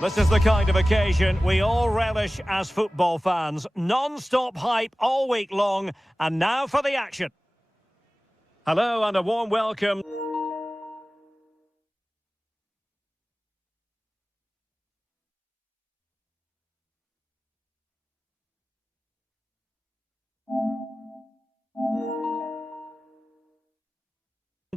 This is the kind of occasion we all relish as football fans. Non-stop hype all week long, and now for the action. Hello and a warm welcome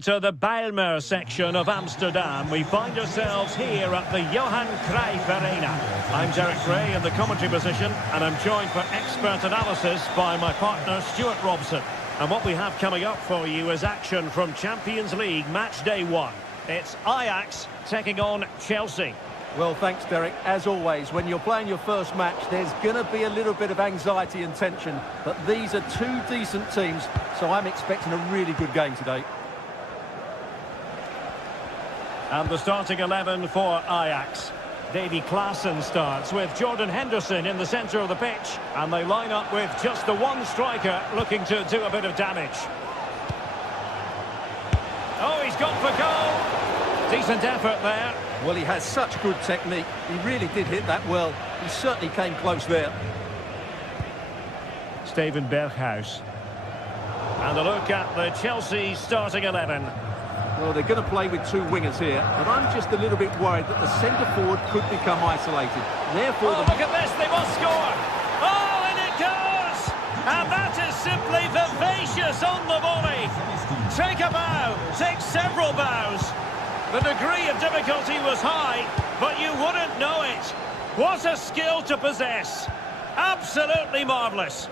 to the Bijlmer section of Amsterdam. We find ourselves here at the Johan Cruijff Arena. I'm Derek Gray in the commentary position, and I'm joined for expert analysis by my partner Stuart Robson. And what we have coming up for you is action from Champions League match day 1. It's Ajax taking on Chelsea. Well, thanks, Derek. As always, when you're playing your first match, there's going to be a little bit of anxiety and tension. But these are two decent teams, so I'm expecting a really good game today. And the starting 11 for Ajax. Davy Klaassen starts with Jordan Henderson in the centre of the pitch. And they line up with just the one striker looking to do a bit of damage. Oh, he's gone for goal. Decent effort there. Well, he has such good technique. He really did hit that well. He certainly came close there. Steven Berghuis. And a look at the Chelsea starting 11. Well, they're going to play with two wingers here, but I'm just a little bit worried that the centre-forward could become isolated. Therefore, look at this, they must score! Oh, and it goes! And that is simply vivacious on the volley. Take a bow, take several bows. The degree of difficulty was high, but you wouldn't know it. What a skill to possess. Absolutely marvellous.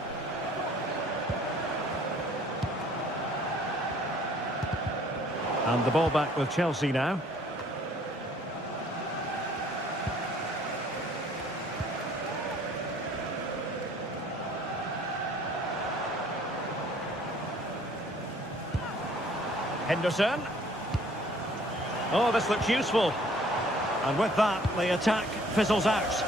And the ball back with Chelsea now. Henderson. Oh, this looks useful. And with that, the attack fizzles out.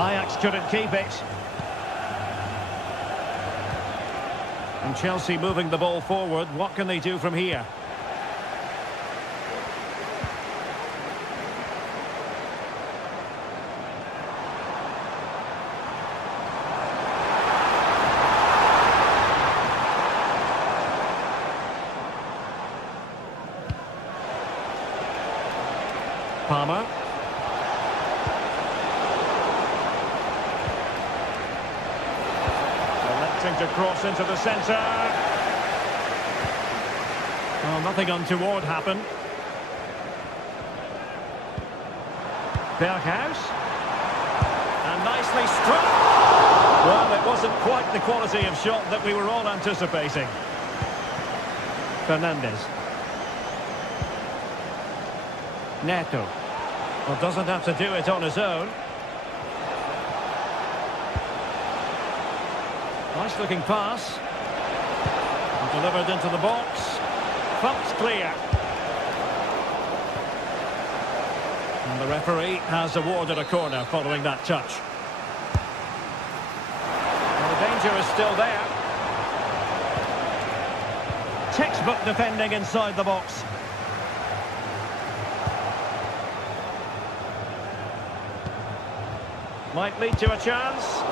Ajax couldn't keep it. And Chelsea moving the ball forward. What can they do from here? Palmer. To cross into the centre. Oh, nothing untoward happened. Berghuis. And nicely struck. Well, it wasn't quite the quality of shot that we were all anticipating. Fernandes. Neto. Well, doesn't have to do it on his own. Nice looking pass. And delivered into the box. Thumped clear. And the referee has awarded a corner following that touch. And the danger is still there. Textbook defending inside the box. Might lead to a chance.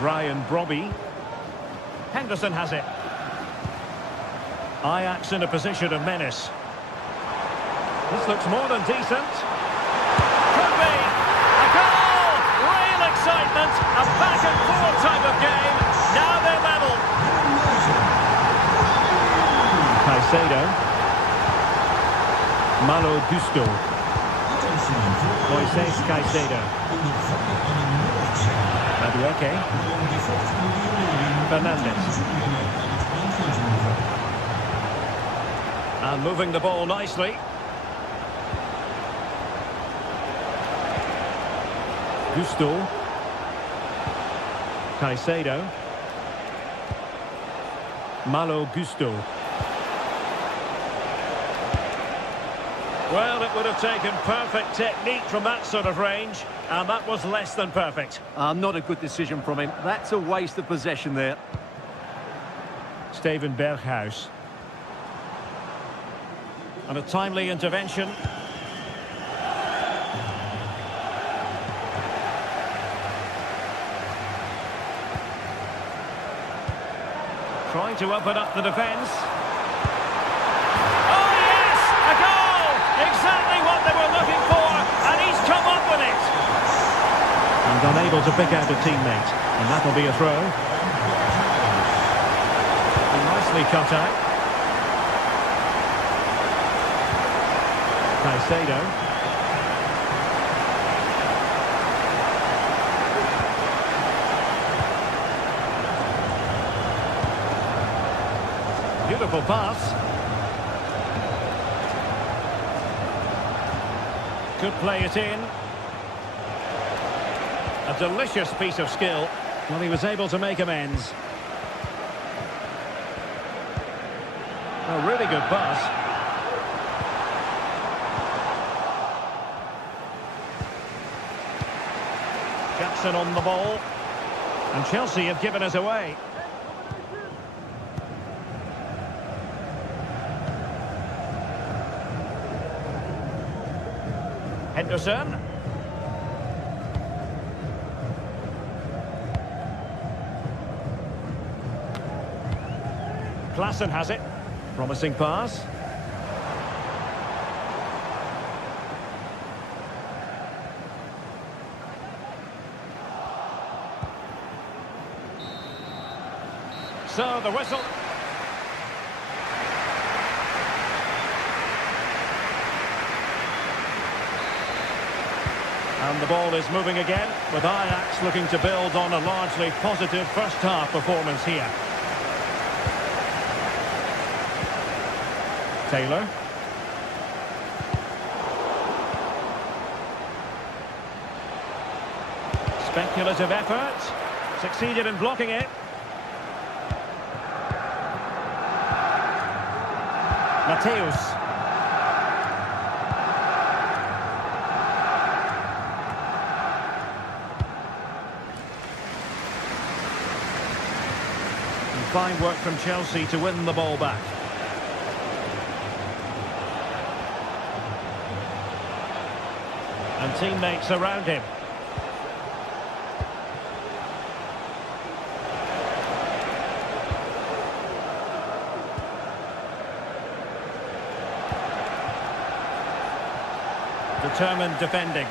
Brian Brobby. Henderson has it. Ajax in a position of menace. This looks more than decent. Could be a goal! Real excitement. A back and forth type of game. Now they're level. Caicedo. Malo Gusto. Moises Caicedo. Madueke. Fernandes. And moving the ball nicely. Gusto. Caicedo. Malo Gusto. Well, it would have taken perfect technique from that sort of range, and that was less than perfect. Not a good decision from him. That's a waste of possession there. Steven Berghuis. And a timely intervention. Trying to open up the defence. Oh yes! A goal! Exactly what they were looking for, and he's come up with it! And unable to pick out a teammate, and that'll be a throw. Nicely cut out. Caicedo. Beautiful pass. Could play it in. A delicious piece of skill. Well, he was able to make amends. A really good pass. Jackson on the ball. And Chelsea have given us away. Henderson. Klaassen has it. Promising pass. So the whistle. And the ball is moving again, with Ajax looking to build on a largely positive first-half performance here. Taylor. Speculative effort. Succeeded in blocking it. Mateus. Fine work from Chelsea to win the ball back. And teammates around him. Determined defending.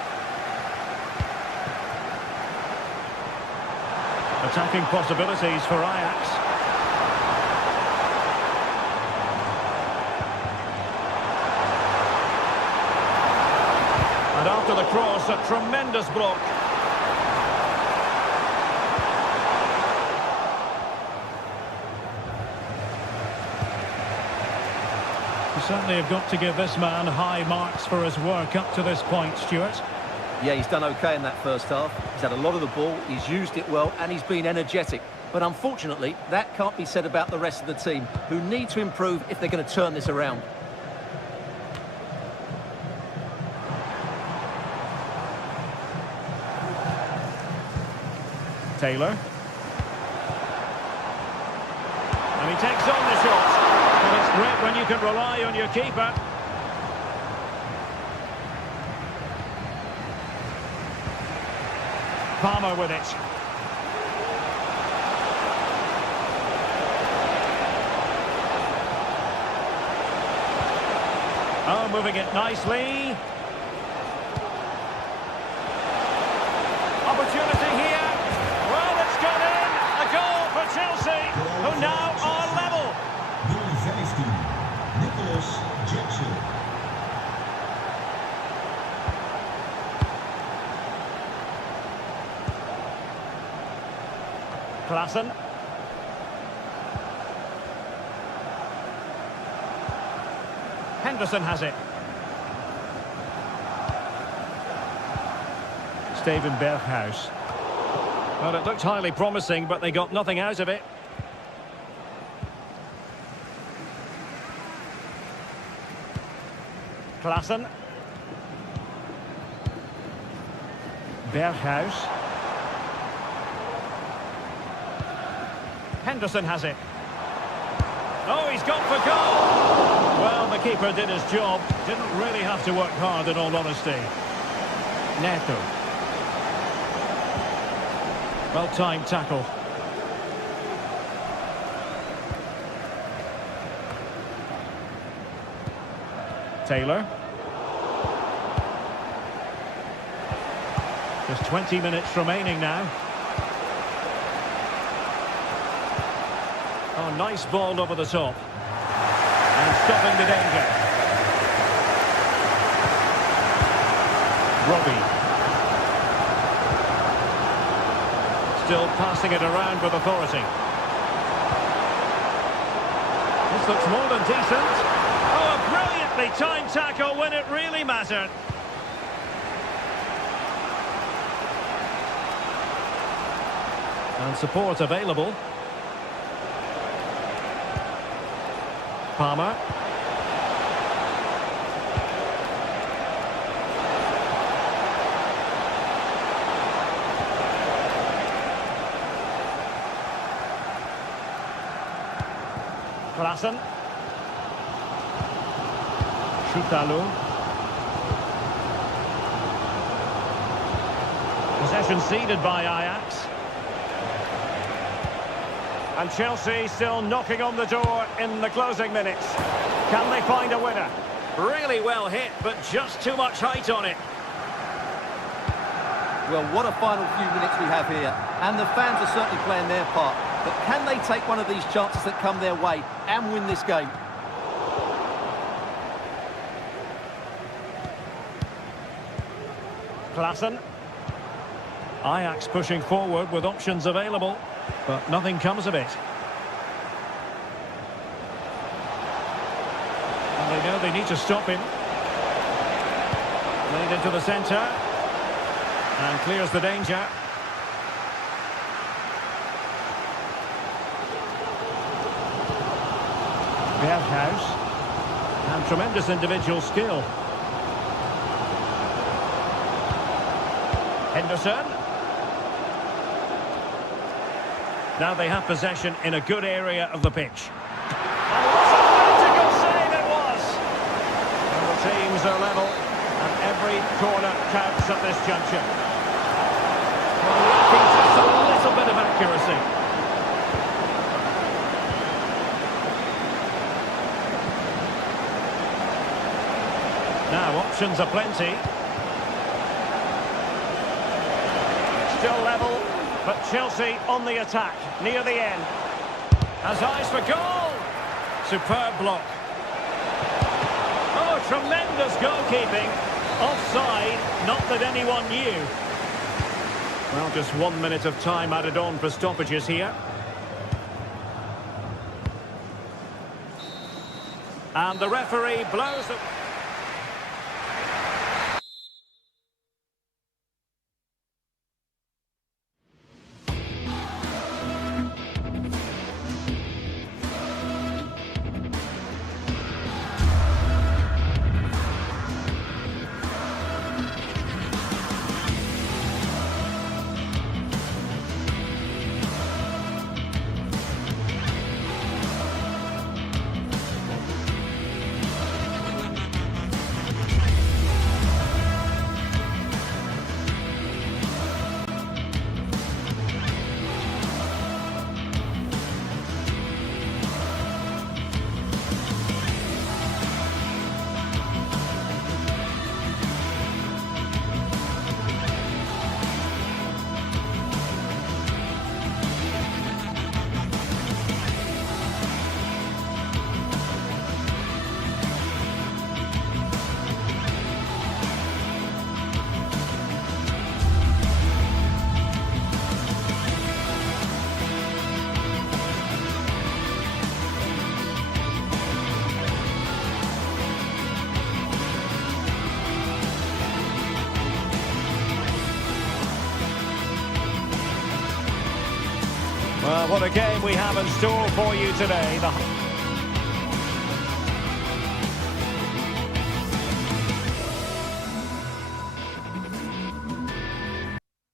Attacking possibilities for Ajax. And after the cross, a tremendous block. You certainly have got to give this man high marks for his work up to this point, Stuart. Yeah, he's done okay in that first half. He's had a lot of the ball, he's used it well, and he's been energetic. But unfortunately, that can't be said about the rest of the team, who need to improve if they're going to turn this around. Taylor. And he takes on the shot. And it's great when you can rely on your keeper. Palmer with it. Oh, moving it nicely. Opportunity here. Well, it's gone in. A goal for Chelsea, who now are level. Nummer 15, Nicolas Jackson. Klaassen. Henderson has it. Steven Berghuis. Well, it looked highly promising, but they got nothing out of it. Klaassen. Berghuis. Henderson has it. Oh, he's gone for goal! Well, the keeper did his job. Didn't really have to work hard, in all honesty. Neto. Well-timed tackle. Taylor. Just 20 minutes remaining now. Oh, nice ball over the top. And stopping the danger. Robbie. Still passing it around with authority. This looks more than decent. Oh, a brilliantly timed tackle when it really mattered. And support available. Palmer. Klaassen. Schutalu. Possession ceded by Ajax. And Chelsea still knocking on the door in the closing minutes. Can they find a winner? Really well hit, but just too much height on it. Well, what a final few minutes we have here. And the fans are certainly playing their part. But can they take one of these chances that come their way and win this game? Klaassen. Ajax pushing forward with options available, but nothing comes of it. And they know they need to stop him. Played into the centre. And clears the danger. Berghuis. And tremendous individual skill. Henderson. Now they have possession in a good area of the pitch. And what a magical save it was! And the teams are level, and every corner counts at this juncture. Well, lacking just a little bit of accuracy. Now, options are plenty. Still level, but Chelsea on the attack, near the end. Has eyes for goal! Superb block. Oh, tremendous goalkeeping. Offside, not that anyone knew. Well, just 1 minute of time added on for stoppages here. And the referee blows the... Well, what a game we have in store for you today.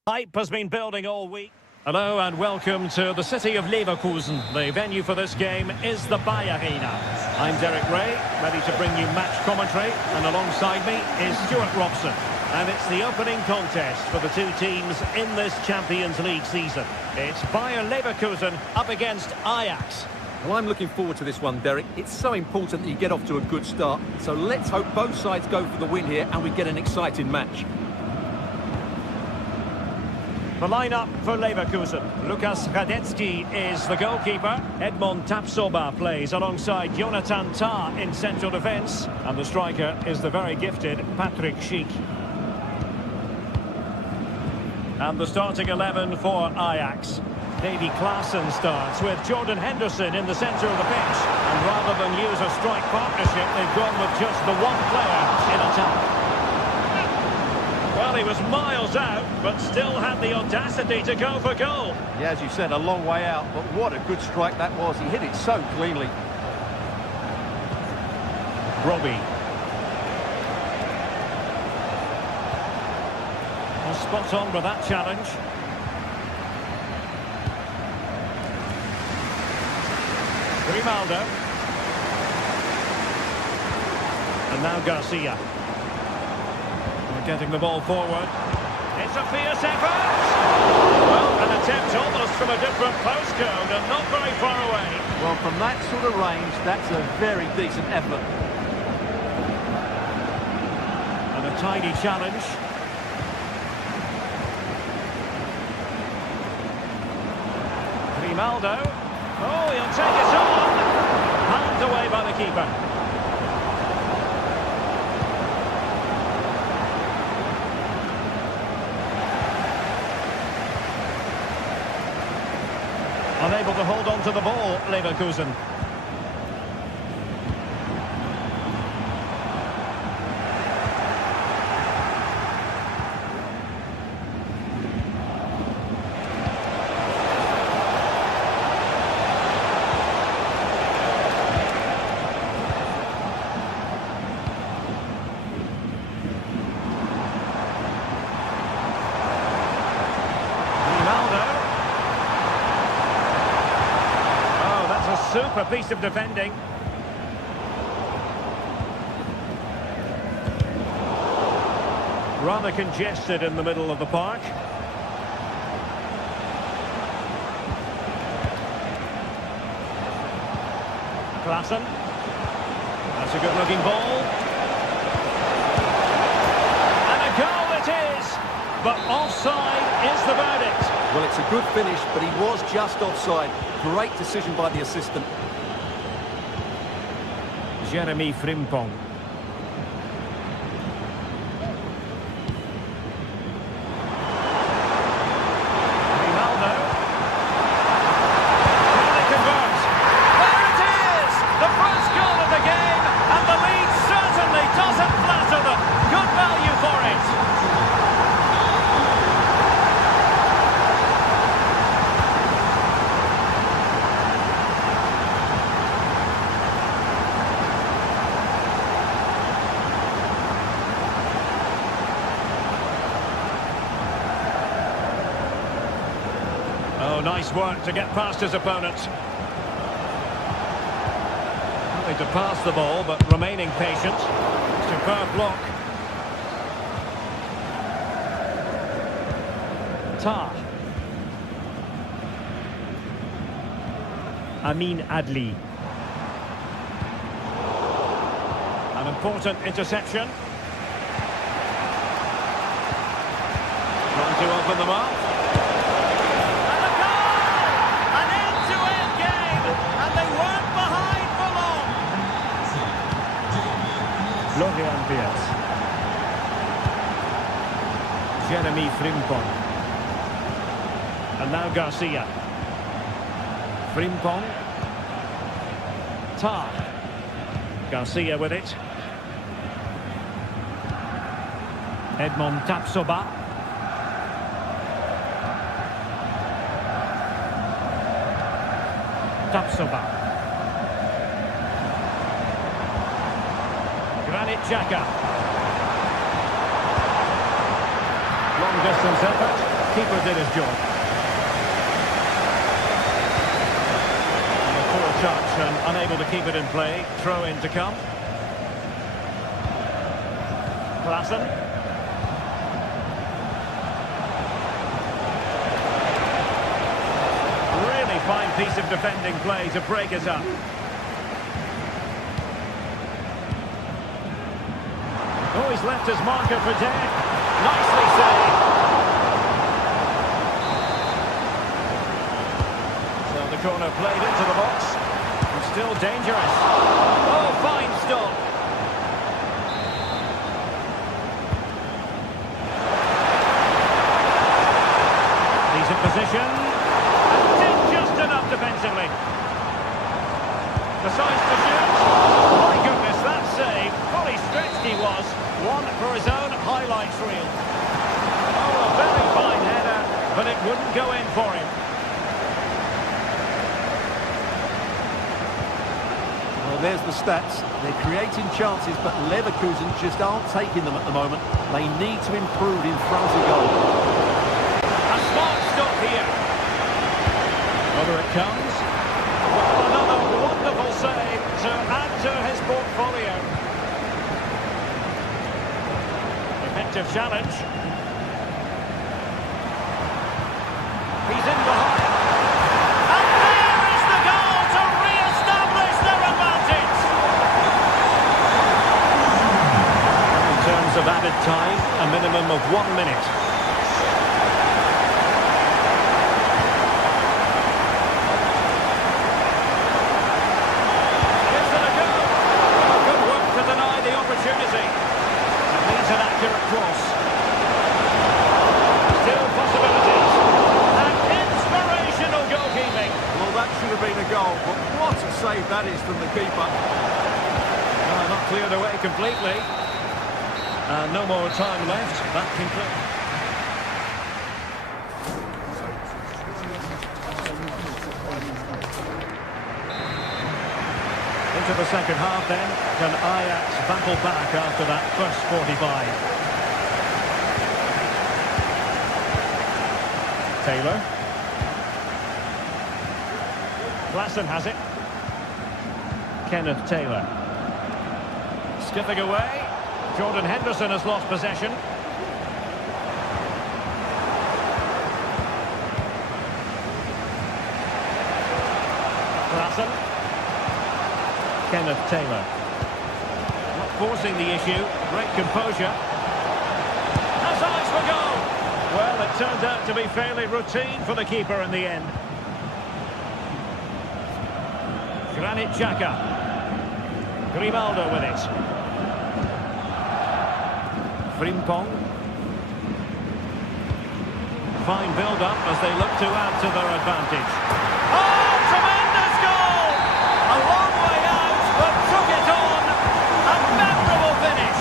Hype has been building all week. Hello and welcome to the city of Leverkusen. The venue for this game is the Bayer Arena. I'm Derek Ray, ready to bring you match commentary, and alongside me is Stuart Robson. And it's the opening contest for the two teams in this Champions League season. It's Bayer Leverkusen up against Ajax. Well, I'm looking forward to this one, Derek. It's so important that you get off to a good start. So let's hope both sides go for the win here and we get an exciting match. The lineup for Leverkusen. Lukas Radetzky is the goalkeeper. Edmond Tapsoba plays alongside Jonathan Tah in central defence. And the striker is the very gifted Patrick Schick. And the starting 11 for Ajax. Davy Klaassen starts with Jordan Henderson in the centre of the pitch. And rather than use a strike partnership, they've gone with just the one player in attack. Well, he was miles out, but still had the audacity to go for goal. Yeah, as you said, a long way out, but what a good strike that was. He hit it so cleanly. Robbie. Well, spot on with that challenge. Grimaldo. And now Garcia. Getting the ball forward. It's a fierce effort. Well, an attempt almost from a different postcode and not very far away. Well, from that sort of range, that's a very decent effort. And a tidy challenge. Grimaldo. Oh, he'll take it on. Handed away by the keeper. Unable to hold on to the ball, Leverkusen. Super piece of defending. Rather congested in the middle of the park. Klaassen. That's a good-looking ball. And a goal it is! But offside is the verdict. Well, it's a good finish, but he was just offside. Great decision by the assistant. Jeremy Frimpong. Grimaldo. Can they convert? There it is! The first goal of the game, and the lead certainly doesn't flatter them. Good value for it. Oh, nice work to get past his opponent. Having to pass the ball, but remaining patient. Superb block. Tah. Amin Adli. An important interception. Trying to open them up. Florian Diaz. Jeremy Frimpong. And now Garcia. Frimpong. Tah. Garcia with it. Edmond Tapsoba. Tapsoba. Granit Xhaka. Long distance effort. Keeper did his job. And a poor touch and unable to keep it in play. Throw in to come. Klassen. Really fine piece of defending play to break it up. Oh, he's left his marker for dead. Nicely saved. So the corner played into the box. And still dangerous. Oh, fine stop. Decent position. And did just enough defensively. Decides to shoot. My goodness, that save. Fully stretched he was. One for his own highlights reel. Oh, a very fine header, but it wouldn't go in for him. Well, there's the stats. They're creating chances, but Leverkusen just aren't taking them at the moment. They need to improve in front of goal. A smart stop here. Whether it comes. Well, another wonderful save to add to his portfolio. Effective challenge. He's in behind. And there is the goal to re-establish their advantage. In terms of added time, a minimum of 1 minute. Gives it a go. Good work to deny the opportunity. Needs an accurate cross. Still possibilities. And inspirational goalkeeping. Well, that should have been a goal, but what a save that is from the keeper. Well, not cleared away completely. No more time left. That concludes. Into the second half then. Can Ajax battle back after that first 45? Taylor. Klassen has it. Kenneth Taylor. Skipping away. Jordan Henderson has lost possession. Klassen. Kenneth Taylor. Not forcing the issue. Great composure. Has eyes for goal. Well, it turned out to be fairly routine for the keeper in the end. Granit Xhaka. Grimaldo with it. Frimpong. Fine build-up as they look to add to their advantage. Oh, tremendous goal! A long way out, but took it on. A memorable finish.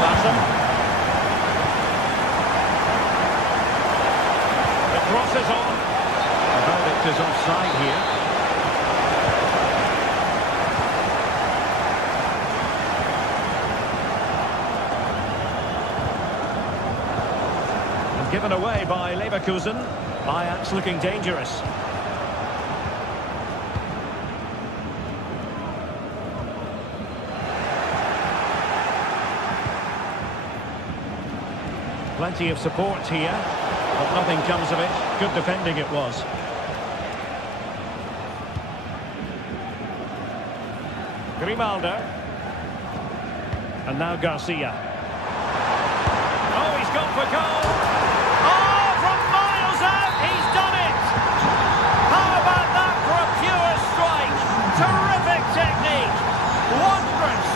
Klassen. The cross is on. The verdict is offside here. Given away by Leverkusen. Ajax looking dangerous. Plenty of support here, but nothing comes of it. Good defending it was. Grimaldo. And now Garcia. Oh, he's gone for goal. Oh, from miles out, he's done it. How about that for a pure strike? Terrific technique. Wondrous.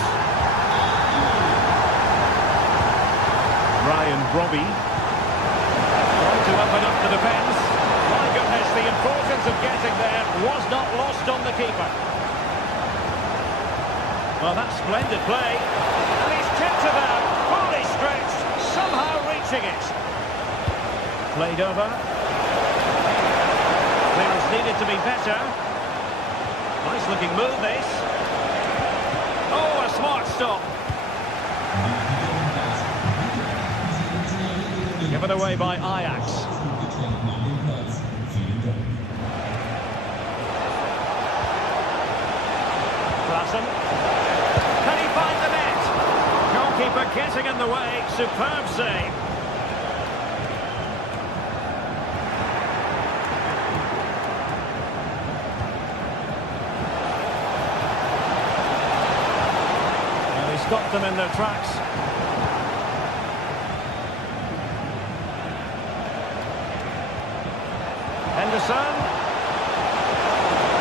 Ryan Robbie. Trying to open up the defence. My goodness, the importance of getting there was not lost on the keeper. Well, that's splendid play. And he's kicked it out, fully stretched, somehow reaching it. Played over. Clearance needed to be better. Nice looking move, this. Oh, a smart stop. Given away by Ajax. Klassen. Can he find the net? Goalkeeper getting in the way. Superb save. And he stopped them in their tracks. Henderson.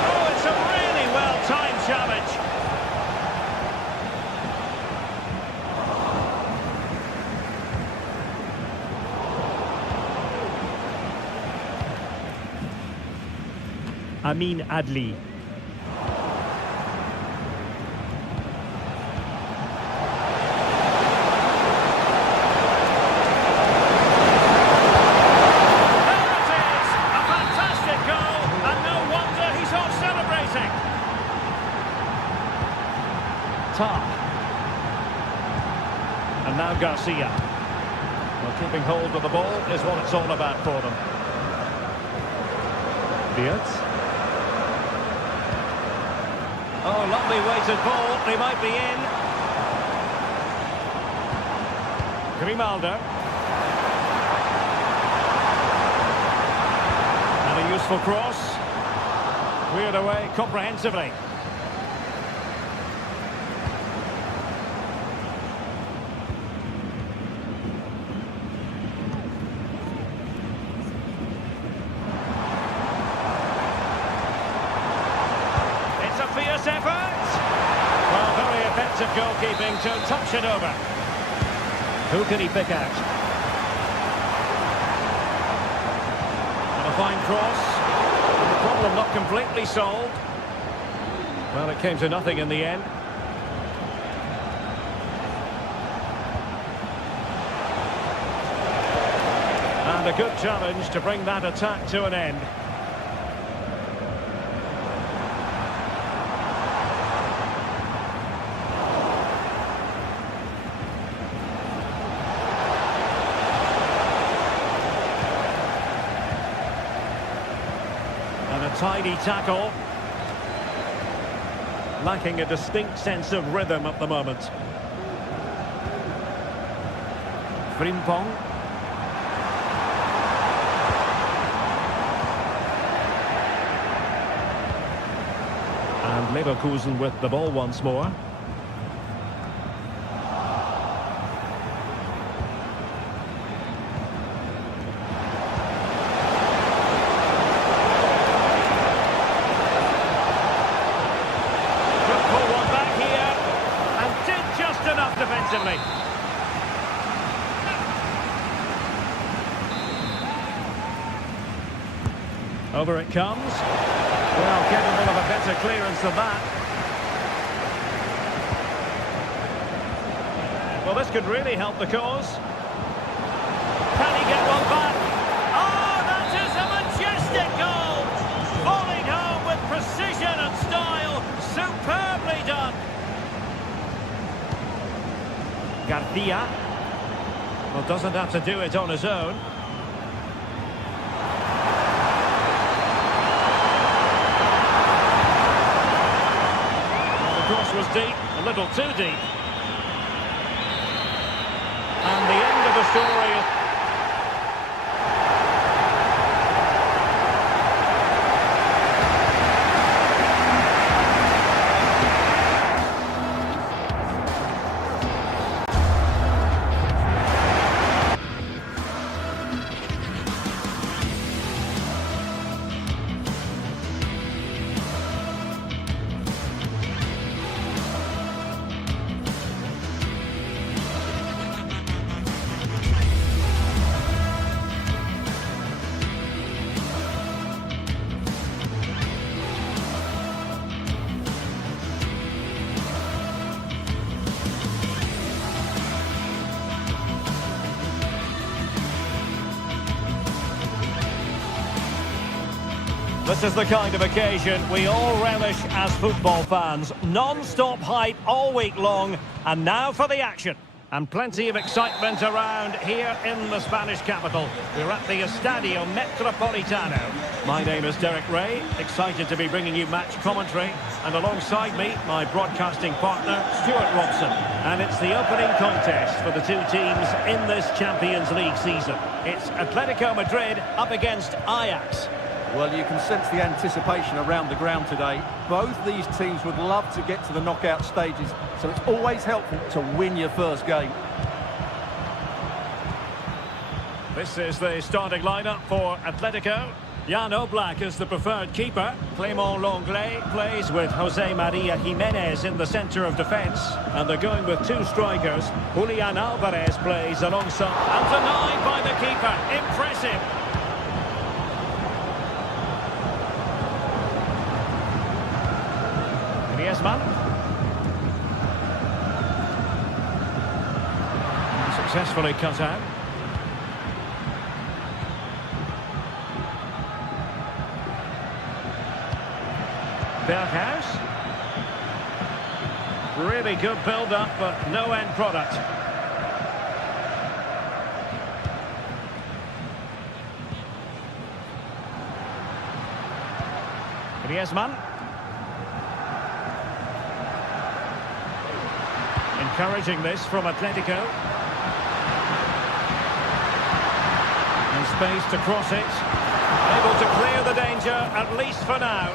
Oh, it's a really well-timed challenge. Amin Adli. And now Garcia. Well, keeping hold of the ball is what it's all about for them. Diaz. Oh, lovely weighted ball. They might be in. Grimaldo. And a useful cross. Cleared away comprehensively. Fierce effort. Well, very effective goalkeeping to touch it over. Who can he pick out? And a fine cross. And the problem not completely solved. Well, it came to nothing in the end. And a good challenge to bring that attack to an end. Tidy tackle. Lacking a distinct sense of rhythm at the moment. Frimpong. And Leverkusen with the ball once more. Defensively. Over it comes. Well, capable of a better clearance than that. Well, this could really help the cause. Can he get one back? Oh, that is a majestic goal! Falling home with precision and style. Superbly done. Garcia. Well, doesn't have to do it on his own. Well, the cross was deep, a little too deep. And the end of the story is... This is the kind of occasion we all relish as football fans. Non-stop hype all week long, and now for the action. And plenty of excitement around here in the Spanish capital. We're at the Estadio Metropolitano. My name is Derek Ray, excited to be bringing you match commentary. And alongside me, my broadcasting partner, Stuart Robson. And it's the opening contest for the two teams in this Champions League season. It's Atletico Madrid up against Ajax. Well, you can sense the anticipation around the ground today. Both these teams would love to get to the knockout stages, so it's always helpful to win your first game. This is the starting lineup for Atletico. Jan Oblak is the preferred keeper. Clément Lenglet plays with Jose Maria Jimenez in the centre of defence. And they're going with two strikers. Julian Alvarez plays alongside. And denied by the keeper. Impressive. Griezmann. Successfully cut out. Berghuis. Really good build-up, but no end product. Griezmann. Encouraging this from Atletico. And space to cross it. Able to clear the danger, at least for now.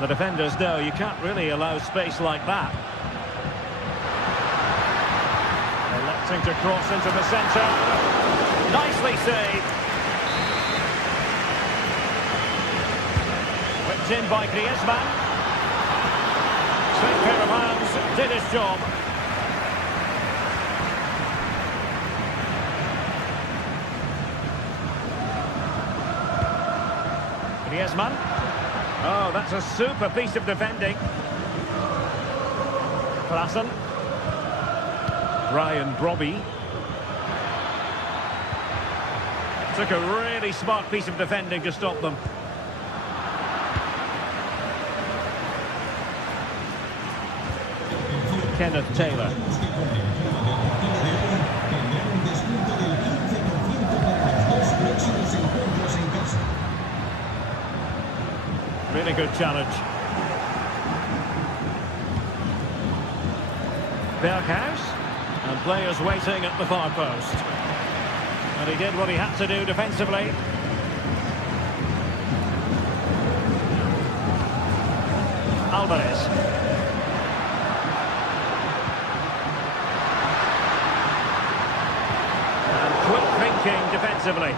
The defenders know you can't really allow space like that. Electing to cross into the centre. Nicely saved. Whipped in by Griezmann. Same pair of hands, did his job. Griezmann. Oh, that's a super piece of defending. Klaassen. Brian Brobby. Took a really smart piece of defending to stop them. Kenneth Taylor. Really good challenge. Berghuis. And players waiting at the far post. And he did what he had to do defensively. Alvarez. And quick thinking defensively.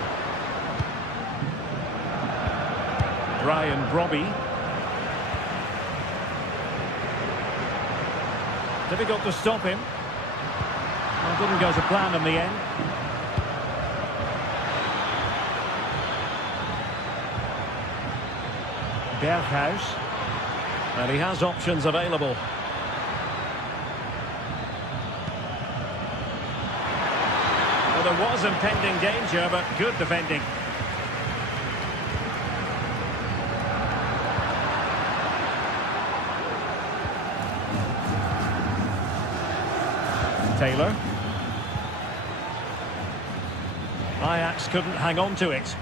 Brian Brobby. Difficult to stop him. Well, didn't go to plan in the end. Berghuis. And he has options available. Well, there was impending danger, but good defending. Taylor. Ajax couldn't hang on to it.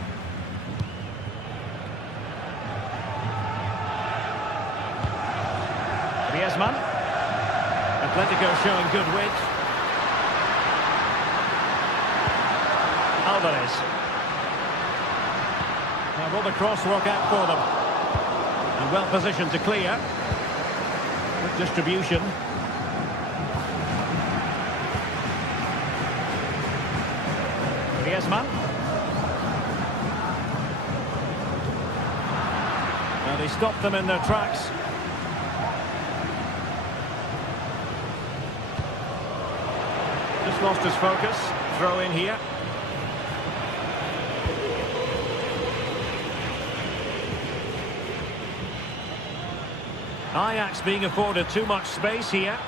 Griezmann. Atletico showing good width. Alvarez. Now will the cross work out for them? And well positioned to clear. Good distribution. Griezmann. Now they stopped them in their tracks. Just lost his focus. Throw in here. Ajax being afforded too much space here.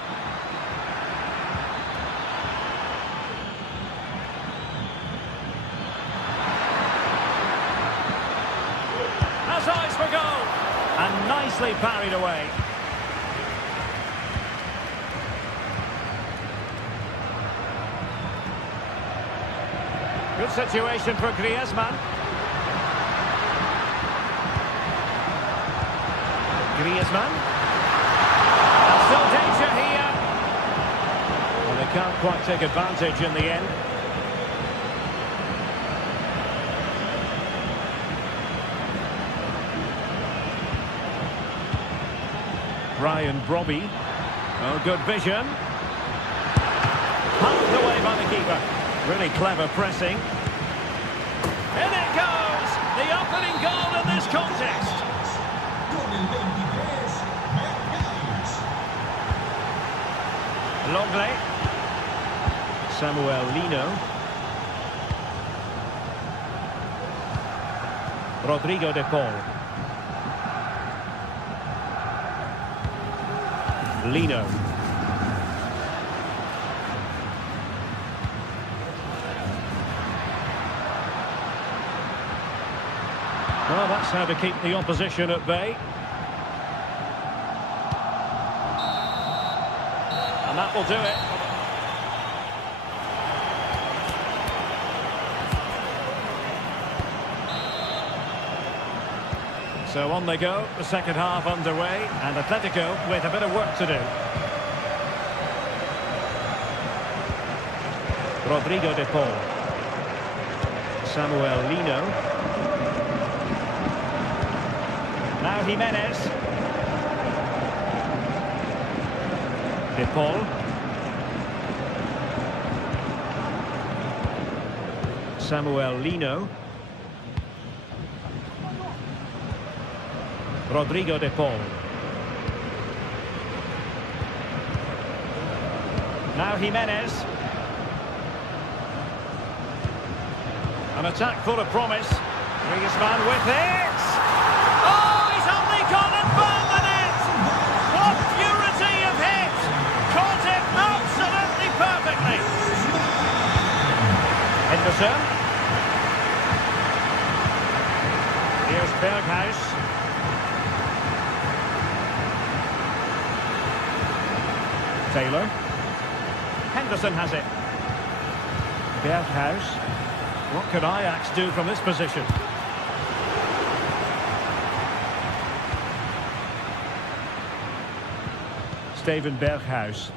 Has eyes for goal. And nicely parried away. Good situation for Griezmann. Griezmann. And still danger here. Well, they can't quite take advantage in the end. Ryan Brobby. Oh, good vision. Pumped away by the keeper. Really clever pressing. In it goes! The opening goal in this contest. Longley. Samuel Lino. Rodrigo de Paul. Lino. Well, that's how to keep the opposition at bay. And that will do it. So on they go, the second half underway, and Atletico with a bit of work to do. Rodrigo de Paul. Samuel Lino. Now Jimenez. De Paul. Samuel Lino. Rodrigo de Paul. Now Jimenez. An attack full of promise. Griezmann with it. Oh, he's only gone and found the net. What purity of hit. Caught it absolutely perfectly. Henderson. Here's Berghuis. Taylor. Henderson has it. Berghuis. What could Ajax do from this position? Steven Berghuis.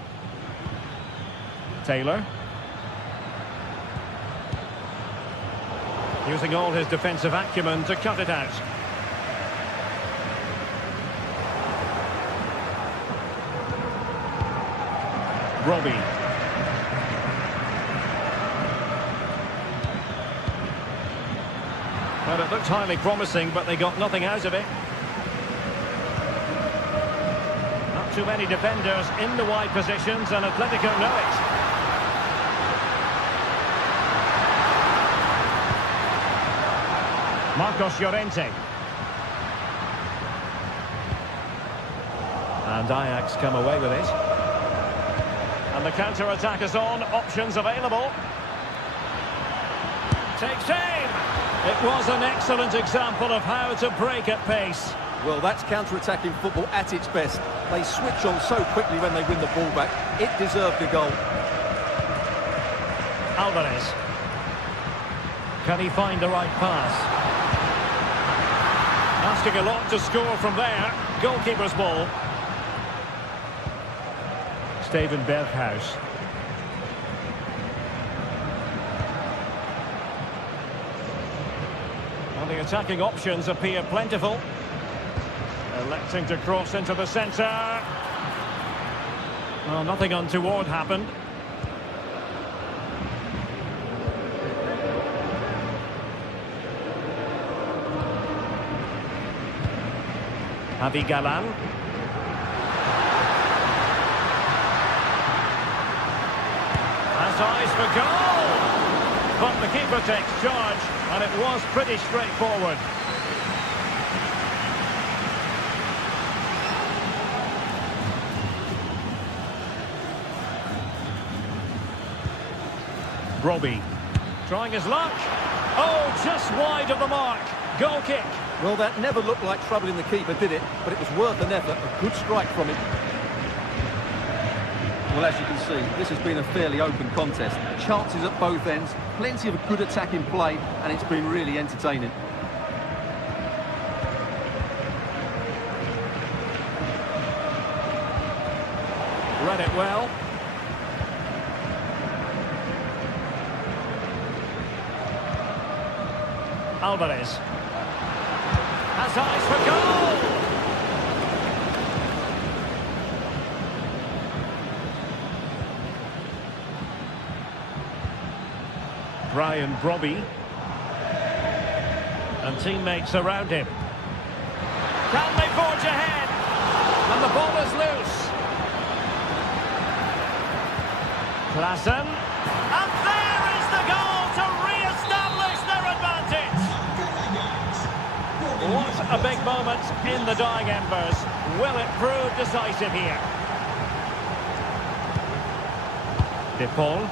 Taylor. Using all his defensive acumen to cut it out. Robbie. Well, it looked highly promising, but they got nothing out of it. Not too many defenders in the wide positions, and Atletico know it. Marcos Llorente. And Ajax come away with it. And the counter-attack is on. Options available. Takes aim. It was an excellent example of how to break at pace. Well, that's counter-attacking football at its best. They switch on so quickly when they win the ball back. It deserved a goal. Alvarez. Can he find the right pass? Asking a lot to score from there. Goalkeeper's ball. Steven Berghuis. Well, the attacking options appear plentiful. Electing to cross into the centre. Well, nothing untoward happened. Javi Galan. Has eyes for goal! But the keeper takes charge, and it was pretty straightforward. Robbie. Trying his luck. Oh, just wide of the mark. Goal kick. Well, that never looked like trouble in the keeper, did it? But it was worth an effort. A good strike from him. Well, as you can see, this has been a fairly open contest. Chances at both ends, plenty of good attacking play, and it's been really entertaining. Read it well. Alvarez has eyes for goal. Brian Brobby and teammates around him. Can they forge ahead? And the ball is loose. Klassen. And there is the goal to re-establish their advantage. What a big moment in the dying embers. Will it prove decisive here? De Paul.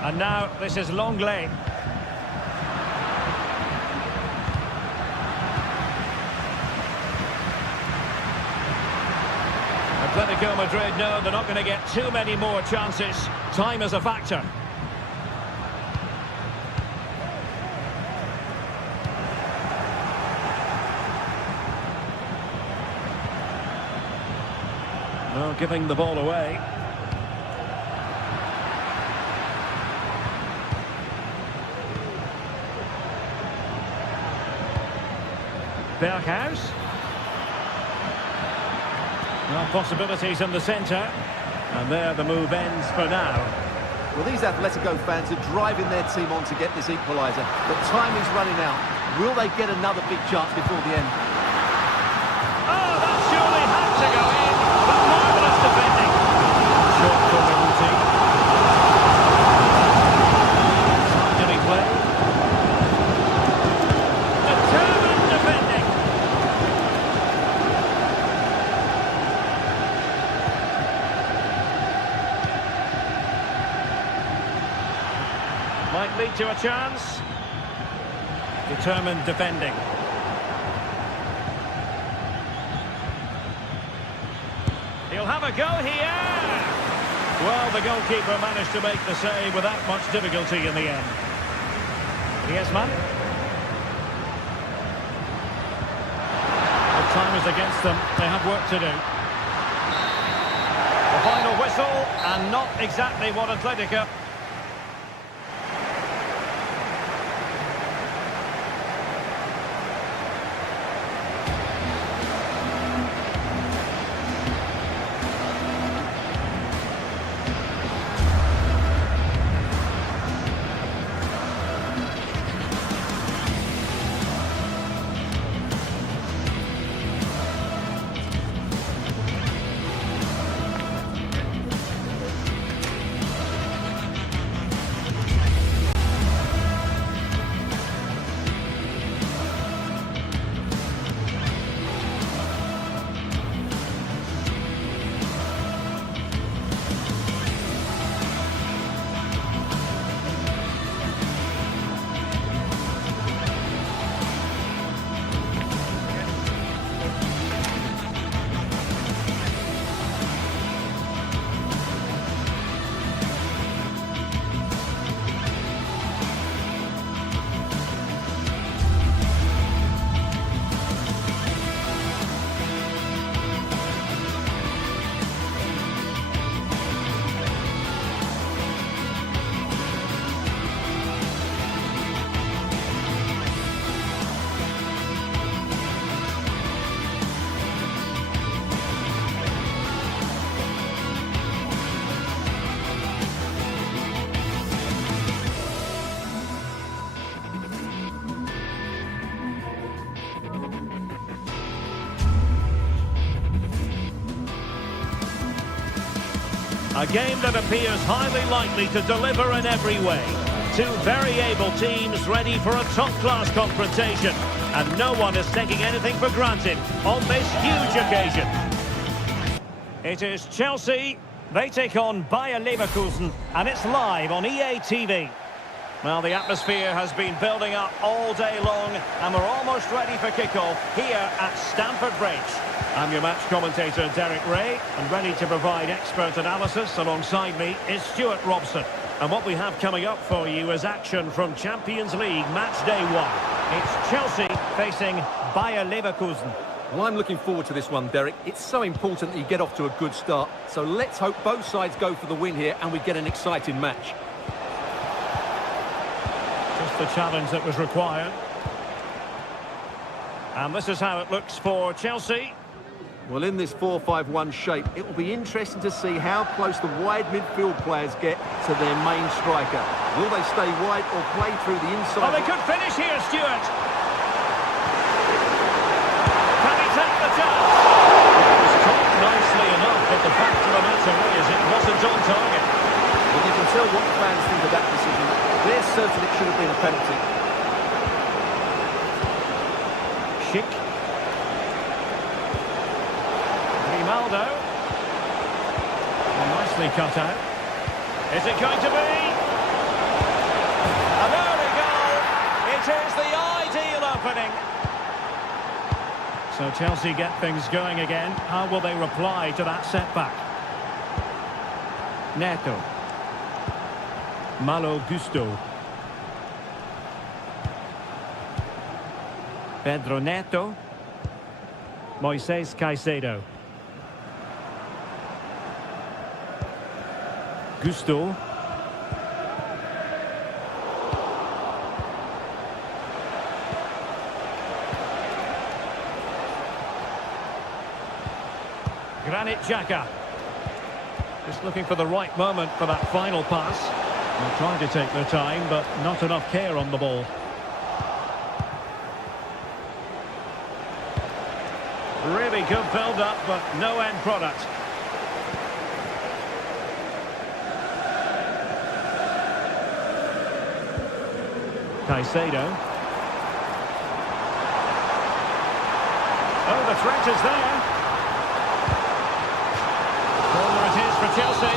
And now this is Longley. Atletico Madrid know they're not going to get too many more chances. Time is a factor. No, giving the ball away. Berghuis. No possibilities in the centre. And there the move ends for now. Well, these Atletico fans are driving their team on to get this equaliser. But time is running out. Will they get another big chance before the end? Oh, that surely had to go in. But marvellous defending. Short from the routine. Did he play? Determined defending. Might lead to a chance. Determined defending. He'll have a go here. Well, the goalkeeper managed to make the save without much difficulty in the end. Griezmann. The time is against them. They have work to do. The final whistle, and not exactly what Atletico... A game that appears highly likely to deliver in every way. Two very able teams ready for a top-class confrontation. And no one is taking anything for granted on this huge occasion. It is Chelsea. They take on Bayer Leverkusen. And it's live on EA TV. Well, the atmosphere has been building up all day long, and we're almost ready for kickoff here at Stamford Bridge. I'm your match commentator, Derek Ray, and ready to provide expert analysis. Alongside me is Stuart Robson. And what we have coming up for you is action from Champions League match day 1. It's Chelsea facing Bayer Leverkusen. Well, I'm looking forward to this one, Derek. It's so important that you get off to a good start. So let's hope both sides go for the win here and we get an exciting match. Just the challenge that was required. And this is how it looks for Chelsea. Well, in this 4-5-1 shape, it will be interesting to see how close the wide midfield players get to their main striker. Will they stay wide or play through the inside? Oh, they could finish here, Stuart. Can he take the chance? It was caught nicely enough, but the fact of the matter is it wasn't on target. Well, you can tell what the fans think of that decision. They're certain it should have been a penalty. Schick. Ronaldo. Nicely cut out. Is it going to be? An early goal. It is the ideal opening. So Chelsea get things going again. How will they reply to that setback? Neto. Malo Gusto. Pedro Neto. Moises Caicedo. Gusto. Granit Xhaka. Just looking for the right moment for that final pass. They're trying to take their time, but not enough care on the ball. Really good build-up, but no end product. Caicedo. Oh, the threat is there. Corner it is for Chelsea.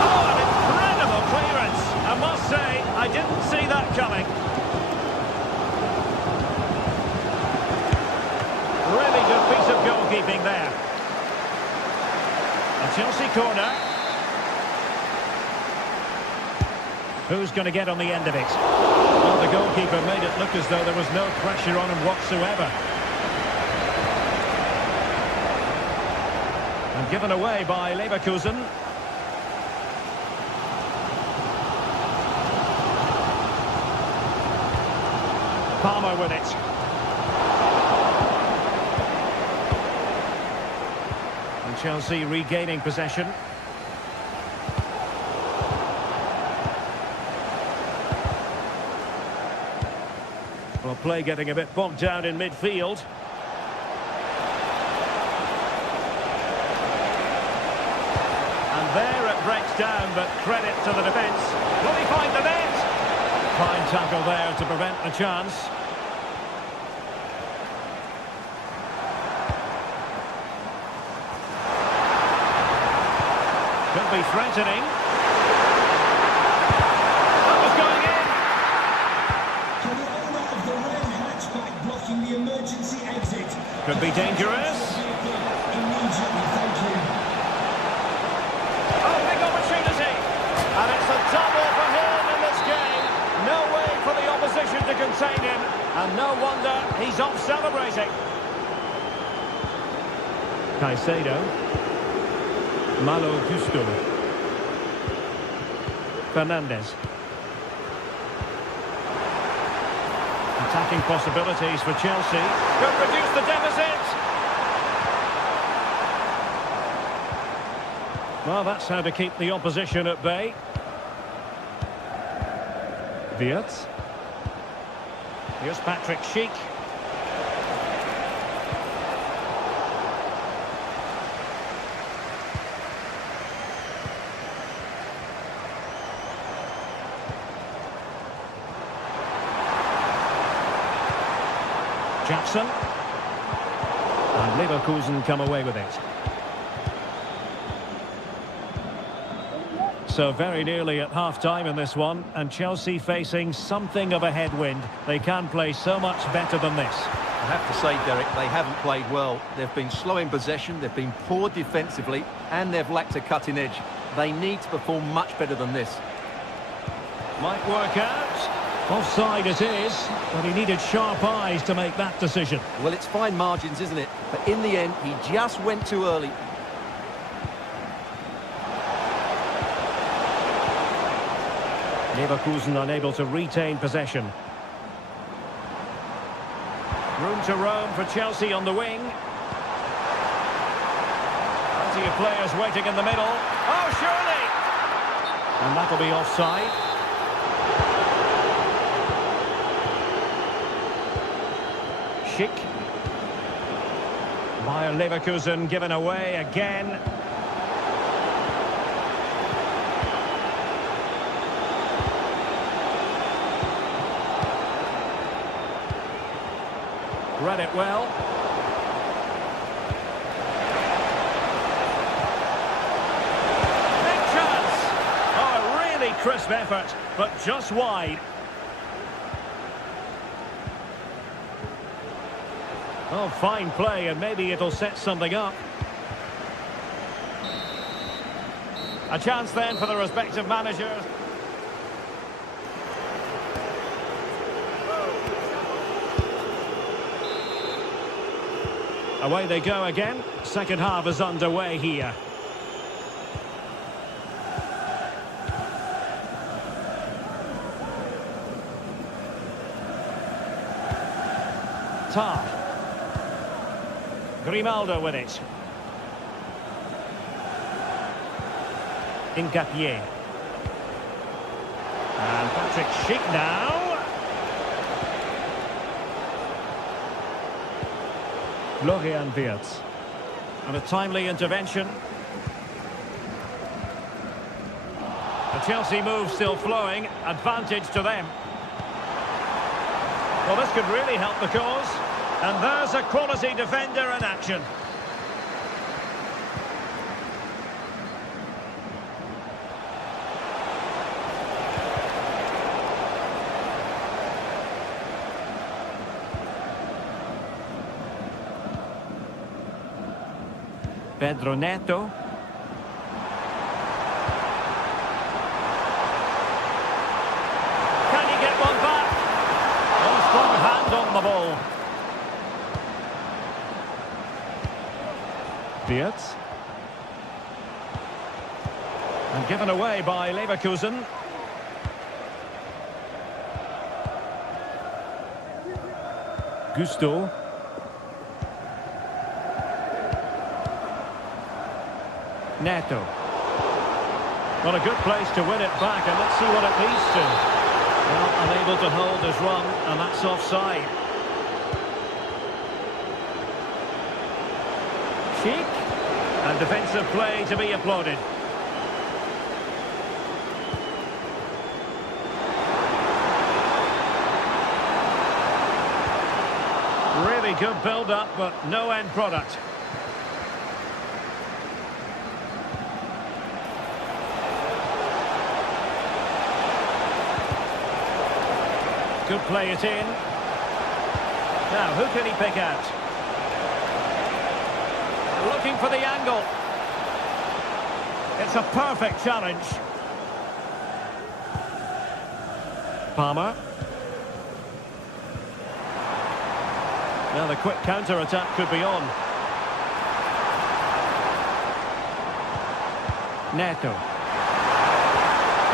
Oh, an incredible clearance. I must say, I didn't see that coming. Really good piece of goalkeeping there. A Chelsea corner. Who's going to get on the end of it? Well, the goalkeeper made it look as though there was no pressure on him whatsoever. And given away by Leverkusen. Palmer with it. And Chelsea regaining possession. Well, play getting a bit bogged down in midfield. And there it breaks down, but credit to the defence. Will he find the net? Fine tackle there to prevent the chance. Could be threatening. That was going in. To the owner of the red hatchback blocking the emergency exit. Could be dangerous. Immediately, thank you. Oh, big opportunity. And it's a double for him in this game. No way for the opposition to contain him. And no wonder he's off celebrating. Caicedo. Malo Gusto. Fernandes. Attacking possibilities for Chelsea. Could reduce the deficit. Well, that's how to keep the opposition at bay. Wirtz. Here's Patrick Schick. Jackson. And Leverkusen come away with it. So very nearly at half-time in this one, and Chelsea facing something of a headwind. They can play so much better than this. I have to say, Derek, they haven't played well. They've been slow in possession, they've been poor defensively, and they've lacked a cutting edge. They need to perform much better than this. Might work out. Offside it is, but he needed sharp eyes to make that decision. Well, it's fine margins, isn't it? But in the end, he just went too early. Leverkusen unable to retain possession. Room to roam for Chelsea on the wing. Plenty of players waiting in the middle. Oh, surely! And that'll be offside. Schick. Bayer Leverkusen given away again. Read it well. Big chance! Oh, a really crisp effort, but just wide. Oh, fine play, and maybe it'll set something up. A chance then for the respective managers. Away they go again. Second half is underway here. Tar. Grimaldo with it. Incapié. And Patrick Schick now. Florian Wirtz. And a timely intervention. The Chelsea move still flowing. Advantage to them. Well, this could really help the cause. And there's a quality defender in action. Pedro Neto. Can he get one back? A strong hand on the ball. Wirtz. And given away by Leverkusen. Gusto. Neto. Well, a good place to win it back, and let's see what it leads to. Well, unable to hold his run, and that's offside. Schick. And defensive play to be applauded. Really good build-up, but no end product. Could play it in. Now, who can he pick out? Looking for the angle. It's a perfect challenge. Palmer. Now the quick counter-attack could be on. Neto.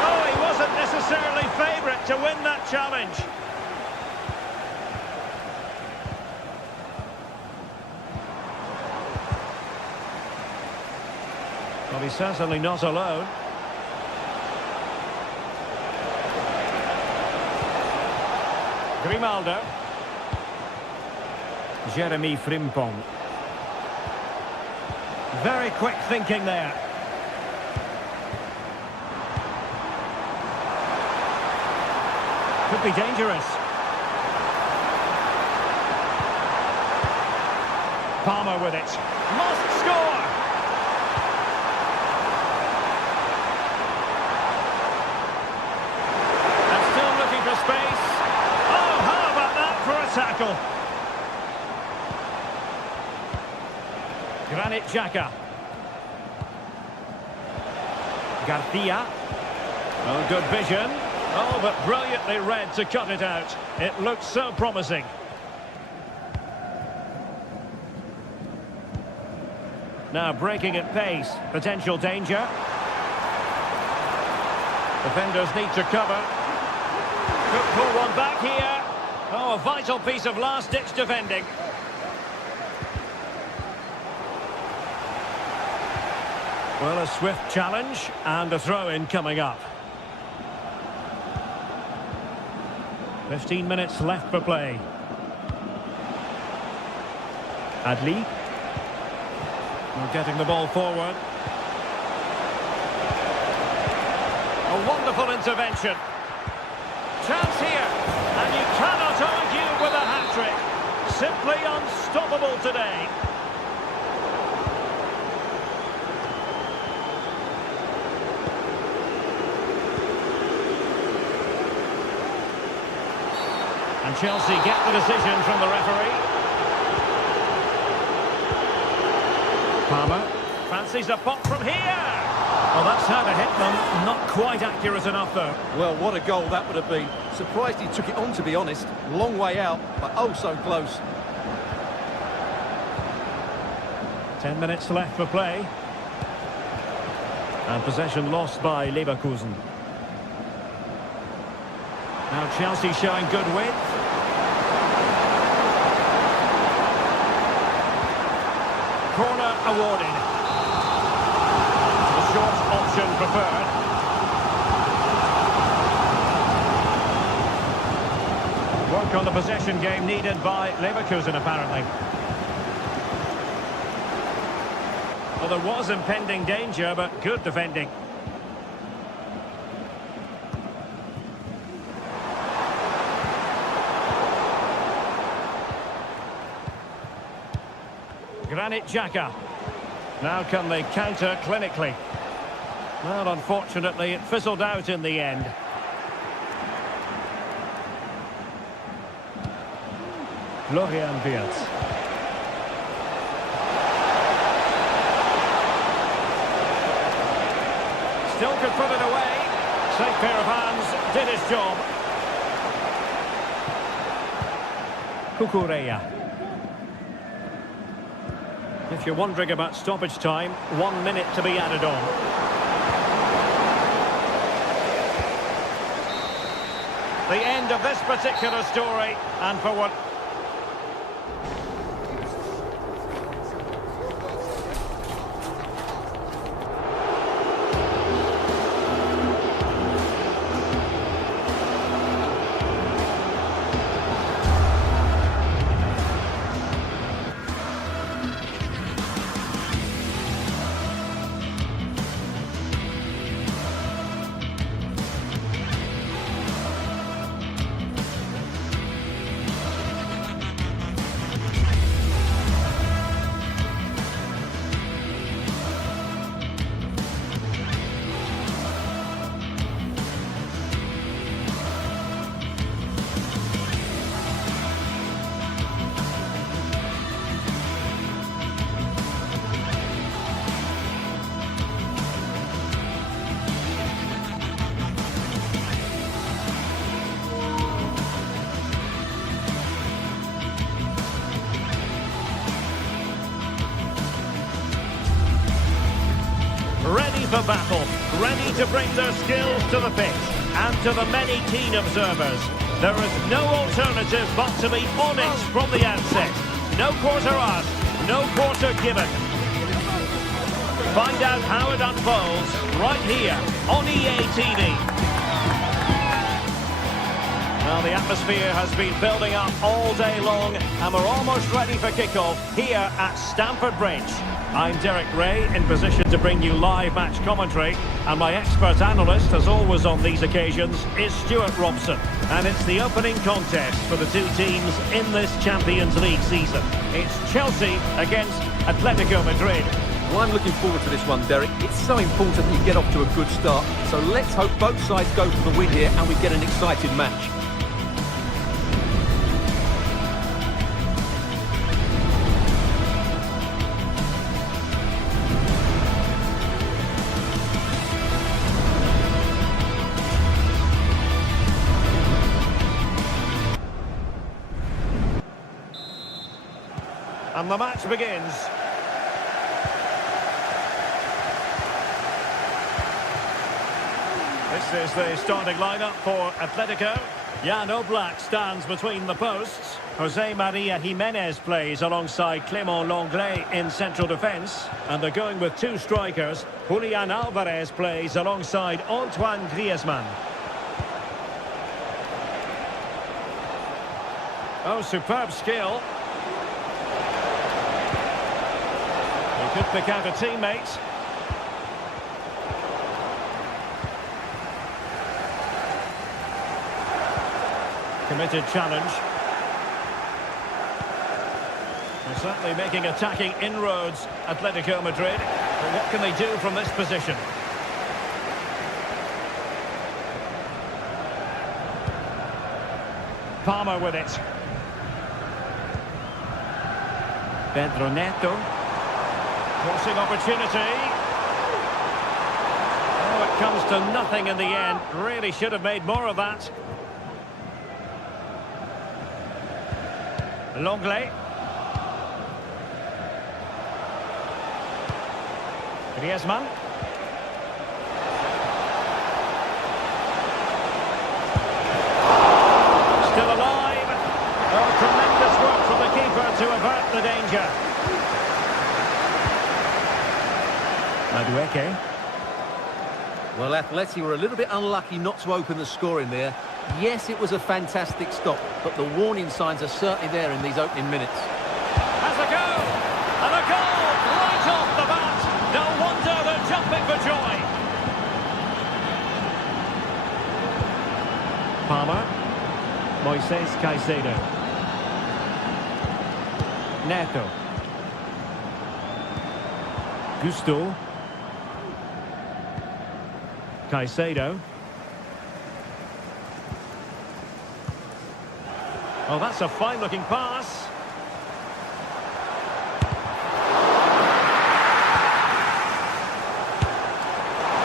Oh, he wasn't necessarily favourite to win that challenge. Well, he's certainly not alone. Grimaldo. Jeremy Frimpong. Very quick thinking there. Could be dangerous. Palmer with it. Must score! tackle. Granit Xhaka. Garcia. Oh, good vision. Oh, but brilliantly read to cut it out. It looks so promising. Now breaking at pace. Potential danger. Defenders need to cover. Could pull one back here. Oh, a vital piece of last-ditch defending. Well, a swift challenge and a throw-in coming up. 15 minutes left for play. Adli. We're getting the ball forward. A wonderful intervention. Chance here. And you cannot argue with a hat-trick. Simply unstoppable today. And Chelsea get the decision from the referee. Palmer fancies a pop from here. Well, that's how to hit them. Not quite accurate enough, though. Well, what a goal that would have been. Surprised he took it on, to be honest. Long way out, but oh so close. 10 minutes left for play. And possession lost by Leverkusen. Now Chelsea showing good width. Corner awarded. The short option preferred. Work on the possession game needed by Leverkusen, apparently. Well, there was impending danger, but good defending. Granit Xhaka. Now can they counter clinically? Well, unfortunately, it fizzled out in the end. Florian Wirtz. Still could put it away. Safe pair of hands, did his job. Cucurella. If you're wondering about stoppage time, 1 minute to be added on. The end of this particular story, and for what... Ready for battle, ready to bring their skills to the pitch, and to the many keen observers, there is no alternative but to be on it from the outset. No quarter asked, no quarter given. Find out how it unfolds right here on EA TV. Well, the atmosphere has been building up all day long, and we're almost ready for kickoff here at Stamford Bridge. I'm Derek Ray, in position to bring you live match commentary, and my expert analyst, as always on these occasions, is Stuart Robson. And it's the opening contest for the two teams in this Champions League season. It's Chelsea against Atletico Madrid. Well, I'm looking forward to this one, Derek. It's so important that you get off to a good start. So let's hope both sides go for the win here and we get an exciting match. And the match begins. This is the starting lineup for Atletico. Jan Oblak stands between the posts. Jose Maria Jimenez plays alongside Clément Lenglet in central defence. And they're going with two strikers. Julian Alvarez plays alongside Antoine Griezmann. Oh, superb skill. He could pick out a teammate. Committed challenge. They're certainly making attacking inroads, Atletico Madrid. But what can they do from this position? Palmer with it. Pedro Neto. Crossing opportunity. Oh, it comes to nothing in the end. Really should have made more of that. Lenglet. Griezmann. Still alive. Oh, tremendous work from the keeper to avert the danger. Madueke. Well, Atleti were a little bit unlucky not to open the scoring there. Yes, it was a fantastic stop, but the warning signs are certainly there in these opening minutes. Has a go! And a goal! Right off the bat! No wonder they're jumping for joy! Palmer. Moises Caicedo. Neto. Gusto. Caicedo. Oh, that's a fine-looking pass.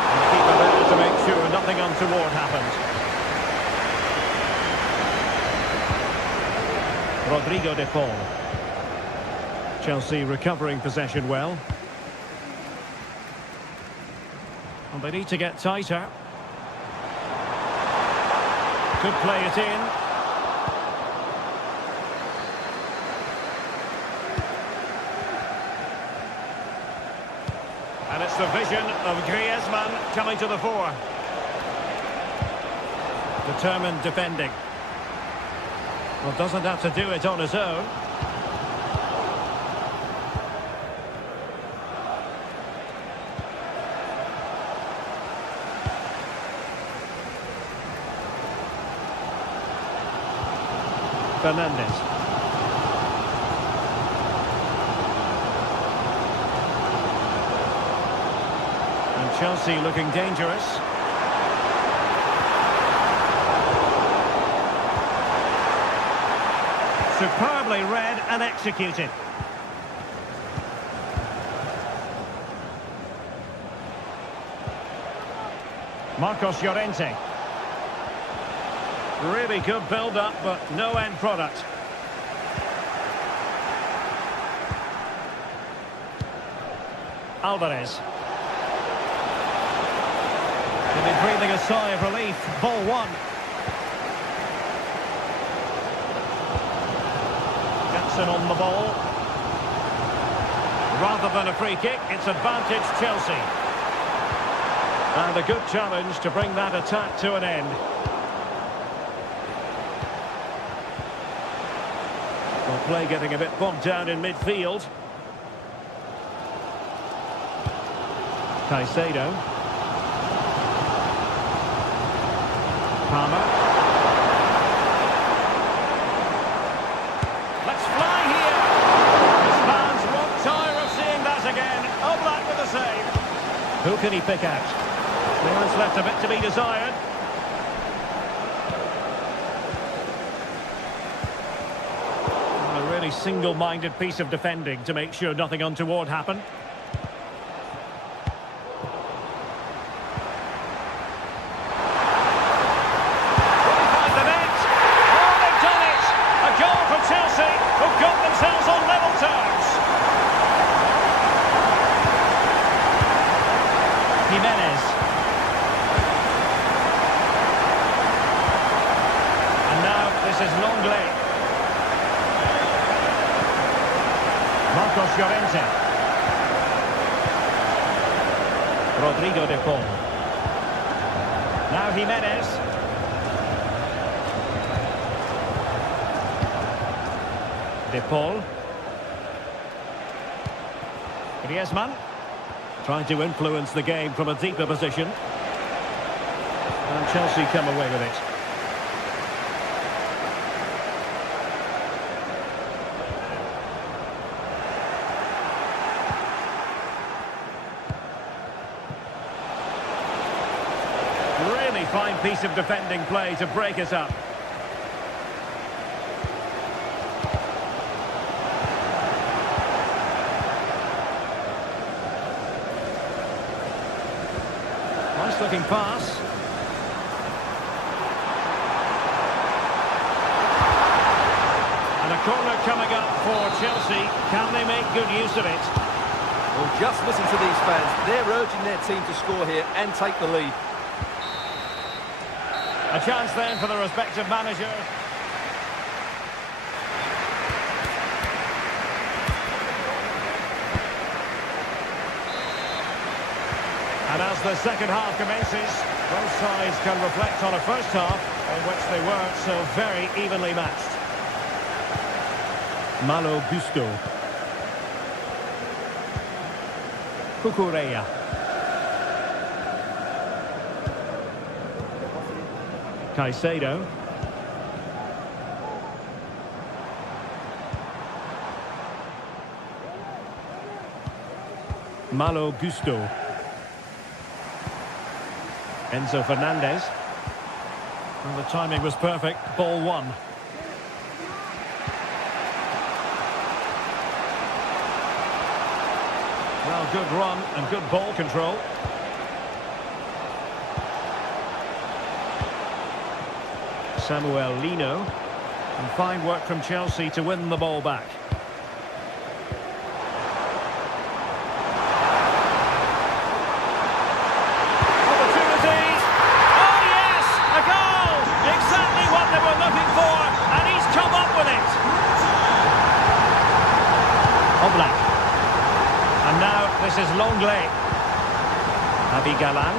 And the keeper there to make sure nothing untoward happened. Rodrigo de Paul. Chelsea recovering possession well. And they need to get tighter. Could play it in. And it's the vision of Griezmann coming to the fore. Determined defending. Well, doesn't have to do it on his own. Fernandes. And Chelsea looking dangerous. Superbly read and executed. Marcos Llorente. Really good build-up, but no end product. Alvarez. They'll be breathing a sigh of relief. Ball one. Jackson on the ball. Rather than a free kick, it's advantage Chelsea. And a good challenge to bring that attack to an end. Well, play getting a bit bogged down in midfield. Caicedo. Palmer. Let's fly here! His fans won't tire of seeing that again. Oblak with the save. Who can he pick out? Clearance left a bit to be desired. A really single-minded piece of defending to make sure nothing untoward happened. Chelsea, who've got themselves on level terms. Marcos Llorente. Rodrigo de Paul. Now Jimenez. De Paul. Griezmann. Trying to influence the game from a deeper position. And Chelsea come away with it. Really fine piece of defending play to break us up. Nice looking pass. And a corner coming up for Chelsea. Can they make good use of it? Well, just listen to these fans. They're urging their team to score here and take the lead. A chance then for the respective managers. And as the second half commences, both sides can reflect on a first half in which they weren't so very evenly matched. Malo Gusto. Cucurella. Caicedo. Malo Gusto. Enzo Fernandez. And the timing was perfect. Ball one. Well, good run and good ball control. Samuel Lino. And fine work from Chelsea to win the ball back. And now this is Longley. Abigalan.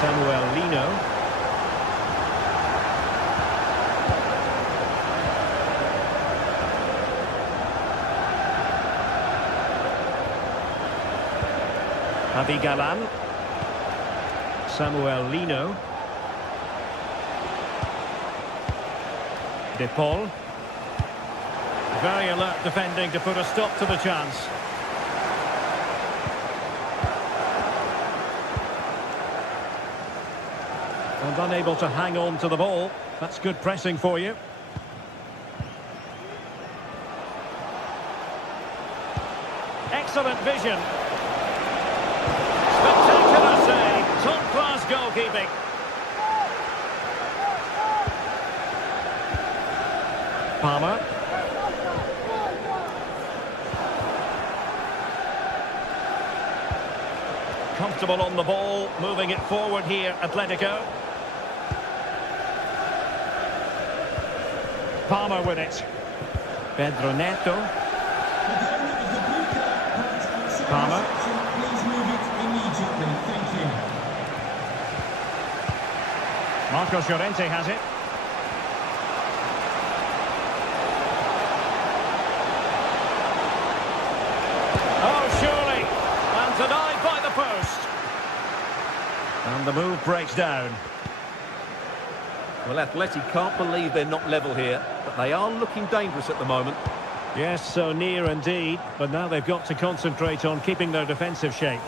Samuel Lino. Abigalan. Samuel Lino. De Paul. Very alert defending to put a stop to the chance. And unable to hang on to the ball. That's good pressing for you. Excellent vision. Spectacular save. Top-class goalkeeping. Palmer. Comfortable on the ball, moving it forward here, Atletico. Palmer with it. Pedro Neto. Palmer. Please move it immediately. Thank you. Marcos Llorente has it. Oh, surely. And denied by the post. And the move breaks down. Well, Athletic can't believe they're not level here, but they are looking dangerous at the moment. Yes, so near indeed, but now they've got to concentrate on keeping their defensive shape.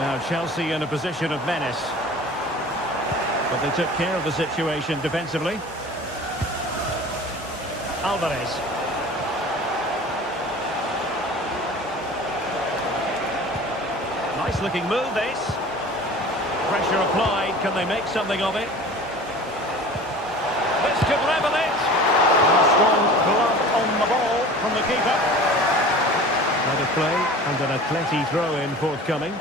Now Chelsea in a position of menace. But they took care of the situation defensively. Alvarez. Nice looking move this. Pressure applied, can they make something of it? This could level it. A strong glove on the ball from the keeper. Out of play and an Atleti throw-in forthcoming.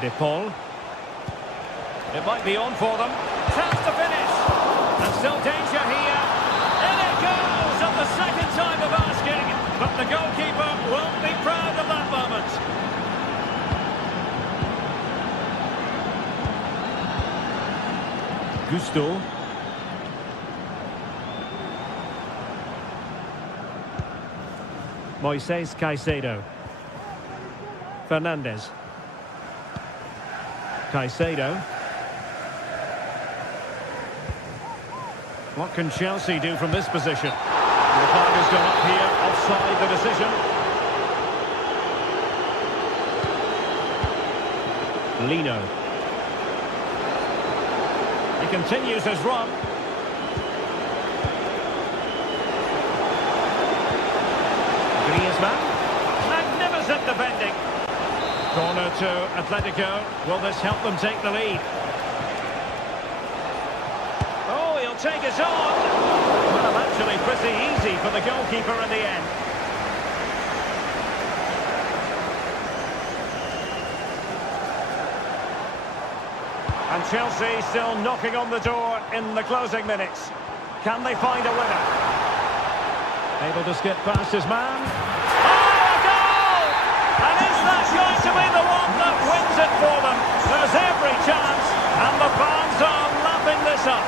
De Paul. It might be on for them. chance to finish. And still danger here. In it goes at the second time of asking. But the goalkeeper won't be proud of that moment. Gusto. Moises Caicedo. Fernandez. Caicedo. What can Chelsea do from this position? The flag has gone up here, offside the decision. Lino. He continues his run. Griezmann. Magnificent defending. Corner to Atletico. Will this help them take the lead? Oh, he'll take it on. Well, actually pretty easy for the goalkeeper in the end. And Chelsea still knocking on the door in the closing minutes. Can they find a winner? Able to skip past his man. Oh, a goal! And is that going to be the one that wins it for them? There's every chance, and the fans are lapping this up.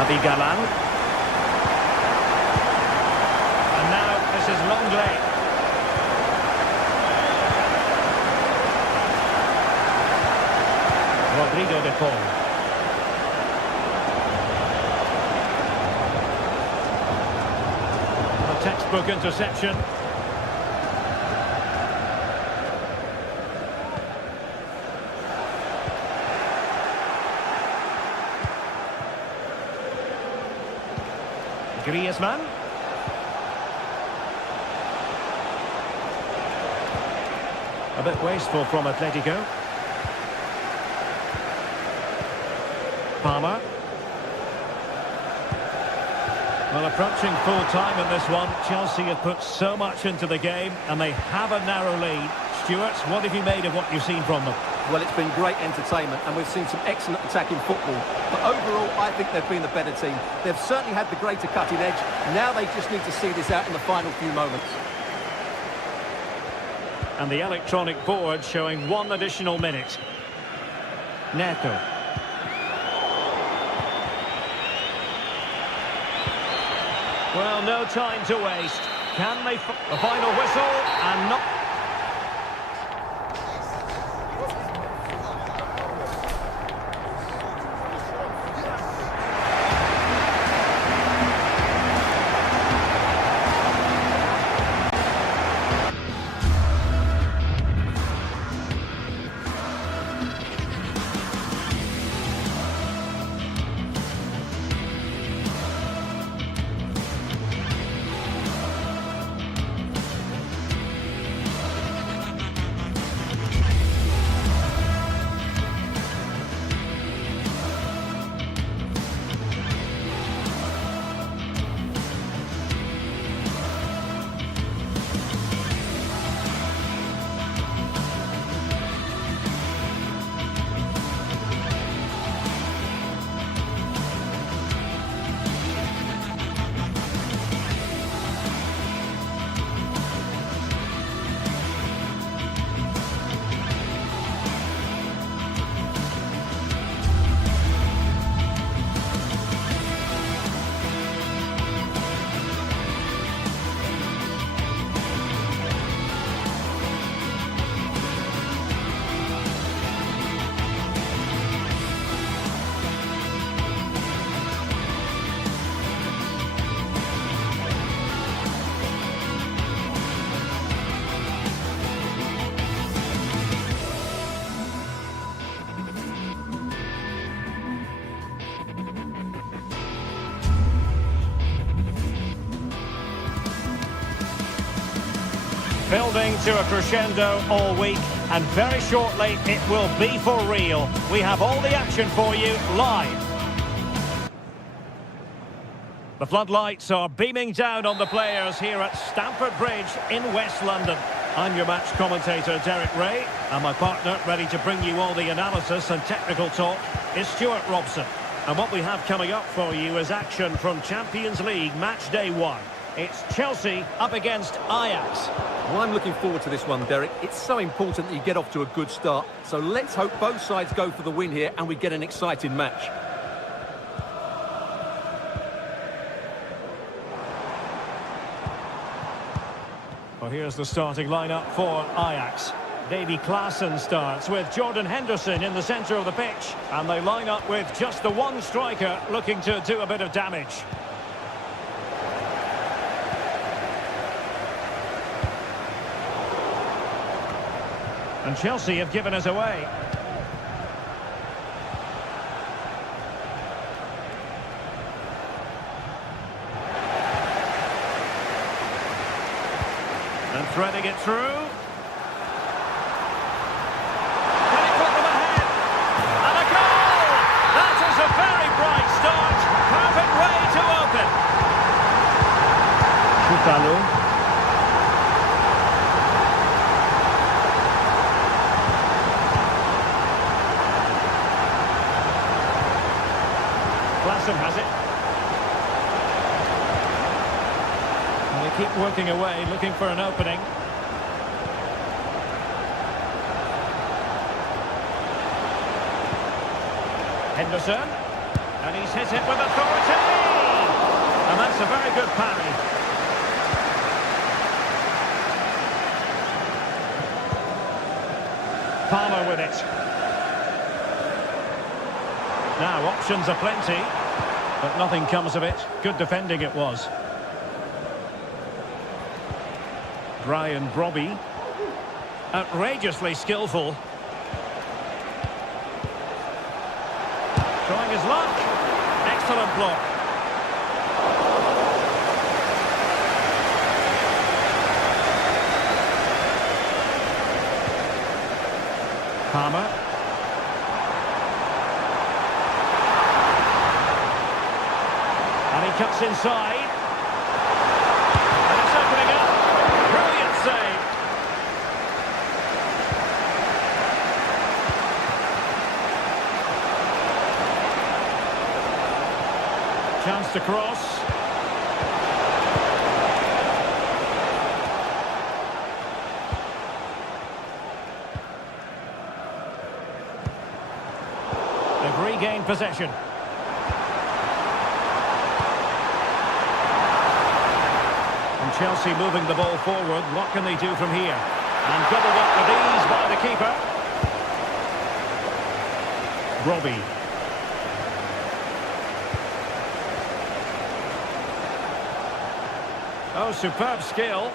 Abi Galan. And now this is Longley. Rodrigo de Paul. A textbook interception. Griezmann. A bit wasteful from Atletico. Palmer. Well, approaching full time in this one. Chelsea have put so much into the game and they have a narrow lead. Stuart, what have you made of what you've seen from them? Well, it's been great entertainment and we've seen some excellent attacking football. But overall, I think they've been the better team. They've certainly had the greater cutting edge. Now they just need to see this out in the final few moments. And the electronic board showing one additional minute. Neto. Well, no time to waste. Can they... The final whistle and not... Building to a crescendo all week, and very shortly it will be for real. We have all the action for you live. The floodlights are beaming down on the players here at Stamford Bridge in West London. I'm your match commentator, Derek Ray, and my partner ready to bring you all the analysis and technical talk. is Stuart Robson. And what we have coming up for you is action from Champions League match day 1. It's Chelsea up against Ajax. Well, I'm looking forward to this one, Derek. It's so important that you get off to a good start. So let's hope both sides go for the win here and we get an exciting match. Well, here's the starting lineup for Ajax. Davy Klaassen starts with Jordan Henderson in the centre of the pitch. And they line up with just the one striker looking to do a bit of damage. And Chelsea have given us away. And threading it through. Can he put them ahead? And a goal! That is a very bright start. Perfect way to open. Chutalo. Klaassen has it. And they keep working away, looking for an opening. Henderson. And he's hit it with authority. And that's a very good parry. Palmer with it. Now, options are plenty, but nothing comes of it. Good defending it was. Brian Brobby. Outrageously skillful. Trying his luck. Excellent block. Palmer. Cuts inside. And it's opening up. Brilliant save. Chance to cross. They've regained possession. Chelsea moving the ball forward. What can they do from here? And doubled up with ease by the keeper. Robbie. Oh, superb skill.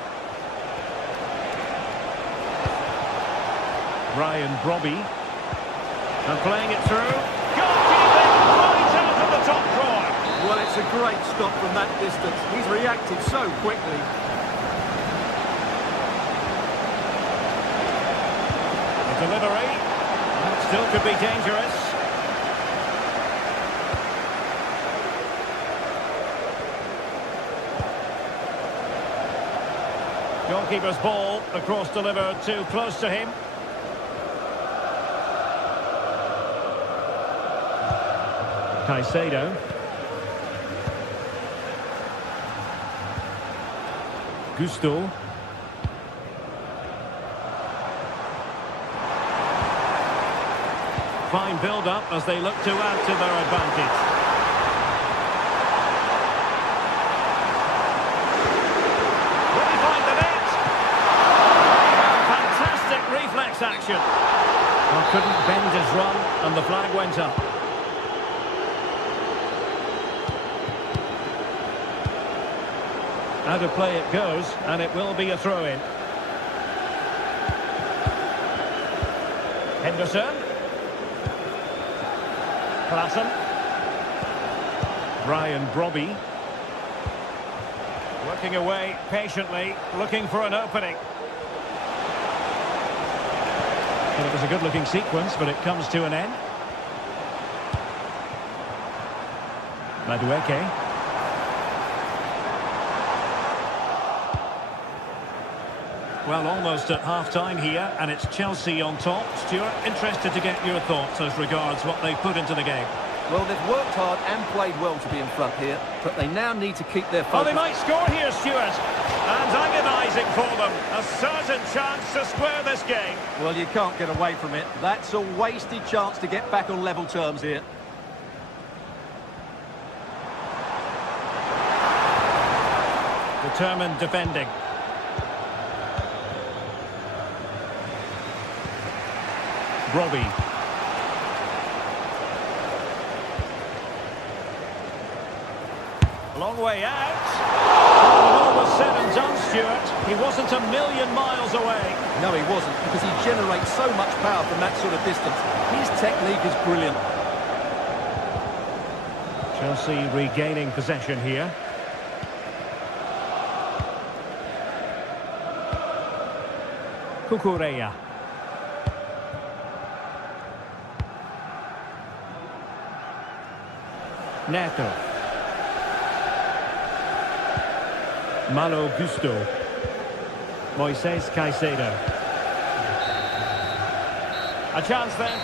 Brian Brobby. And playing it through. Goalkeeping right out of the top drawer. Well, it's a great stop from that distance. He's reacted so quickly. The delivery. That still could be dangerous. Goalkeeper's ball. The cross delivered too close to him. Caicedo. Gusto. Fine build-up as they look to add to their advantage. Will he find the net? Fantastic reflex action. Well, couldn't bend his run and the flag went up. Out of play it goes, and it will be a throw-in. Henderson. Klaassen. Brian Brobby. Working away patiently, looking for an opening. And it was a good-looking sequence, but it comes to an end. Madueke. Well, almost at half-time here, and it's Chelsea on top. Stuart, interested to get your thoughts as regards what they put into the game. Well, they've worked hard and played well to be in front here, but they now need to keep their focus. Oh, they might score here, Stuart. And agonising for them. A certain chance to square this game. Well, you can't get away from it. That's a wasted chance to get back on level terms here. Determined defending. Robbie. Long way out. When all was said and done, Stuart, he wasn't a million miles away. No, he wasn't, because he generates so much power from that sort of distance. His technique is brilliant. Chelsea regaining possession here. Cucurella. Neto. Malo Gusto. Moises Caicedo. A chance then.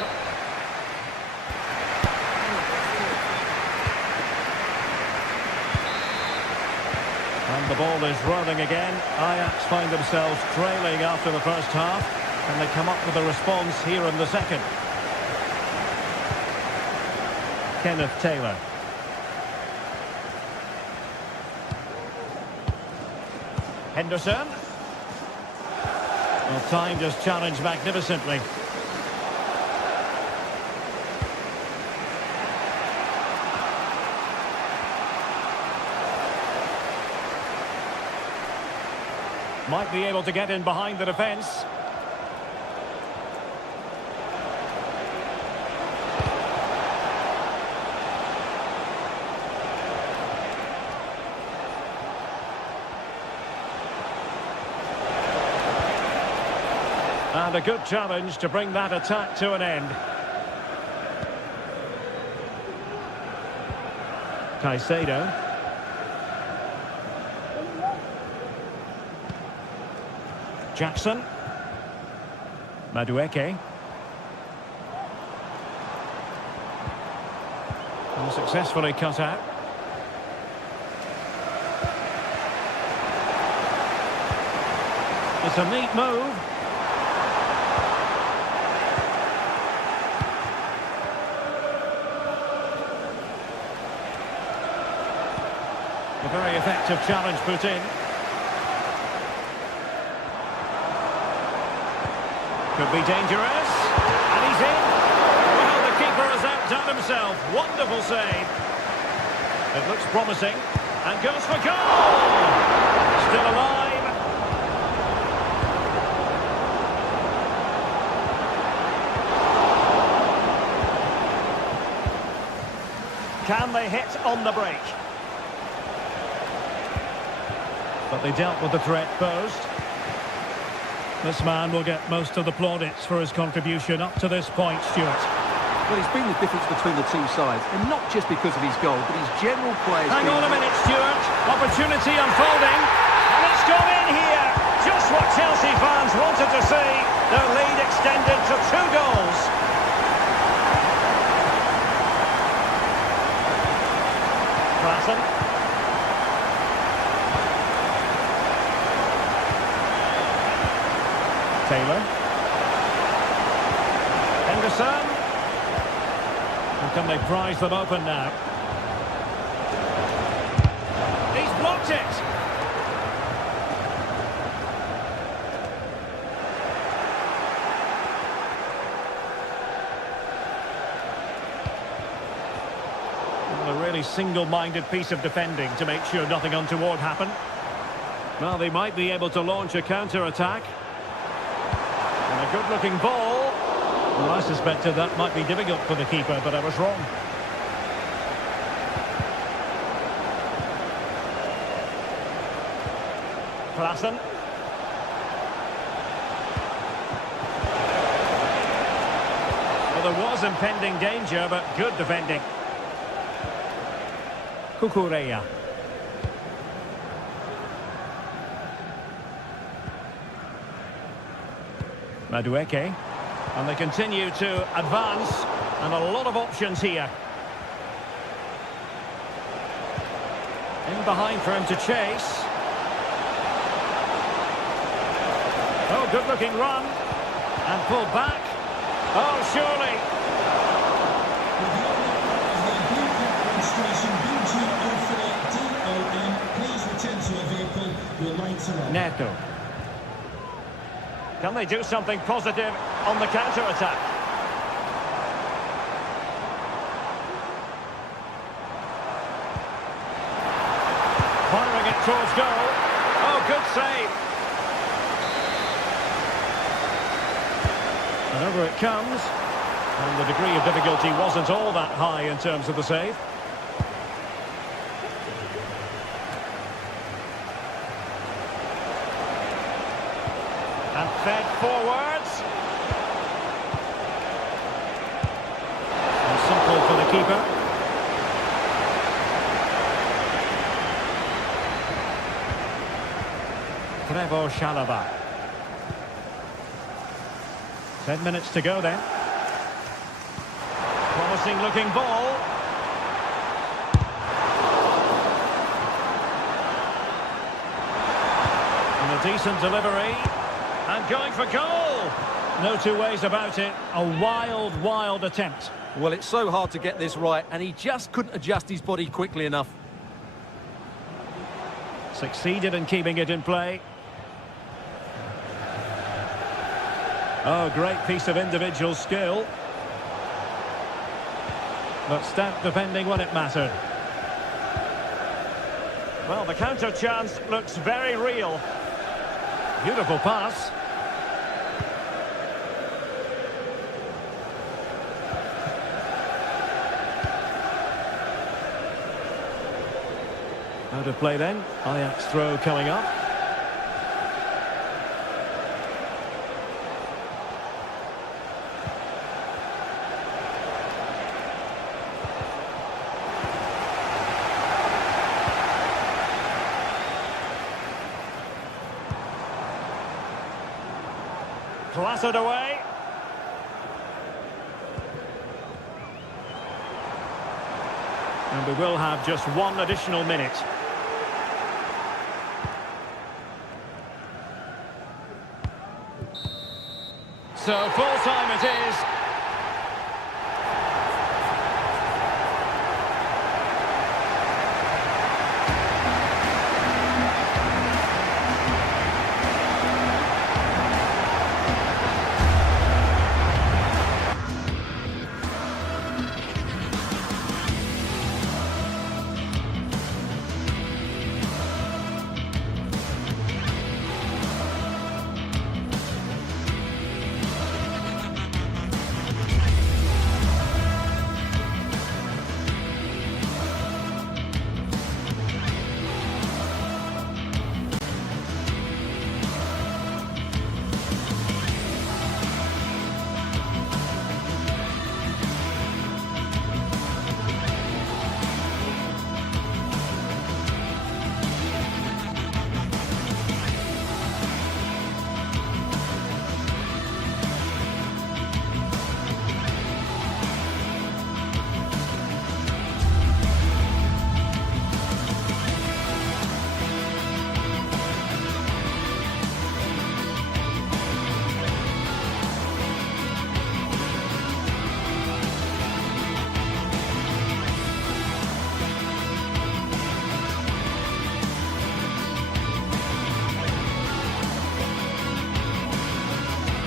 And the ball is rolling again. Ajax find themselves trailing after the first half. And they come up with a response here in the second. Kenneth Taylor. Henderson. Well, time just challenged magnificently. Might be able to get in behind the defence. And a good challenge to bring that attack to an end. Caicedo. Jackson. Madueke. And successfully cut out. It's a neat move. A very effective challenge put in. Could be dangerous. And he's in. Well, the keeper has outdone himself. Wonderful save. It looks promising. And goes for goal. Still alive. Can they hit on the break? But they dealt with the threat posed. This man will get most of the plaudits for his contribution up to this point, Stuart. Well, he's been the difference between the two sides, and not just because of his goal, but his general play. Hang on a minute, Stuart. Opportunity unfolding. And it's gone in here. Just what Chelsea fans wanted to see. Their lead extended to 2 goals. Klassen. Taylor. Henderson. And can they prize them open now? He's blocked it. A really single-minded piece of defending to make sure nothing untoward happened. Well, they might be able to launch a counter-attack. And a good-looking ball. Well, I suspected that might be difficult for the keeper, but I was wrong. Klassen. Well, there was impending danger, but good defending. Cucurella. Madueke. And they continue to advance, and a lot of options here. In behind for him to chase. Oh, good-looking run. And pulled back. Oh, surely. Neto. Can they do something positive on the counter-attack? Firing it towards goal. Oh, good save. And over it comes. And the degree of difficulty wasn't all that high in terms of the save. And fed forwards. And simple for the keeper. Trevoh Chalobah. 10 minutes to go then. Promising looking ball. And a decent delivery. And going for goal. No two ways about it. A wild, wild attempt. Well, it's so hard to get this right, and he just couldn't adjust his body quickly enough. Succeeded in keeping it in play. Oh, great piece of individual skill. But stat defending when it mattered. Well, the counter chance looks very real. Beautiful pass. Out of play then. Ajax throw coming up. Clattered away. And we will have just one additional minute. So full time it is.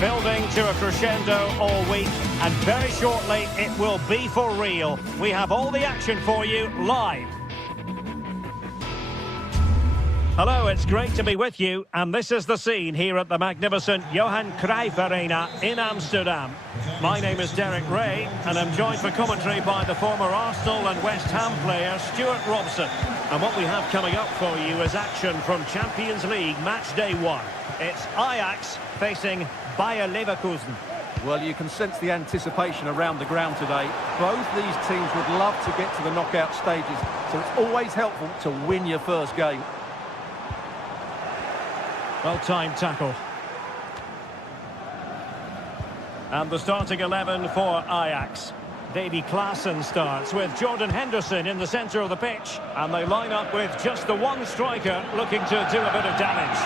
Building to a crescendo all week, and very shortly it will be for real. We have all the action for you live. Hello, it's great to be with you, and this is the scene here at the magnificent Johan Cruyff Arena in Amsterdam. My name is Derek Ray, and I'm joined for commentary by the former Arsenal and West Ham player Stuart Robson. And what we have coming up for you is action from Champions League match day 1. It's Ajax facing Bayer Leverkusen. Well, you can sense the anticipation around the ground today. Both these teams would love to get to the knockout stages, so it's always helpful to win your first game. Well-timed tackle. And the starting 11 for Ajax. Davy Klaassen starts with Jordan Henderson in the centre of the pitch. And they line up with just the one striker looking to do a bit of damage.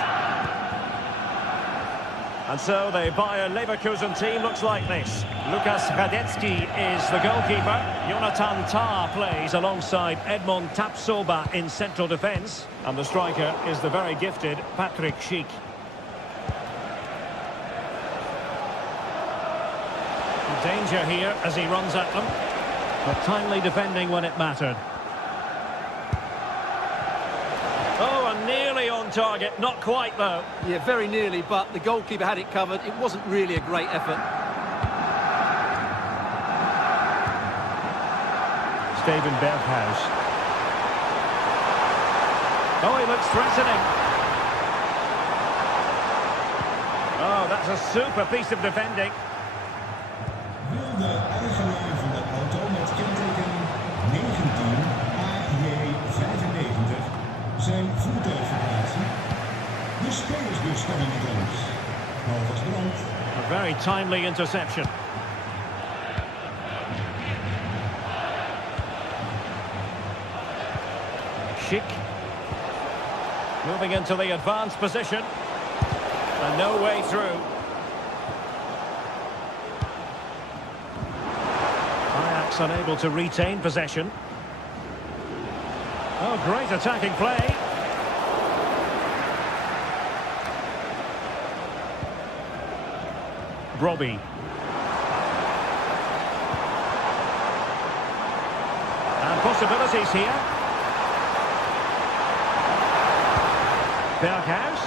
And so the Bayer Leverkusen team looks like this. Lukas Radetzky is the goalkeeper. Jonathan Tah plays alongside Edmond Tapsoba in central defence. And the striker is the very gifted Patrick Schick. Danger here as he runs at them. But timely defending when it mattered. Oh, and nearly on target. Not quite, though. Yeah, very nearly, but the goalkeeper had it covered. It wasn't really a great effort. Steven Berghuis. Oh, he looks threatening. Oh, that's a super piece of defending. Wil de eigenaar van de auto met kenteken 19 AJ95 zijn voertuig verplaatsen? De spelersbus kan er niet langs. Alvast bedankt. A very timely interception. Schick. Moving into the advanced position. And no way through. Ajax unable to retain possession. Oh, great attacking play. Robbie. And possibilities here. Berghuis.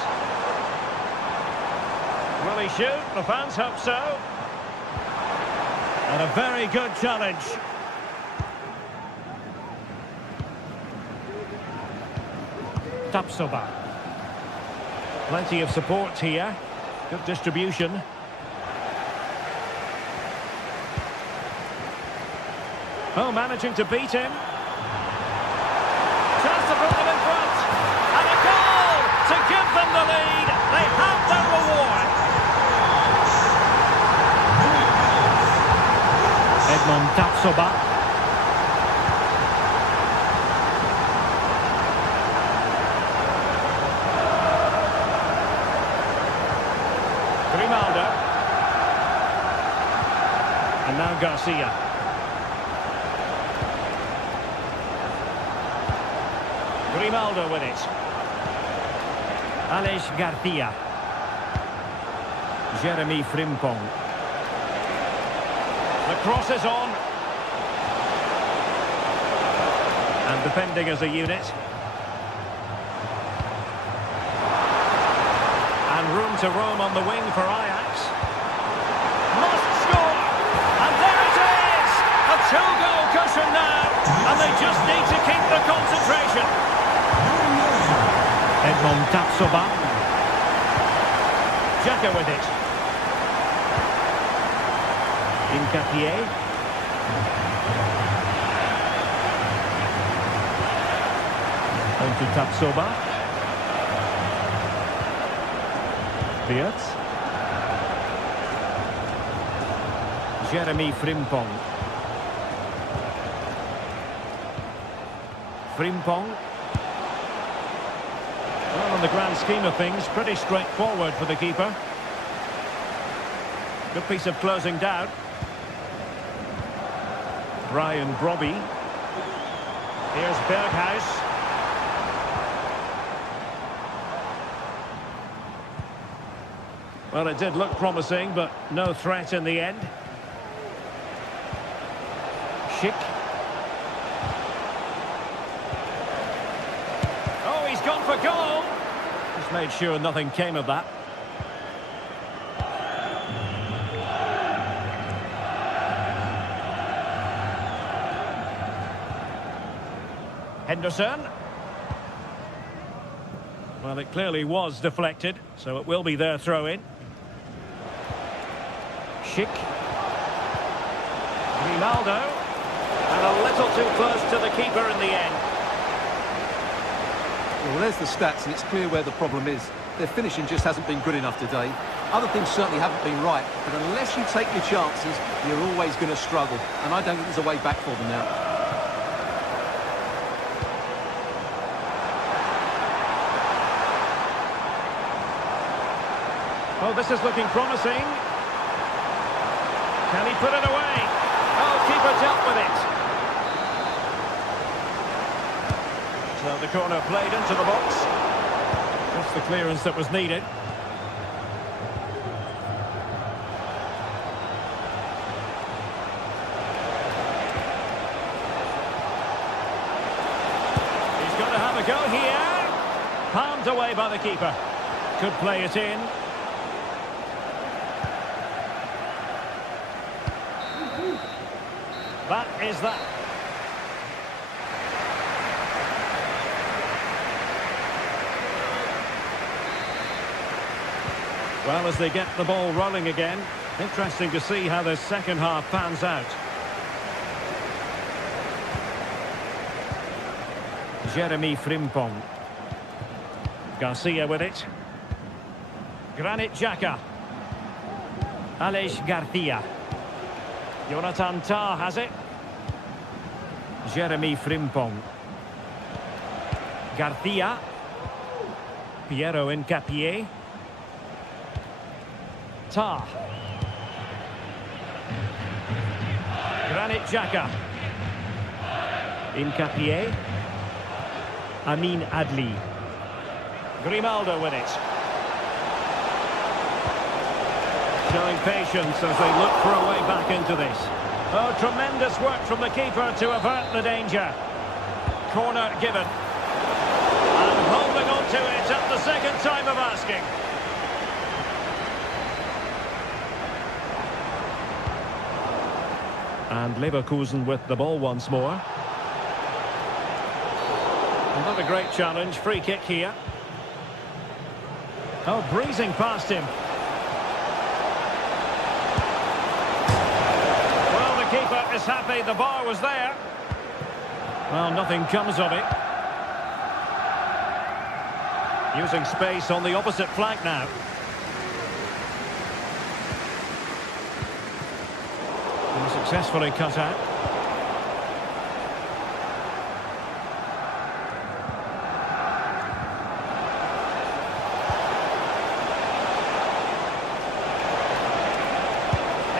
Will he shoot? The fans hope so. And a very good challenge. Tapsoba. Plenty of support here. Good distribution. Oh, managing to beat him. Chance to put them in front. And a goal to give them the lead. They have their reward. Edmond Tapsoba. Grimaldo. And now Garcia. Grimaldo with it. Aleix Garcia. Jeremy Frimpong. The cross is on. And defending as a unit. And room to roam on the wing for Ajax. Must score! And there it is! A two-goal cushion now. And they just need to keep the concentration. Edmond Tapsoba. Xhaka with it. Incapié. On to Tapsoba. Beert. Jeremy Frimpong. Frimpong. Well, on the grand scheme of things, pretty straightforward for the keeper. Good piece of closing down. Brian Brobby. Here's Berghuis. Well, it did look promising, but no threat in the end. Schick. Oh, he's gone for goal. Just made sure nothing came of that. Henderson. Well, it clearly was deflected, so it will be their throw-in. Schick. Grimaldo. And a little too close to the keeper in the end. Well, there's the stats, and it's clear where the problem is. Their finishing just hasn't been good enough today. Other things certainly haven't been right, but unless you take your chances, you're always going to struggle. And I don't think there's a way back for them now. Oh, this is looking promising. Can he put it away? Oh, keeper dealt with it. So the corner played into the box. Just the clearance that was needed. He's got to have a go here. Palmed away by the keeper. Could play it in. That is that. Well, as they get the ball rolling again, interesting to see how the second half pans out. Jeremy Frimpong. Garcia with it. Granit Xhaka. Aleix Garcia. Jonathan Tah has it. Jeremy Frimpong. Garcia. Piero Hincapié. Tah. Granit Xhaka. Hincapié. Amin Adli. Grimaldo with it. Showing patience as they look for a way back into this. Oh, tremendous work from the keeper to avert the danger. Corner given. And holding on to it at the second time of asking. And Leverkusen with the ball once more. Another great challenge. Free kick here. Oh, breezing past him. Keeper is happy the bar was there. Well, nothing comes of it. Using space on the opposite flank now. And successfully cut out.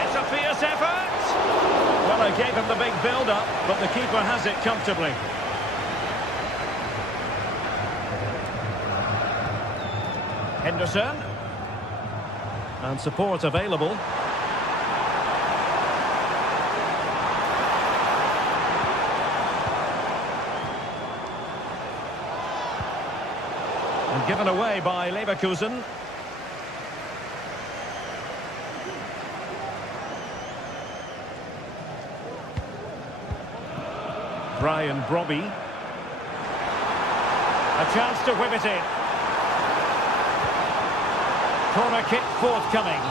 It's a fierce effort. Well, they gave him the big build-up, but the keeper has it comfortably. Henderson. And support available. And given away by Leverkusen. Brian Brobby. A chance to whip it in. Corner kick forthcoming.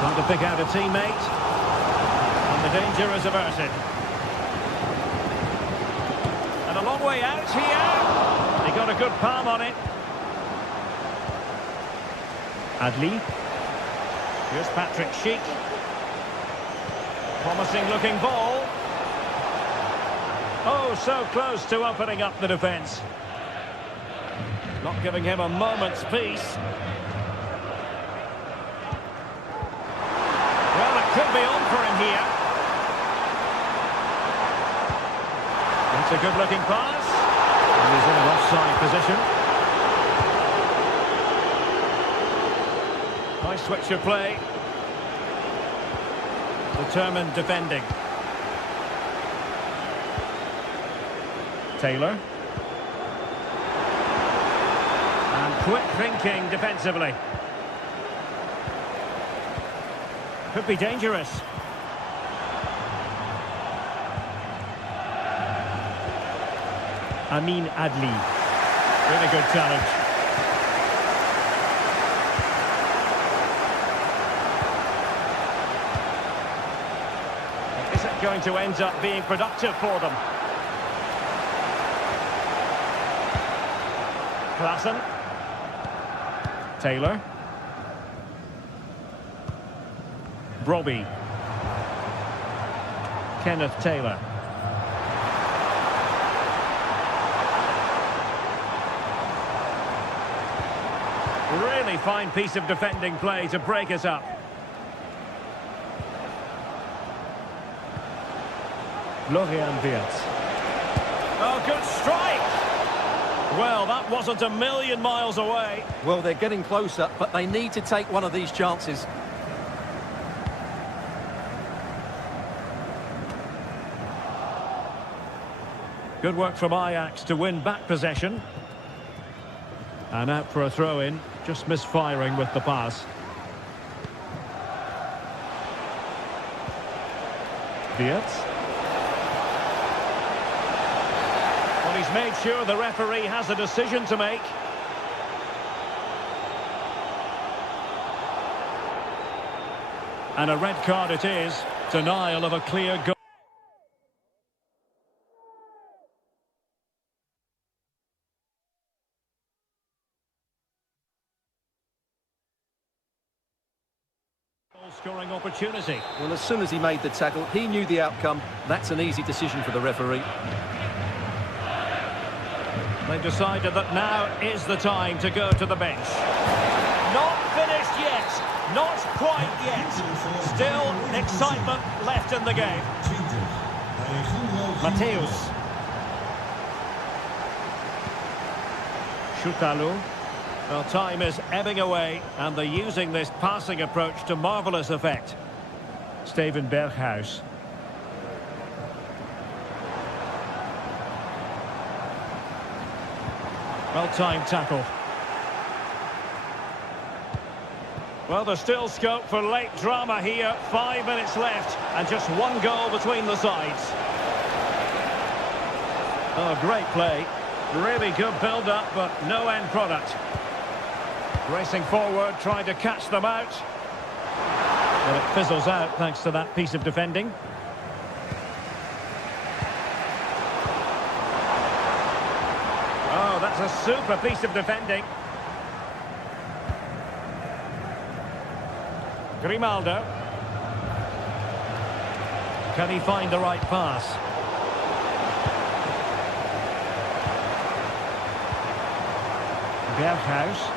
Trying to pick out a teammate. And the danger is averted. And a long way out here. He got a good palm on it. Adli. Here's Patrick Schick. Promising looking ball. Oh, so close to opening up the defence. Not giving him a moment's peace. Well, it could be on for him here. It's a good-looking pass. And he's in an offside position. Nice switch of play. Determined defending. Taylor. And quick thinking defensively. Could be dangerous. Amin Adli. Really good challenge. Is it going to end up being productive for them? Klassen. Taylor. Brobbey. Kenneth Taylor. Really fine piece of defending play to break us up. Florian Wirtz. Oh, good strike! Well, that wasn't a million miles away. Well, they're getting closer, but they need to take one of these chances. Good work from Ajax to win back possession. And out for a throw-in, just misfiring with the pass. Wirtz. Well, he's made sure the referee has a decision to make. And a red card it is. Denial of a clear goal. Scoring opportunity. Well, as soon as he made the tackle, he knew the outcome. That's an easy decision for the referee. They've decided that now is the time to go to the bench. Not finished yet. Not quite yet. Still excitement left in the game. Mateus. Chutalu. Well, time is ebbing away, and they're using this passing approach to marvellous effect. Steven Berghuis. Well-timed tackle. Well, there's still scope for late drama here. 5 minutes left, and just one goal between the sides. Oh, great play. Really good build-up, but no end product. Racing forward, trying to catch them out. Well, it fizzles out thanks to that piece of defending. Oh, that's a super piece of defending. Grimaldo. Can he find the right pass? Berghuis.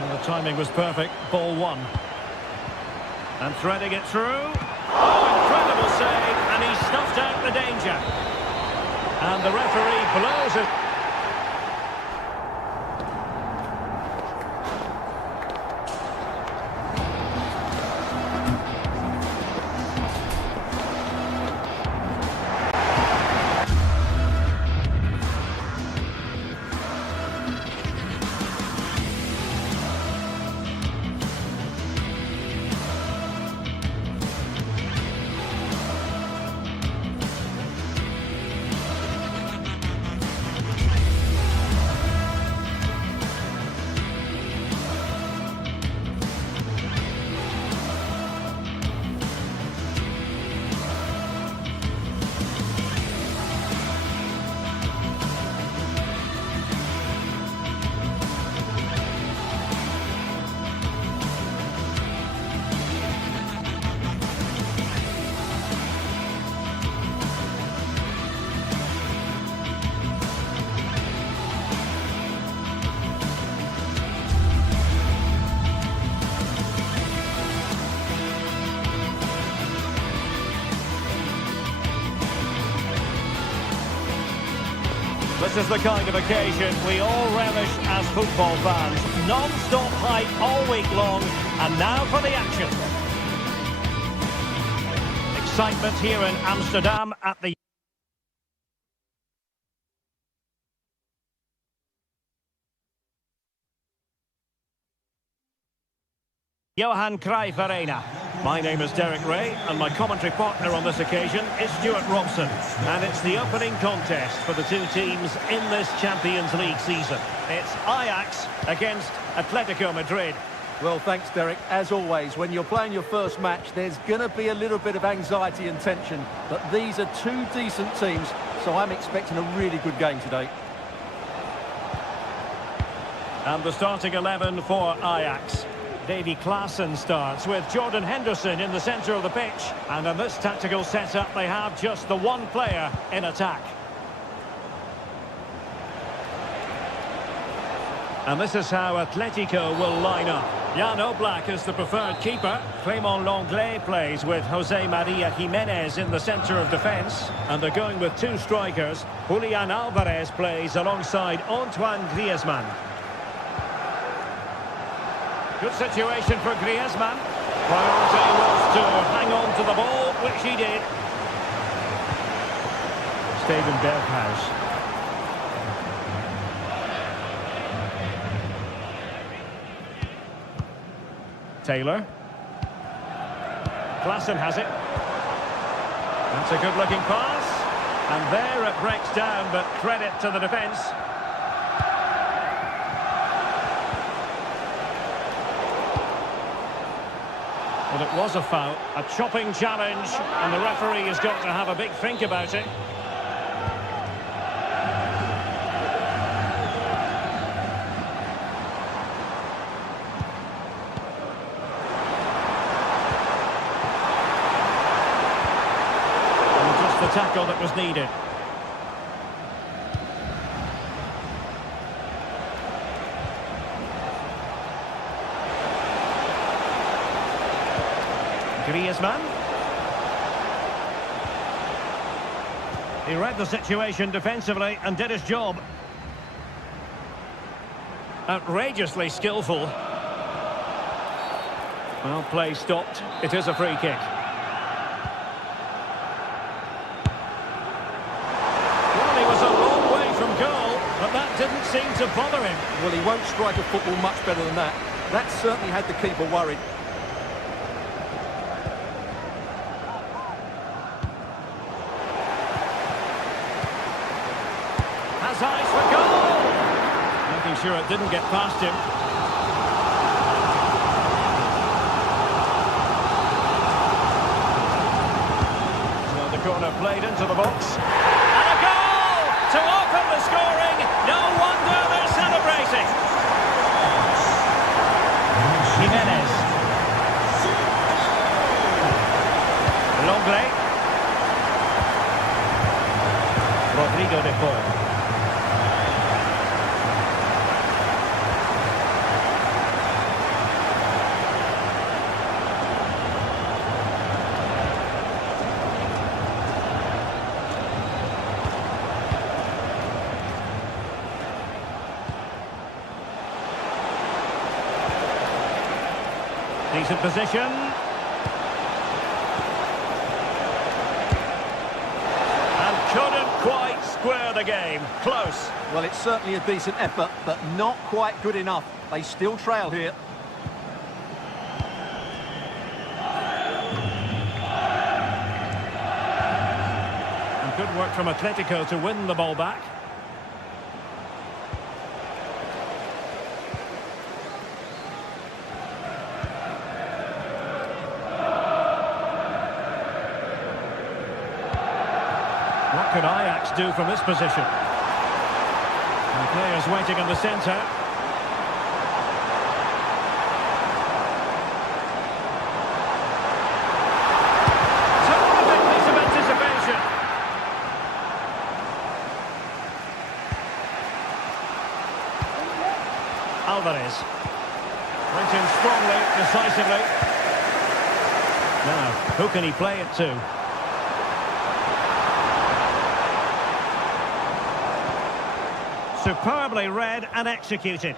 Well, the timing was perfect. Ball one. And threading it through. Oh, incredible save. And he snuffed out the danger. And the referee blows it. This is the kind of occasion we all relish as football fans. Non-stop hype all week long, and now for the action. Excitement here in Amsterdam at the Johan Cruyff Arena. My name is Derek Ray, and my commentary partner on this occasion is Stuart Robson. And it's the opening contest for the two teams in this Champions League season. It's Ajax against Atletico Madrid. Well, thanks, Derek. As always, when you're playing your first match, there's going to be a little bit of anxiety and tension. But these are two decent teams, so I'm expecting a really good game today. And the starting 11 for Ajax. Davy Klaassen starts with Jordan Henderson in the centre of the pitch. And in this tactical setup, they have just the one player in attack. And this is how Atletico will line up. Jan Oblak is the preferred keeper. Clément Lenglet plays with Jose Maria Jimenez in the centre of defence. And they're going with two strikers. Julian Alvarez plays alongside Antoine Griezmann. Good situation for Griezmann. Priority was to hang on to the ball, which he did. Steven Berghuis. Taylor. Klaassen has it. That's a good-looking pass. And there it breaks down, but credit to the defence. Well, it was a foul, a chopping challenge, and the referee has got to have a big think about it. The tackle that was needed. Griezmann. He read the situation defensively and did his job. Outrageously skillful. Well, play stopped. It is a free kick. But that didn't seem to bother him. Well, he won't strike a football much better than that. That certainly had the keeper worried. Has eyes for goal! Making sure it didn't get past him. So the corner played into the box. And a goal to open the scoring! No wonder they're celebrating. Jimenez. Lenglet. Rodrigo de Paul. Decent position. And couldn't quite square the game. Close. Well, it's certainly a decent effort, but not quite good enough. They still trail here. And good work from Atletico to win the ball back. What could Ajax do from this position? And players waiting in the centre. Terrific piece of anticipation. Alvarez. Went in strongly, decisively. Now, who can he play it to? Superbly read and executed.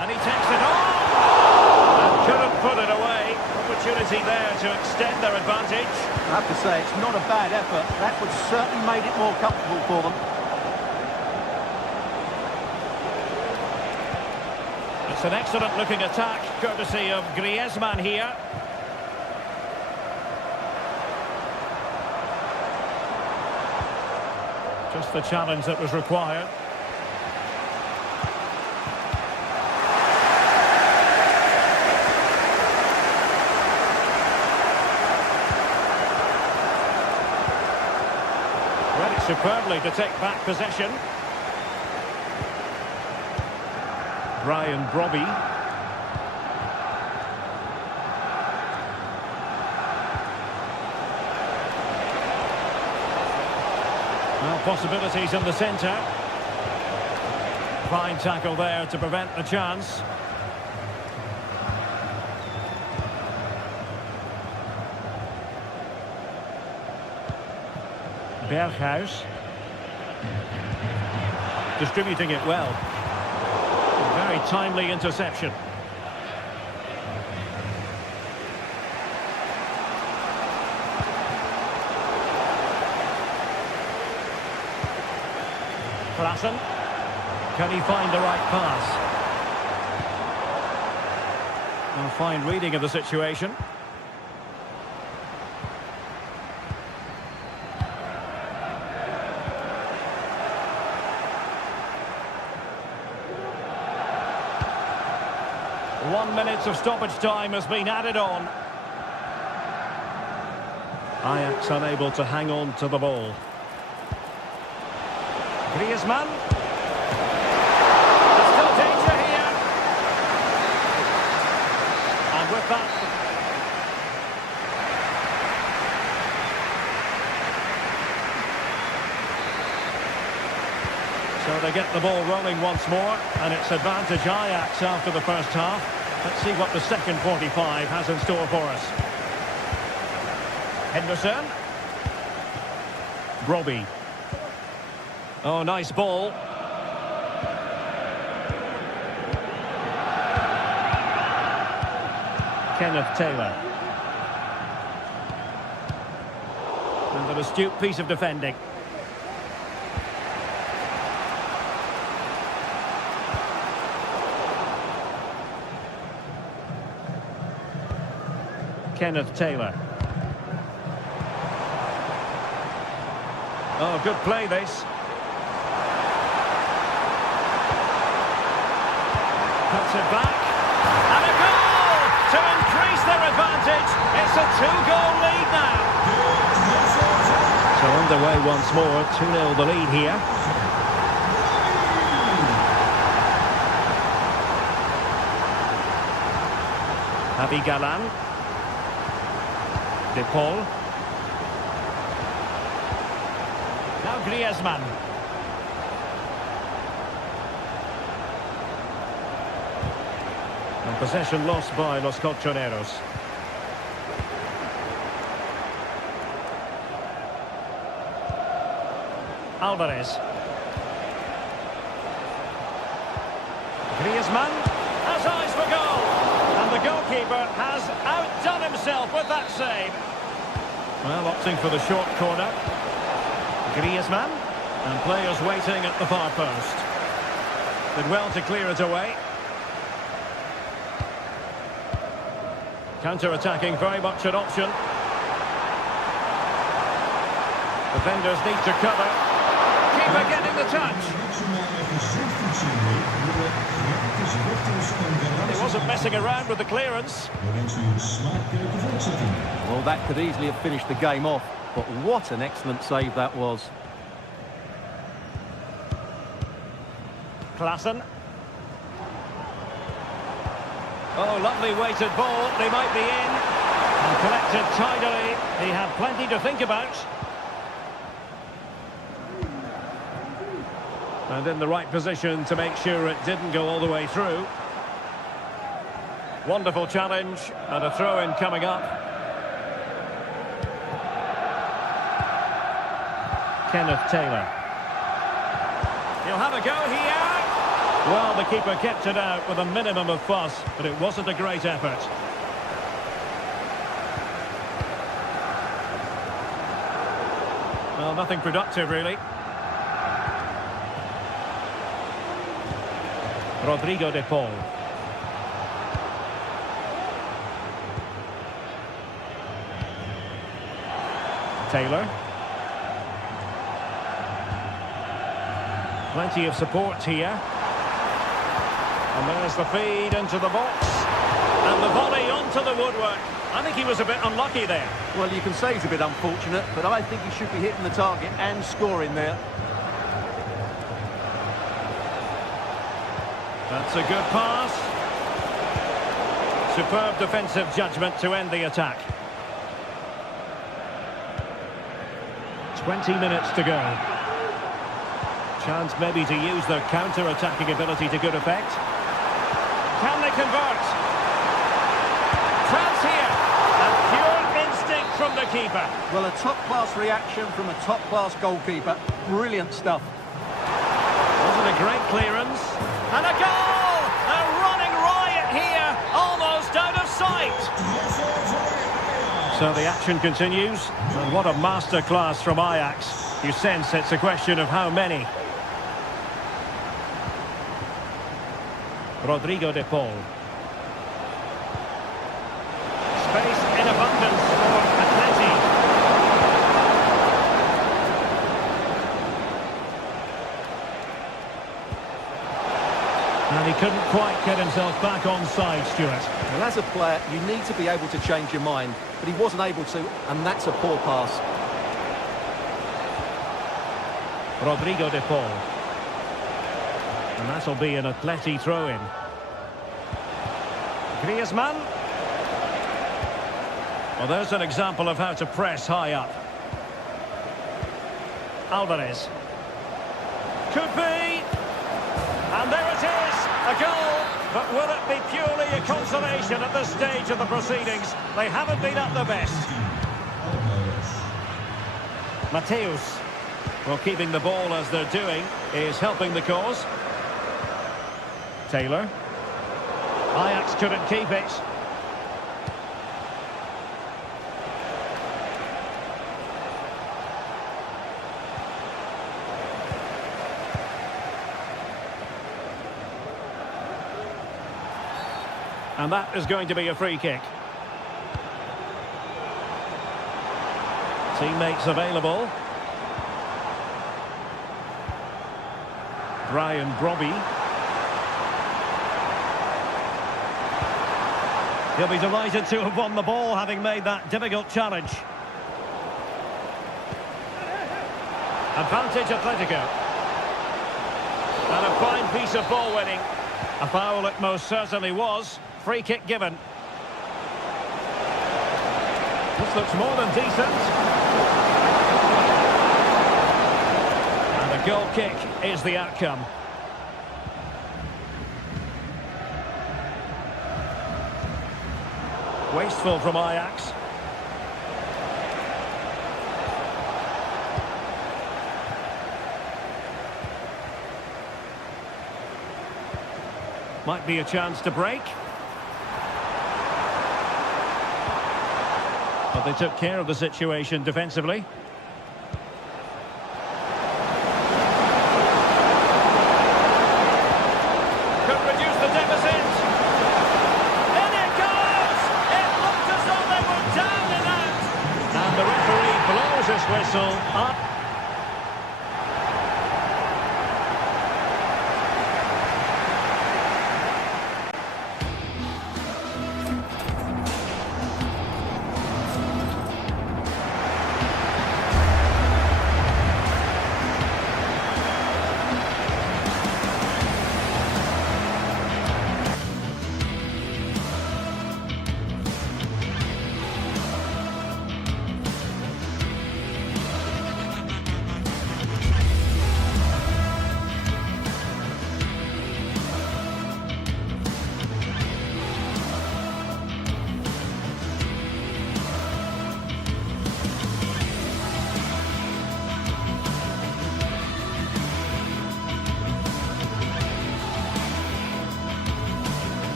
And he takes it on! And couldn't put it away. Opportunity there to extend their advantage. I have to say, it's not a bad effort. That would certainly made it more comfortable for them. It's an excellent looking attack, courtesy of Griezmann here. Just the challenge that was required. superbly to take back possession. Brian Brobby. Well, possibilities in the centre. Fine tackle there to prevent the chance. Berghuis. Distributing it well. Very timely interception. Klassen. Can he find the right pass? A fine reading of the situation. One minute of stoppage time has been added on. Ajax unable to hang on to the ball. Griezmann. There's still danger here. And with that... So they get the ball rolling once more, and it's advantage Ajax after the first half. Let's see what the second 45 has in store for us. Henderson. Brobby. Oh, nice ball. Kenneth Taylor. And an astute piece of defending. Kenneth Taylor. Oh, good play this. Puts it back. And a goal to increase their advantage. It's a 2-goal lead now. So underway once more. 2-0 the lead here. Javi Galán. De Paul. Now Griezmann. And possession lost by Los Colchoneros. Alvarez. Griezmann has eyes for goal. And the goalkeeper has outdone himself with that save. Well, opting for the short corner. Griezmann. And players waiting at the far post. Did well to clear it away. Counter-attacking, very much an option. Defenders need to cover. Keeper getting the touch. Well, he wasn't messing around with the clearance. Well, that could easily have finished the game off, but what an excellent save that was. Klassen. Oh, lovely weighted ball. They might be in. And collected tidily. He had plenty to think about. And in the right position to make sure it didn't go all the way through. Wonderful challenge. And a throw-in coming up. Kenneth Taylor. He'll have a go here. Well, the keeper kept it out with a minimum of fuss, but it wasn't a great effort. Well, nothing productive, really. Rodrigo de Paul. Taylor. Plenty of support here. And there's the feed into the box. And the volley onto the woodwork. I think he was a bit unlucky there. Well, you can say he's a bit unfortunate, but I think he should be hitting the target and scoring there. That's a good pass. Superb defensive judgment to end the attack. 20 minutes to go. Chance maybe to use their counter-attacking ability to good effect. Can they convert? Chance here. And pure instinct from the keeper. Well, a top-class reaction from a top-class goalkeeper. Brilliant stuff. Wasn't a great clearance. And a goal! A running riot here, almost out of sight. So the action continues. And what a masterclass from Ajax. You sense it's a question of how many. Rodrigo de Paul. Space in abundance for Atleti. And he couldn't quite get himself back on side, Stuart. Well, as a player, you need to be able to change your mind, but he wasn't able to, and that's a poor pass. Rodrigo de Paul. And that'll be an Atleti throw-in. Griezmann. Well, there's an example of how to press high up. Alvarez. Could be. And there it is, a goal. But will it be purely a consolation at this stage of the proceedings? They haven't been at their best. Mateus. Well, keeping the ball as they're doing is helping the cause. Taylor. Ajax couldn't keep it. And that is going to be a free kick. Teammates available. Brian Brobby. He'll be delighted to have won the ball, having made that difficult challenge. Advantage Atletico. And a fine piece of ball winning. A foul it most certainly was. Free kick given. This looks more than decent. And a goal kick is the outcome. Wasteful from Ajax. Might be a chance to break. But they took care of the situation defensively. Could reduce the deficit. In it goes! It looked as though they were down and out. And the referee blows his whistle up.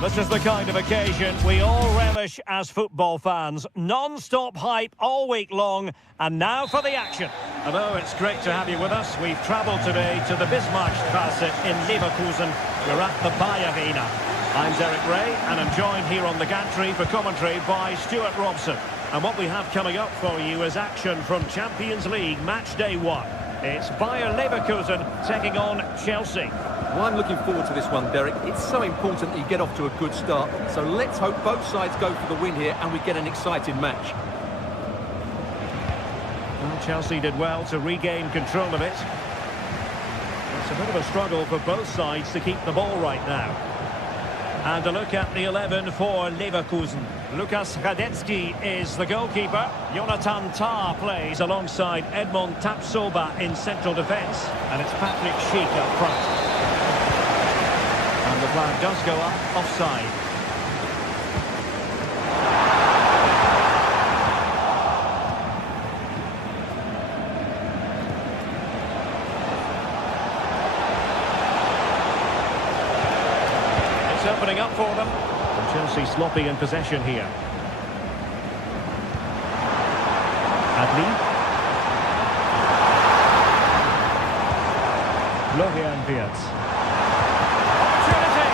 This is the kind of occasion we all relish as football fans. Non-stop hype all week long, and now for the action. Hello, it's great to have you with us. We've travelled today to the Bismarckstraße in Leverkusen. We're at the Arena. I'm Derek Ray, and I'm joined here on the gantry for commentary by Stuart Robson. And what we have coming up for you is action from Champions League match day 1. It's Bayer Leverkusen taking on Chelsea. Well, I'm looking forward to this one, Derek. It's so important that you get off to a good start. So let's hope both sides go for the win here and we get an exciting match. Well, Chelsea did well to regain control of it. It's a bit of a struggle for both sides to keep the ball right now. And a look at the 11 for Leverkusen. Lukas Radetzky is the goalkeeper. Jonathan Tah plays alongside Edmond Tapsoba in central defence. And it's Patrick Schick up front. And the flag does go up offside. Opening up for them. And Chelsea sloppy in possession here. Adli. Florian Wirtz. Opportunity.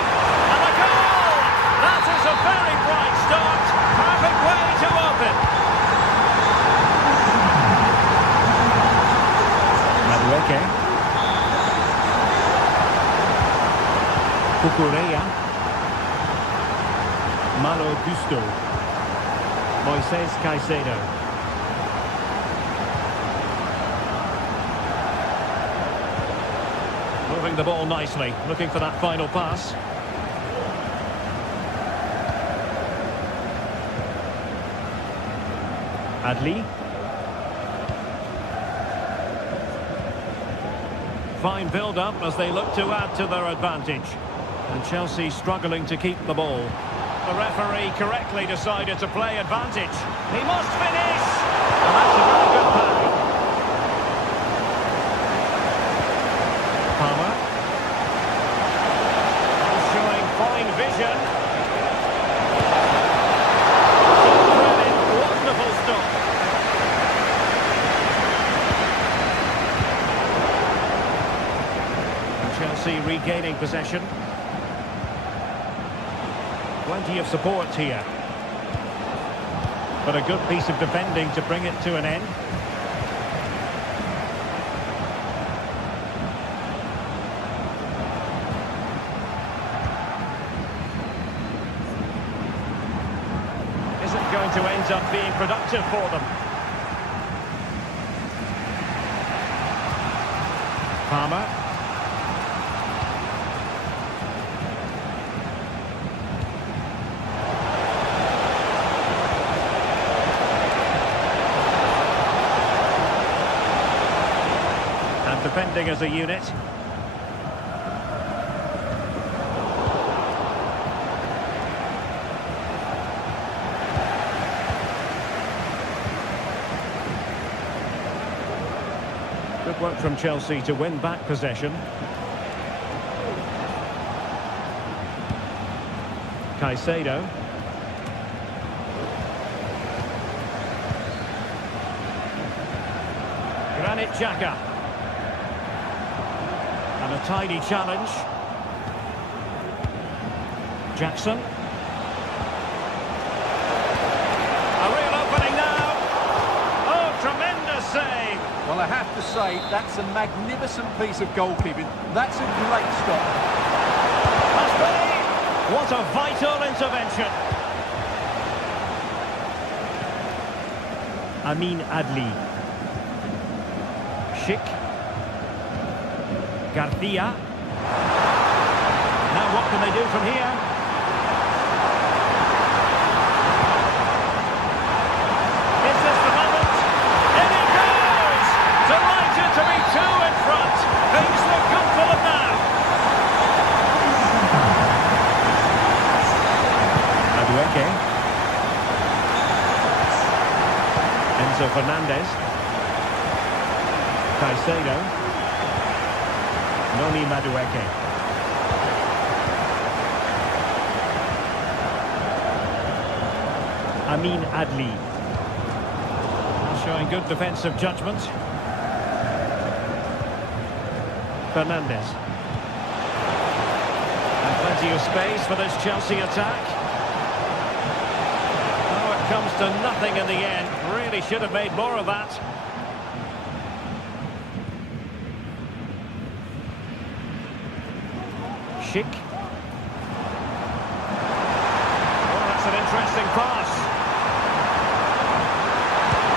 And a goal! That is a very bright start. Perfect way to open. Madueke. Cucurella. Malo Gusto. Moises Caicedo. Moving the ball nicely, looking for that final pass. Adli. Fine build-up as they look to add to their advantage. And Chelsea struggling to keep the ball. The referee correctly decided to play advantage. He must finish! And that's a very good play. Palmer. Showing fine vision. Brilliant, wonderful stop. And Chelsea regaining possession. Plenty of support here. But a good piece of defending to bring it to an end. Isn't going to end up being productive for them. Palmer. Defending as a unit. Good work from Chelsea to win back possession. Caicedo. Granit Xhaka. And a tidy challenge. Jackson. A real opening now. Oh, tremendous save. Well, I have to say, that's a magnificent piece of goalkeeping. That's a great stop. Must be. What a vital intervention. Amin Adli. Schick. Garcia. Now what can they do from here? Is this the moment? In it goes! Delighted to be two in front. Things look good for them now. Madueke. Enzo Fernandez. Caicedo. Noni Madueke. Amin Adli. Showing good defensive judgment. Fernandez. And plenty of space for this Chelsea attack. Now it comes to nothing in the end. Really should have made more of that. Schick. Oh, that's an interesting pass.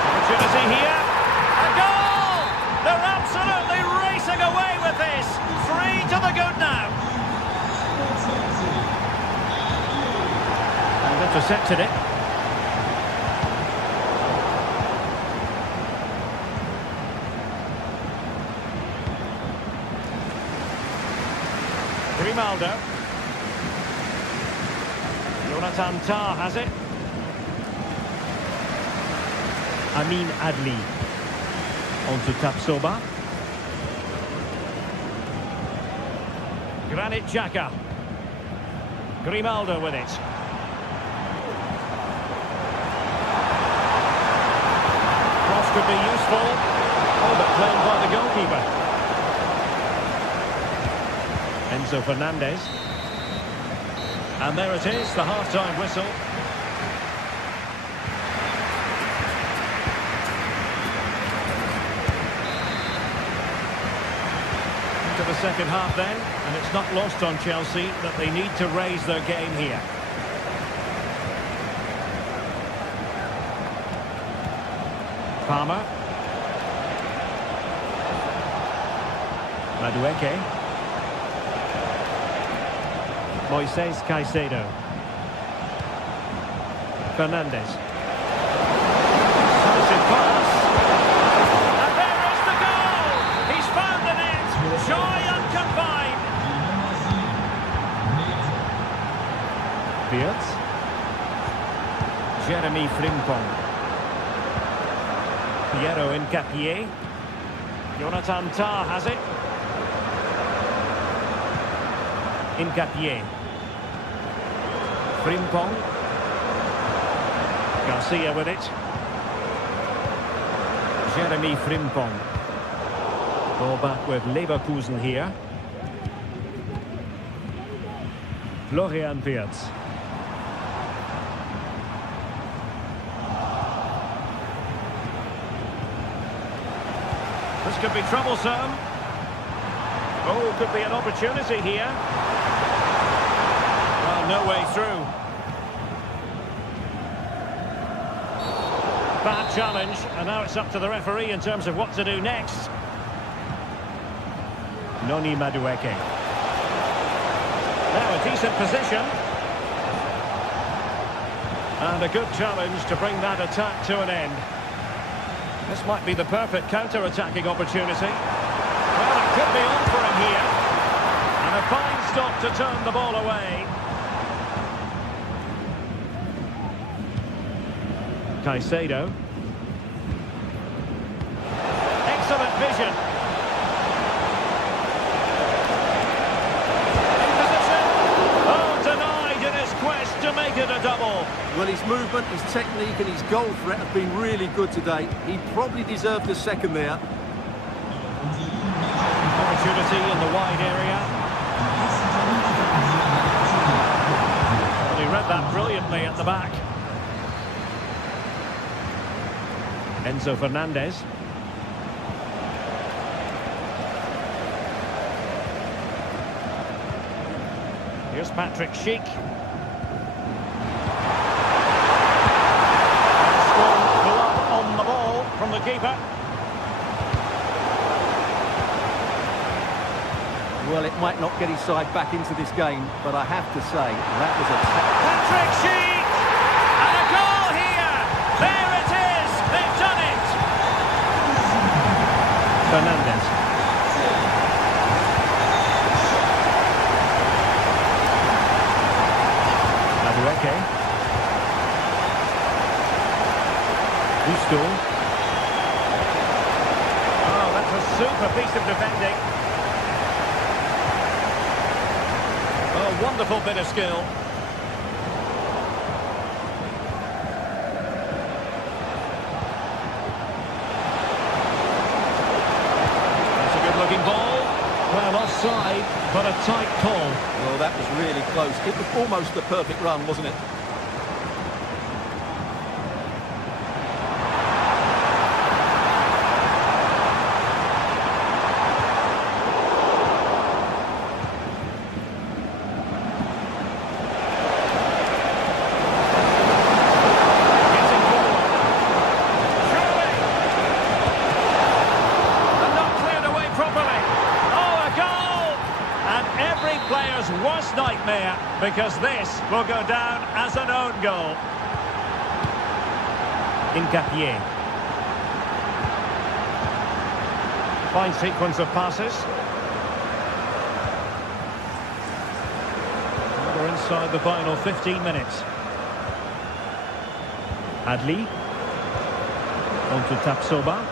Opportunity here. A goal! They're absolutely racing away with this. 3 to the good now. And intercepted it. Grimaldo. Jonathan Tah has it. Amin Adli. On to Tapsoba. Granit Xhaka. Grimaldo with it. Cross could be useful. Oh, but played by the goalkeeper. Enzo Fernandez. And there it is, the half-time whistle. Into the second half then, and it's not lost on Chelsea that they need to raise their game here. Palmer. Madueke. Moises Caicedo. Fernandez. Decisive pass. And there is the goal! He's found the net! Joy unconfined! Beards. Jeremy Frimpong. Piero Hincapié. Jonathan Tah has it. Hincapié. Frimpong. Garcia with it. Jeremy Frimpong. Ball back with Leverkusen here. Florian Wirtz. This could be troublesome. Oh, could be an opportunity here. Well, no way through. Bad challenge, and now it's up to the referee in terms of what to do next. Noni Madueke. Now a decent position. And a good challenge to bring that attack to an end. This might be the perfect counter-attacking opportunity. Well, it could be on for him here. And a fine stop to turn the ball away. Caicedo. Excellent vision. In position. Oh, denied in his quest to make it a double. Well, his movement, his technique and his goal threat have been really good today. He probably deserved a second there. Opportunity in the wide area. Well, he read that brilliantly at the back. Enzo Fernandez. Here's Patrick Schick. Strong glove on the ball from the keeper. Well, it might not get his side back into this game, but I have to say, that was a... Patrick Schick! And a goal here! There it is! They've done it! Fernandez. Madueke. Gusto. Oh, that's a super piece of defending. Oh, wonderful bit of skill. That's a good-looking ball. Well, offside, but a tight call. Well, that was really close. It was almost the perfect run, wasn't it? every player's worst nightmare, because this will go down as an own goal. Incapié. Fine sequence of passes. We're inside the final 15 minutes. Adli. On to Tapsoba.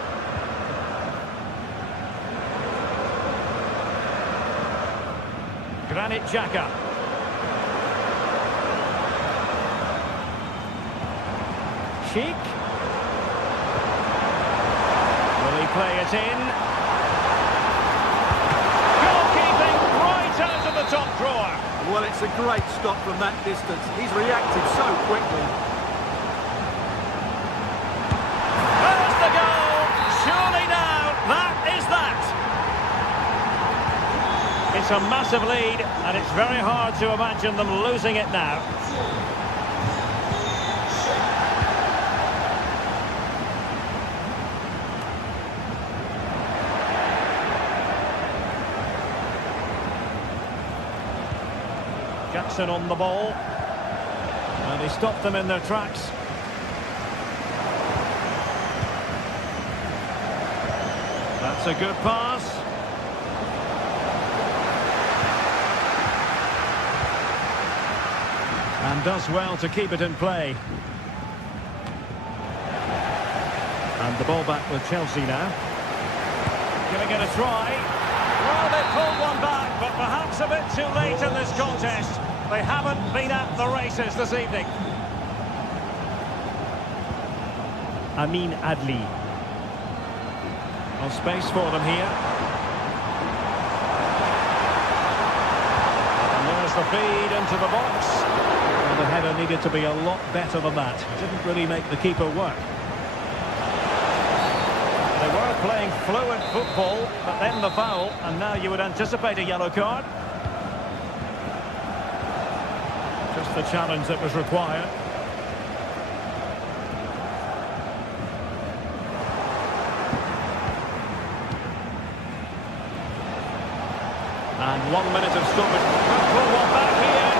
Granit Xhaka. Sheik. Will he play it in? Goalkeeping right out of the top drawer. Well, it's a great stop from that distance. He's reacted so quickly. There's the goal. Surely now, that is that. It's a massive lead, and it's very hard to imagine them losing it now. Jackson on the ball, and he stopped them in their tracks. That's a good pass. And does well to keep it in play. And the ball back with Chelsea now. Giving it a try. Well, they pulled one back, but perhaps a bit too late in this contest. They haven't been at the races this evening. Amin Adli. No space for them here. And there's the feed into the box. Well, the header needed to be a lot better than that. Didn't really make the keeper work. They were playing fluent football, but then the foul, and now you would anticipate a yellow card. Just the challenge that was required. And 1 minute of stoppage. Pull one back here.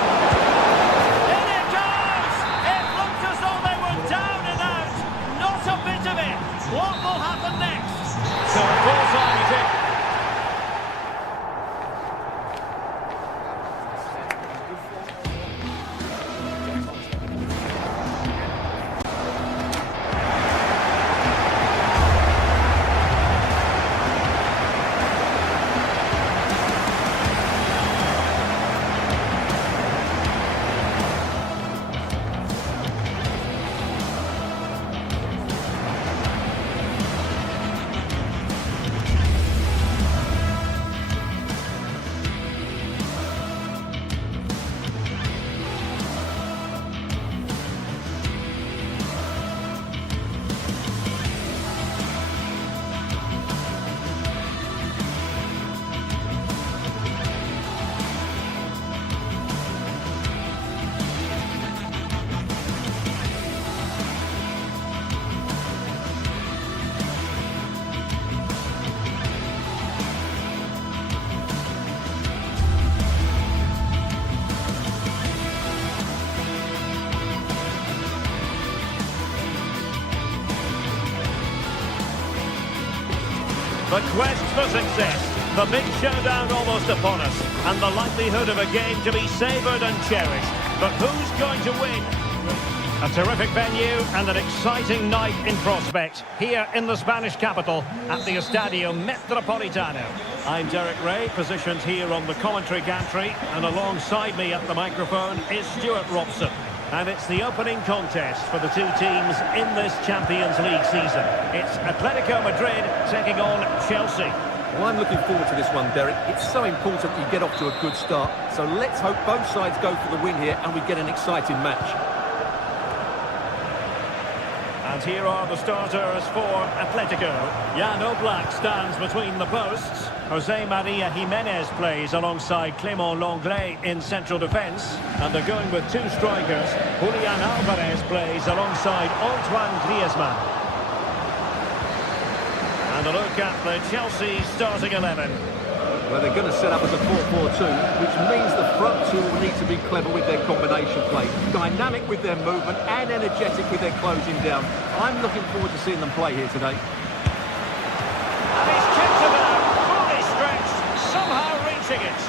In it goes! It looked as though they were down and out. Not a bit of it. What will happen next? So full time is it. The quest for success, the big showdown almost upon us, and the likelihood of a game to be savoured and cherished. But who's going to win? A terrific venue and an exciting night in prospect here in the Spanish capital at the Estadio Metropolitano. I'm Derek Ray, positioned here on the commentary gantry, and alongside me at the microphone is Stuart Robson. And it's the opening contest for the two teams in this Champions League season. It's Atletico Madrid taking on Chelsea. Well, I'm looking forward to this one, Derek. It's so important you get off to a good start. So let's hope both sides go for the win here and we get an exciting match. And here are the starters for Atletico. Jan Oblak stands between the posts. Jose Maria Jimenez plays alongside Clément Lenglet in central defence. And they're going with two strikers. Julian Alvarez plays alongside Antoine Griezmann. And a look at the Chelsea starting 11. Well, they're going to set up as a 4-4-2, which means the front two will need to be clever with their combination play, dynamic with their movement and energetic with their closing down. I'm looking forward to seeing them play here today. And he's kicked it out, fully stretched, somehow reaching it.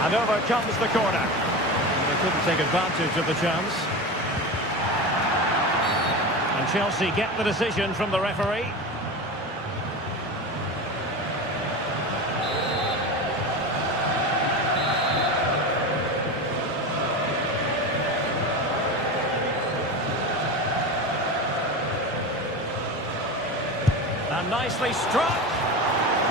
And over comes the corner. They couldn't take advantage of the chance. And Chelsea get the decision from the referee. And nicely struck.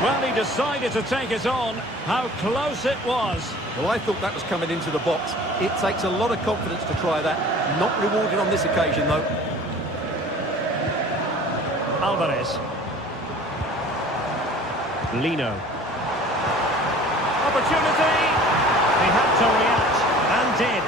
Well, he decided to take it on. How close it was. Well, I thought that was coming into the box. It takes a lot of confidence to try that. Not rewarded on this occasion, though. Alvarez. Lino. Opportunity. He had to react, and did.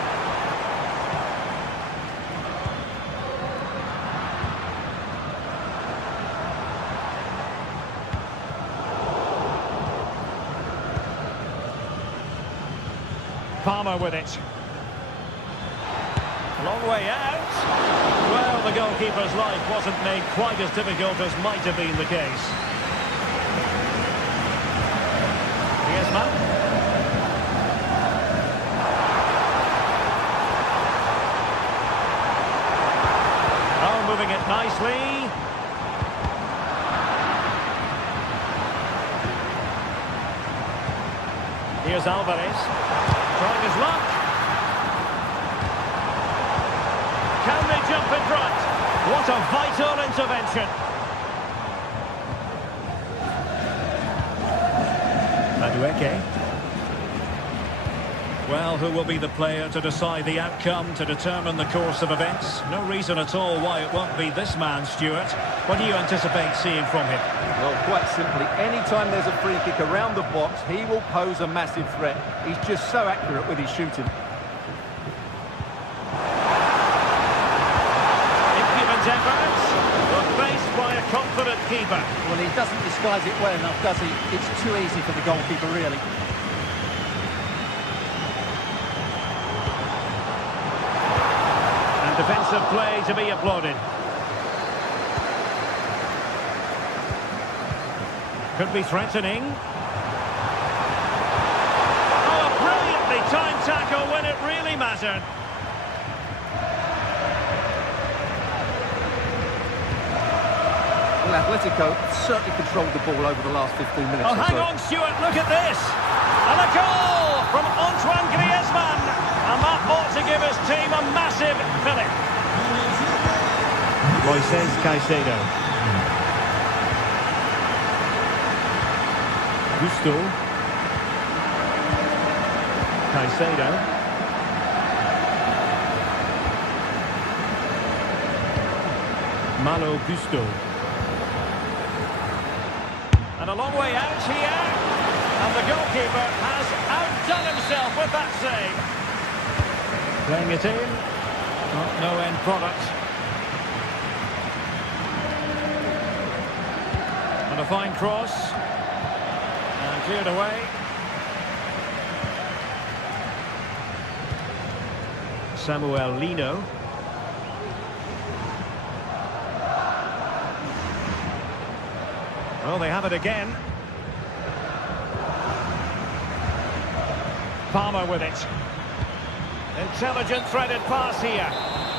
Palmer with it. Long way out. Well, the goalkeeper's life wasn't made quite as difficult as might have been the case. Griezmann. Oh, moving it nicely. Here's Alvarez. Trying his luck. Can they jump in front? What a vital intervention. Madueke. Well, who will be the player to decide the outcome, to determine the course of events? No reason at all why it won't be this man, Stuart. What do you anticipate seeing from him? Well, quite simply, anytime there's a free kick around the box, he will pose a massive threat. He's just so accurate with his shooting. Impudent efforts, but faced by a confident keeper. Well, he doesn't disguise it well enough, does he? It's too easy for the goalkeeper, really. And defensive play to be applauded. Could be threatening. Oh, a brilliantly timed tackle when it really mattered. Well, Atletico certainly controlled the ball over the last 15 minutes. Oh, hang on, Stuart, look at this. And a goal from Antoine Griezmann. And that ought to give his team a massive fillip. Moises Caicedo. Gusto. Caicedo. Malo Gusto. And a long way out here. And the goalkeeper has outdone himself with that save. Playing it in. No end product. And a fine cross. And cleared away. Samuel Lino. Well, they have it again. Palmer with it. Intelligent threaded pass here.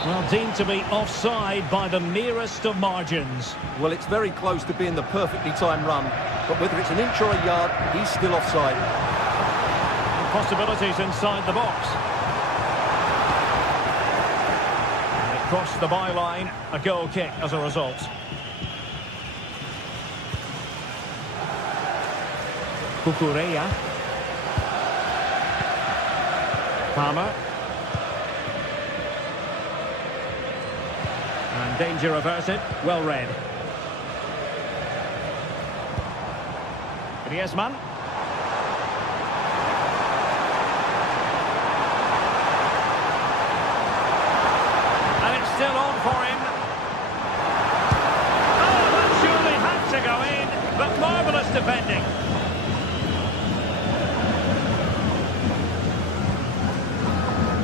Well, deemed to be offside by the merest of margins. Well, it's very close to being the perfectly timed run, but whether it's an inch or a yard, he's still offside. Possibilities inside the box. And it crossed the byline, a goal kick as a result. Cucurella. Palmer. And danger averted, well read. Griezmann. And it's still on for him. Oh, that surely had to go in, but marvellous defending.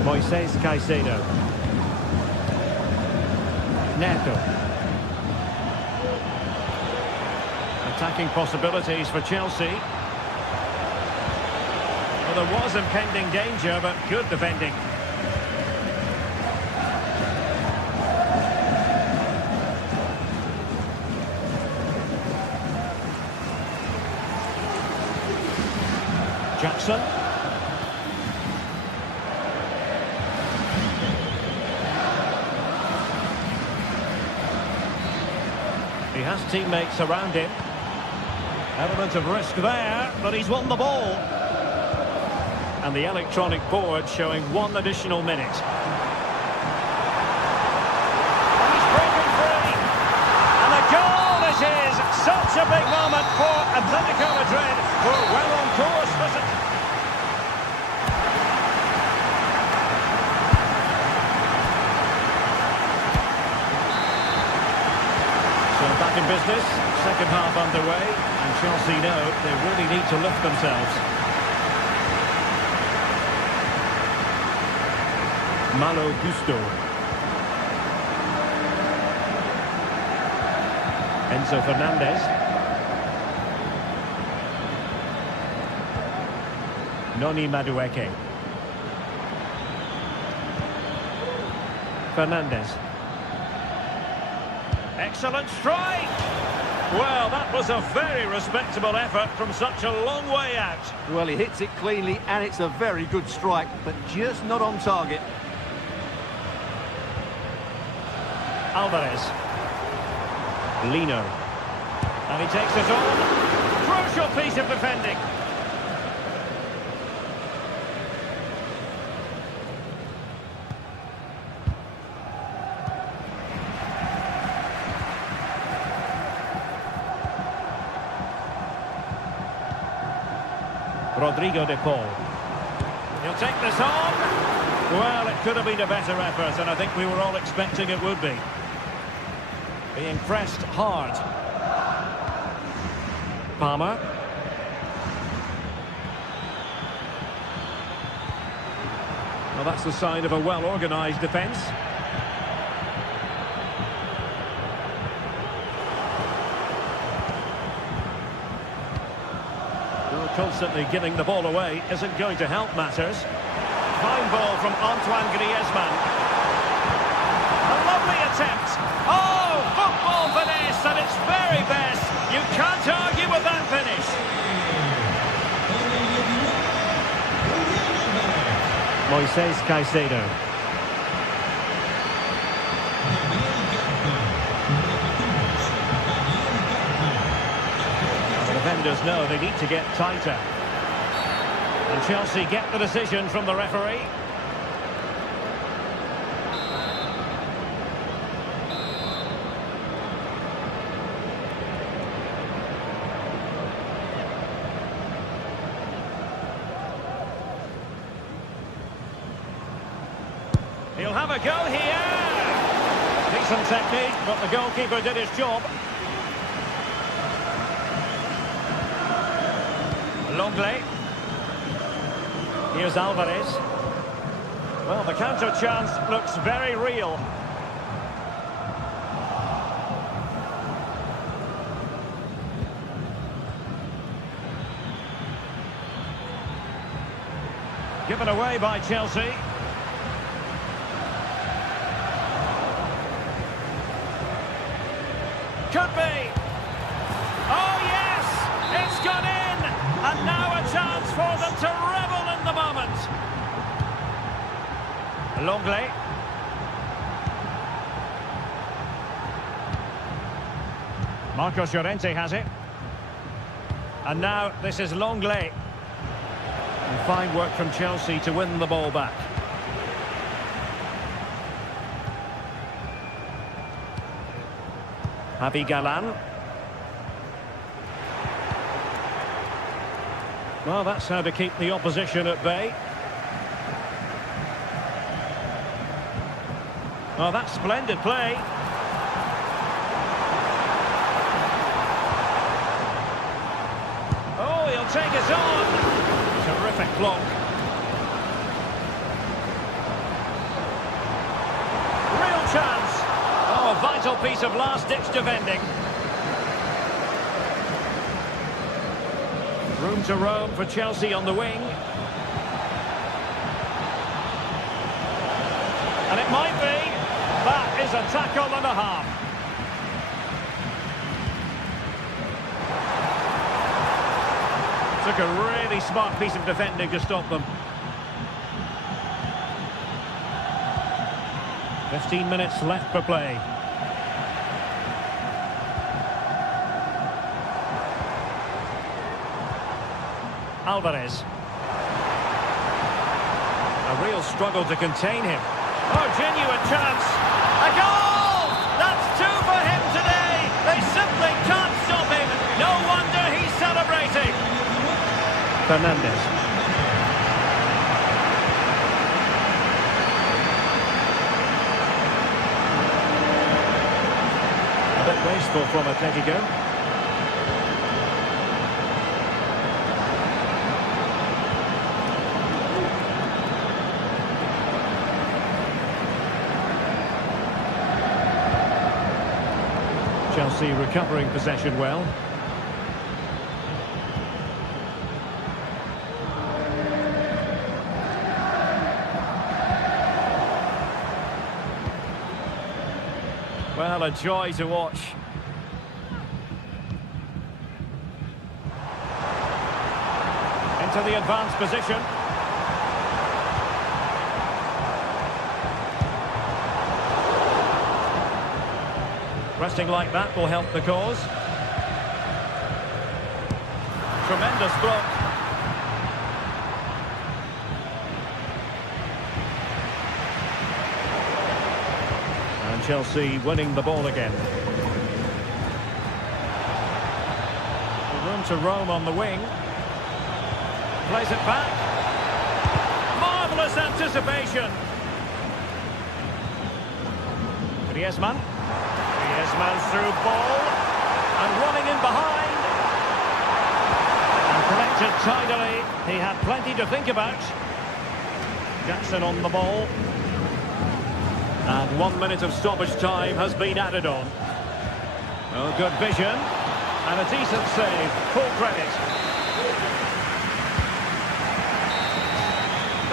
Moises Caicedo. Neto. Attacking possibilities for Chelsea. Well, there was impending danger, but good defending. Jackson. He has teammates around him. Element of risk there, but he's won the ball. And the electronic board showing 1 additional minute. He's broken free. And the goal it is. Such a big moment for Atletico Madrid, who are well on course. So back in business, second half underway, and Chelsea know they really need to lift themselves. Malo Gusto. Enzo Fernandez. Noni Madueke. Fernandez. Excellent strike! Well, that was a very respectable effort from such a long way out. Well, he hits it cleanly, and it's a very good strike, but just not on target. Alvarez. Lino. And he takes it on. Crucial piece of defending. Rodrigo de Paul. He'll take this on. Well, it could have been a better effort, and I think we were all expecting it would be. Being pressed hard. Palmer. Well, that's the sign of a well-organised defence. Constantly giving the ball away isn't going to help matters. Fine ball from Antoine Griezmann. A lovely attempt. Oh, football finesse at its very best. You can't argue with that finish. Moises Caicedo. Defenders know they need to get tighter. And Chelsea get the decision from the referee. He'll have a go here. Decent technique, but the goalkeeper did his job. Longley. Here's Alvarez. Well, the counter chance looks very real. Given away by Chelsea. Could be. Oh, yes! It's gone in! And now a chance for them to revel in the moment. Longley. Marcos Llorente has it. And now this is Longley. And fine work from Chelsea to win the ball back. Javi Galan. Well, that's how to keep the opposition at bay. Oh, that's splendid play. Oh, he'll take it on. Terrific block. little piece of last-ditch defending. Room to roam for Chelsea on the wing. And it might be. That is a tackle and a half. Took a really smart piece of defending to stop them. 15 minutes left for play. Alvarez. A real struggle to contain him. Oh, genuine chance. A goal! That's two for him today. They simply can't stop him. No wonder he's celebrating. Fernandez. A bit wasteful from Atletico. Chelsea recovering possession well. Well, a joy to watch. Into the advanced position. Resting like that will help the cause. Tremendous block. And Chelsea winning the ball again. Room to roam on the wing. Plays it back. Marvellous anticipation. Griezmann. Griezmann's through ball, and running in behind. And collected tidily. He had plenty to think about. Jackson on the ball. And 1 minute of stoppage time has been added on. Oh, good vision. And a decent save. Full credit.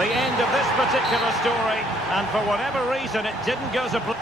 The end of this particular story. And for whatever reason, it didn't go to plan.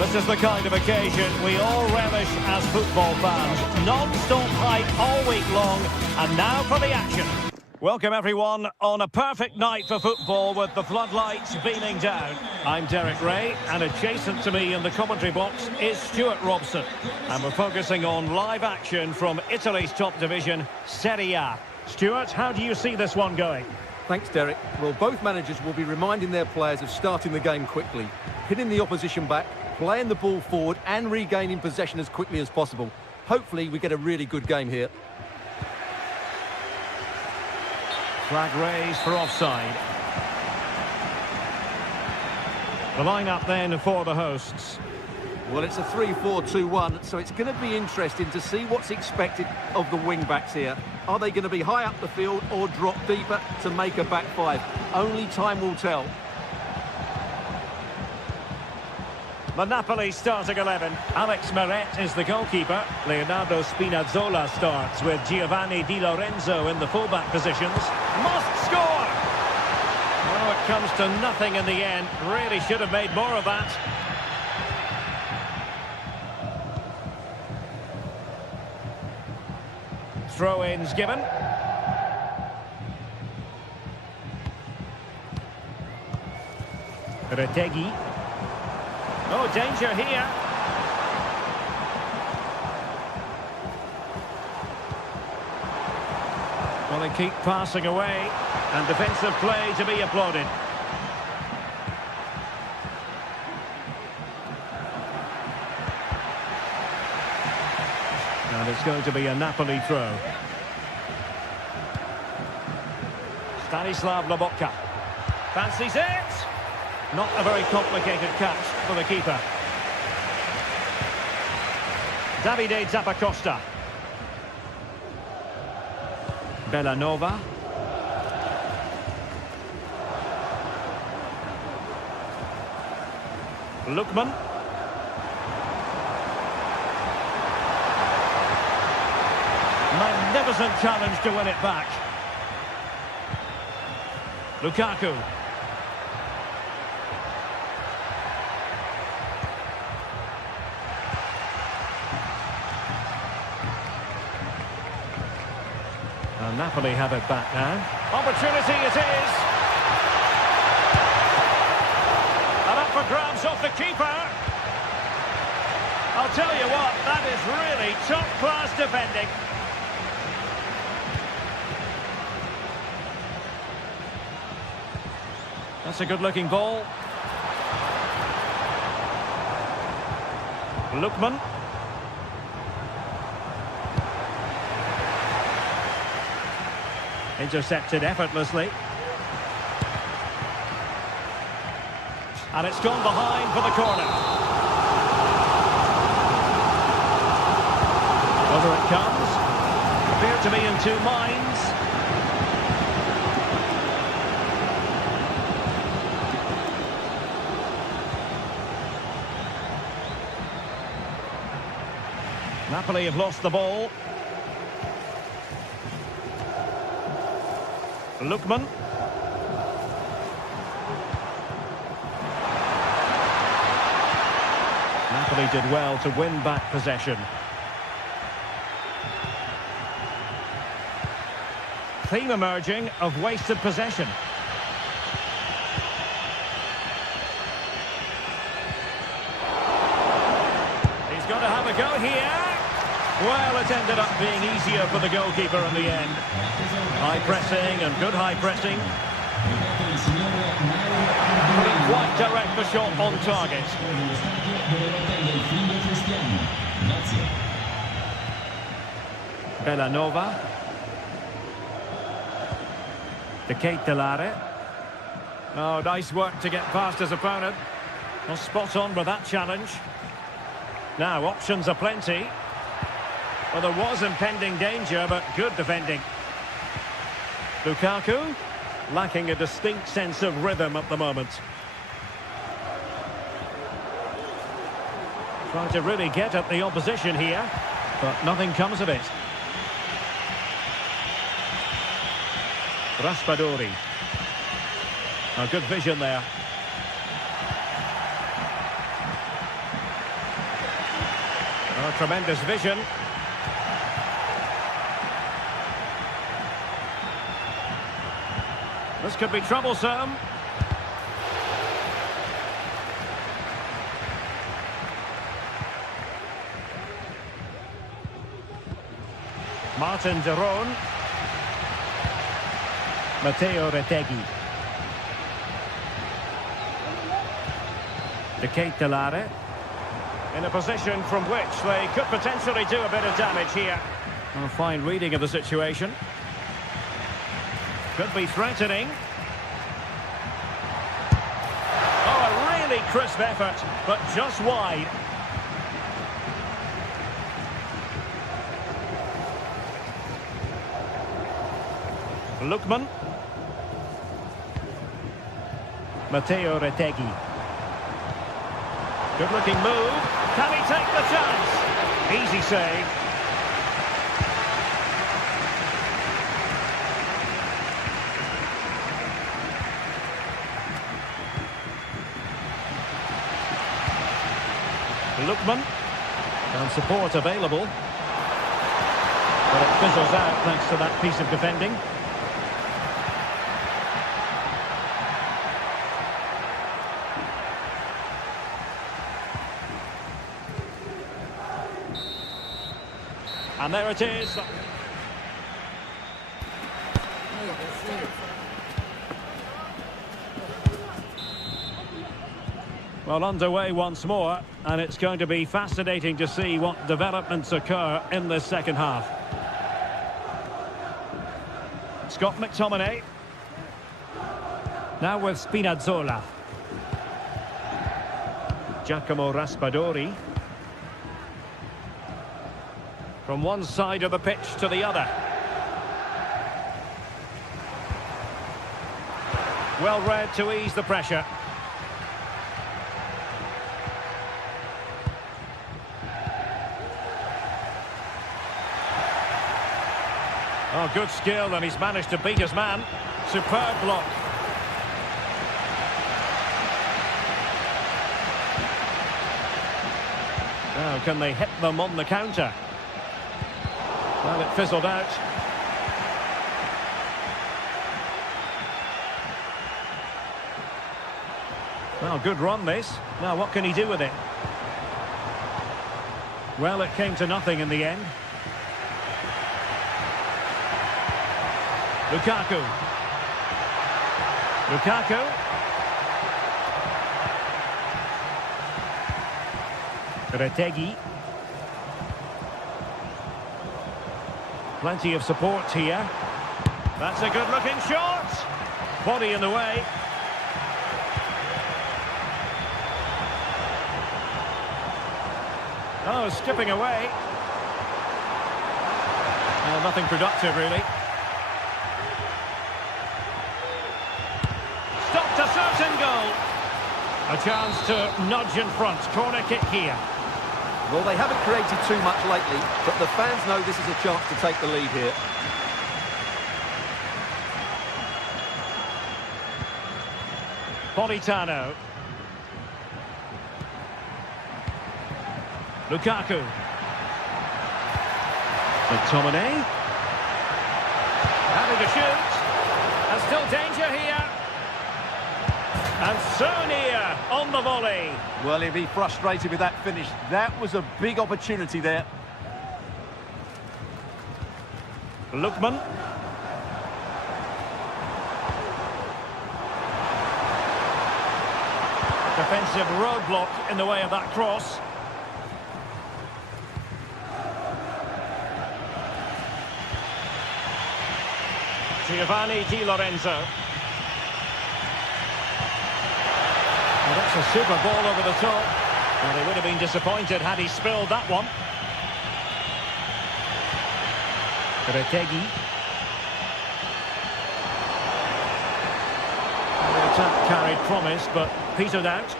This is the kind of occasion we all relish as football fans. Non-stop hype all week long, and now for the action. Welcome everyone on a perfect night for football with the floodlights beaming down. I'm Derek Ray, and adjacent to me in the commentary box is Stuart Robson. And we're focusing on live action from Italy's top division, Serie A. Stuart, how do you see this one going? Thanks, Derek. Well, both managers will be reminding their players of starting the game quickly, hitting the opposition back, playing the ball forward and regaining possession as quickly as possible. Hopefully we get a really good game here. Flag raised for offside. The line-up then for the hosts. Well, it's a 3-4-2-1, so it's going to be interesting to see what's expected of the wing-backs here. Are they going to be high up the field or drop deeper to make a back five? Only time will tell. The Napoli starting 11. Alex Meret is the goalkeeper. Leonardo Spinazzola starts with Giovanni Di Lorenzo in the fullback positions. Must score! Oh, it comes to nothing in the end. Really should have made more of that. Throw-ins given. Retegui. Oh, danger here. Well, they keep passing away, and defensive play to be applauded. And it's going to be a Napoli throw. Stanislav Lobotka. Fancies it! Not a very complicated catch for the keeper. Davide Zappacosta. Bellanova. Lookman. Magnificent challenge to win it back. Lukaku. And Napoli have it back now. Opportunity it is. And up for grabs off the keeper. I'll tell you what, that is really top-class defending. That's a good-looking ball. Lookman. Intercepted effortlessly. And it's gone behind for the corner. Over it comes. Appear to be in two minds. Napoli have lost the ball. Lookman. Napoli did well to win back possession. Theme emerging of wasted possession. He's got to have a go here. Well, it ended up being easier for the goalkeeper in the end. High pressing and good high pressing. Couldn't quite direct the shot on target. Bellanova. De Ketelare. Oh, nice work to get past his opponent. Well, spot on with that challenge. Now, options are plenty. Well, there was impending danger, but good defending. Lukaku, lacking a distinct sense of rhythm at the moment. Trying to really get at the opposition here, but nothing comes of it. Raspadori. A good vision there. Oh, tremendous vision. This could be troublesome. Martin de Roon. Matteo Retegui. De Ketelare. In a position from which they could potentially do a bit of damage here. A fine reading of the situation. Could be threatening. Oh, a really crisp effort, but just wide. Lookman. Matteo Retegui. Good-looking move. Can he take the chance? Easy save. Lookman. And support available. But it fizzles out thanks to that piece of defending. And there it is. Well, underway once more, and it's going to be fascinating to see what developments occur in this second half. Scott McTominay. Now with Spinazzola. Giacomo Raspadori. From one side of the pitch to the other. Well read to ease the pressure. Oh, good skill, and he's managed to beat his man. Superb block. Now, can they hit them on the counter? Well, it fizzled out. Well, good run this. Now, what can he do with it? Well, it came to nothing in the end. Lukaku. Lukaku. Retegui. Plenty of support here. That's a good-looking shot. Body in the way. Oh, skipping away. Well, nothing productive, really. Stopped a certain goal. A chance to nudge in front. Corner kick here. Well, they haven't created too much lately, but the fans know this is a chance to take the lead here. Politano. Lukaku. McTominay. Having to shoot. And still danger here. And so near on the volley. Well, he'll be frustrated with that finish. That was a big opportunity there. Lookman. Defensive roadblock in the way of that cross. Giovanni Di Lorenzo. Well, that's a super ball over the top. Well, they would have been disappointed had he spilled that one. Retegui. The attack carried promise, but petered out.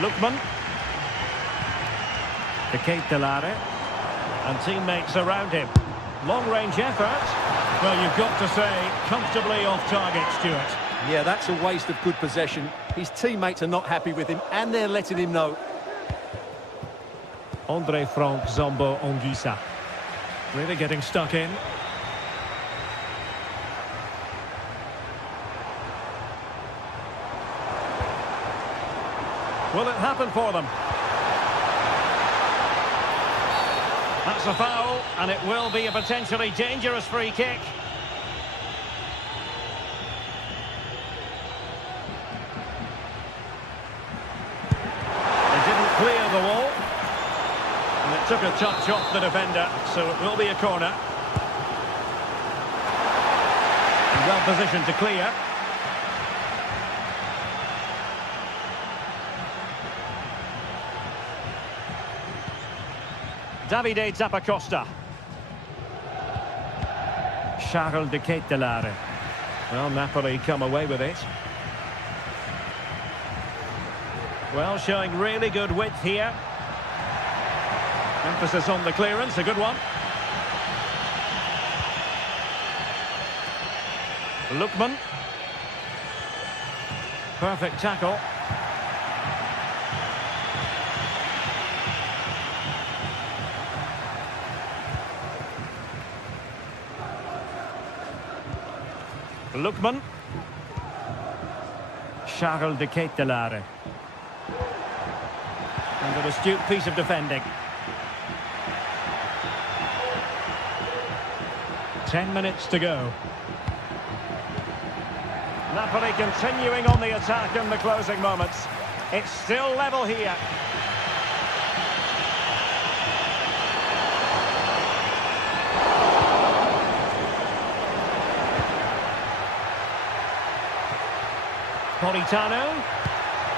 Lookman. To Kate Delare. And teammates around him. Long-range effort. Well, you've got to say, comfortably off target, Stuart. Yeah, that's a waste of good possession. His teammates are not happy with him, and they're letting him know. Andre Frank Zombo Ongisa. Really getting stuck in. Will it happen for them? That's a foul, and it will be a potentially dangerous free kick. They didn't clear the wall. And it took a touch off the defender, so it will be a corner. Well positioned to clear. Davide Zappacosta. Charles de Ketelare. Well, Napoli come away with it. Well, showing really good width here. Emphasis on the clearance, a good one. Lookman. Perfect tackle. Lookman. Charles de Ketelare. And an astute piece of defending. 10 minutes to go. Napoli continuing on the attack in the closing moments. It's still level here. Politano.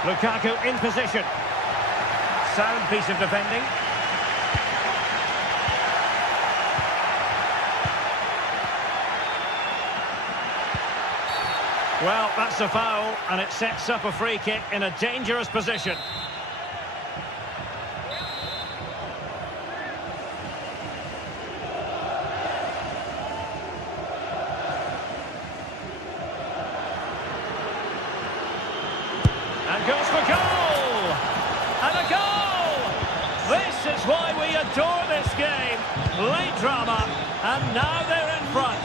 Lukaku in position. Sound piece of defending. Well, that's a foul, and it sets up a free kick in a dangerous position. And goes for goal! And a goal! This is why we adore this game. Late drama, and now they're in front.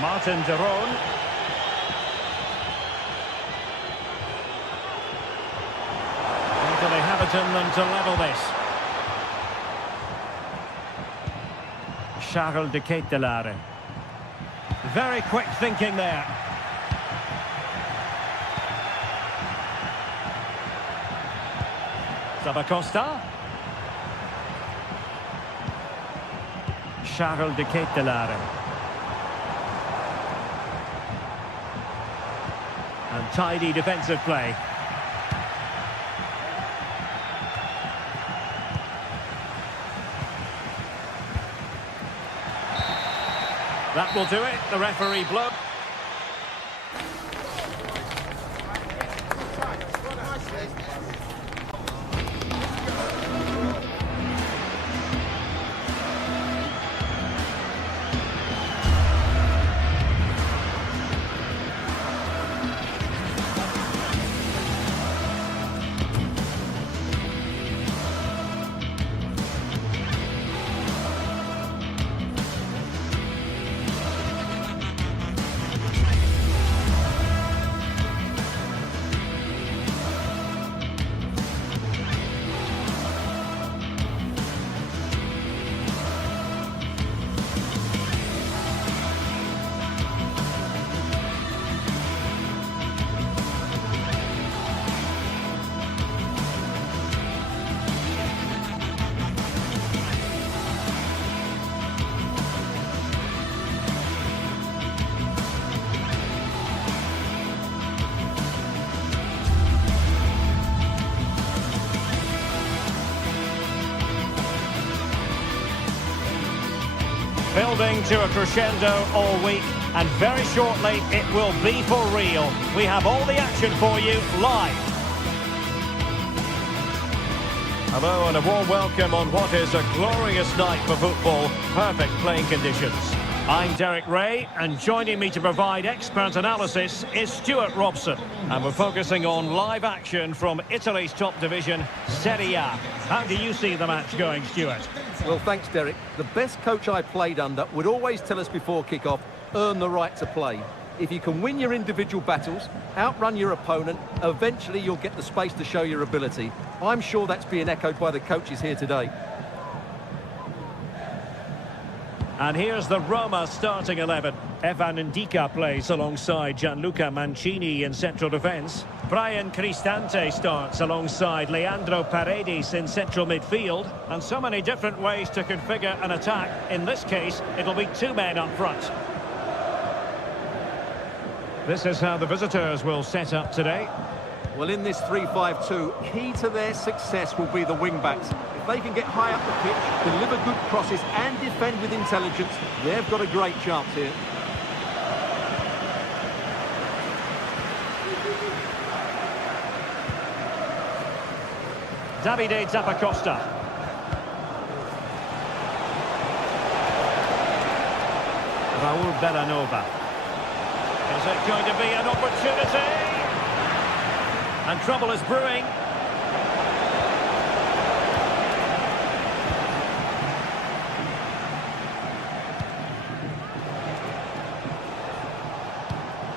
Martin de Roon. Do they have it in them to level this? Charles de Ketelare. Very quick thinking there. Sabacosta. Charles de Ketelare. And tidy defensive play. That will do it. The referee blow. Building to a crescendo all week, and very shortly it will be for real. We have all the action for you live. Hello and a warm welcome on what is a glorious night for football. Perfect playing conditions. I'm Derek Ray, and joining me to provide expert analysis is Stuart Robson. And we're focusing on live action from Italy's top division, Serie A. How do you see the match going, Stuart? Well, thanks, Derek. The best coach I played under would always tell us before kick-off, earn the right to play. If you can win your individual battles, outrun your opponent, eventually you'll get the space to show your ability. I'm sure that's being echoed by the coaches here today. And here's the Roma starting 11. Evan Ndika plays alongside Gianluca Mancini in central defence. Brian Cristante starts alongside Leandro Paredes in central midfield. And so many different ways to configure an attack. In this case, it'll be two men up front. This is how the visitors will set up today. Well, in this 3-5-2, key to their success will be the wing-backs. If If they can get high up the pitch, deliver good crosses and defend with intelligence, they've got a great chance here. Davide Zappacosta. Raul Bellanova. Is it going to be an opportunity? And trouble is brewing.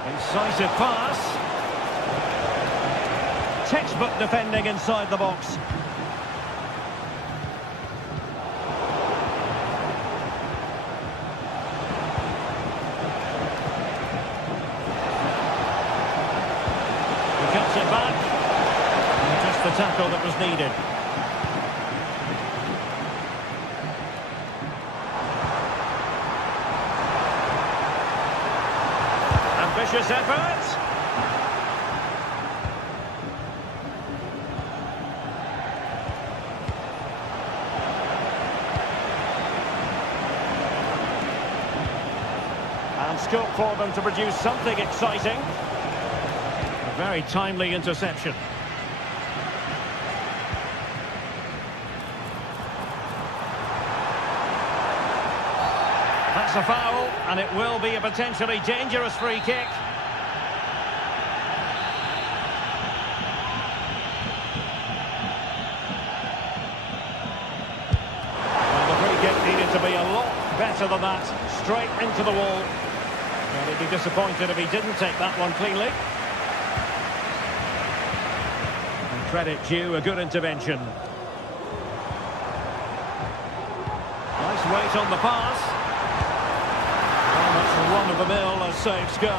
Incisive pass. Textbook defending inside the box. Cuts it back. And just the tackle that was needed. Ambitious effort. And scope for them to produce something exciting. Very timely interception. That's a foul, and it will be a potentially dangerous free kick. Well, the free kick needed to be a lot better than that. Straight into the wall. Well, he'd be disappointed if he didn't take that one cleanly. Credit due, a good intervention. Nice weight on the pass. Very much run-of-the-mill as saves go.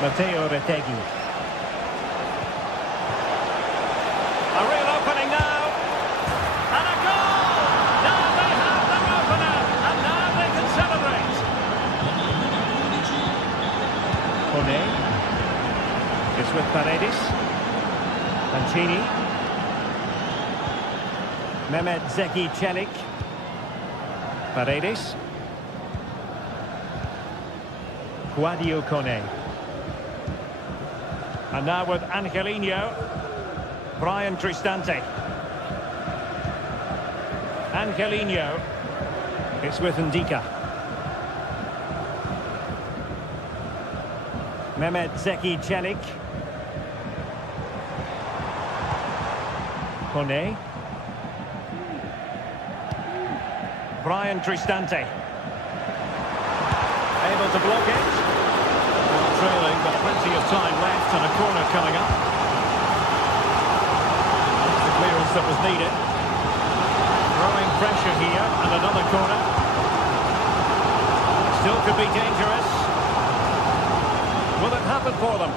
Matteo Retegui. A real opening now. And a goal! Now they have their opener, and now they can celebrate. Kone is with Paredes. Mancini. Mehmet Zeki Çelik. Paredes. Guadio Kone. And now with Angelino. Brian Cristante. Angelino. It's with Ndika. Mehmet Zeki Çelik. Kone. Brian Cristante. Able to block it. Well, trailing, but plenty of time left and a corner coming up. That's the clearance that was needed. Growing pressure here and another corner. Still could be dangerous. Will it happen for them?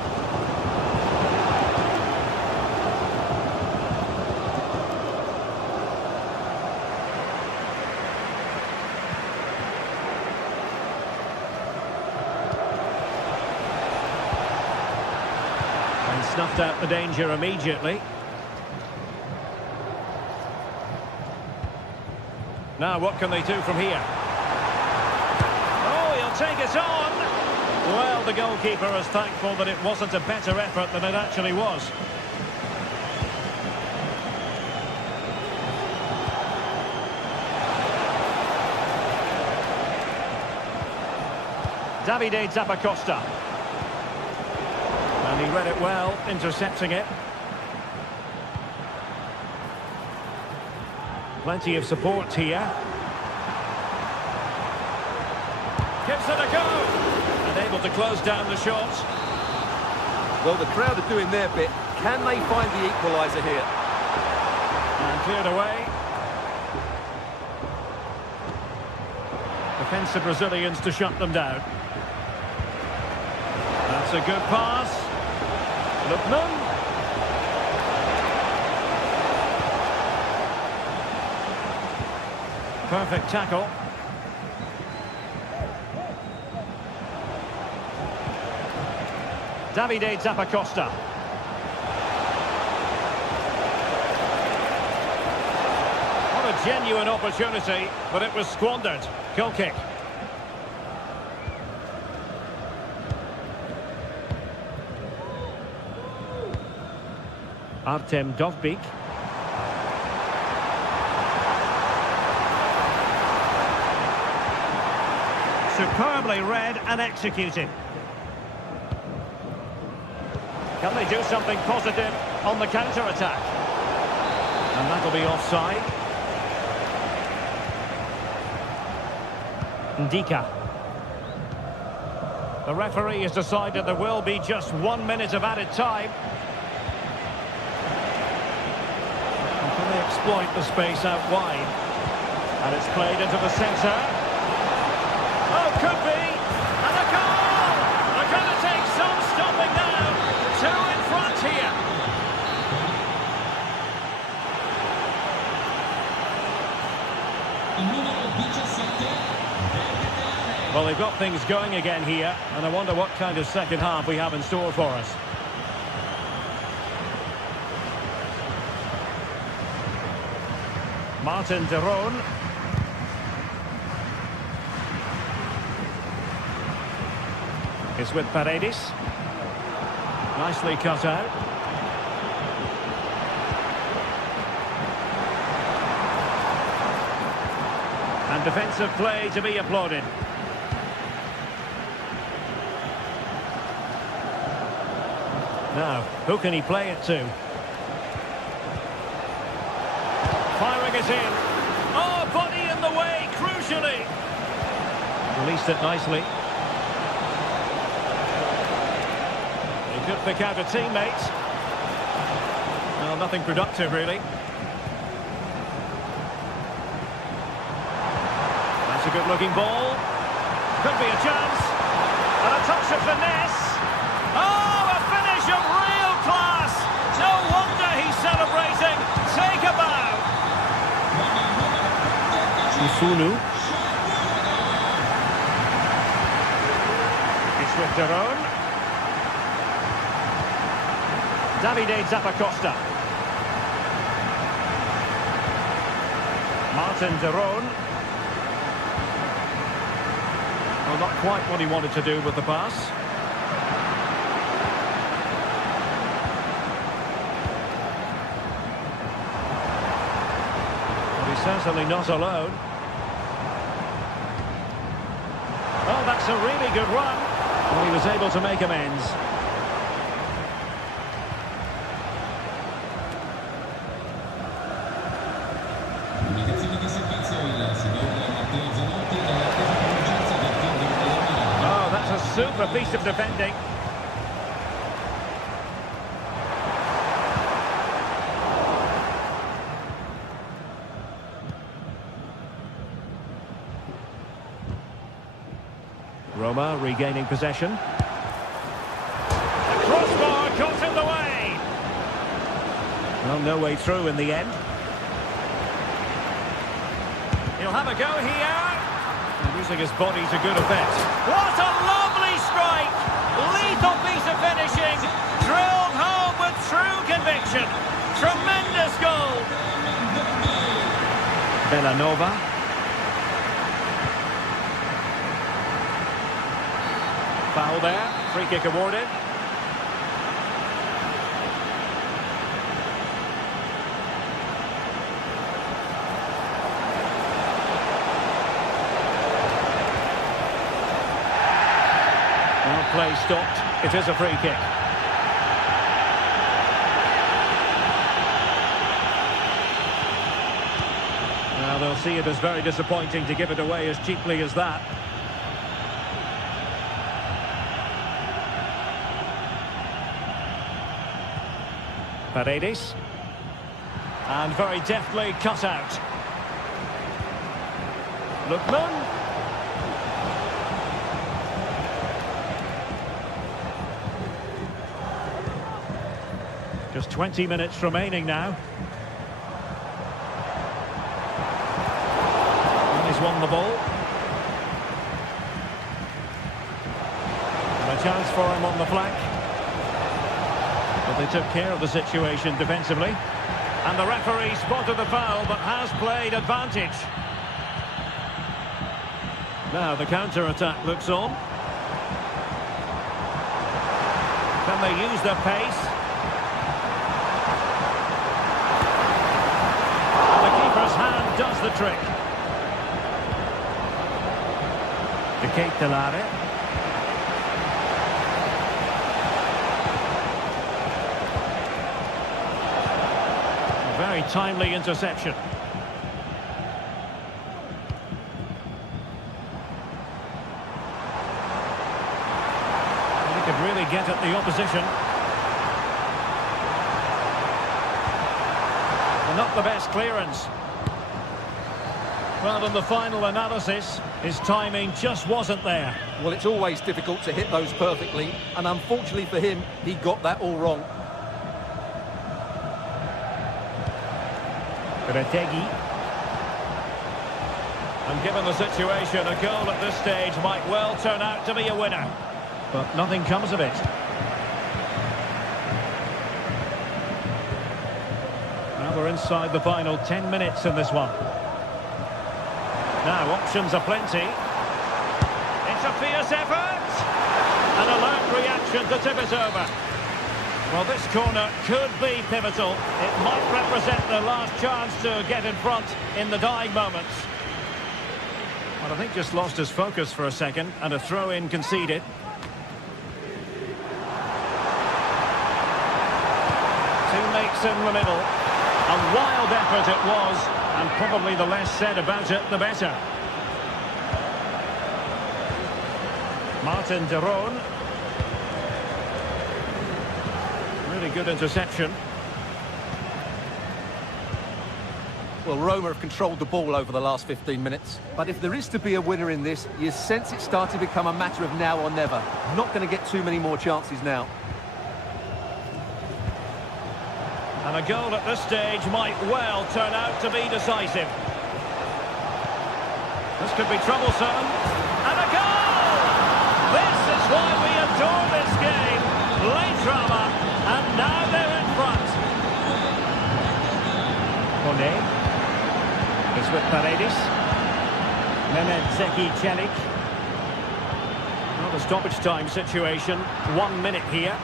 And snuffed out the danger immediately. Now what can they do from here? Oh, he'll take it on. Well, the goalkeeper is thankful that it wasn't a better effort than it actually was. Davide Zappacosta. And he read it well, intercepting it. Plenty of support here. Gives it a go. And able to close down the shot. Well, the crowd are doing their bit. Can they find the equaliser here? And cleared away. Defensive Brazilians to shut them down. That's a good pass. Lookman. Perfect tackle. Davide Zappacosta. genuine opportunity, but it was squandered. Goal kick. Artem Dovbyk. Superbly read and executed. Can they do something positive on the counter-attack? And that'll be offside. Ndika. The referee has decided there will be just 1 minute of added time. And can they exploit the space out wide? And it's played into the centre. Oh, could be! And a goal! They're going to take some stopping now. Two in front here. Well, they've got things going again here, and I wonder what kind of second half we have in store for us. Martin de Roon. Is with Paredes. Nicely cut out. And defensive play to be applauded. Now, who can he play it to? Firing it in. Oh, body in the way, crucially. Released it nicely. He could pick out a teammate. Well, nothing productive, really. That's a good-looking ball. Could be a chance. And a touch of finesse. Oh, a finish of real class. No wonder he's celebrating. Take a bow. Isulu. It's with de Roon. Davide Zappacosta. Martin de Roon. Well, not quite what he wanted to do with the pass. But he's certainly not alone. Oh, that's a really good run. Well, he was able to make amends. Oh, that's a super piece of defending. Roma regaining possession. The crossbar got in the way. Well, no way through in the end. He'll have a go here. And using his body to good effect. What a lovely strike! Lethal piece of finishing. Drilled home with true conviction. Tremendous goal. Bellanova. Foul there. Free kick awarded. Play stopped. It is a free kick. Now they'll see it as very disappointing to give it away as cheaply as that. Paredes. And very deftly cut out. Lookman. Just 20 minutes remaining now. And he's won the ball. And a chance for him on the flank. But they took care of the situation defensively. And the referee spotted the foul, but has played advantage. Now the counter-attack looks on. Can they use their pace? And the keeper's hand does the trick. De Ketelare. Very timely interception. He could really get at the opposition. And not the best clearance. Well, in the final analysis, his timing just wasn't there. Well, it's always difficult to hit those perfectly, and unfortunately for him, he got that all wrong. Retegi. And given the situation, a goal at this stage might well turn out to be a winner. But nothing comes of it. Now we're inside the final 10 minutes in this one. Now options are plenty. It's a fierce effort! An alert reaction to tip it over. Well, this corner could be pivotal. It might represent the last chance to get in front in the dying moments. Well, I think just lost his focus for a second, and a throw-in conceded. Teammates in the middle. A wild effort it was, and probably the less said about it, the better. Martin de Roon. Really good interception. Well, Roma have controlled the ball over the last 15 minutes. But if there is to be a winner in this, you sense it's starting to become a matter of now or never. Not going to get too many more chances now. And a goal at this stage might well turn out to be decisive. This could be troublesome. And a goal! This is why we adore this game. Late drama, and now they're in front. Kone is with Paredes. Mehmet Zeki Çelik. Not a stoppage time situation. 1 minute here.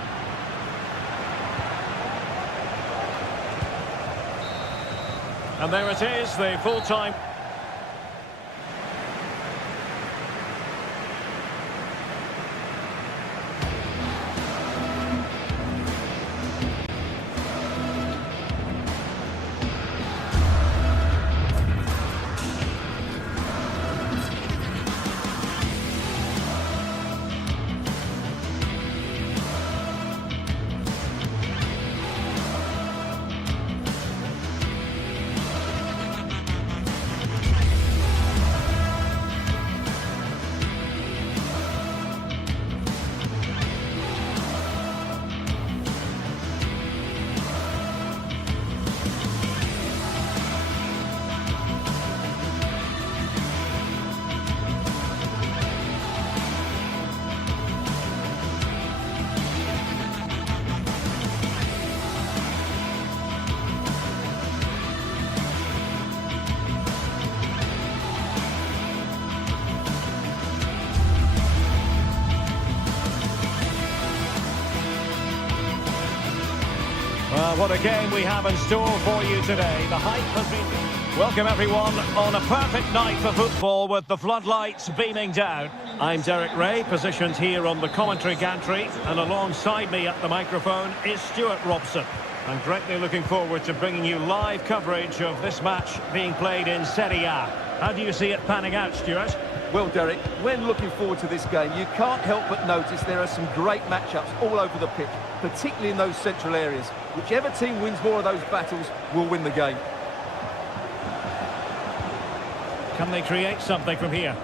And there it is, the full-time. Well, what a game we have in store for you today. The hype has been... Welcome everyone on a perfect night for football with the floodlights beaming down. I'm Derek Ray, positioned here on the commentary gantry, and alongside me at the microphone is Stuart Robson. I'm greatly looking forward to bringing you live coverage of this match being played in Serie A. How do you see it panning out, Stuart? Well, Derek, when looking forward to this game, you can't help but notice there are some great matchups all over the pitch, particularly in those central areas. Whichever team wins more of those battles will win the game. Can they create something from here?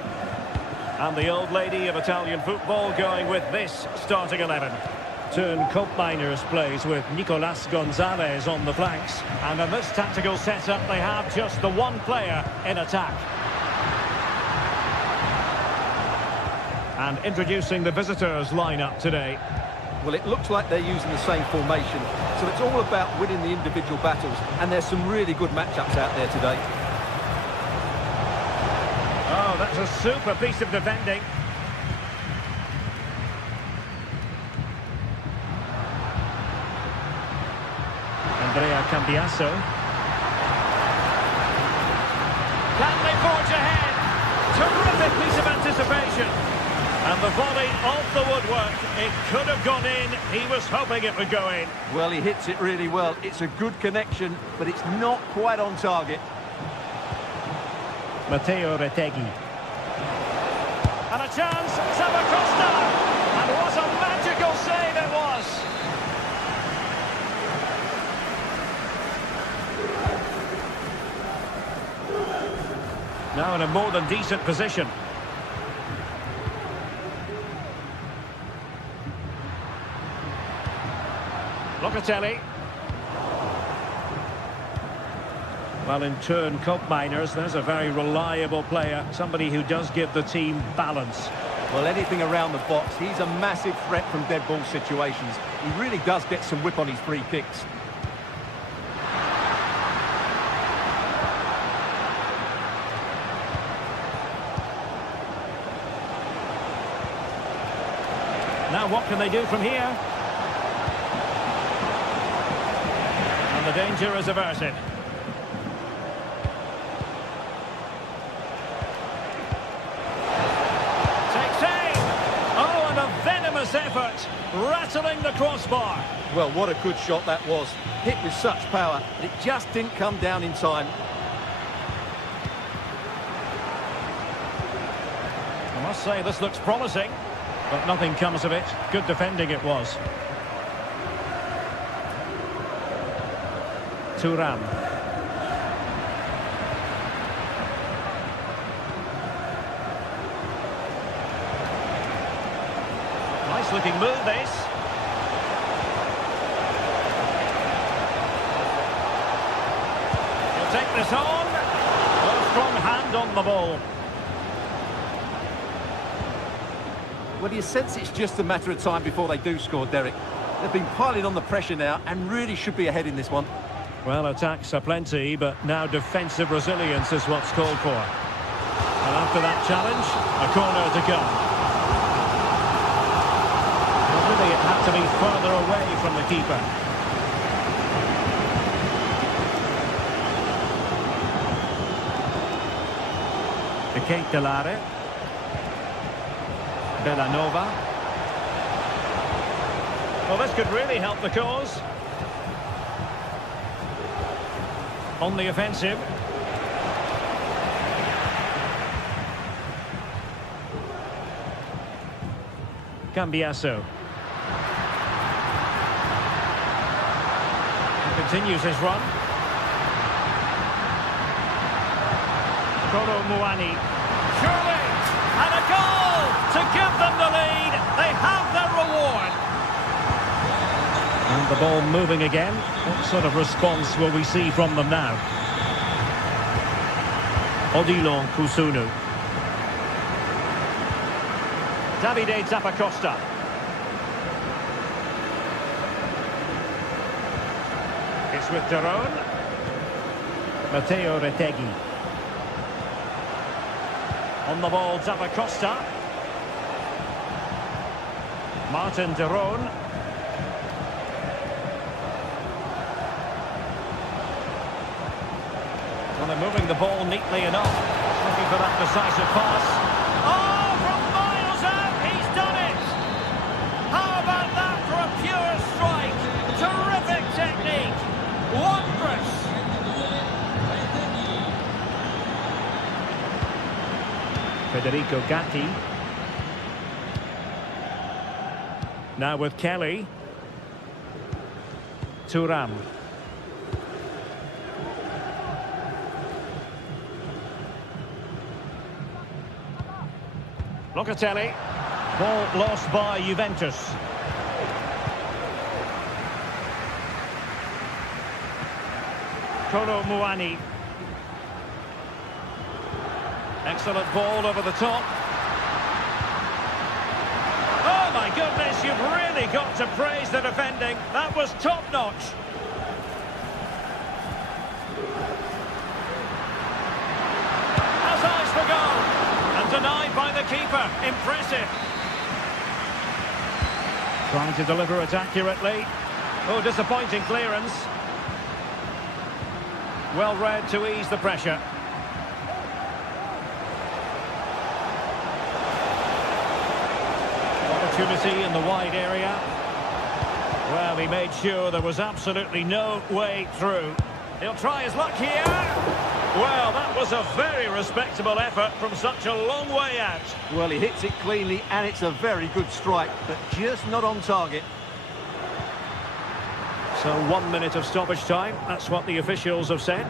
And the old lady of Italian football going with this starting 11. Turn Koopmeiners plays with Nicolas Gonzalez on the flanks. And in this tactical setup, they have just the one player in attack. And introducing the visitors lineup today. Well, it looks like they're using the same formation, so it's all about winning the individual battles, and there's some really good matchups out there today. Oh, that's a super piece of defending. Andrea Cambiasso. Can they forge ahead? Terrific piece of anticipation. And the volley off the woodwork. It could have gone in. He was hoping it would go in. Well, he hits it really well. It's a good connection, but it's not quite on target. Matteo Retegui. And a chance, Zappacosta! And what a magical save it was! Now in a more than decent position. Locatelli. Well, in turn, Koopmeiners, there's a very reliable player, somebody who does give the team balance. Well, anything around the box, he's a massive threat from dead ball situations. He really does get some whip on his free kicks. Now what can they do from here? And the danger is averted. Effort, rattling the crossbar. Well, what a good shot that was. Hit with such power, but it just didn't come down in time. I must say, this looks promising, but nothing comes of it. Good defending it was. Thuram. Nice looking move, this. He'll take this on. A strong hand on the ball. Well, you sense it's just a matter of time before they do score, Derek. They've been piling on the pressure now and really should be ahead in this one. Well, attacks are plenty, but now defensive resilience is what's called for. And after that challenge, a corner to come. Really, it had to be further away from the keeper. De Ketelare. Bellanova. Well, this could really help the cause. On the offensive. Cambiasso. Continues his run. Kolo Muani. Surely! And a goal to give them the lead. They have their reward. And the ball moving again. What sort of response will we see from them now? Odilon Kusunu. Davide Zappacosta. It's with Daron. Matteo Retegui. On the ball, Zappacosta. Martin Daron. Well, they're moving the ball neatly enough. Looking for that decisive pass. Oh, from miles out, he's done it! How about that for a pure strike? Terrific technique! Wondrous! Federico Gatti. Now with Kelly. Thuram. Locatelli. Ball lost by Juventus. Kolo Muani. Excellent ball over the top. Oh my goodness, you've really got to praise the defending. That was top-notch. Has eyes for goal. And denied by the keeper. Impressive. Trying to deliver it accurately. Oh, disappointing clearance. Well read to ease the pressure. Opportunity in the wide area. Well, he made sure there was absolutely no way through. He'll try his luck here. Well, that was a very respectable effort from such a long way out. Well, he hits it cleanly, and it's a very good strike, but just not on target. So 1 minute of stoppage time, that's what the officials have said.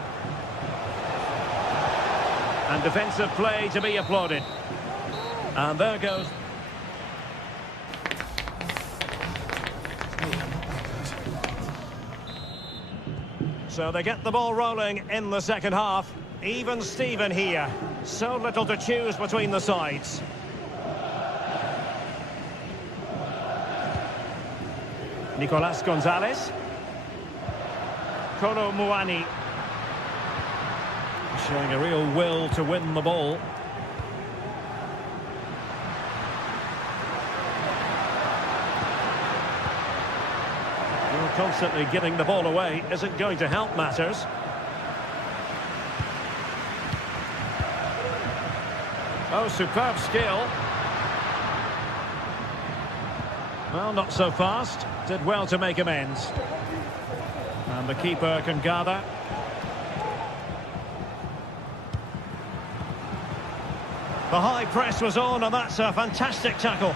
And defensive play to be applauded. And there goes. So they get the ball rolling in the second half. Even Steven here. So little to choose between the sides. Nicolas Gonzalez. Kolo Muani. Showing a real will to win the ball. Well, constantly giving the ball away isn't going to help matters. Oh, superb skill. Well, not so fast. Did well to make amends. And the keeper can gather. The high press was on, and that's a fantastic tackle.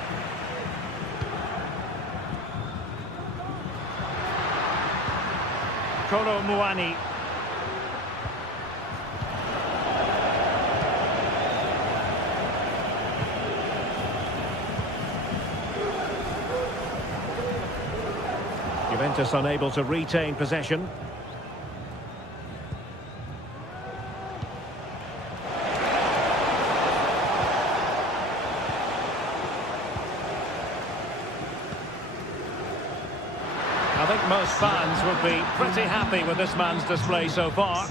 Kolo Muani. Juventus unable to retain possession. I think most fans would be pretty happy with this man's display so far.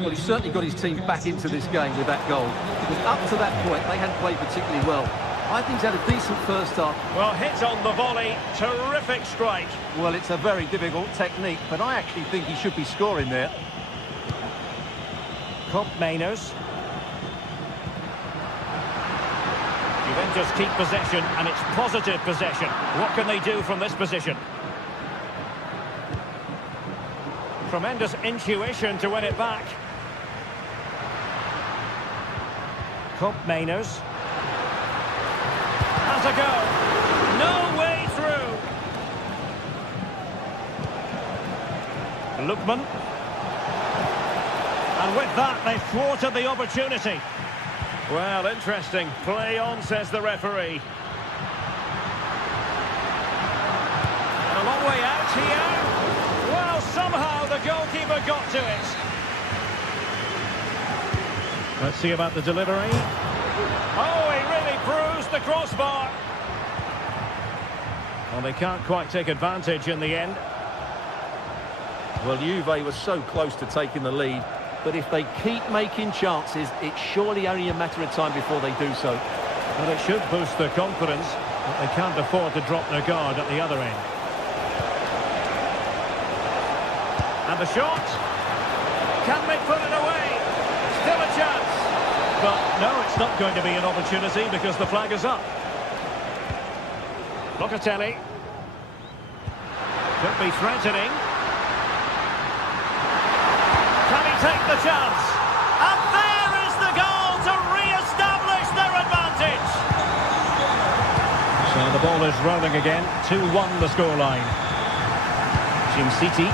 Well, he's certainly got his team back into this game with that goal. Because up to that point, they hadn't played particularly well. I think he's had a decent first half. Well, hit on the volley. Terrific strike. Well, it's a very difficult technique, but I actually think he should be scoring there. Mainers. Juventus keep possession, and it's positive possession. What can they do from this position? Tremendous intuition to win it back. Mainers. Has a go. No way through. Lookman. And with that, they thwarted the opportunity. Well, interesting. Play on, says the referee. And a long way out here. Well, somehow the goalkeeper got to it. Let's see about the delivery. Oh, he really bruised the crossbar. Well, they can't quite take advantage in the end. Well, Juve was so close to taking the lead, but if they keep making chances, it's surely only a matter of time before they do so. Well, it should boost their confidence, but they can't afford to drop their guard at the other end. And the shot. Can they put it away? Still a chance. But no, it's not going to be an opportunity because the flag is up. Locatelli. Could be threatening. Can he take the chance? And there is the goal to re-establish their advantage. So the ball is rolling again. 2-1 the scoreline. Jim City.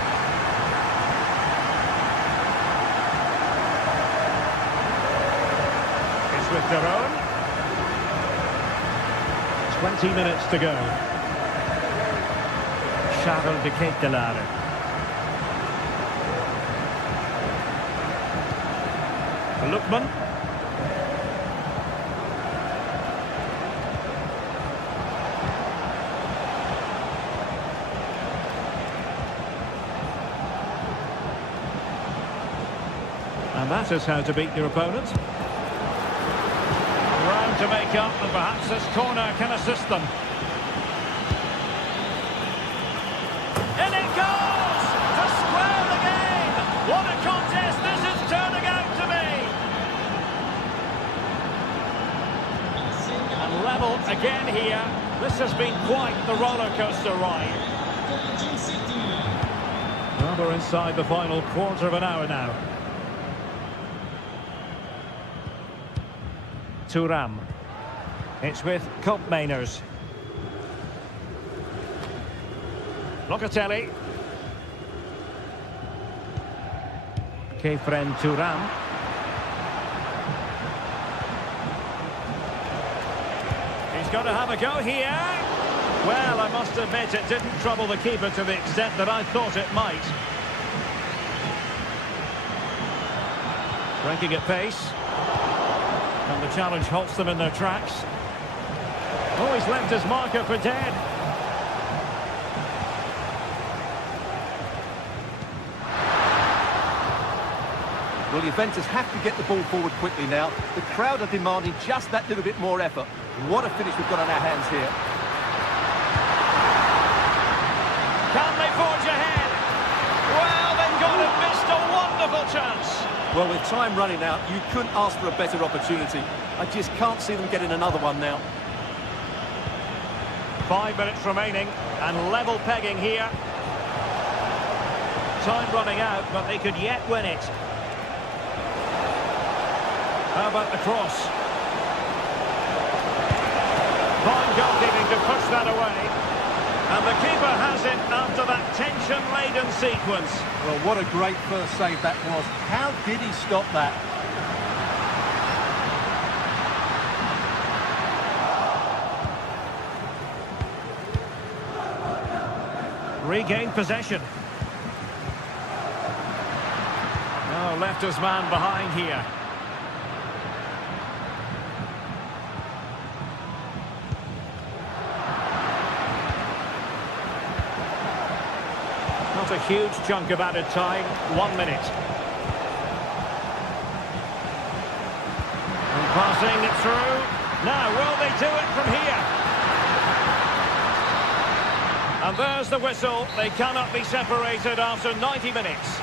With their own. 20 minutes to go. Charles de Ketelaere. Lookman. And that is how to beat your opponent. Round to make up, and perhaps this corner can assist them. In it goes! To square the game! What a contest this is turning out to be! And level again here. This has been quite the roller coaster ride. Well, we're inside the final quarter of an hour now. Thuram. It's with Koopmeiners. Locatelli. Kefren Thuram. He's got to have a go here. Well, I must admit it didn't trouble the keeper to the extent that I thought it might. Breaking at pace. And the challenge halts them in their tracks. Oh, he's left his marker for dead. Well, Juventus have to get the ball forward quickly now. The crowd are demanding just that little bit more effort. What a finish we've got on our hands here. Can they forge ahead? Well, they've got and missed a wonderful chance. Well, with time running out, you couldn't ask for a better opportunity. I just can't see them getting another one now. 5 minutes remaining, and level pegging here. Time running out, but they could yet win it. How about the cross? Fine goalkeeping to push that away. And the keeper has it after that tension-laden sequence. Well, what a great first save that was. How did he stop that? Regained possession. Oh, left his man behind here. Not a huge chunk of added time, 1 minute. And passing it through. Now, will they do it from here? And there's the whistle. They cannot be separated after 90 minutes.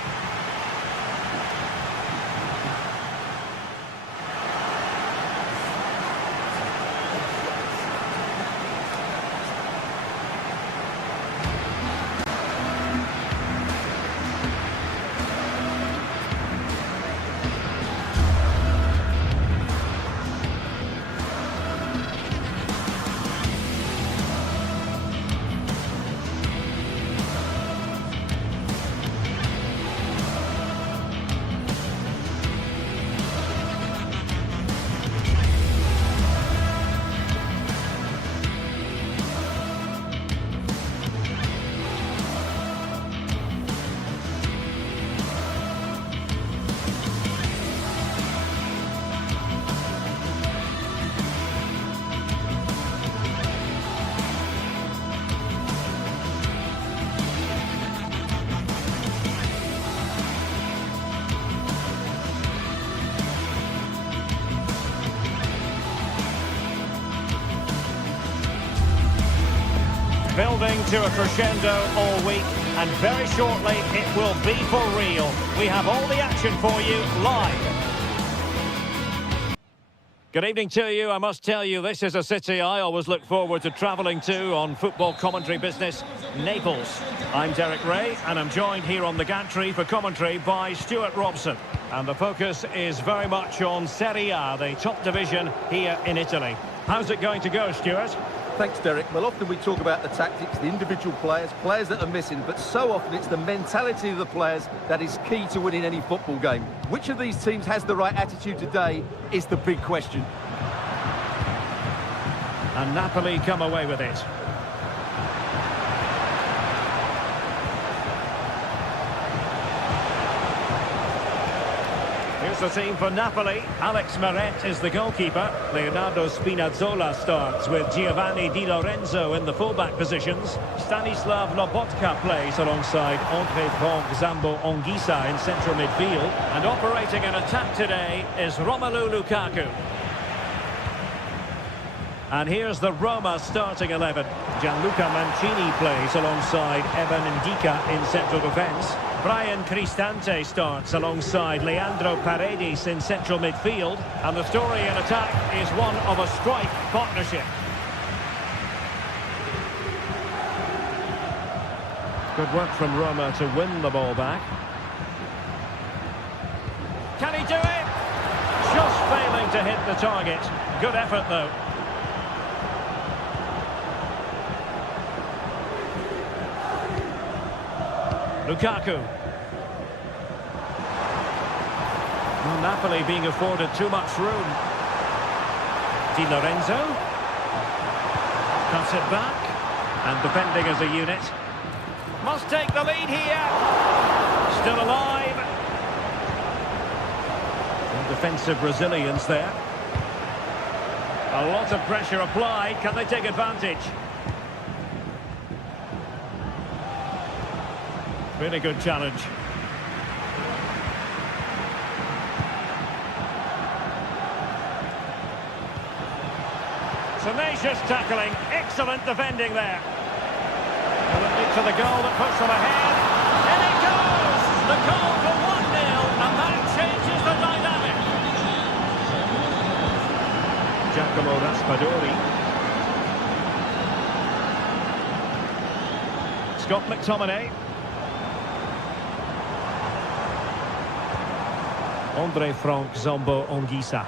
Building to a crescendo all week, and very shortly it will be for real. We have all the action for you live. Good evening to you. I must tell you, this is a city I always look forward to travelling to on football commentary business, Naples. I'm Derek Ray, and I'm joined here on the gantry for commentary by Stuart Robson. And the focus is very much on Serie A, the top division here in Italy. How's it going to go, Stuart? Thanks, Derek. Well, often we talk about the tactics, the individual players that are missing, but so often it's the mentality of the players that is key to winning any football game. Which of these teams has the right attitude today is the big question. And Napoli come away with it. Here's the team for Napoli. Alex Meret is the goalkeeper. Leonardo Spinazzola starts with Giovanni Di Lorenzo in the fullback positions. Stanislav Lobotka plays alongside Andre Frank Zambo Anguissa in central midfield. And operating an attack today is Romelu Lukaku. And here's the Roma starting 11. Gianluca Mancini plays alongside Evan Ndika in central defence. Brian Cristante starts alongside Leandro Paredes in central midfield. And the story in attack is one of a strike partnership. Good work from Roma to win the ball back. Can he do it? Just failing to hit the target. Good effort though. Lukaku. Well, Napoli being afforded too much room. Di Lorenzo. Cuts it back. And defending as a unit. Must take the lead here. Still alive. And defensive resilience there. A lot of pressure applied. Can they take advantage? Really good challenge. Tenacious tackling, excellent defending there. Will it lead to the goal that puts them ahead? In it goes! The goal for 1-0, and that changes the dynamic. Giacomo Raspadori. Scott McTominay. Andre Frank Zambo Anguissa.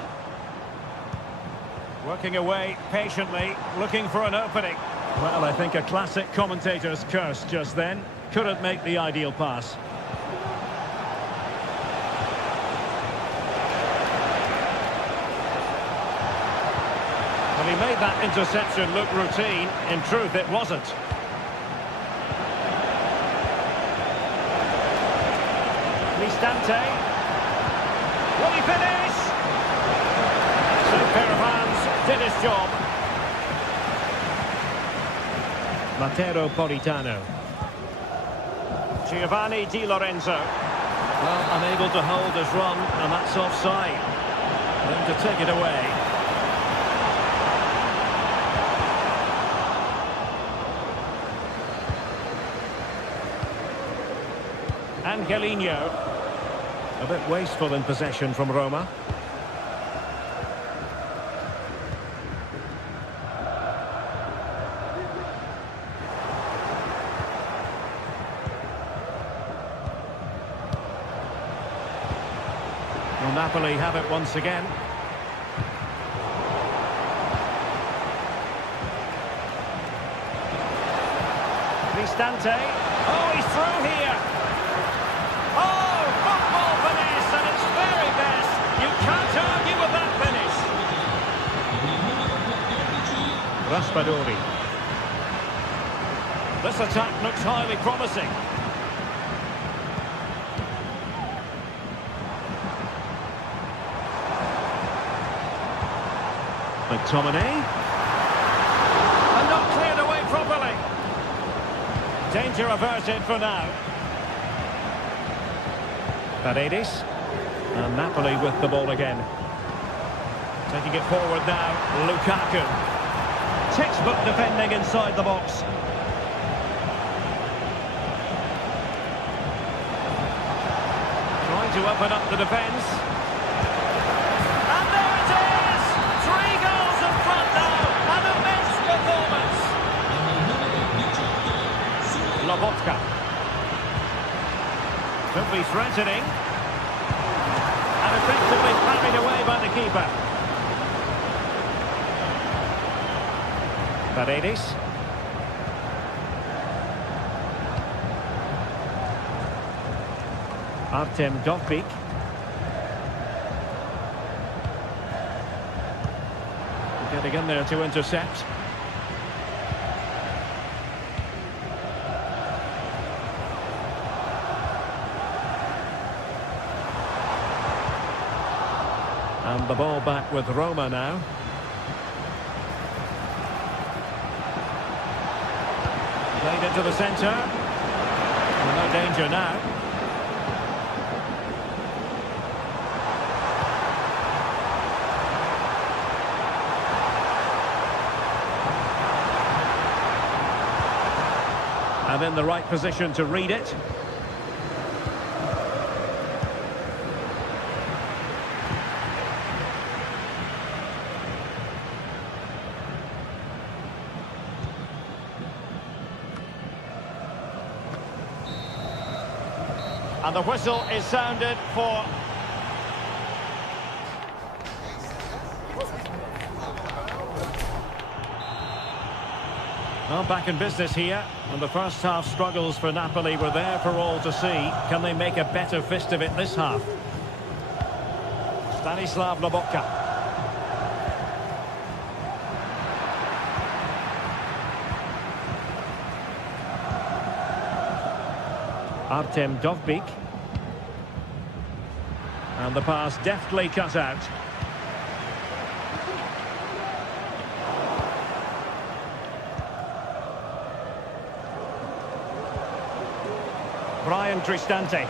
Working away patiently, looking for an opening. Well, I think a classic commentator's curse just then. Couldn't make the ideal pass. Well, he made that interception look routine. In truth, it wasn't. Cristante. Will he finish? Same pair of hands did his job. Matteo Politano. Giovanni Di Lorenzo. Well, unable to hold his run, and that's offside. Then to take it away. Angelino. A bit wasteful in possession from Roma. Will Napoli have it once again? Cristante. Oh, he's through here. Raspadori. This attack looks highly promising. McTominay. And not cleared away properly. Danger averted for now. Paredes. And Napoli with the ball again. Taking it forward now, Lukaku. Textbook defending inside the box. Trying to open up the defence. And there it is! 3 goals in front now. An immense performance. Lobotka. Could be threatening. And effectively parried away by the keeper. Paredes. Artem Dovbyk. Getting in there to intercept. And the ball back with Roma now. Played into the centre. No danger now. And in the right position to read it. And the whistle is sounded for... Well, back in business here, and the first half struggles for Napoli were there for all to see. Can they make a better fist of it this half? Stanislav Lobotka. Artem Dovbyk. And the pass deftly cut out. Brian Cristante.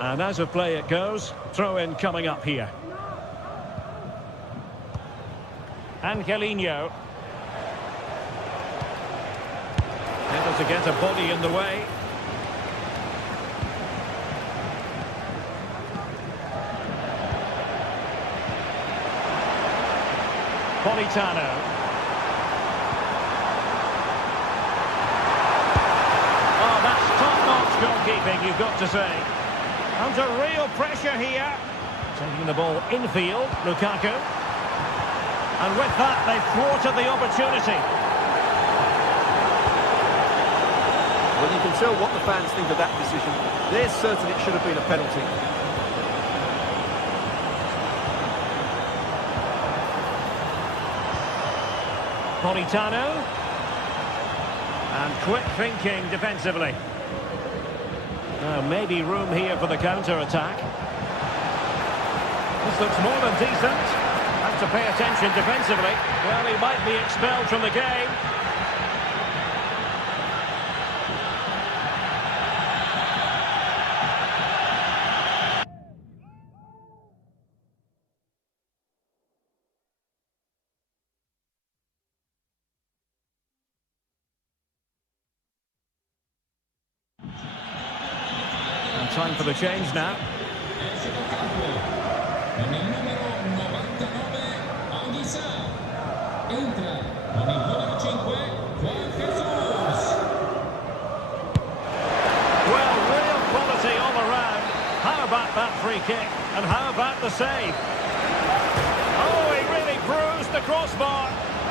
And as of play it goes, throw-in coming up here. Angelino. Able to get a body in the way. Politano. Oh, that's top-notch goalkeeping, you've got to say. Under real pressure here. Taking the ball infield, Lukaku. And with that, they've thwarted the opportunity. Well, you can tell what the fans think of that decision. They're certain it should have been a penalty. Politano. And quick thinking defensively. Now, maybe room here for the counter-attack. This looks more than decent. Has to pay attention defensively. Well, he might be expelled from the game. And time for the change now. Well, real quality all around. How about that free kick? And how about the save? Oh, he really bruised the crossbar.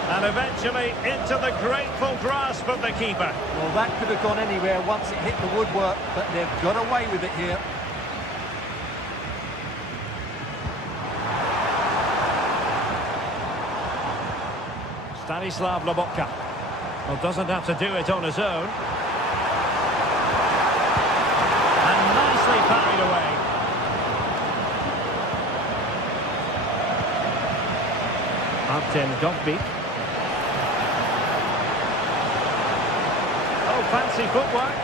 And eventually into the grateful grasp of the keeper. Well, that could have gone anywhere once it hit the woodwork, but they've got away with it here. Stanislav Lobotka. Well, doesn't have to do it on his own. And nicely parried away. Artem Dovbyk. Oh, fancy footwork.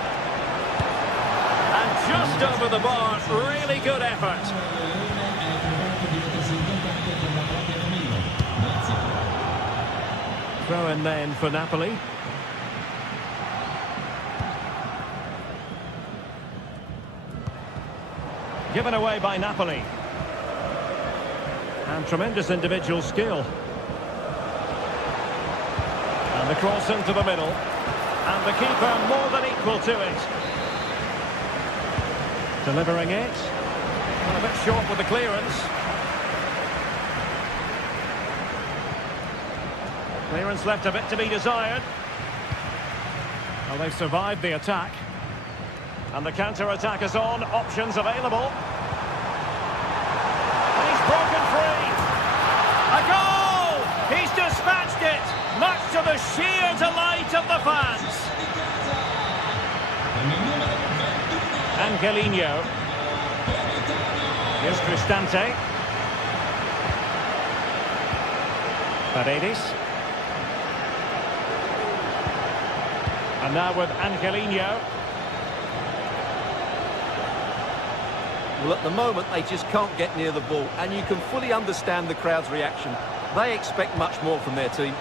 And just over the bar, really good effort. Throw in then for Napoli. Given away by Napoli. And tremendous individual skill. And the cross into the middle. And the keeper more than equal to it. Delivering it. And a bit short with the clearance. Clearance left a bit to be desired. Well, they've survived the attack. And the counter-attack is on. Options available. And he's broken free. A goal! He's dispatched it, much to the sheer delight of the fans. Angelino. Here's Cristante. Paredes. And now with Angelino. Well, at the moment, they just can't get near the ball, and you can fully understand the crowd's reaction. They expect much more from their team.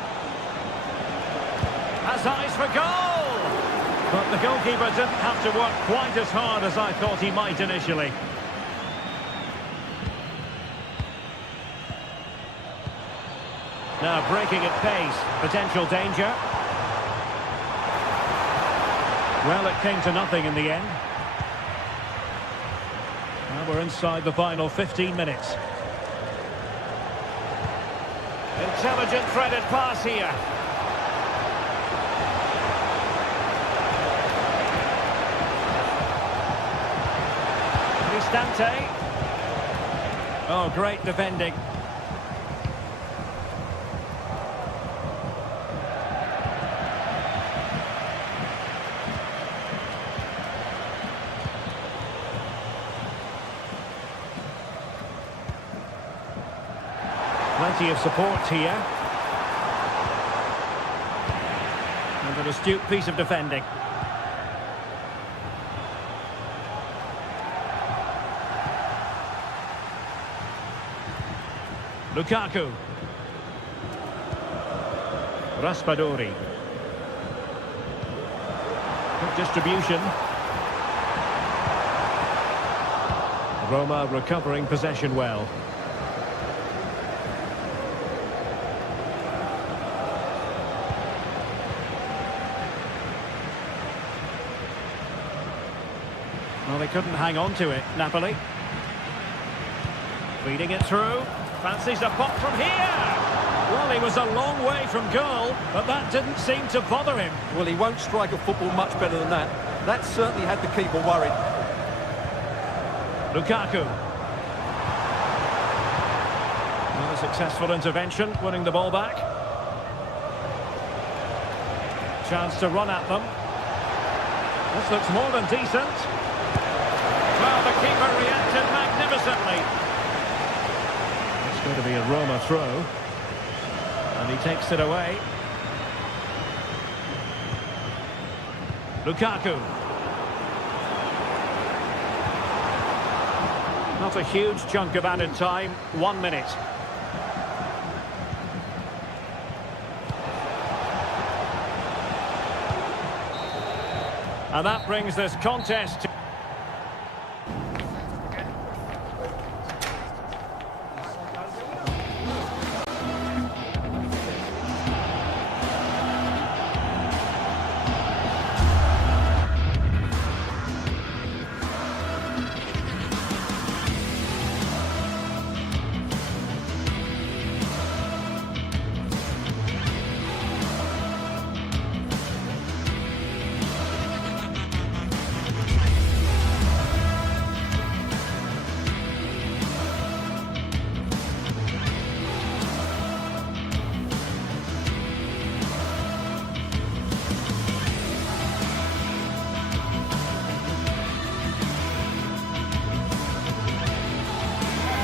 Has eyes for goal! But the goalkeeper didn't have to work quite as hard as I thought he might initially. Now breaking at pace, potential danger. Well, it came to nothing in the end. Now we're inside the final 15 minutes. Intelligent threaded pass here. Cristante. Oh, great defending. Plenty of support here. And an astute piece of defending. Lukaku. Raspadori. Good distribution. Roma recovering possession well. Well, they couldn't hang on to it, Napoli. Feeding it through. Fancies a pop from here. Well, he was a long way from goal, but that didn't seem to bother him. Well, he won't strike a football much better than that. That certainly had the keeper worried. Lukaku. Well, a successful intervention, winning the ball back. Chance to run at them. This looks more than decent. Well, the keeper reacted magnificently. It's going to be a Roma throw. And he takes it away. Lukaku. Not a huge chunk of added time. 1 minute. And that brings this contest to...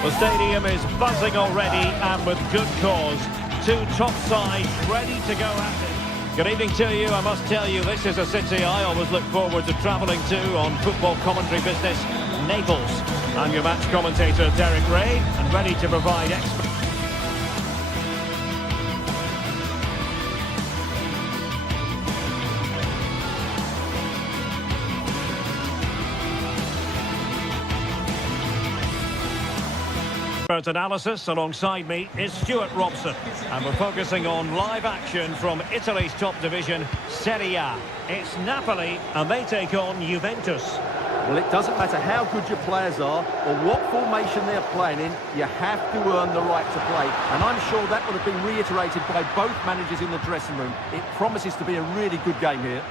The stadium is buzzing already, and with good cause. Two top sides ready to go at it. Good evening to you. I must tell you, this is a city I always look forward to travelling to on football commentary business, Naples. I'm your match commentator, Derek Ray, and ready to provide expert... analysis. Alongside me is Stuart Robson, and we're focusing on live action from Italy's top division, Serie A. It's Napoli, and they take on Juventus. Well, it doesn't matter how good your players are or what formation they're playing in, you have to earn the right to play. And I'm sure that would have been reiterated by both managers in the dressing room. It promises to be a really good game here.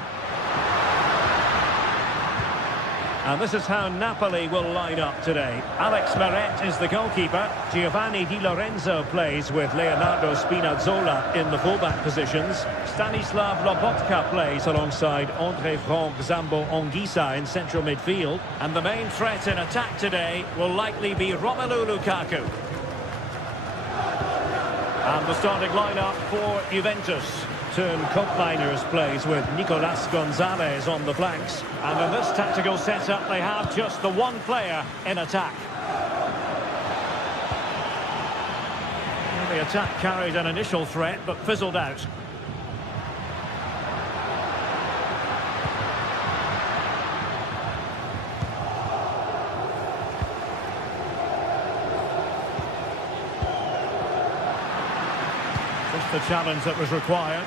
And this is how Napoli will line up today. Alex Meret is the goalkeeper. Giovanni Di Lorenzo plays with Leonardo Spinazzola in the fullback positions. Stanislav Lobotka plays alongside André Franck Zambo-Anguissa in central midfield. And the main threat in attack today will likely be Romelu Lukaku. And the starting lineup for Juventus. Turn Koopmeiners plays with Nicolas Gonzalez on the flanks. And in this tactical setup, they have just the one player in attack. Well, the attack carried an initial threat, but fizzled out. Just the challenge that was required.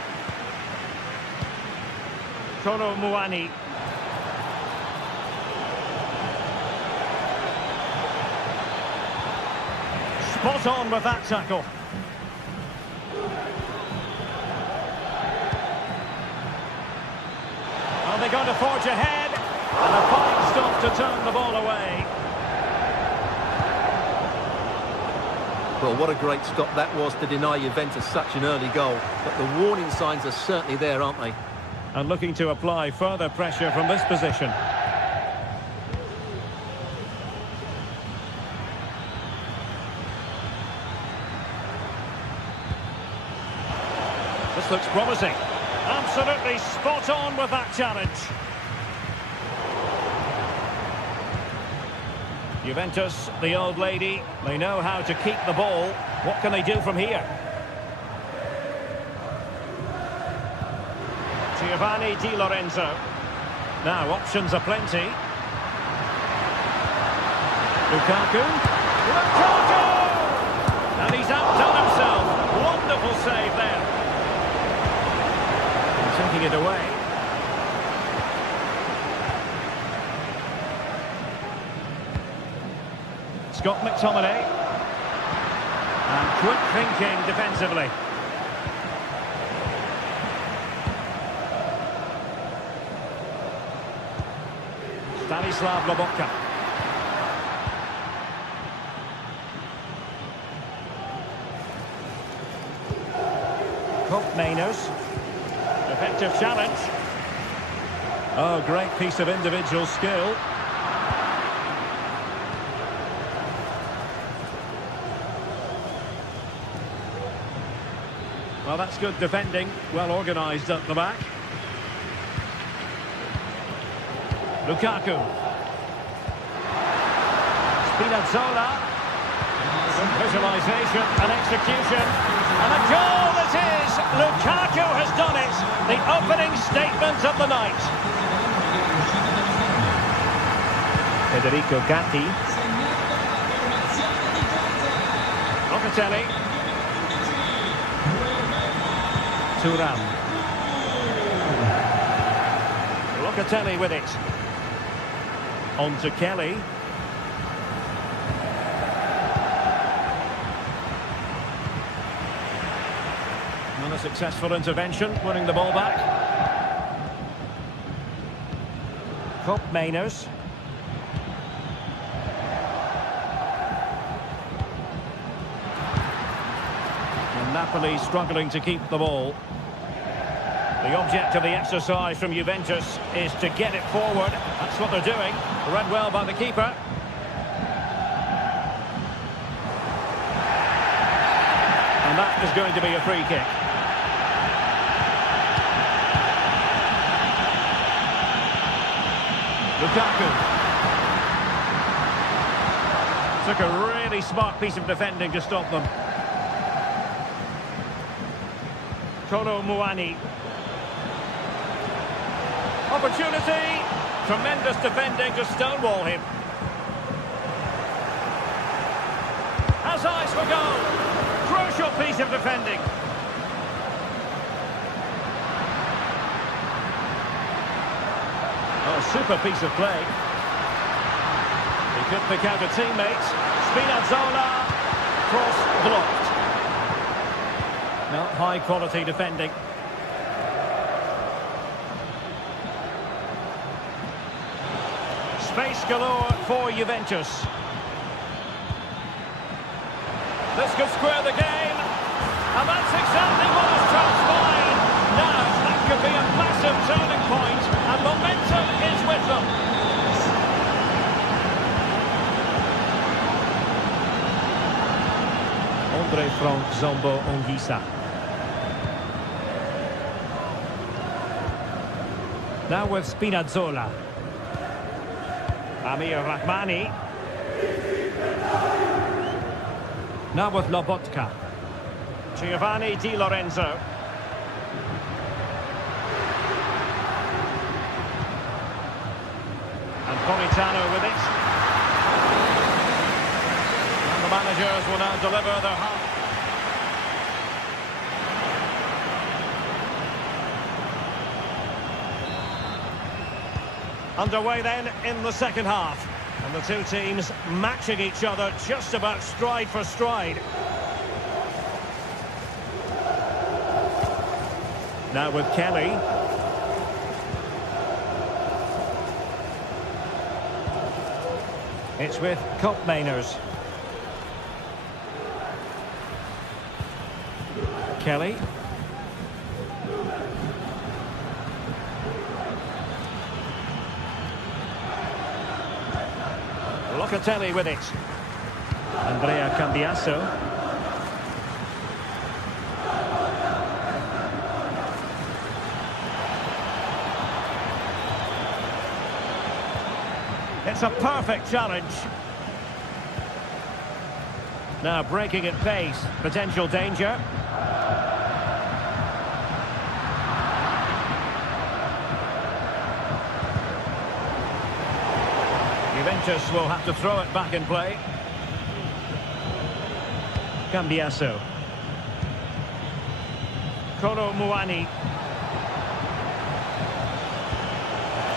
Kolo Muani. Spot on with that tackle. Are they going to forge ahead? And a fine stop to turn the ball away. Well, what a great stop that was to deny Juventus such an early goal. But the warning signs are certainly there, aren't they? And looking to apply further pressure from this position. This looks promising. Absolutely spot on with that challenge. Juventus, the old lady, they know how to keep the ball. What can they do from here? Giovanni Di Lorenzo. Now, options are plenty. Lukaku. Lukaku! And he's outdone himself. Wonderful save there. And taking it away. Scott McTominay. And quick thinking defensively. Stanislav Lobotka. Koopmeiners. Effective challenge. Oh, great piece of individual skill. Well, that's good defending. Well organised at the back. Lukaku. Spinazzola. Good visualisation and execution. And a goal it is! Lukaku has done it! The opening statement of the night. Federico Gatti. Locatelli. Thuram. Locatelli with it. On to Kelly. And a successful intervention, winning the ball back. Koopmeiners. And Napoli struggling to keep the ball. The object of the exercise from Juventus is to get it forward. That's what they're doing. Read well by the keeper. And that is going to be a free kick. Lukaku. Took a really smart piece of defending to stop them. Kolo Muani. Opportunity. Tremendous defending to stonewall him. Has eyes for goal. Crucial piece of defending. Oh, super piece of play. He could pick out a teammate. Spinazzola. Cross blocked. No, high quality defending. Space galore for Juventus. This could square the game. And that's exactly what has transpired. Now, that could be a massive turning point, and momentum is with them. Andre Frank Zombo Ongisa. Now with Spinazzola. Amir Rahmani. Now with Lobotka. Giovanni Di Lorenzo. And Politano with it. And the managers will now deliver their half. Underway then in the second half. And the two teams matching each other just about stride for stride. Now with Kelly. It's with Koopmeiners. Kelly. Locatelli with it. Andrea Cambiasso. It's a perfect challenge. Now breaking at pace. Potential danger. Juventus will have to throw it back in play. Cambiasso. Kolo Muani.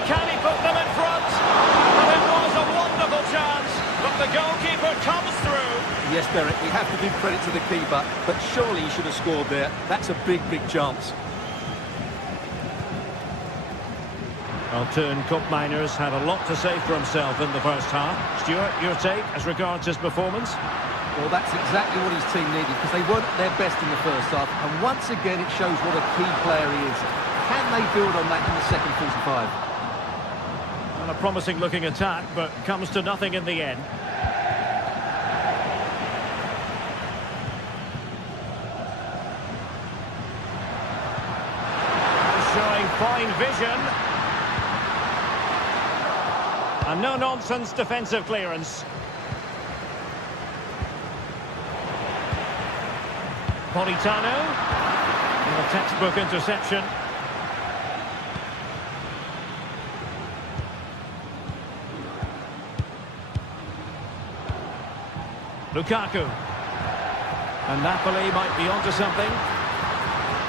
Can he put them in front? And it was a wonderful chance, but the goalkeeper comes through. Yes, Derek, we have to give credit to the keeper, but surely he should have scored there. That's a big, big chance. Well, Koopmeiners had a lot to say for himself in the first half. Stuart, your take as regards his performance? Well, that's exactly what his team needed, because they weren't at their best in the first half, and once again it shows what a key player he is. Can they build on that in the second 45? Well, a promising looking attack, but comes to nothing in the end. Showing fine vision. A no-nonsense defensive clearance. Politano. And a textbook interception. Lukaku. And Napoli might be onto something.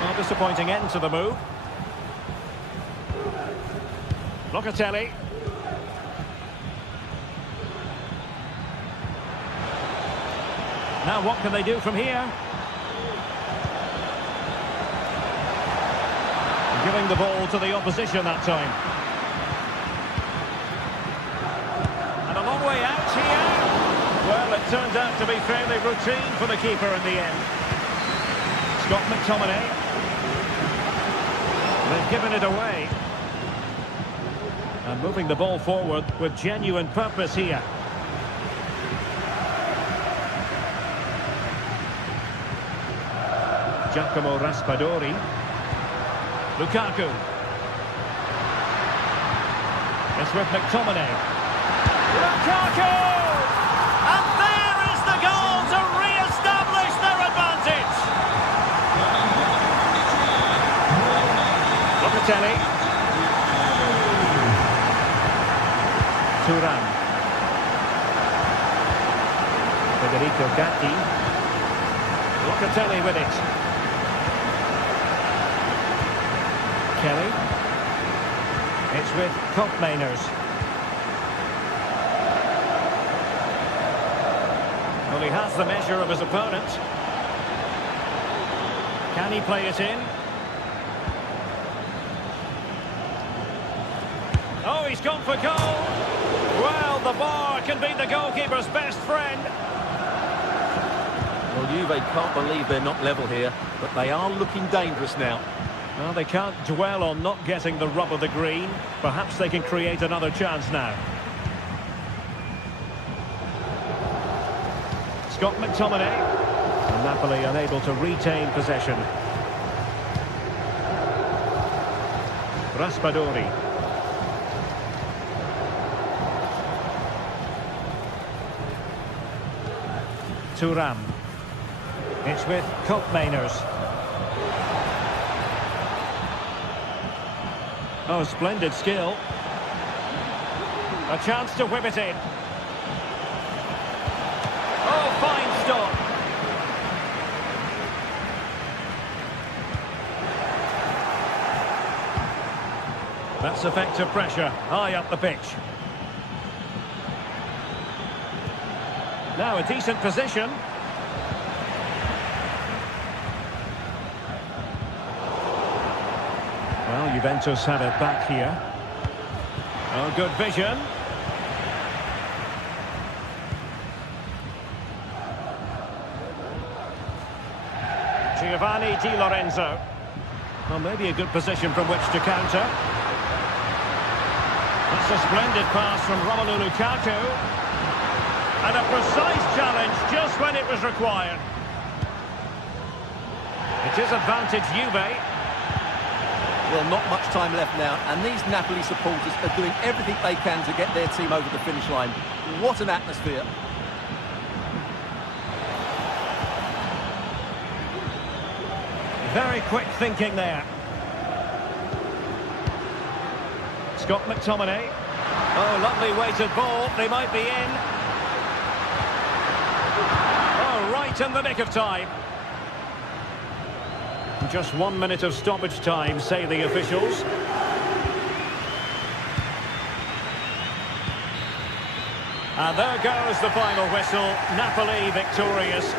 Well, disappointing end to the move. Locatelli. Now what can they do from here? Giving the ball to the opposition that time. And a long way out here. Well, it turned out to be fairly routine for the keeper in the end. Scott McTominay. They've given it away. And moving the ball forward with genuine purpose here. Giacomo Raspadori. Lukaku. It's with McTominay. Lukaku! And there is the goal to re-establish their advantage. Locatelli. Thuram. Federico Gatti. Locatelli with it. Kelly. It's with Koopmeiners. Well, he has the measure of his opponent. Can he play it in? Oh, he's gone for goal. Well, the bar can be the goalkeeper's best friend. Well, Juve can't believe they're not level here, but they are looking dangerous now. Well, they can't dwell on not getting the rub of the green. Perhaps they can create another chance now. Scott McTominay. Napoli unable to retain possession. Raspadori. Thuram. It's with Koopmeiners. Oh, splendid skill. A chance to whip it in. Oh, fine stop. That's effective pressure, high up the pitch. Now a decent position. Well, Juventus have it back here. Oh, good vision. Giovanni Di Lorenzo. Well, maybe a good position from which to counter. That's a splendid pass from Romelu Lukaku. And a precise challenge just when it was required. It is advantage Juve. Well, not much time left now, and these Napoli supporters are doing everything they can to get their team over the finish line. What an atmosphere. Very quick thinking there. Scott McTominay. Oh, lovely weighted ball. They might be in. Oh, right in the nick of time. Just 1 minute of stoppage time, say the officials. And there goes the final whistle. Napoli victorious.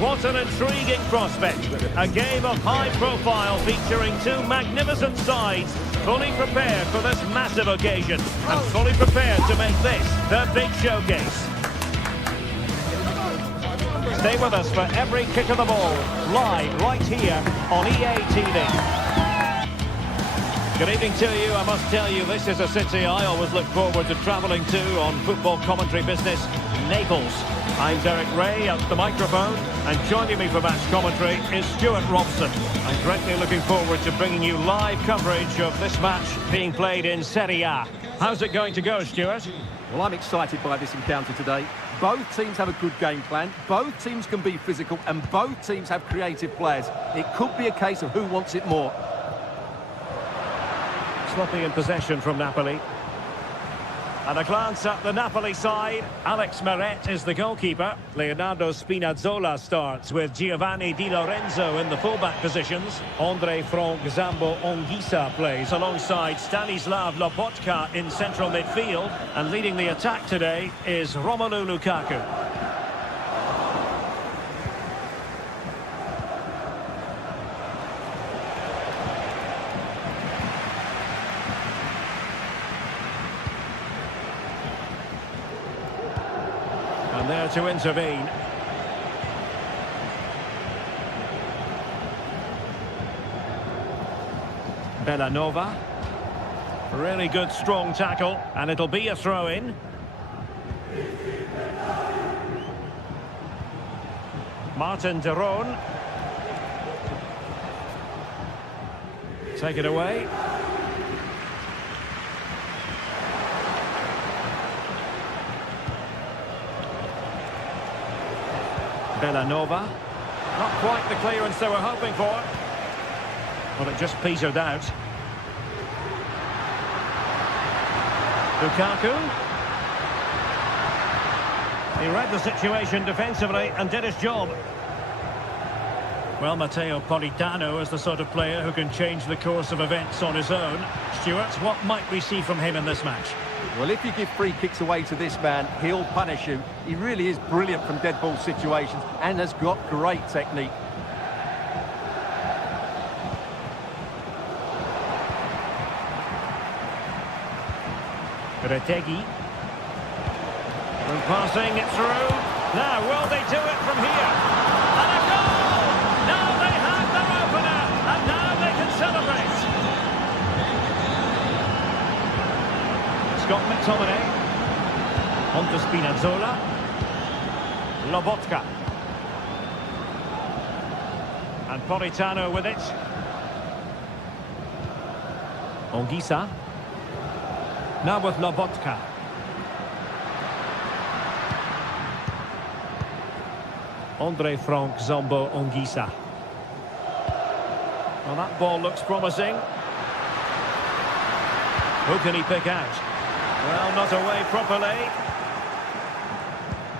What an intriguing prospect. A game of high profile featuring two magnificent sides, fully prepared for this massive occasion and fully prepared to make this their big showcase. Stay with us for every kick of the ball, live right here on EA TV. Good evening to you. I must tell you, this is a city I always look forward to travelling to on football commentary business, Naples. I'm Derek Ray at the microphone, and joining me for match commentary is Stuart Robson. I'm greatly looking forward to bringing you live coverage of this match being played in Serie A. How's it going to go, Stuart? Well, I'm excited by this encounter today. Both teams have a good game plan, both teams can be physical, and both teams have creative players. It could be a case of who wants it more. Sloppy in possession from Napoli. And a glance at the Napoli side. Alex Meret is the goalkeeper. Leonardo Spinazzola starts with Giovanni Di Lorenzo in the fullback positions. Andre Frank Zambo Ongisa plays alongside Stanislav Lobotka in central midfield. And leading the attack today is Romelu Lukaku. And there to intervene. Bellanova. Really good strong tackle, and it'll be a throw-in. Martin de Roon. Take it away. Bellanova. Not quite the clearance they were hoping for. Well, it just petered out. Lukaku. He read the situation defensively and did his job. Well, Matteo Politano is the sort of player who can change the course of events on his own. Stuart, what might we see from him in this match? Well, if you give free kicks away to this man, he'll punish you. He really is brilliant from dead ball situations and has got great technique. Retegui. And passing it through. Now, will they do it from here? And a goal! Now they have their opener, and now they can celebrate. Scott McTominay. On to Spinazzola. Lobotka. And Politano with it. Ongisa. Now with Lobotka. Andre Frank Zambo Ongisa. Well, that ball looks promising. Who can he pick out? Well, not away properly.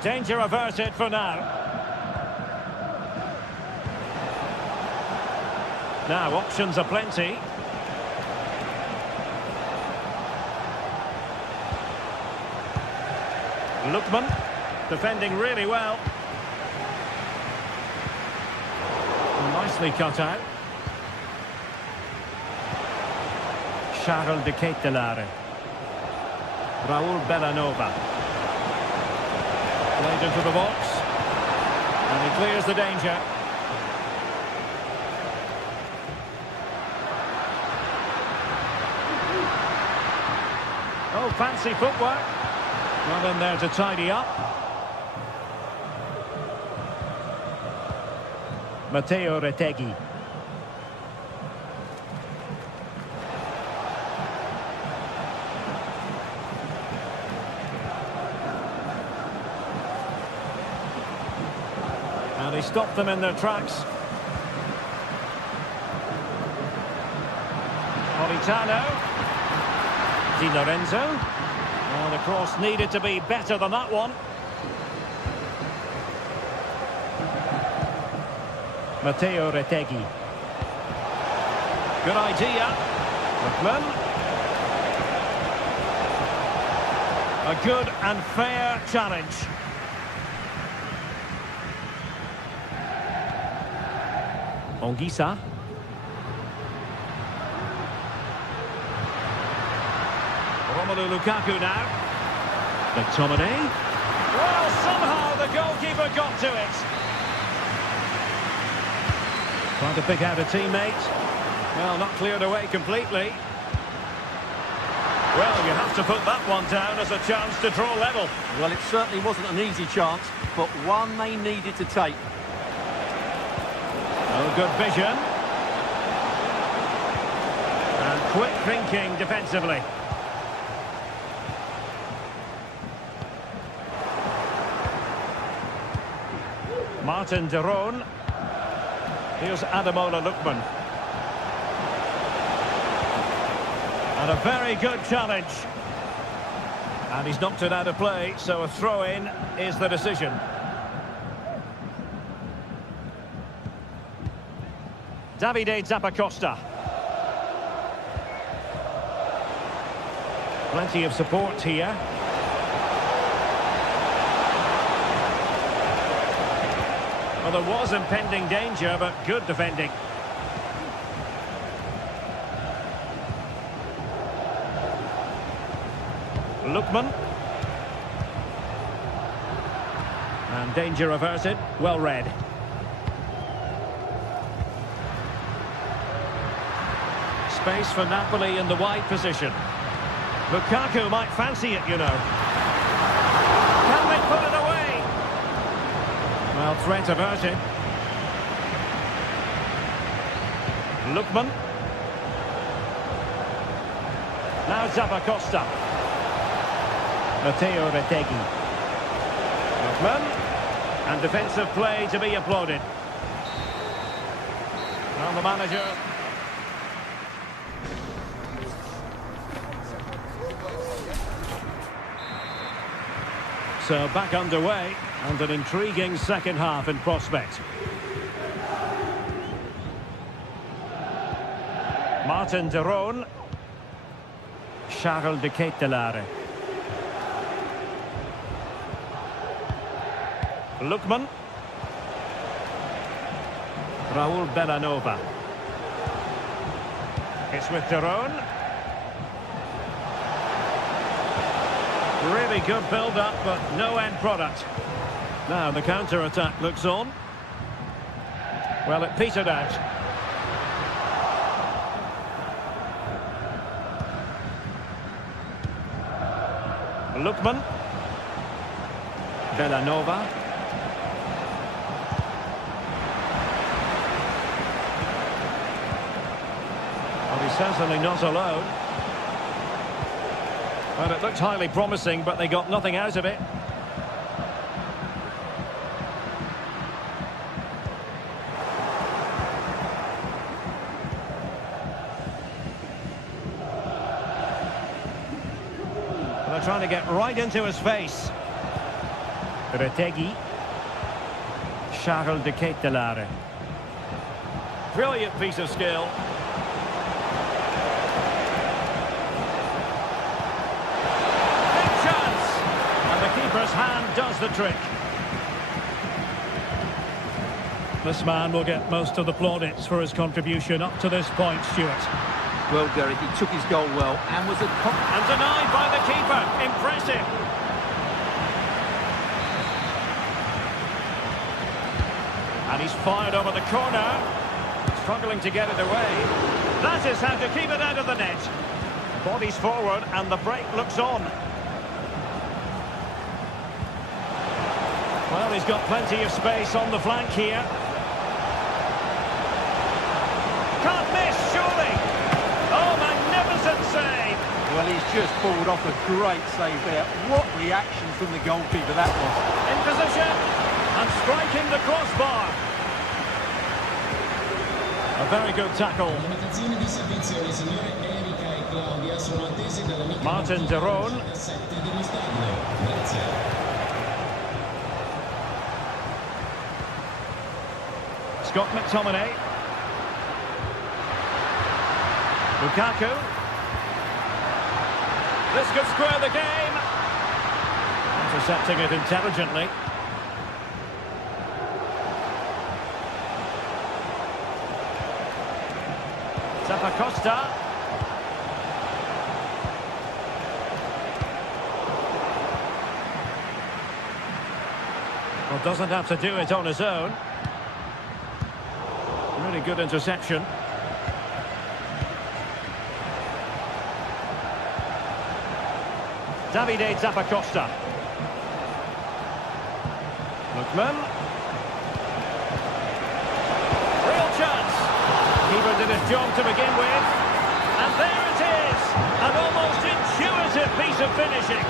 Danger averted for now. Now, options are plenty. Lookman, defending really well. Nicely cut out. Charles de Ketelare. Raul Bellanova. Played into the box. And he clears the danger. Oh, fancy footwork. Not in there to tidy up. Matteo Retegui. And he stopped them in their tracks. Politano. Di Lorenzo. Oh, the cross needed to be better than that one. Matteo Retegui. Good idea. Lookman. A good and fair challenge. Ongisa. Romelu Lukaku now. McTominay. Well, somehow the goalkeeper got to it. Trying to pick out a teammate. Well, not cleared away completely. Well, you have to put that one down as a chance to draw level. Well, it certainly wasn't an easy chance, but one they needed to take. Oh, good vision. And quick thinking defensively. Martin de Roon. Here's Ademola Lookman. And a very good challenge. And he's knocked it out of play, so a throw-in is the decision. Davide Zappacosta. Plenty of support here. Well, there was impending danger, but good defending. Lookman. And danger averted. Well read. Space for Napoli in the wide position. Lukaku might fancy it, you know. Can they put it away? Well, threat averted. Lookman. Now Zappacosta. Matteo Retegui. Lookman. And defensive play to be applauded. Well, the manager... So back underway, and an intriguing second half in prospect. Martin de Roon. Charles de Ketelaere. Lookman. Raul Bellanova. It's with de Roon. Really good build-up, but no end product. Now the counter-attack looks on. Well, it petered out. Lookman. Bellanova. Well, he's certainly not alone. Well, it looked highly promising, but they got nothing out of it. They're trying to get right into his face. Retegui. Charles de Ketelaere. Brilliant piece of skill. Keeper's hand does the trick. This man will get most of the plaudits for his contribution up to this point, Stuart. Well, Derek, he took his goal well and was and denied by the keeper. Impressive. And he's fired over the corner. Struggling to get it away. That is how to keep it out of the net. Bodies forward and the break looks on. Well, he's got plenty of space on the flank here. Can't miss, surely. Oh, magnificent save. Well, he's just pulled off a great save there. What reaction from the goalkeeper that was. In position and striking the crossbar. A very good tackle. Martin de Roon. Scott McTominay. Lukaku. This could square the game. Intercepting it intelligently. Zappacosta. Well, doesn't have to do it on his own. Really good interception. Davide Zappacosta. Lookman. Real chance. Keeper did his job to begin with. And there it is. An almost intuitive piece of finishing.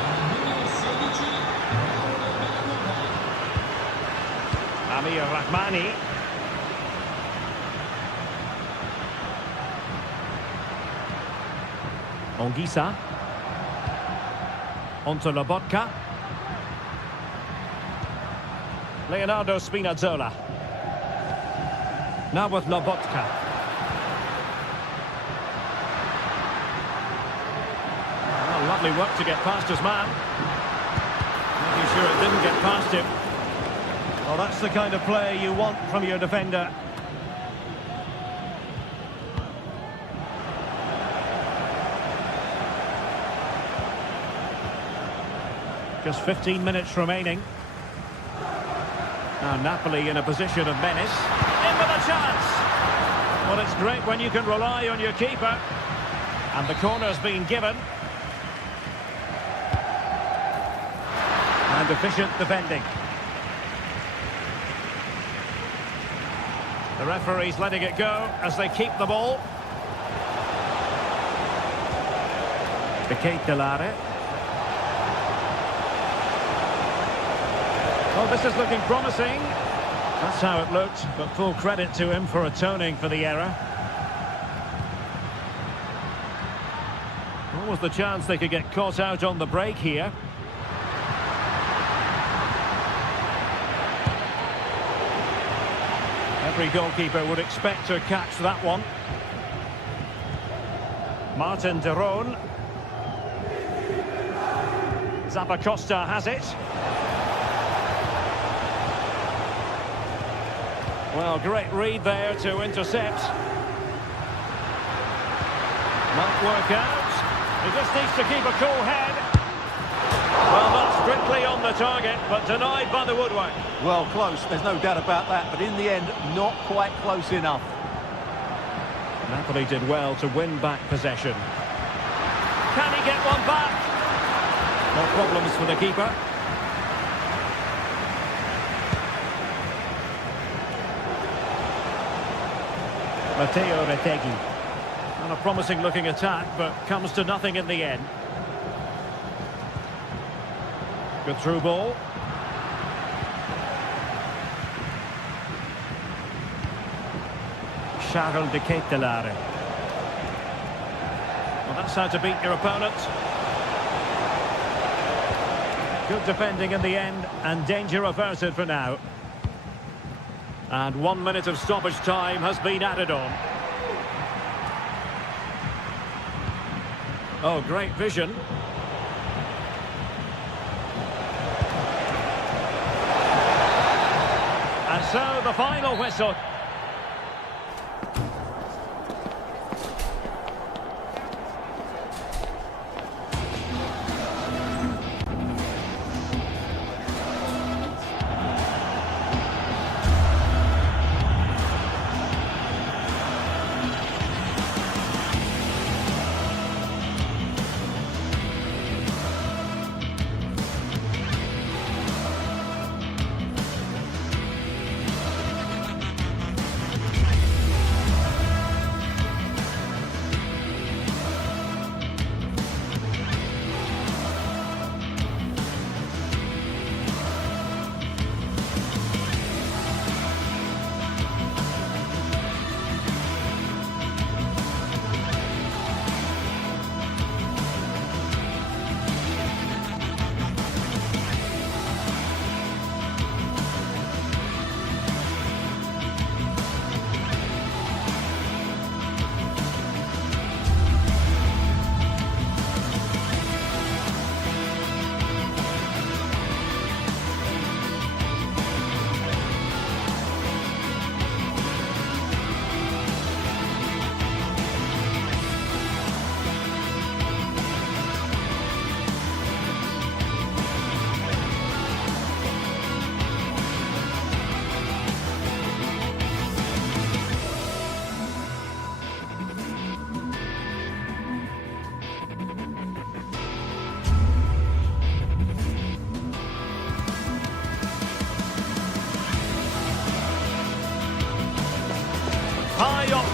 Amir Rahmani. Onguissa. Onto Lobotka. Leonardo Spinazzola. Now with Lobotka. Well, lovely work to get past his man. Making sure it didn't get past him. Well, that's the kind of play you want from your defender. Just 15 minutes remaining. Now Napoli in a position of menace. In with a chance! Well, it's great when you can rely on your keeper. And the corner's been given. And efficient defending. The referee's letting it go as they keep the ball. Ketelare. Well, this is looking promising. That's how it looked, but full credit to him for atoning for the error. What was the chance they could get caught out on the break here? Every goalkeeper would expect to catch that one. Martin de Roon. Zappacosta has it. Well, great read there to intercept. Might work out. He just needs to keep a cool head. Well, not strictly on the target, but denied by the woodwork. Well, close, there's no doubt about that, but in the end, not quite close enough. Napoli did well to win back possession. Can he get one back? No problems for the keeper. Matteo Retegui. And a promising looking attack, but comes to nothing in the end. Good through ball. Charles de Ketelare. Well, that's how to beat your opponent. Good defending in the end, and danger averted for now. And 1 minute of stoppage time has been added on. Oh, great vision. And so the final whistle.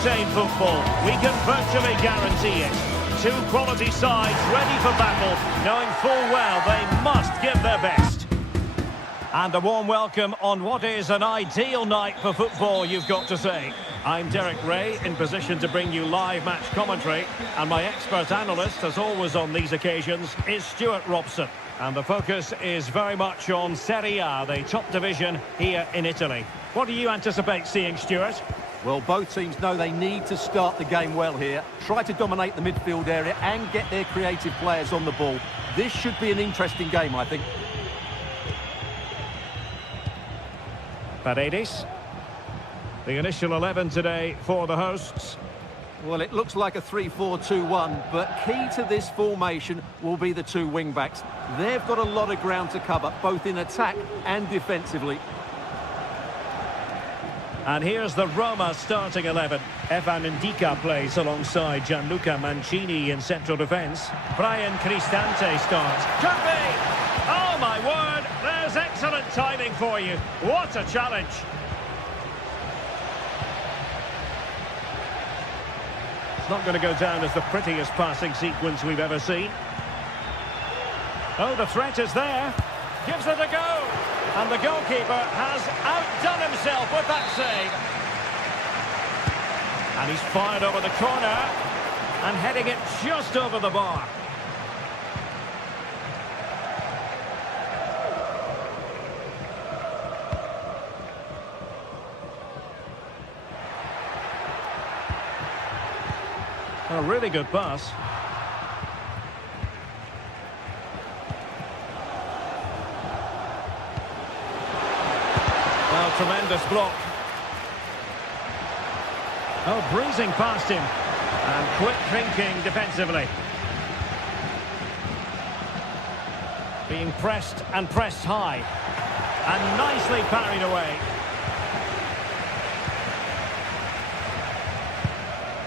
high-octane football. We can virtually guarantee it. Two quality sides ready for battle, knowing full well they must give their best. And a warm welcome on what is an ideal night for football, you've got to say. I'm Derek Ray, in position to bring you live match commentary, and my expert analyst, as always on these occasions, is Stuart Robson. And the focus is very much on Serie A, the top division here in Italy. What do you anticipate seeing, Stuart? Well, both teams know they need to start the game well here, try to dominate the midfield area and get their creative players on the ball. This should be an interesting game, I think. Paredes. The initial 11 today for the hosts. Well, it looks like a 3-4-2-1, but key to this formation will be the two wing-backs. They've got a lot of ground to cover, both in attack and defensively. And here's the Roma starting 11. Evan Ndika plays alongside Gianluca Mancini in central defence. Brian Cristante starts. Could be! Oh, my word! There's excellent timing for you. What a challenge! It's not going to go down as the prettiest passing sequence we've ever seen. Oh, the threat is there. Gives it a go. And the goalkeeper has outdone himself with that save. And he's fired over the corner and heading it just over the bar. A really good pass. Well, tremendous block. Oh, breezing past him. And quick thinking defensively. Being pressed and pressed high. And nicely parried away.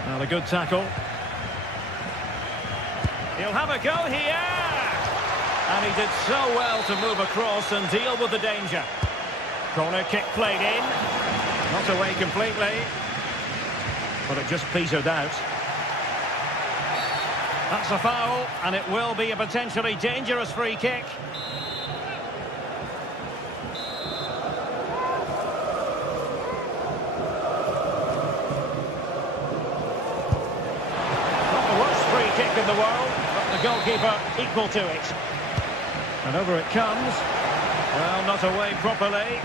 Now a good tackle. He'll have a go here. And he did so well to move across and deal with the danger. Corner kick played in. Not away completely. But it just petered out. That's a foul, and it will be a potentially dangerous free kick. Not the worst free kick in the world, but the goalkeeper equal to it. And over it comes. Well, not away properly.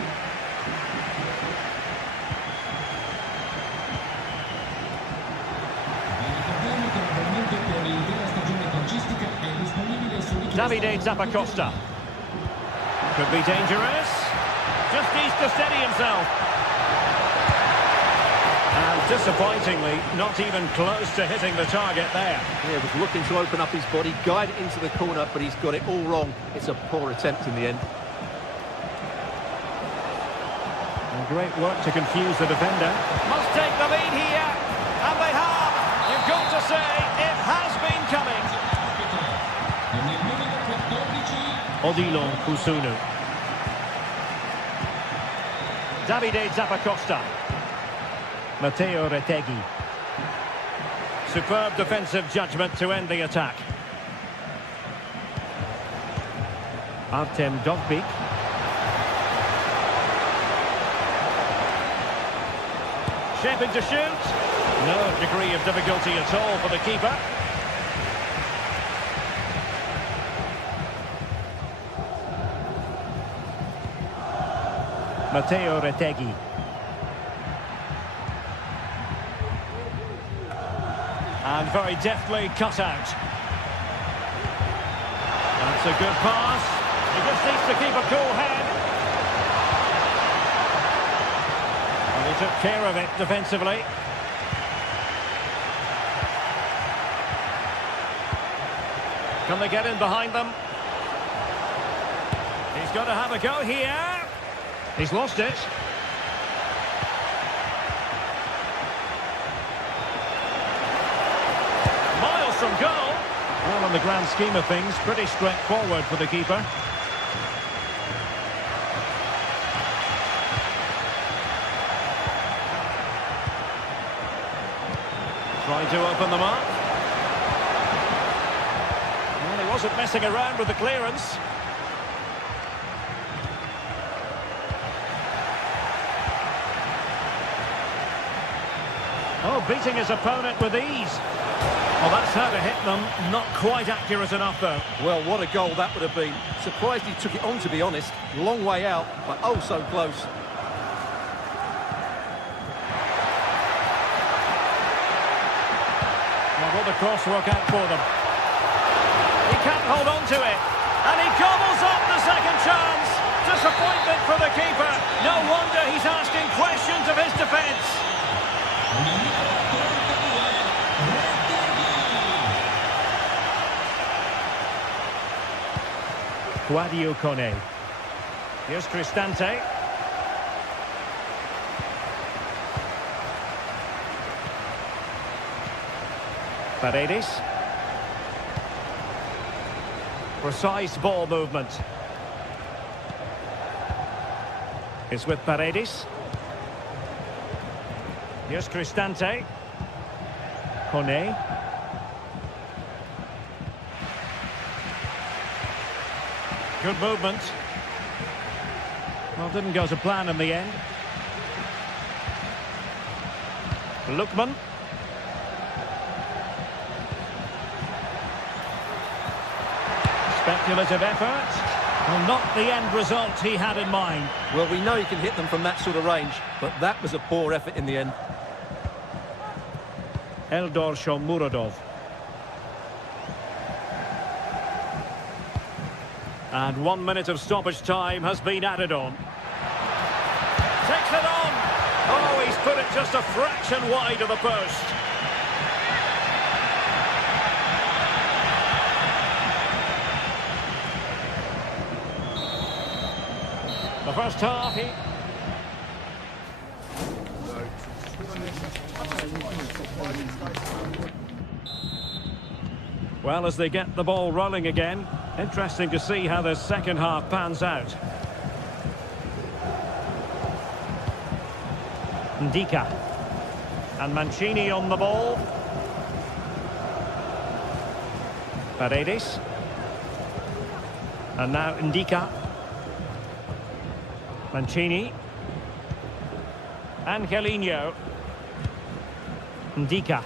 Davide Zappacosta. Could be dangerous. Just needs to steady himself. And disappointingly, not even close to hitting the target there. Yeah, was looking to open up his body, guide it into the corner, but he's got it all wrong. It's a poor attempt in the end. And great work to confuse the defender. Must take the lead here. And they have. You've got to say, it has been coming. Odilon Kusunu. Davide Zappacosta. Matteo Retegui. Superb defensive judgment to end the attack. Artem Dovbyk. Shaping to shoot. No degree of difficulty at all for the keeper. Matteo Retegui. And very deftly cut out. That's a good pass. He just needs to keep a cool head. And he took care of it defensively. Can they get in behind them? He's got to have a go here. He's lost it. Miles from goal. Well, in the grand scheme of things, pretty straightforward for the keeper. Trying to open them up. Well, he wasn't messing around with the clearance. Oh, beating his opponent with ease. Well, that's how to hit them. Not quite accurate enough, though. Well, what a goal that would have been. Surprised he took it on, to be honest. Long way out, but oh so close. Well, will the cross work out for them? He can't hold on to it. And he gobbles up the second chance. Disappointment for the keeper. No wonder he's asking questions of his defence. Guadio Kone. Here's Cristante. Paredes. Precise ball movement. It's with Paredes. Here's Cristante. Kone. Good movement. Well, didn't go to plan in the end. Lookman. Speculative effort. Well, not the end result he had in mind. Well, we know he can hit them from that sort of range, but that was a poor effort in the end. Eldor Shomurodov. And 1 minute of stoppage time has been added on. Takes it on! Oh, he's put it just a fraction wide of the post. The first half, well, as they get the ball rolling again, interesting to see how the second half pans out. Ndika. And Mancini on the ball. Paredes. And now Ndika. Mancini. Angelino. Ndika.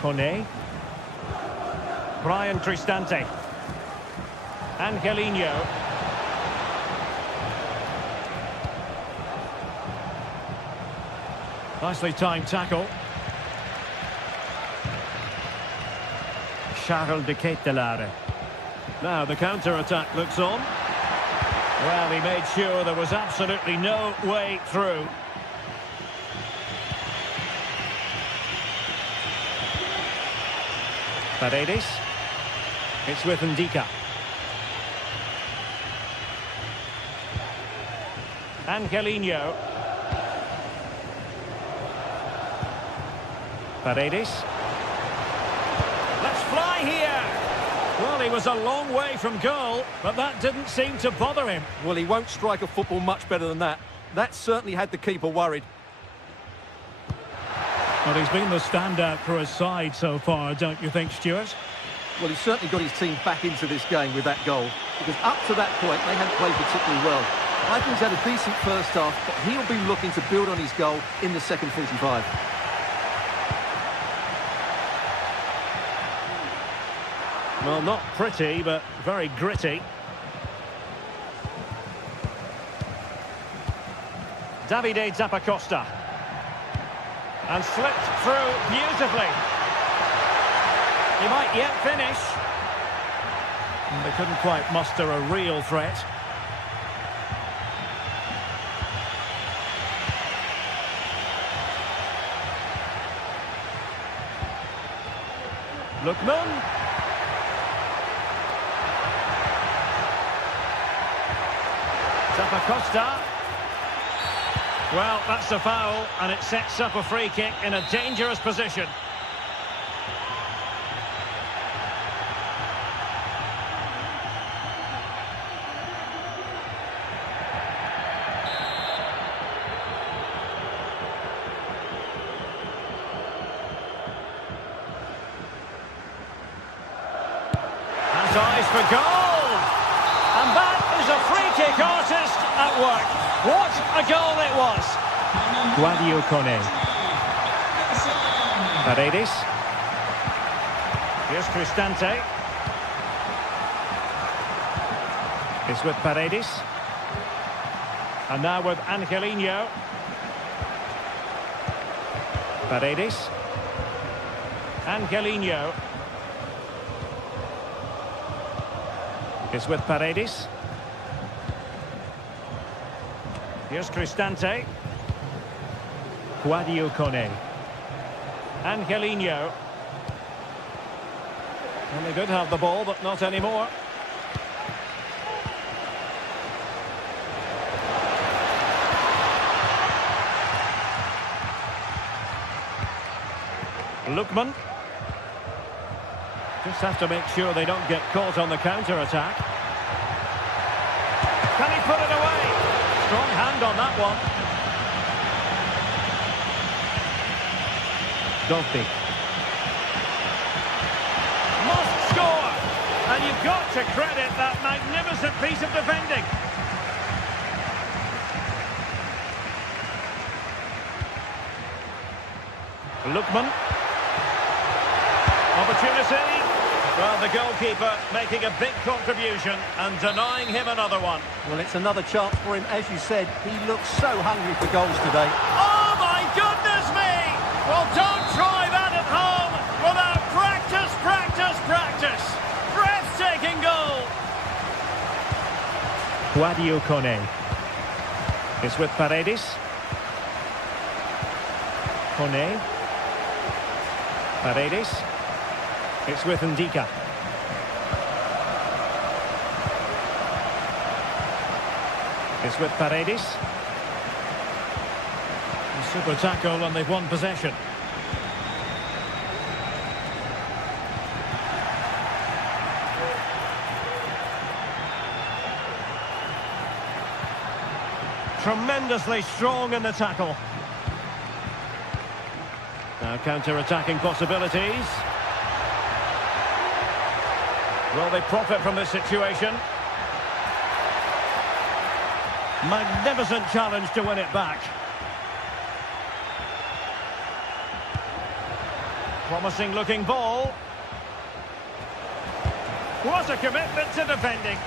Kone. Brian Cristante. Angelino. Nicely timed tackle. Charles de Ketelare. Now the counter-attack looks on. Well, he made sure there was absolutely no way through. Paredes. It's with Ndika. Angelino. Paredes. Let's fly here. Well, he was a long way from goal, but that didn't seem to bother him. Well, he won't strike a football much better than that. That certainly had the keeper worried. Well, he's been the standout for his side so far, don't you think, Stuart? Well, he's certainly got his team back into this game with that goal, because up to that point, they hadn't played particularly well. I think he's had a decent first half, but he'll be looking to build on his goal in the second 45. Well, not pretty, but very gritty. Davide Zappacosta. And slipped through beautifully. He might yet finish. And they couldn't quite muster a real threat. Lookman. Zappacosta. Well, that's a foul, and it sets up a free kick in a dangerous position. Ties for goal! And that is a free-kick artist at work. What a goal it was! Guadio Kone. Paredes. Here's Cristante. It's with Paredes. And now with Angelino. Paredes. Angelino. It's with Paredes. Here's Cristante. Guadio Kone. Angelino. And they did have the ball, but not anymore. Lookman. Just have to make sure they don't get caught on the counter-attack. Can he put it away? Strong hand on that one. Dolphy. Must score! And you've got to credit that magnificent piece of defending. Lookman. Opportunity. Well, the goalkeeper making a big contribution and denying him another one. Well, it's another chance for him. As you said, he looks so hungry for goals today. Oh, my goodness me! Well, don't try that at home without practice, practice, practice. Breathtaking goal. Guadio Kone. It's with Paredes. Kone. Paredes. It's with Ndika. It's with Paredes. A super tackle and they've won possession. Tremendously strong in the tackle. Now counter-attacking possibilities. Will they profit from this situation? Magnificent challenge to win it back. Promising looking ball. What a commitment to defending.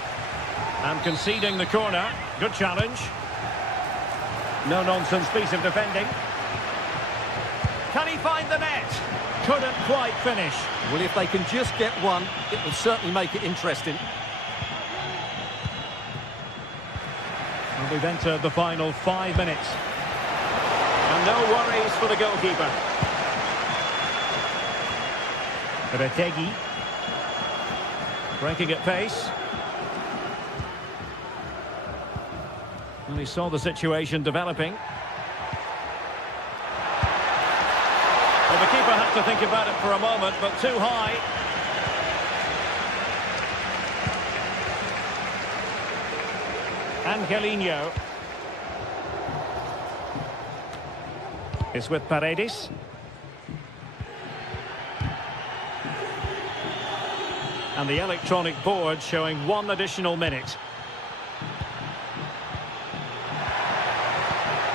And conceding the corner. Good challenge. No-nonsense piece of defending. Can he find the net? Couldn't quite finish. Well, if they can just get one, it will certainly make it interesting. And we've entered the final 5 minutes. And no worries for the goalkeeper. Retegi. Breaking at pace. And he saw the situation developing. Well, the keeper had to think about it for a moment, but too high. Angelino. It's with Paredes. And the electronic board showing 1 additional minute.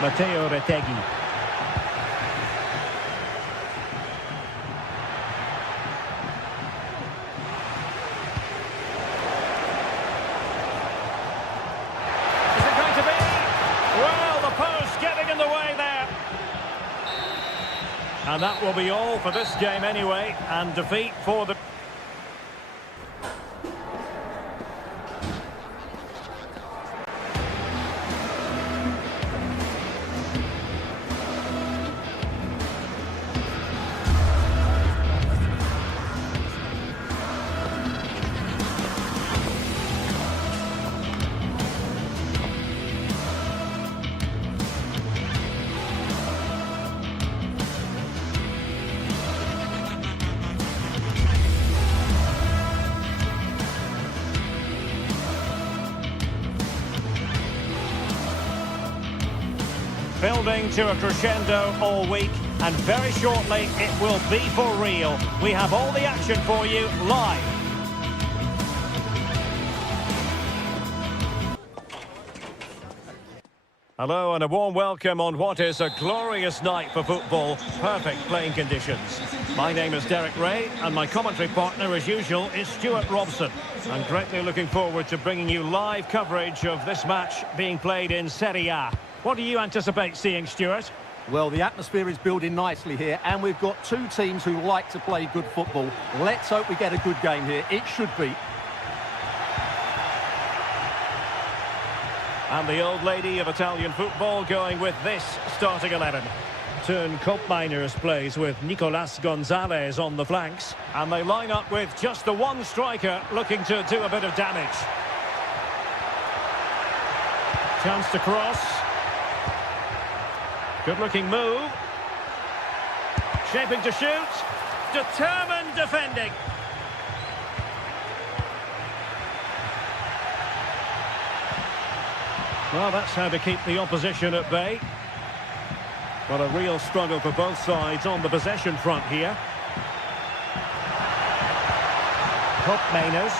Matteo Retegi. And that will be all for this game anyway, and defeat for the... Building to a crescendo all week, and very shortly it will be for real. We have all the action for you live. Hello and a warm welcome on what is a glorious night for football. Perfect playing conditions. My name is Derek Ray and my commentary partner as usual is Stuart Robson. I'm greatly looking forward to bringing you live coverage of this match being played in Serie A. What do you anticipate seeing, Stuart? Well, the atmosphere is building nicely here and we've got two teams who like to play good football. Let's hope we get a good game here. It should be. And the old lady of Italian football going with this starting 11. Turn Koopmeiners plays with Nicolas Gonzalez on the flanks. And they line up with just the one striker looking to do a bit of damage. Chance to cross. Good-looking move. Shaping to shoot. Determined defending. Well, that's how to keep the opposition at bay. But a real struggle for both sides on the possession front here. Koopmeiners.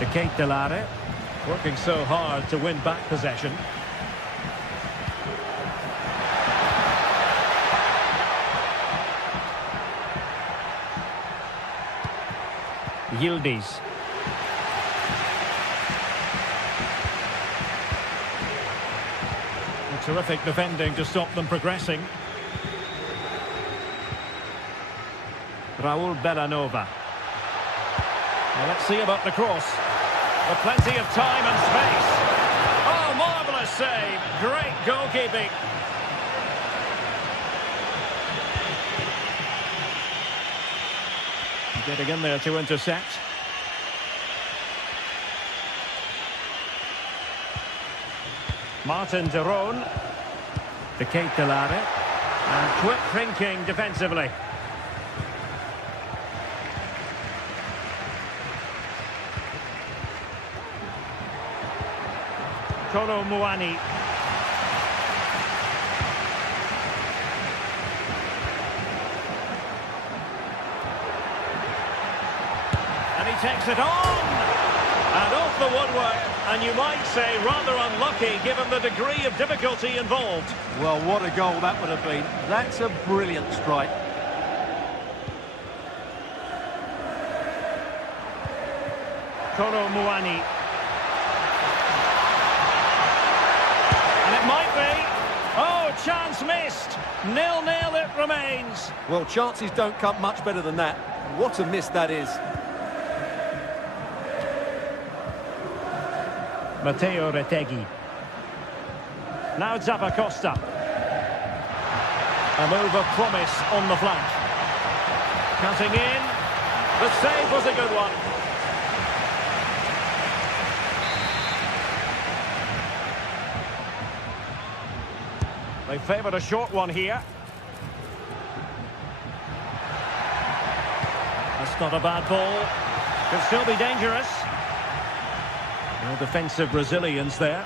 De Ketelare. Working so hard to win back possession. Yildiz. Terrific defending to stop them progressing. Raul Bellanova. Now let's see about the cross. With plenty of time and space. Oh, marvellous save. Great goalkeeping. Getting in there to intercept. Martin de Roon. De Ketelare. And quick thinking defensively. Kolo Muani. And he takes it on! And off the woodwork, and you might say rather unlucky given the degree of difficulty involved. Well, what a goal that would have been. That's a brilliant strike. Kolo Muani. And it might be. Oh, chance missed. 0-0 it remains. Well, chances don't come much better than that. What a miss that is. Matteo Retegui. Now Zappacosta. A move of promise on the flank. Cutting in. The save was a good one. They favoured a short one here. That's not a bad ball. Could still be dangerous. No defensive resilience there.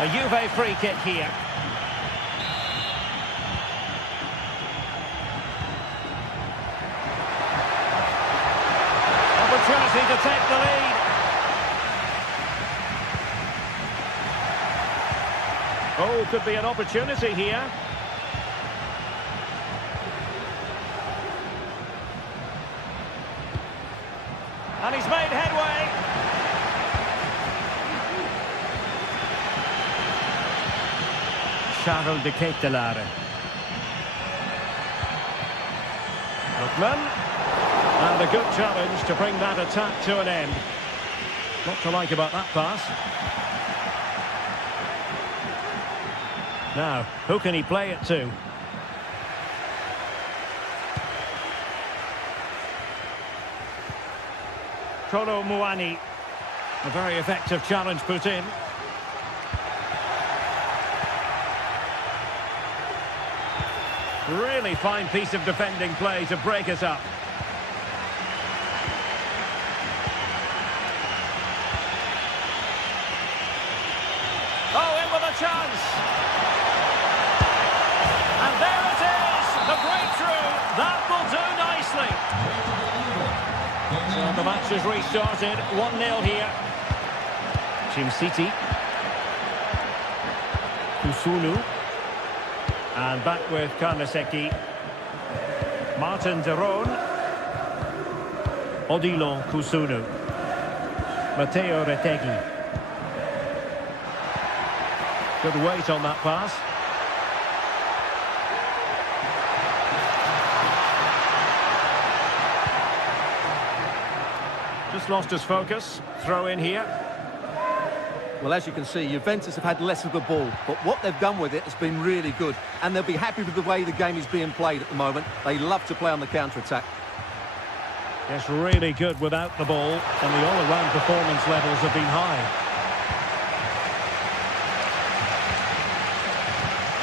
A Juve free kick here. Opportunity to take the lead. Oh, could be an opportunity here. And he's made headway. Charles de Ketelare. Lookman. And a good challenge to bring that attack to an end. Not to like about that pass. Now, who can he play it to? Kolo Muani. A very effective challenge put in. Really fine piece of defending play to break us up. Oh, in with a chance. And there it is, the breakthrough. That will do nicely. So And the match is restarted. 1-0 here. City. Kusunu. And back with Karnaseki. Martin de Roon. Odilon Kusunu. Matteo Retegui. Good weight on that pass. Just lost his focus. Throw in here. Well, as you can see, Juventus have had less of the ball, but what they've done with it has been really good, and they'll be happy with the way the game is being played at the moment. They love to play on the counter-attack. Yes, really good without the ball, and the all-around performance levels have been high.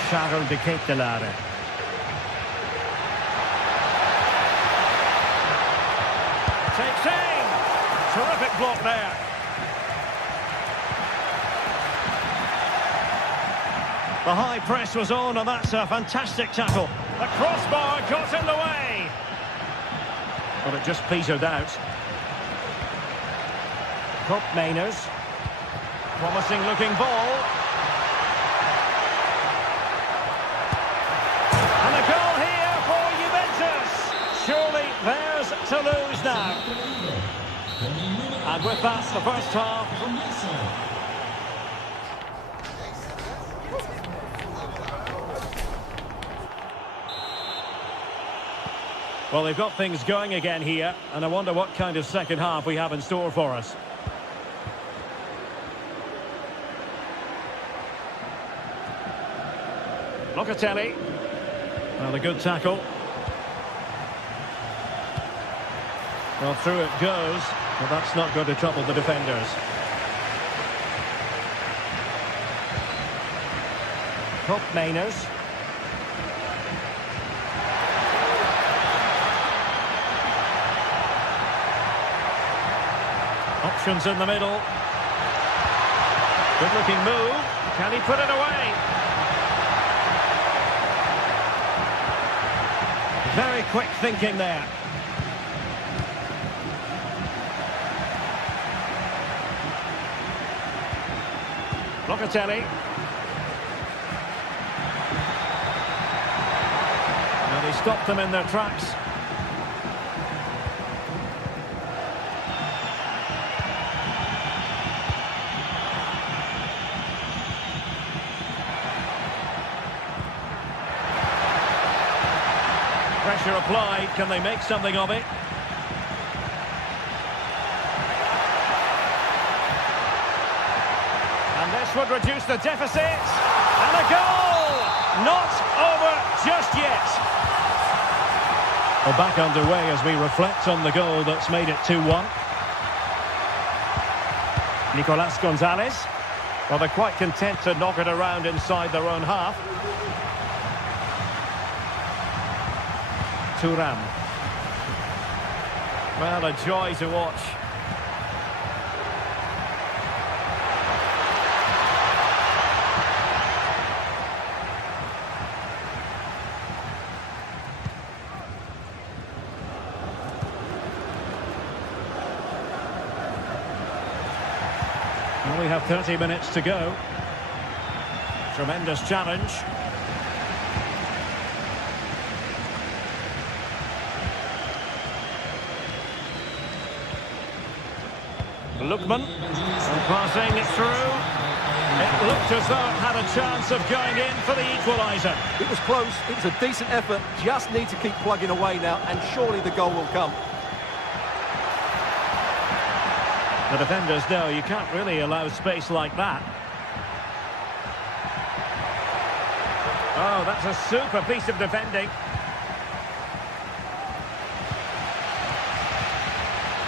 Charles de Ketelare. Takes aim! Terrific block there. The high press was on, and that's a fantastic tackle. The crossbar got in the way. But it just petered out. Kopp Mainers. Promising looking ball. And a goal here for Juventus. Surely theirs to lose now. And with that, the first half. Well, they've got things going again here, and I wonder what kind of second half we have in store for us. Locatelli. Well, a good tackle. Well, through it goes, but that's not going to trouble the defenders. Kopp Mainers. Options in the middle. Good looking move. Can he put it away? Very quick thinking there. Locatelli. Now they stopped them in their tracks. Pressure applied. Can they make something of it? And this would reduce the deficit. And a goal! Not over just yet. Well, back underway as we reflect on the goal that's made it 2-1. Nicolas Gonzalez. Well, they're quite content to knock it around inside their own half. Thuram. Well, a joy to watch. Well, we have 30 minutes to go. Tremendous challenge. Lookman, and passing it through. It looked as though it had a chance of going in for the equaliser. It was close, it was a decent effort, just need to keep plugging away now, and surely the goal will come. The defenders know you can't really allow space like that. Oh, that's a super piece of defending.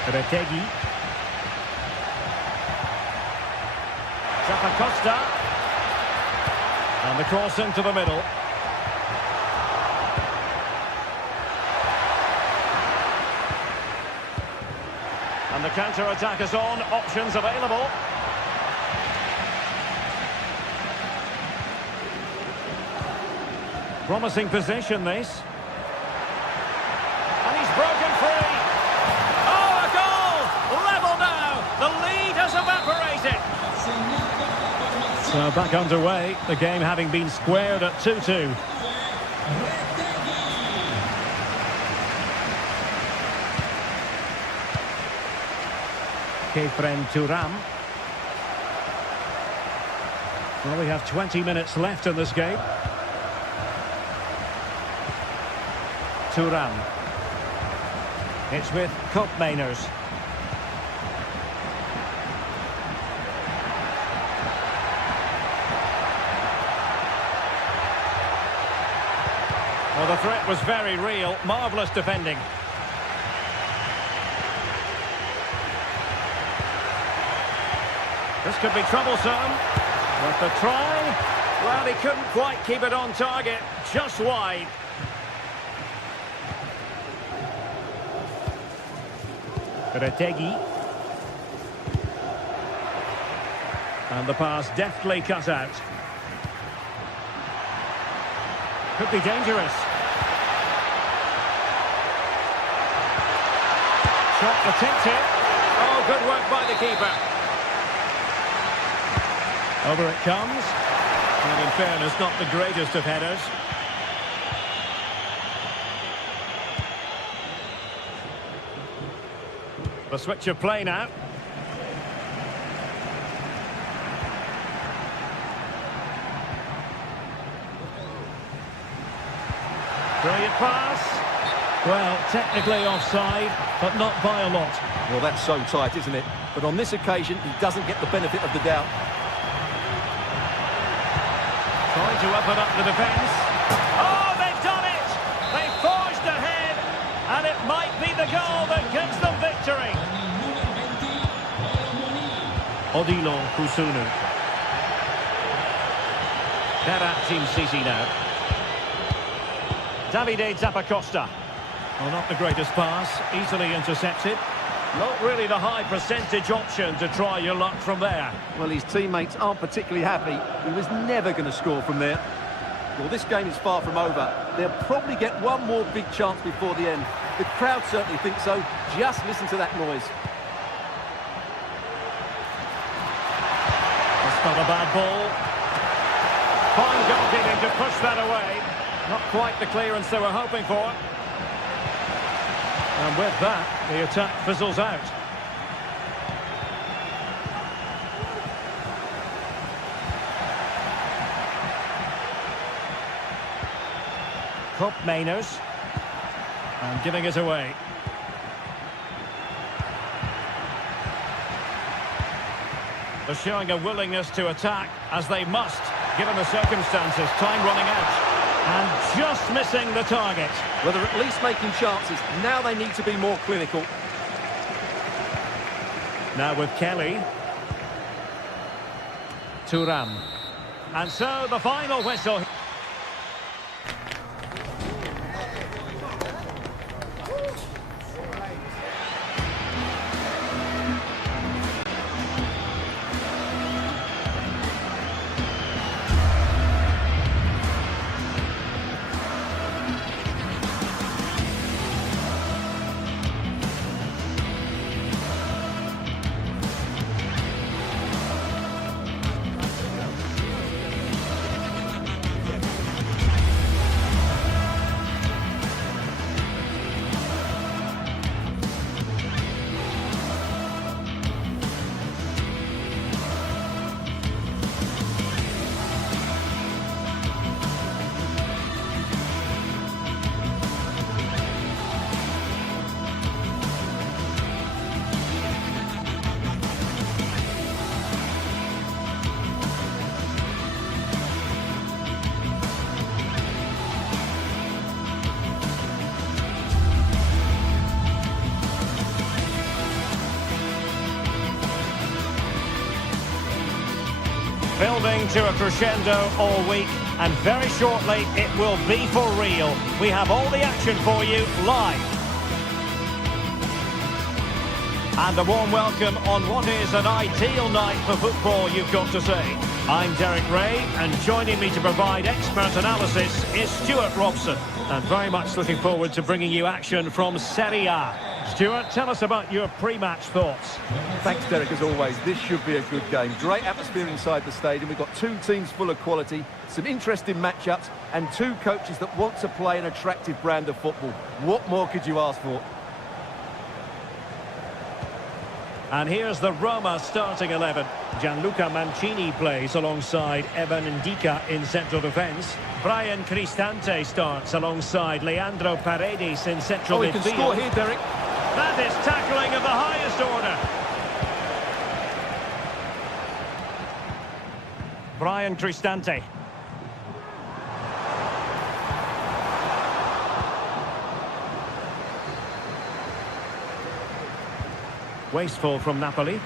Retegui. Zappacosta. And the cross into the middle. And the counter-attack is on. Options available. Promising position, this. And he's broken free. Oh, a goal! So back underway, the game having been squared at 2-2. Kefren Turam. Well, we have 20 minutes left in this game. Turam. It's with Koopmeiners. Well, the threat was very real. Marvellous defending. This could be troublesome. With the try, well, he couldn't quite keep it on target. Just wide. Retegi. And the pass deftly cut out. Could be dangerous. Shot attempted. Oh, good work by the keeper. Over it comes. And in fairness, not the greatest of headers. The switch of play now. Brilliant pass. Well, technically offside, but not by a lot. Well, that's so tight, isn't it? But on this occasion, he doesn't get the benefit of the doubt. Trying to open up the defence. Oh, they've done it! They've forged ahead, and it might be the goal that gives them victory. Odilo Kusunu. Berat Sisi now. Davide Zappacosta. Well, not the greatest pass, easily intercepted. Not really the high percentage option to try your luck from there. Well, his teammates aren't particularly happy. He was never going to score from there. Well, this game is far from over. They'll probably get one more big chance before the end. The crowd certainly think so. Just listen to that noise. That's not a bad ball. Fine goalkeeping to push that away. Not quite the clearance they were hoping for. And with that, the attack fizzles out. Koopmeiners. And giving it away. They're showing a willingness to attack, as they must, given the circumstances. Time running out. And just missing the target. Well, they're at least making chances. Now they need to be more clinical. Now with Kelly. Turam. And so the final whistle. Building to a crescendo all week, and very shortly it will be for real. We have all the action for you live. And a warm welcome on what is an ideal night for football, you've got to say. I'm Derek Ray, and joining me to provide expert analysis is Stuart Robson. And very much looking forward to bringing you action from Serie A. Stuart, tell us about your pre-match thoughts. Thanks, Derek, as always. This should be a good game. Great atmosphere inside the stadium. We've got two teams full of quality, some interesting matchups, and two coaches that want to play an attractive brand of football. What more could you ask for? And here's the Roma starting 11. Gianluca Mancini plays alongside Evan Ndika in central defence. Brian Cristante starts alongside Leandro Paredes in central midfield. He can score here, Derek. That is tackling of the highest order. Brian Cristante. Wasteful from Napoli.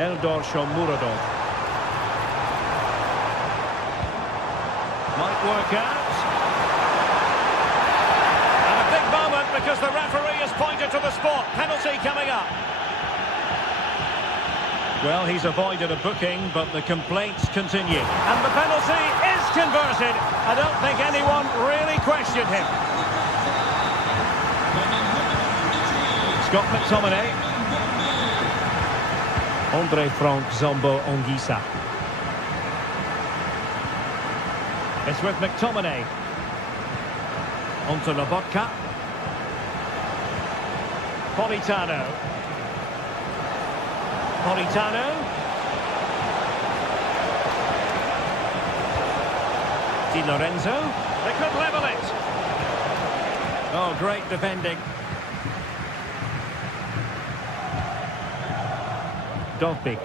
Eldor Shomurodov. Might work out. And a big moment because the referee has pointed to the spot. Penalty coming up. Well, he's avoided a booking, but the complaints continue. And the penalty is converted. I don't think anyone really questioned him. Scott McTominay. Andre Frank Zombo Ongisa. It's with McTominay. On to Lobotka. Politano. Di Lorenzo. They could level it. Oh, great defending. Dovbik.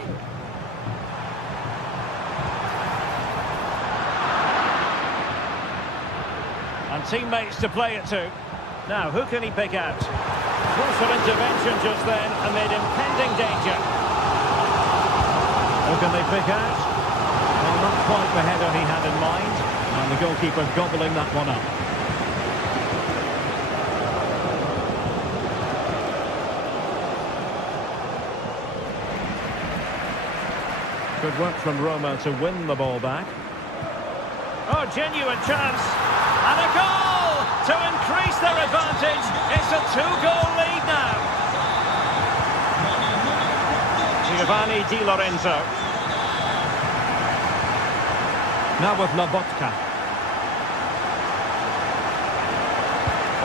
And teammates to play it to. Now, who can he pick out? Crucial intervention just then amid impending danger. Who can they pick out? Well, not quite the header he had in mind. And the goalkeeper gobbling that one up. Good work from Roma to win the ball back. Oh, genuine chance. And a goal to increase their advantage. It's a two-goal lead now. Giovanni Di Lorenzo. Now with Lobotka.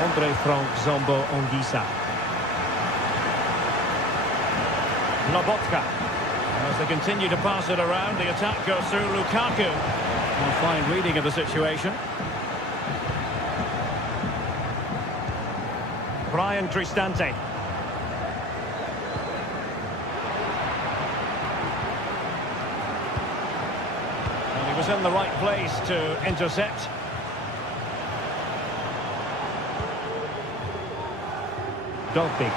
Andre Frank Zombo Ongisa. Lobotka. As they continue to pass it around, the attack goes through Lukaku. A fine reading of the situation. Brian Cristante. And he was in the right place to intercept. Dovbik.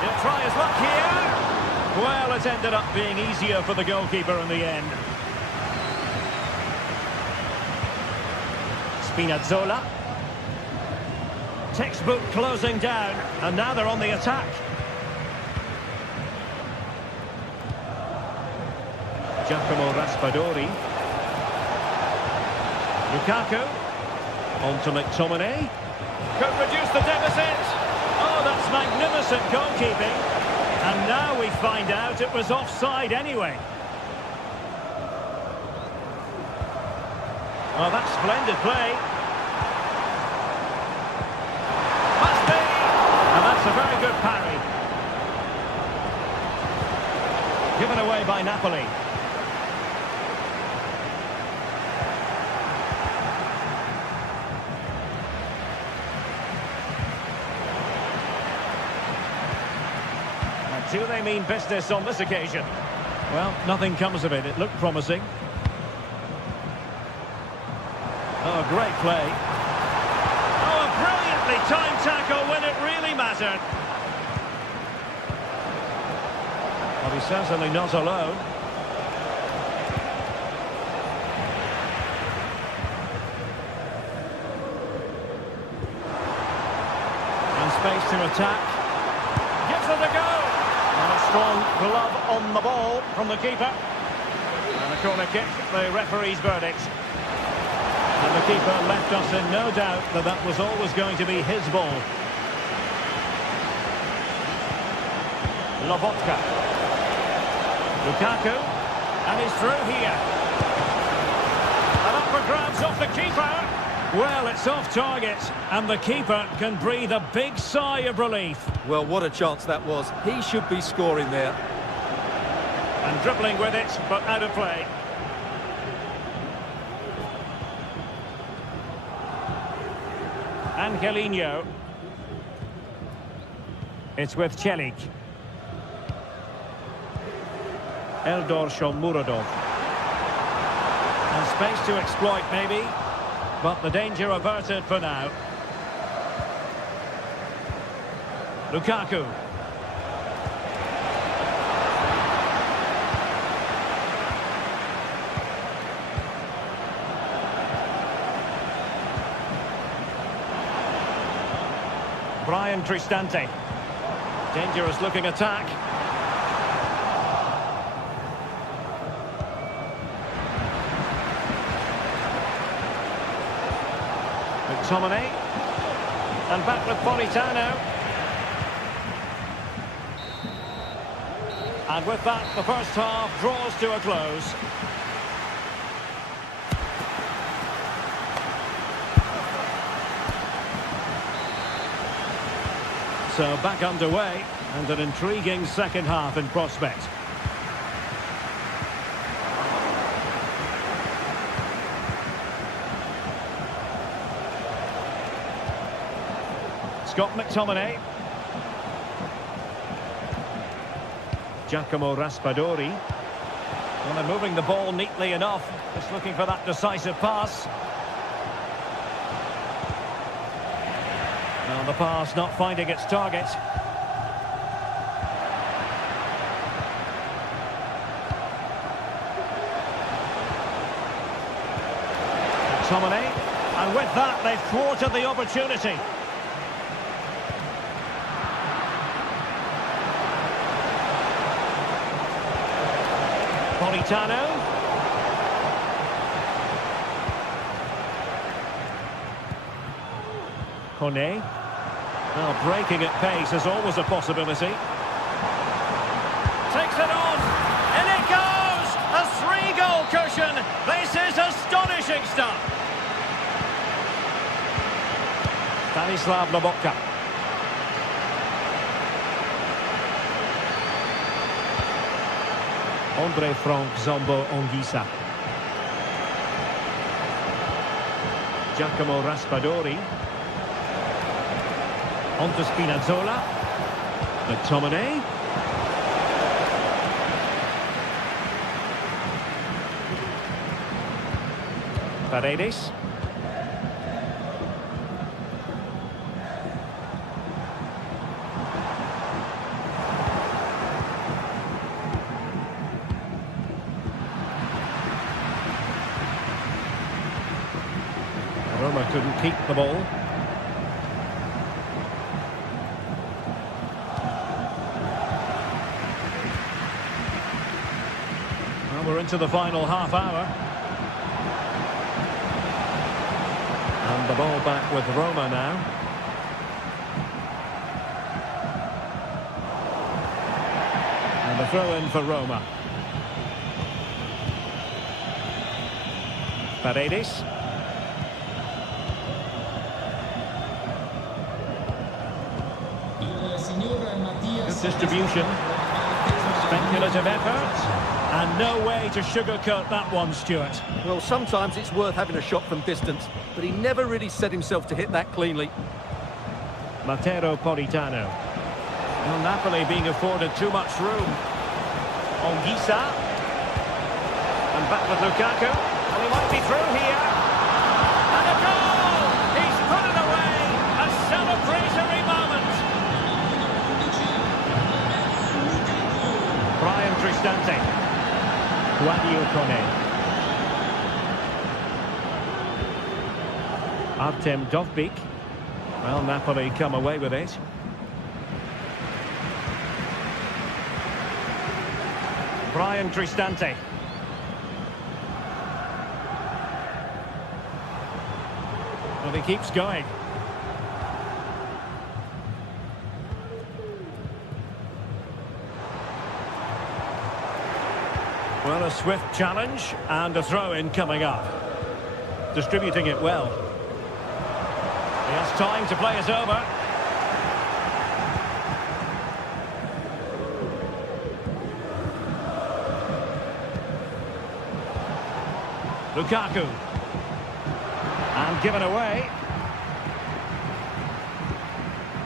He'll try his luck here. Well, it ended up being easier for the goalkeeper in the end. Spinazzola. Textbook closing down, and now they're on the attack. Giacomo Raspadori. Lukaku. On to McTominay. Could reduce the deficit. Oh, that's magnificent goalkeeping. And now we find out it was offside anyway. Well, that's splendid play. Must be. And that's a very good parry. Given away by Napoli. Do they mean business on this occasion? Well, nothing comes of it. It looked promising. Oh, great play. Oh, a brilliantly timed tackle when it really mattered. Well, he's certainly not alone. And space to attack. Gives it a go. And a strong glove on the ball from the keeper. And a corner kick, the referee's verdict. And the keeper left us in no doubt that that was always going to be his ball. Lobotka. Lukaku. And he's through here. And up for grabs off the keeper. Well, it's off target, and the keeper can breathe a big sigh of relief. Well, what a chance that was. He should be scoring there. And dribbling with it, but out of play. Angelino. It's with Celik. Eldor Shomurodov. And space to exploit, maybe. But the danger averted for now. Lukaku. Brian Cristante. Dangerous looking attack. McTominay. And back with Politano. And with that, the first half draws to a close. So back underway, and an intriguing second half in prospect. Scott McTominay. Giacomo Raspadori. Well, they're moving the ball neatly enough. Just looking for that decisive pass. Well, the pass not finding its target. McTominay. And with that, they've thwarted the opportunity. Politano. Kone. Well, breaking at pace is always a possibility. Takes it on. In it goes! A 3-goal cushion. This is astonishing stuff. Stanislav Lobotka. Andre Frank Zombo Ongisa. Giacomo Raspadori. On to Spinazzola. McTominay. Paredes. Roma couldn't keep the ball. Well, we're into the final half hour. And the ball back with Roma now. And the throw in for Roma. Paredes. Good distribution. Speculative effort. And no way to sugarcoat that one, Stuart. Well, sometimes it's worth having a shot from distance, but he never really set himself to hit that cleanly. Matteo Politano. Well, Napoli being afforded too much room. Ongisa. And back with Lukaku. And he might be through here. And a goal! He's put it away! A celebratory moment! Brian Cristante. Guadio Kone. Artem Dovbyk. Well, Napoli come away with it. Brian Cristante. Well, he keeps going. Well, a swift challenge and a throw-in coming up. Distributing it well. He has time to play it over. Lukaku. And given away.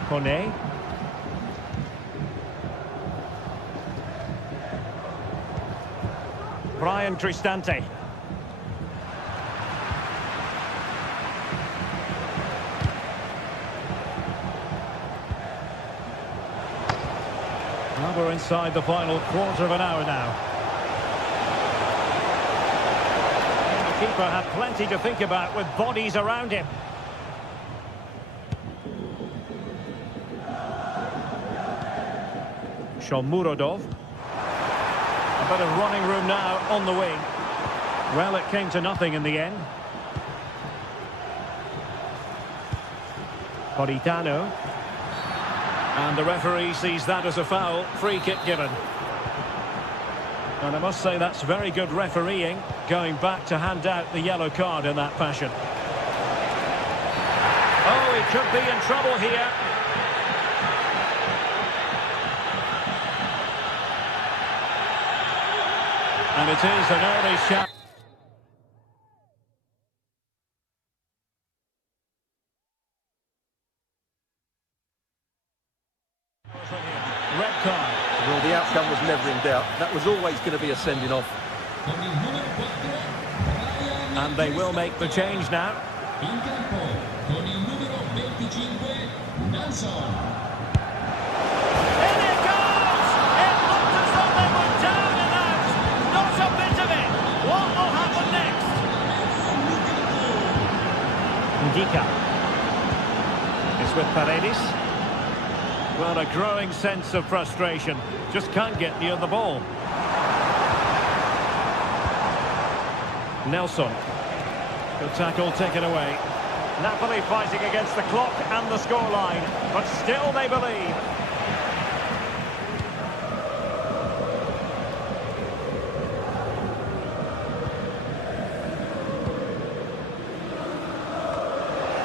Kone. Brian Cristante. Well, we're inside the final quarter of an hour now. The keeper had plenty to think about with bodies around him. Shomurodov. A bit of running room now on the wing. Well, it came to nothing in the end. Politano. And the referee sees that as a foul. Free kick given. And I must say that's very good refereeing, going back to hand out the yellow card in that fashion. Oh, he could be in trouble here. And it is an early shot. Red card. Well, the outcome was never in doubt. That was always going to be a sending off. And they will make the change now. In campo, con il numero 25, Nelson. In it goes! It looked as though they were down and out. Not a bit of it. What will happen next? Ndika. It's with Paredes. Well, a growing sense of frustration. Just can't get near the ball. Nelson. Good tackle taken away. Napoli fighting against the clock and the scoreline, but still they believe.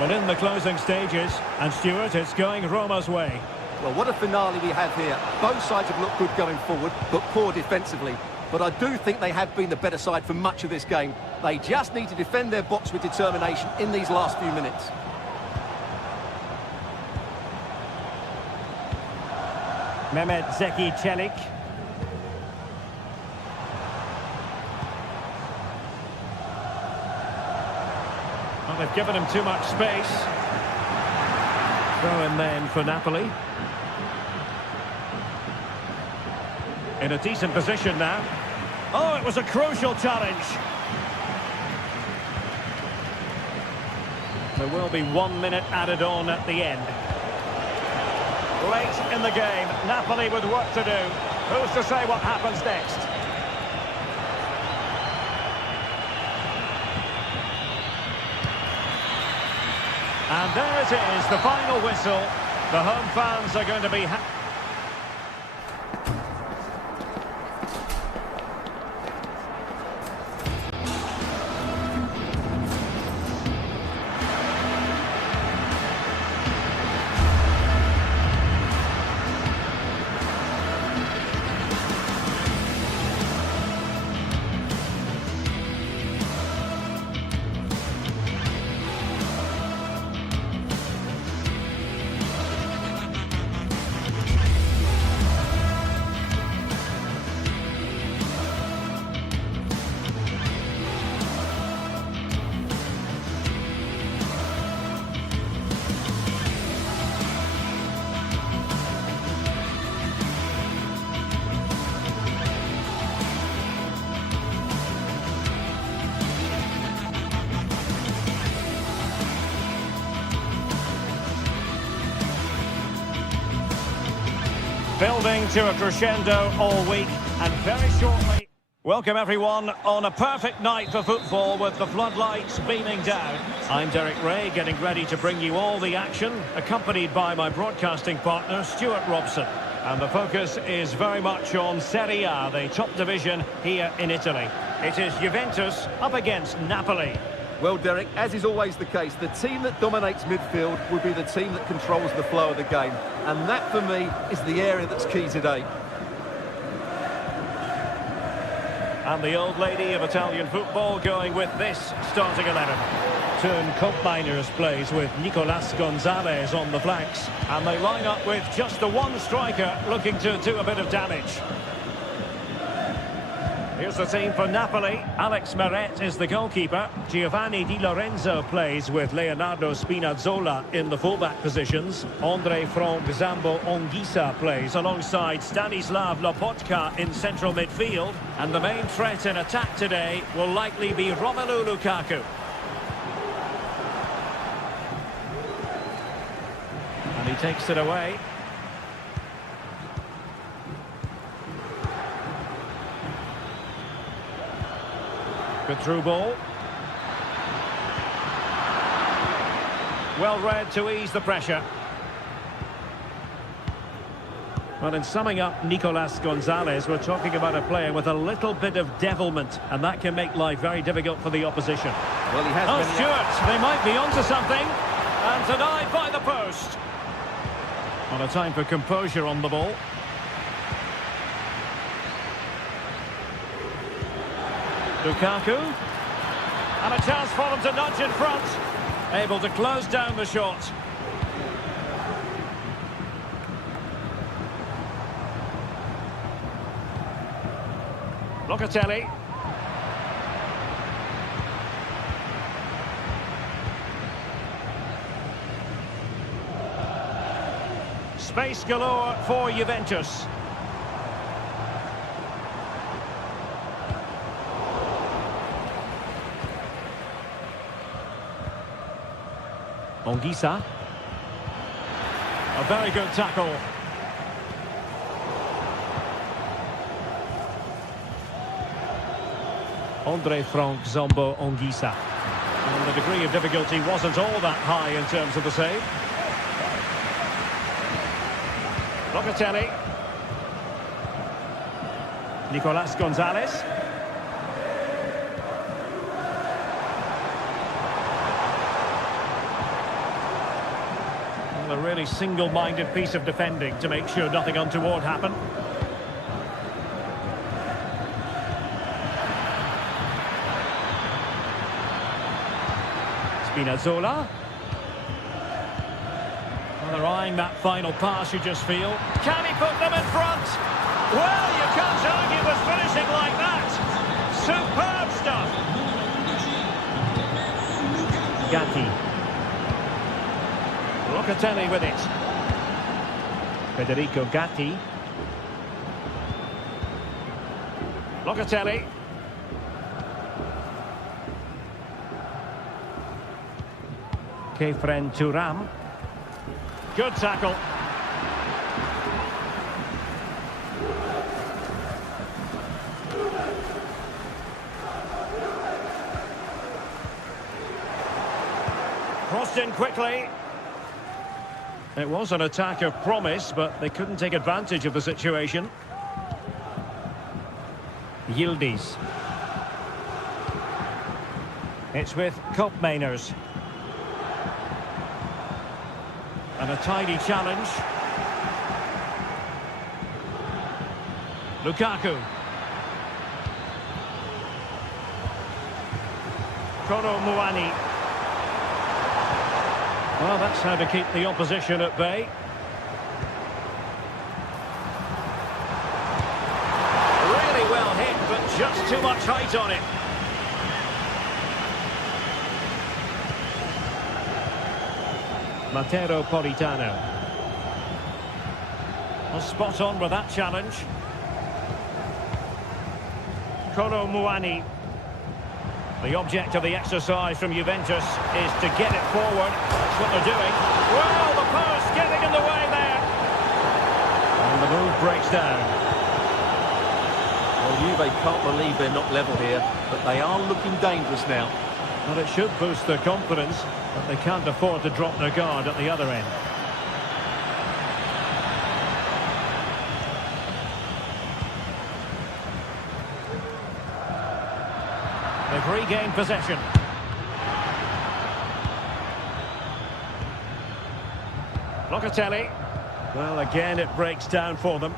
Well, in the closing stages, and Stuart, it's going Roma's way. Well, what a finale we have here. Both sides have looked good going forward, but poor defensively. But I do think they have been the better side for much of this game. They just need to defend their box with determination in these last few minutes. Mehmet Zeki Çelik. Well, they've given him too much space. Throw in then for Napoli. In a decent position now. Oh, it was a crucial challenge. There will be 1 minute added on at the end. Late in the game, Napoli with work to do. Who's to say what happens next? And there it is, the final whistle. The home fans are going to be building to a crescendo all week. And very shortly... Welcome everyone on a perfect night for football with the floodlights beaming down. I'm Derek Ray, getting ready to bring you all the action, accompanied by my broadcasting partner Stuart Robson. And the focus is very much on Serie A, the top division here in Italy. It is Juventus up against Napoli. Well, Derek, as is always the case, the team that dominates midfield will be the team that controls the flow of the game. And that, for me, is the area that's key today. And the old lady of Italian football going with this starting 11. Turn Koopmeiners plays with Nicolas Gonzalez on the flanks. And they line up with just the one striker looking to do a bit of damage. Here's the team for Napoli. Alex Meret is the goalkeeper. Giovanni Di Lorenzo plays with Leonardo Spinazzola in the fullback positions. Andre Frank Zambo Anguissa plays alongside Stanislav Lobotka in central midfield. And the main threat in attack today will likely be Romelu Lukaku. And he takes it away. Good through ball. Well read to ease the pressure. Well, in summing up Nicolas Gonzalez, we're talking about a player with a little bit of devilment, and that can make life very difficult for the opposition. Well, he has Stuart, they might be onto something. And denied by the post. On a time for composure on the ball. Lukaku, and a chance for him to nudge in front, able to close down the shot. Locatelli. Space galore for Juventus. Anguissa. A very good tackle. Andre Frank Zambo Anguissa. And the degree of difficulty wasn't all that high in terms of the save. Locatelli. Nicolas Gonzalez. A really single-minded piece of defending to make sure nothing untoward happened. Spinazzola. Well, they're eyeing that final pass, you just feel. Can he put them in front? Well, you can't argue with finishing like that. Superb stuff. Gatti. Locatelli with it. Federico Gatti. Locatelli. Kefren Thuram. Good tackle. Crossed in quickly. It was an attack of promise, but they couldn't take advantage of the situation. Yildiz. It's with Koopmeiners. And a tidy challenge. Lukaku. Kolo Muani. Well, that's how to keep the opposition at bay. Really well hit, but just too much height on it. Matteo Politano. Well, spot on with that challenge. Kolo Muani. The object of the exercise from Juventus is to get it forward. That's what they're doing. Well, the post getting in the way there. And the move breaks down. Juve can't believe they're not level here, but they are looking dangerous now. Well, it should boost their confidence, but they can't afford to drop their guard at the other end. They've regained possession. Locatelli. Well, again, it breaks down for them.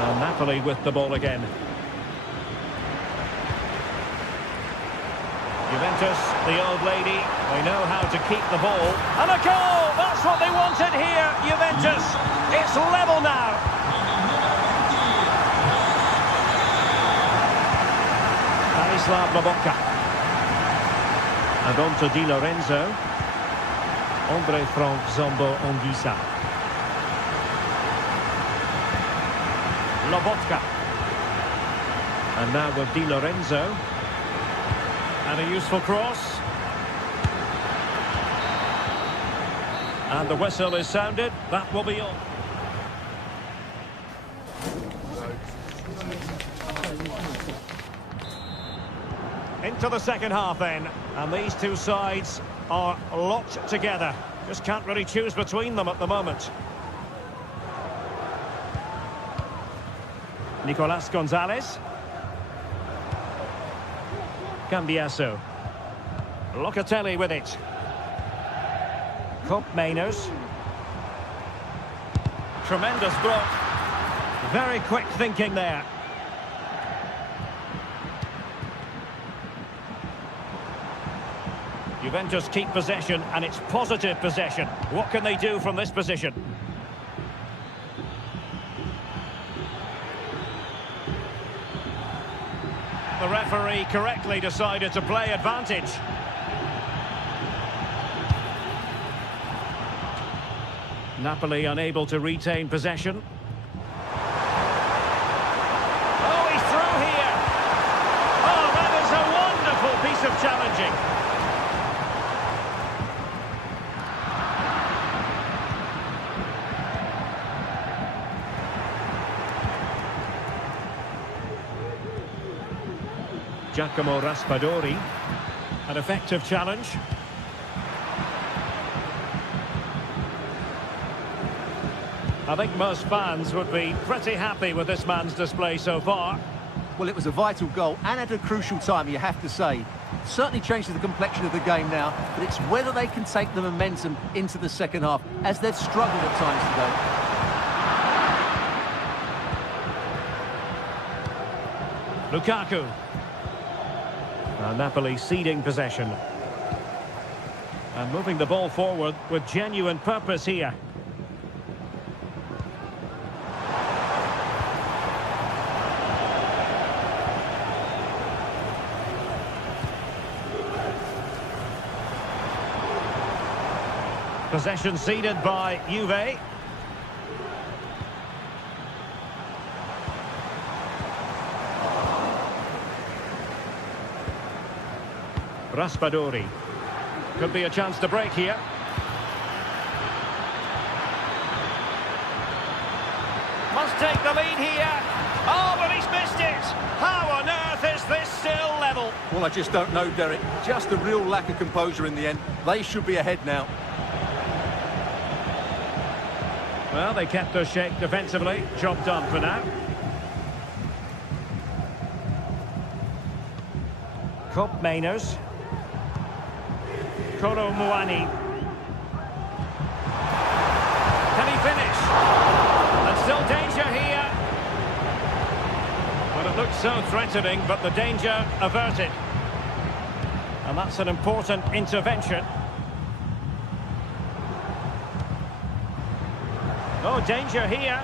And Napoli with the ball again. Juventus, the old lady, they know how to keep the ball. And a goal! That's what they wanted here, Juventus. It's level now. Stanislav Lobotka. And on to Di Lorenzo. Andre Frank Zombo Onguissa. Lobotka. And now with Di Lorenzo. And a useful cross. And the whistle is sounded. That will be all. Into the second half then. And these two sides are locked together. Just can't really choose between them at the moment. Nicolas Gonzalez. Cambiasso. Locatelli with it. Kopp Mainers. Tremendous block. Very quick thinking there. Juventus keep possession, and it's positive possession. What can they do from this position? The referee correctly decided to play advantage. Napoli unable to retain possession. Oh, he's through here. Oh, that is a wonderful piece of challenging. Giacomo Raspadori. An effective challenge. I think most fans would be pretty happy with this man's display so far. Well, it was a vital goal and at a crucial time, you have to say. Certainly changes the complexion of the game now, but it's whether they can take the momentum into the second half, as they've struggled at times today. Lukaku. Napoli ceding possession. And moving the ball forward with genuine purpose here. Possession ceded by Juve. Raspadori. Could be a chance to break here. Must take the lead here. Oh, but he's missed it. How on earth is this still level? Well, I just don't know, Derek. Just a real lack of composure in the end. They should be ahead now. Well, they kept their shape defensively. Job done for now. Kopp Mainers. Kolo Muani. Can he finish? And still danger here. Well, it looked so threatening, but the danger averted. And that's an important intervention. Oh, danger here.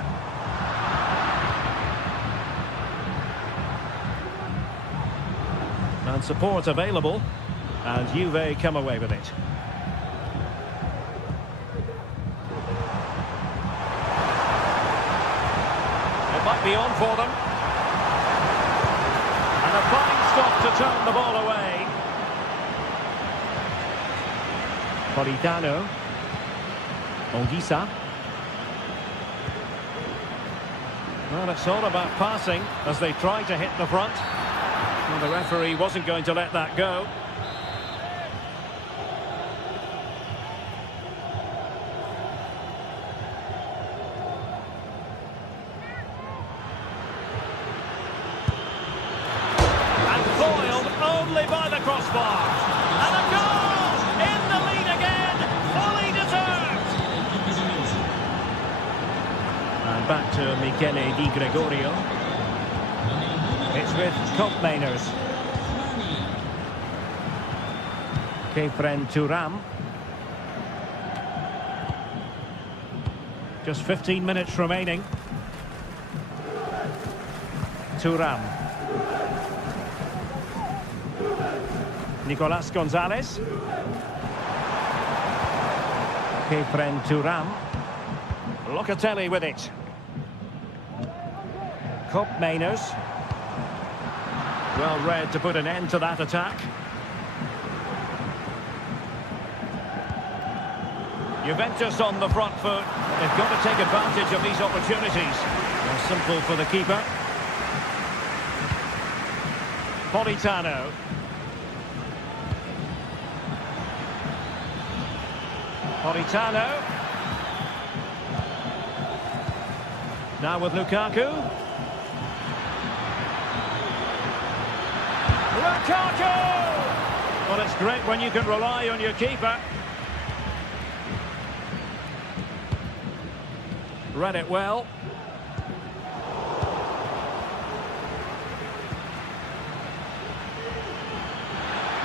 And support available. And Juve come away with it. It might be on for them. And a fine stop to turn the ball away. Politano. Ongisa. Well, it's all about passing as they try to hit the front. Well, the referee wasn't going to let that go. And foiled only by the crossbar. And a goal! In the lead again! Fully deserved! And back to Michele Di Gregorio. It's with Koopmeiners. Kefren Turam. Just 15 minutes remaining. Turam. Nicolas Gonzalez. Kefren Turam. Locatelli with it. Koopmeiners. Well read to put an end to that attack. Juventus on the front foot. They've got to take advantage of these opportunities. Well, simple for the keeper. Politano. Politano. Now with Lukaku. Lukaku! Well, it's great when you can rely on your keeper. Read it well.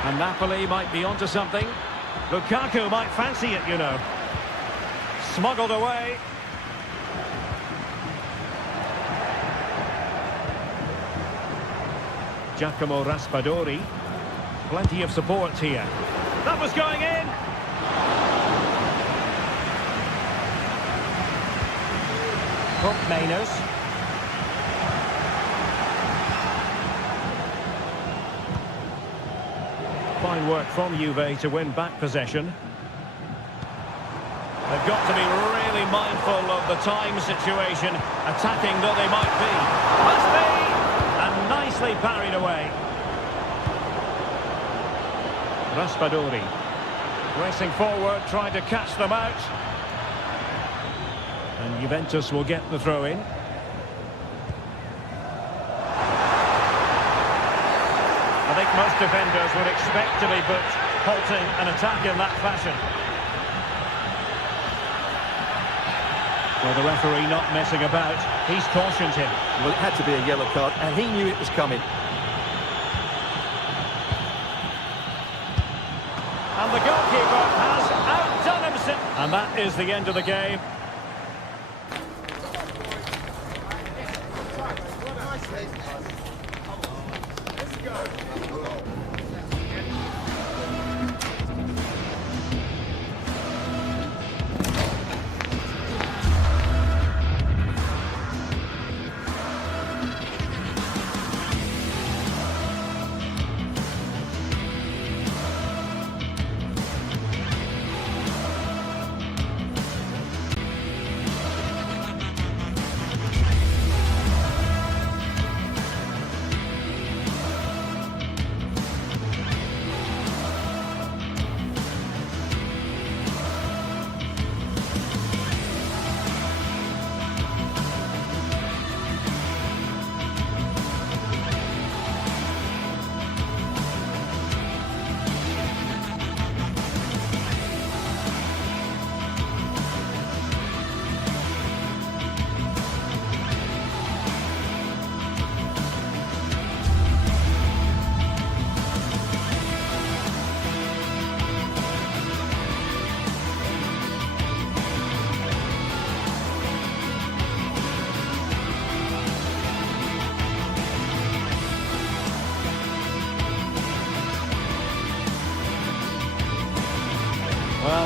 And Napoli might be onto something. Lukaku might fancy it, you know. Smuggled away. Giacomo Raspadori. Plenty of support here. That was going in. Koopmeiners. Fine work from Juve to win back possession. They've got to be really mindful of the time situation, attacking though they might be. Must be! And nicely parried away. Raspadori. Racing forward, trying to catch them out. And Juventus will get the throw in. I think most defenders would expect to be booked, halting an attack in that fashion. Well, the referee not messing about. He's cautioned him. Well, it had to be a yellow card, and he knew it was coming. And the goalkeeper has outdone himself. And that is the end of the game.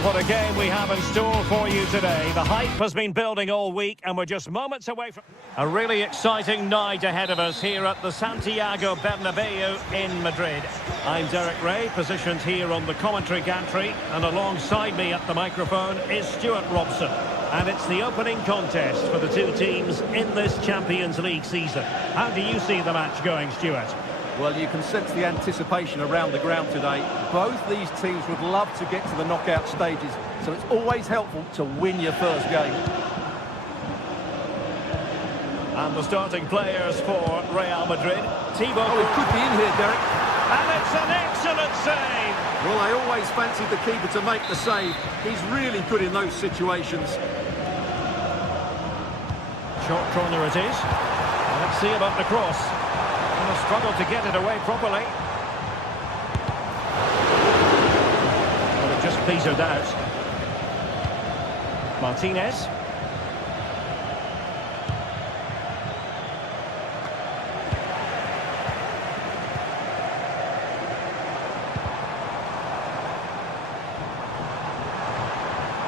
what a game we have in store for you today. The hype has been building all week and we're just moments away from a really exciting night ahead of us here at the Santiago Bernabeu in Madrid. I'm Derek Ray, positioned here on the commentary gantry, and alongside me at the microphone is Stuart Robson. And it's the opening contest for the two teams in this Champions League season. How do you see the match going, Stuart? Well, you can sense the anticipation around the ground today. Both these teams would love to get to the knockout stages, so it's always helpful to win your first game. And the starting players for Real Madrid. Thibaut. Oh, it could be in here, Derek. And it's an excellent save. Well, I always fancied the keeper to make the save. He's really good in those situations. Short corner it is. Let's see about the cross. And a struggle to get it away properly. Well, it just petered out. Martinez.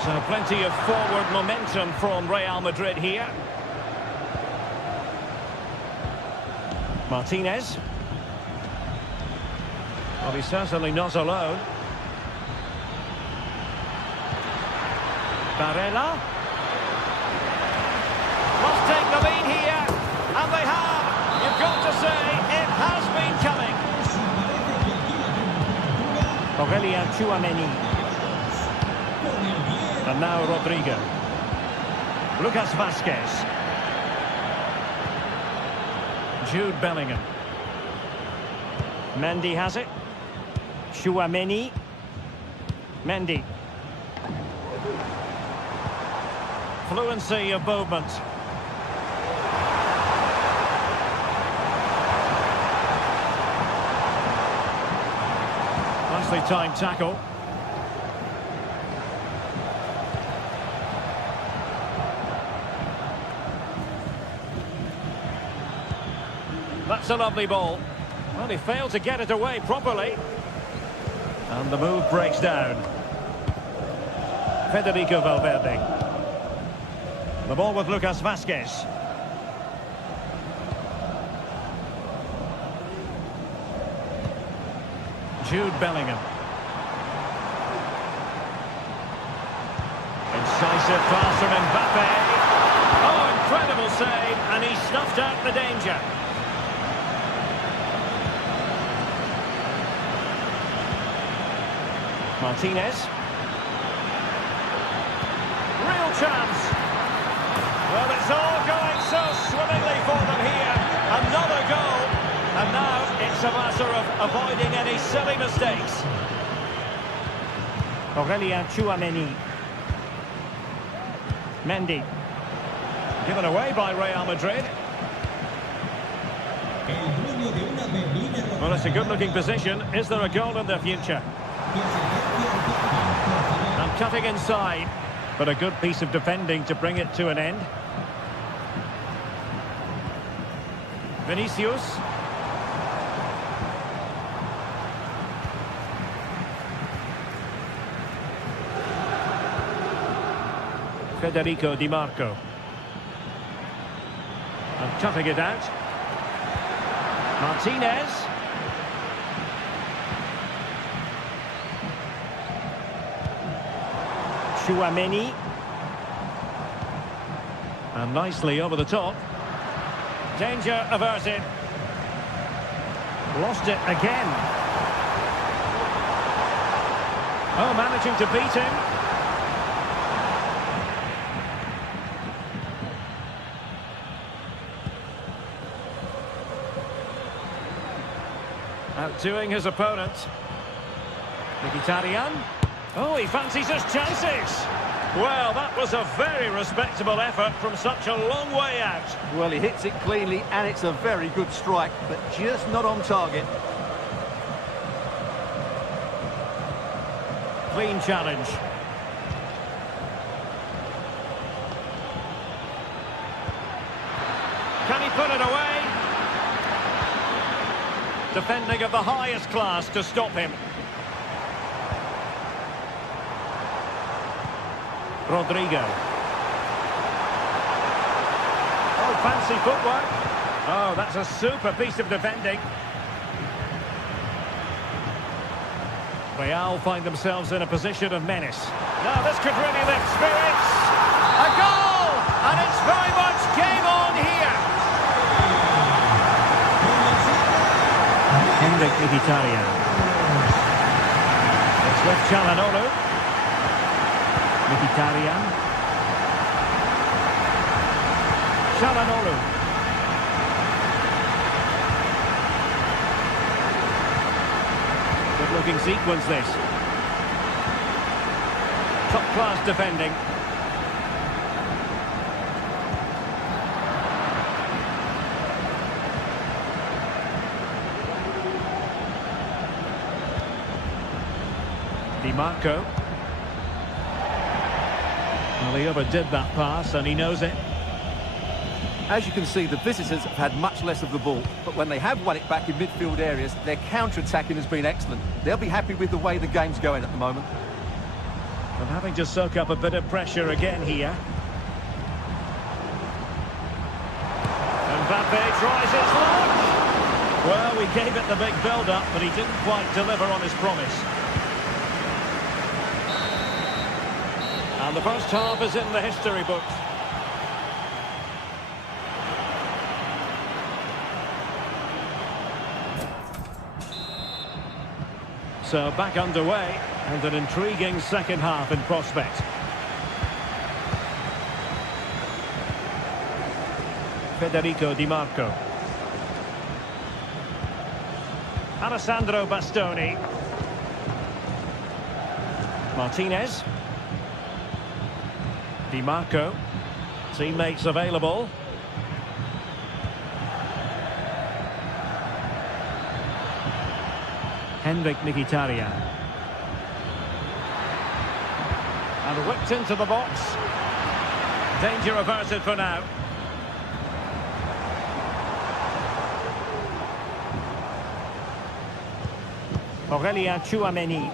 So plenty of forward momentum from Real Madrid here. Martinez. Well, he's certainly not alone. Barella. Must take the lead here. And they have. You've got to say, it has been coming. Aurelien Tchouameni. And now Rodrigo. Lucas Vazquez. Jude Bellingham. Mendy has it. Tchouameni. Mendy. Fluency of movement. Nicely timed tackle. That's a lovely ball. Well, he failed to get it away properly. And the move breaks down. Federico Valverde. The ball with Lucas Vazquez. Jude Bellingham. Incisive pass from Mbappe. Oh, incredible save, and he snuffed out the danger. Martinez. Real chance. Well, it's all going so swimmingly for them here. Another goal. And now it's a matter of avoiding any silly mistakes. Aurelien Tchouameni. Mendy. Given away by Real Madrid. Well, it's a good-looking position. Is there a goal in the future? And cutting inside, but a good piece of defending to bring it to an end. Vinicius. Federico Di Marco. And cutting it out. Martinez. Tchouameni. And nicely over the top. Danger averted. Lost it again. Oh, managing to beat him. Outdoing his opponent. Mkhitaryan. Oh, he fancies his chances. Well, that was a very respectable effort from such a long way out. Well, he hits it cleanly, and it's a very good strike, but just not on target. Clean challenge. Can he put it away? Defending of the highest class to stop him. Rodrigo. Oh, fancy footwork. Oh, that's a super piece of defending. Real find themselves in a position of menace. Now this could really lift spirits. A goal! And it's very much game on here. Henrik Mkhitaryan. It's with Çalhanoğlu. Mkhitaryan. Çalhanoğlu. Good looking sequence this. Top class defending. Di Marco. Well, he overdid that pass and he knows it. As you can see, the visitors have had much less of the ball, but when they have won it back in midfield areas, their counter-attacking has been excellent. They'll be happy with the way the game's going at the moment. And having to soak up a bit of pressure again here. Mbappe tries his launch. Well, we gave it the big build-up, but he didn't quite deliver on his promise. And the first half is in the history books. So back underway, and an intriguing second half in prospect. Federico Di Marco. Alessandro Bastoni. Martinez. Di Marco. Teammates available. Henrik Mkhitaryan. And whipped into the box. Danger averted for now. Aurélien Tchouaméni.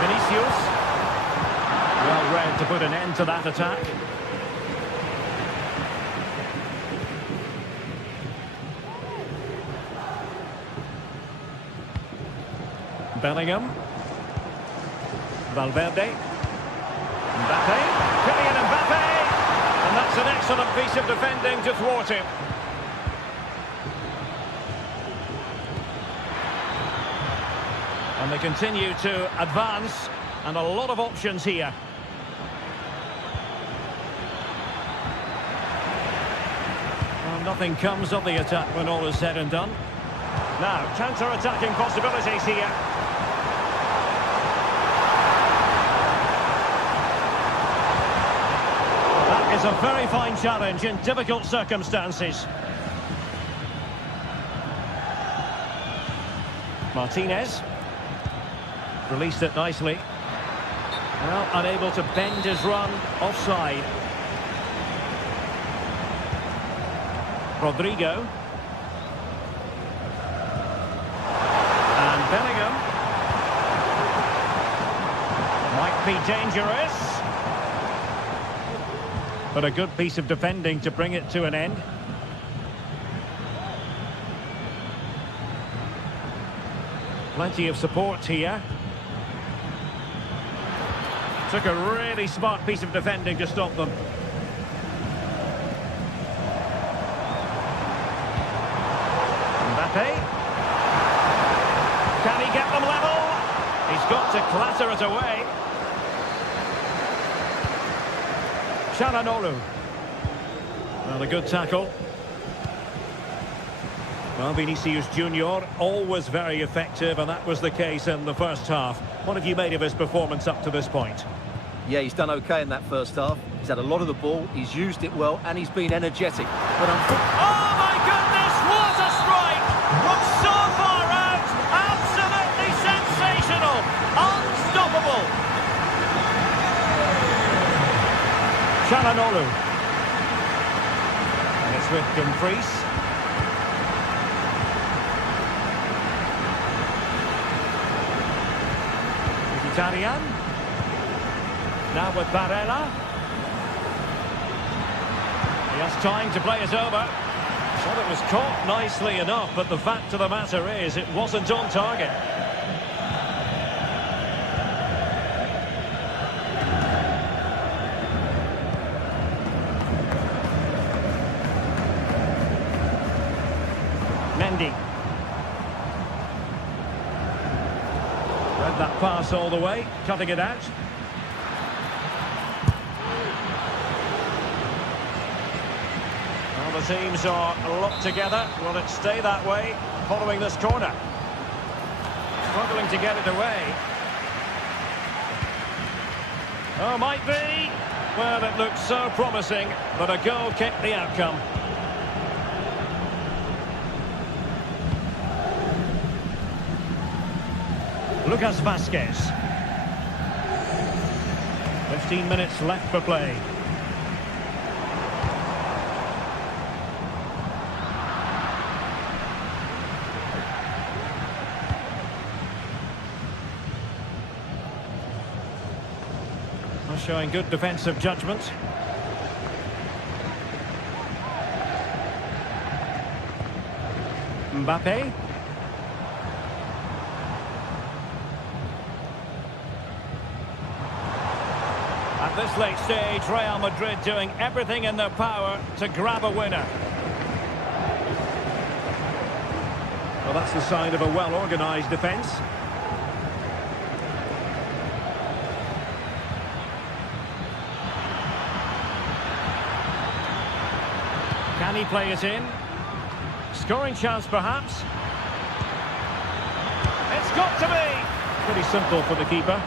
Vinicius. Well read to put an end to that attack. Bellingham. Valverde. Mbappe. Kylian Mbappe. And that's an excellent piece of defending to thwart him. And they continue to advance, and a lot of options here. Well, nothing comes of the attack when all is said and done. Now, counter-attacking possibilities here. That is a very fine challenge in difficult circumstances. Martinez. Released it nicely. Well, unable to bend his run offside. Rodrigo. And Bellingham. Might be dangerous. But a good piece of defending to bring it to an end. Plenty of support here. Took a really smart piece of defending to stop them. Mbappe. Can he get them level? He's got to clatter it away. Çalhanoğlu. Well, a good tackle. Well, Vinicius Junior, always very effective, and that was the case in the first half. What have you made of his performance up to this point? Yeah, he's done okay in that first half. He's had a lot of the ball, he's used it well, and he's been energetic. But oh my goodness, what a strike! From so far out, absolutely sensational, unstoppable. Çalhanoğlu. And it's with Dumfries. Mkhitaryan. Now with Barella. He has time to play it over. Well, it was caught nicely enough, but the fact of the matter is it wasn't on target. Mendy. Read that pass all the way, cutting it out. Well, the teams are locked together. Will it stay that way following this corner? Struggling to get it away. Oh, might be. Well, it looks so promising, but a goal kicked the outcome. Lucas Vazquez. 15 minutes left for play. Showing good defensive judgment. Mbappe. At this late stage, Real Madrid doing everything in their power to grab a winner. Well, that's the sign of a well-organised defence. Can he play it in? Scoring chance, perhaps. It's got to be! Pretty simple for the keeper.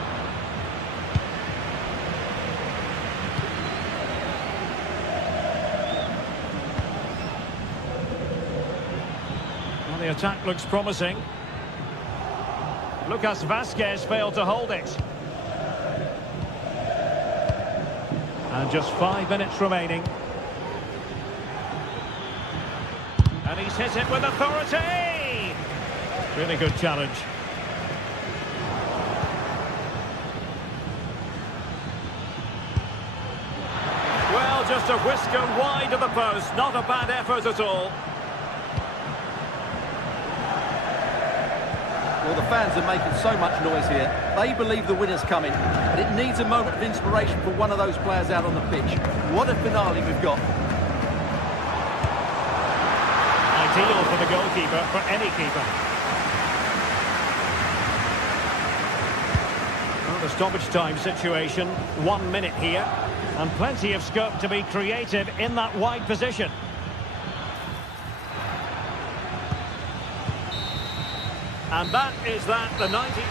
Well, the attack looks promising. Lucas Vazquez failed to hold it. And just 5 minutes remaining. And he's hit it with authority! Really good challenge. Well, just a whisker wide of the post. Not a bad effort at all. Well, the fans are making so much noise here. They believe the winner's coming, but it needs a moment of inspiration for one of those players out on the pitch. What a finale we've got. Ideal for the goalkeeper, for any keeper. Well, the stoppage time situation, 1 minute here, and plenty of scope to be creative in that wide position. And that is that, the 90...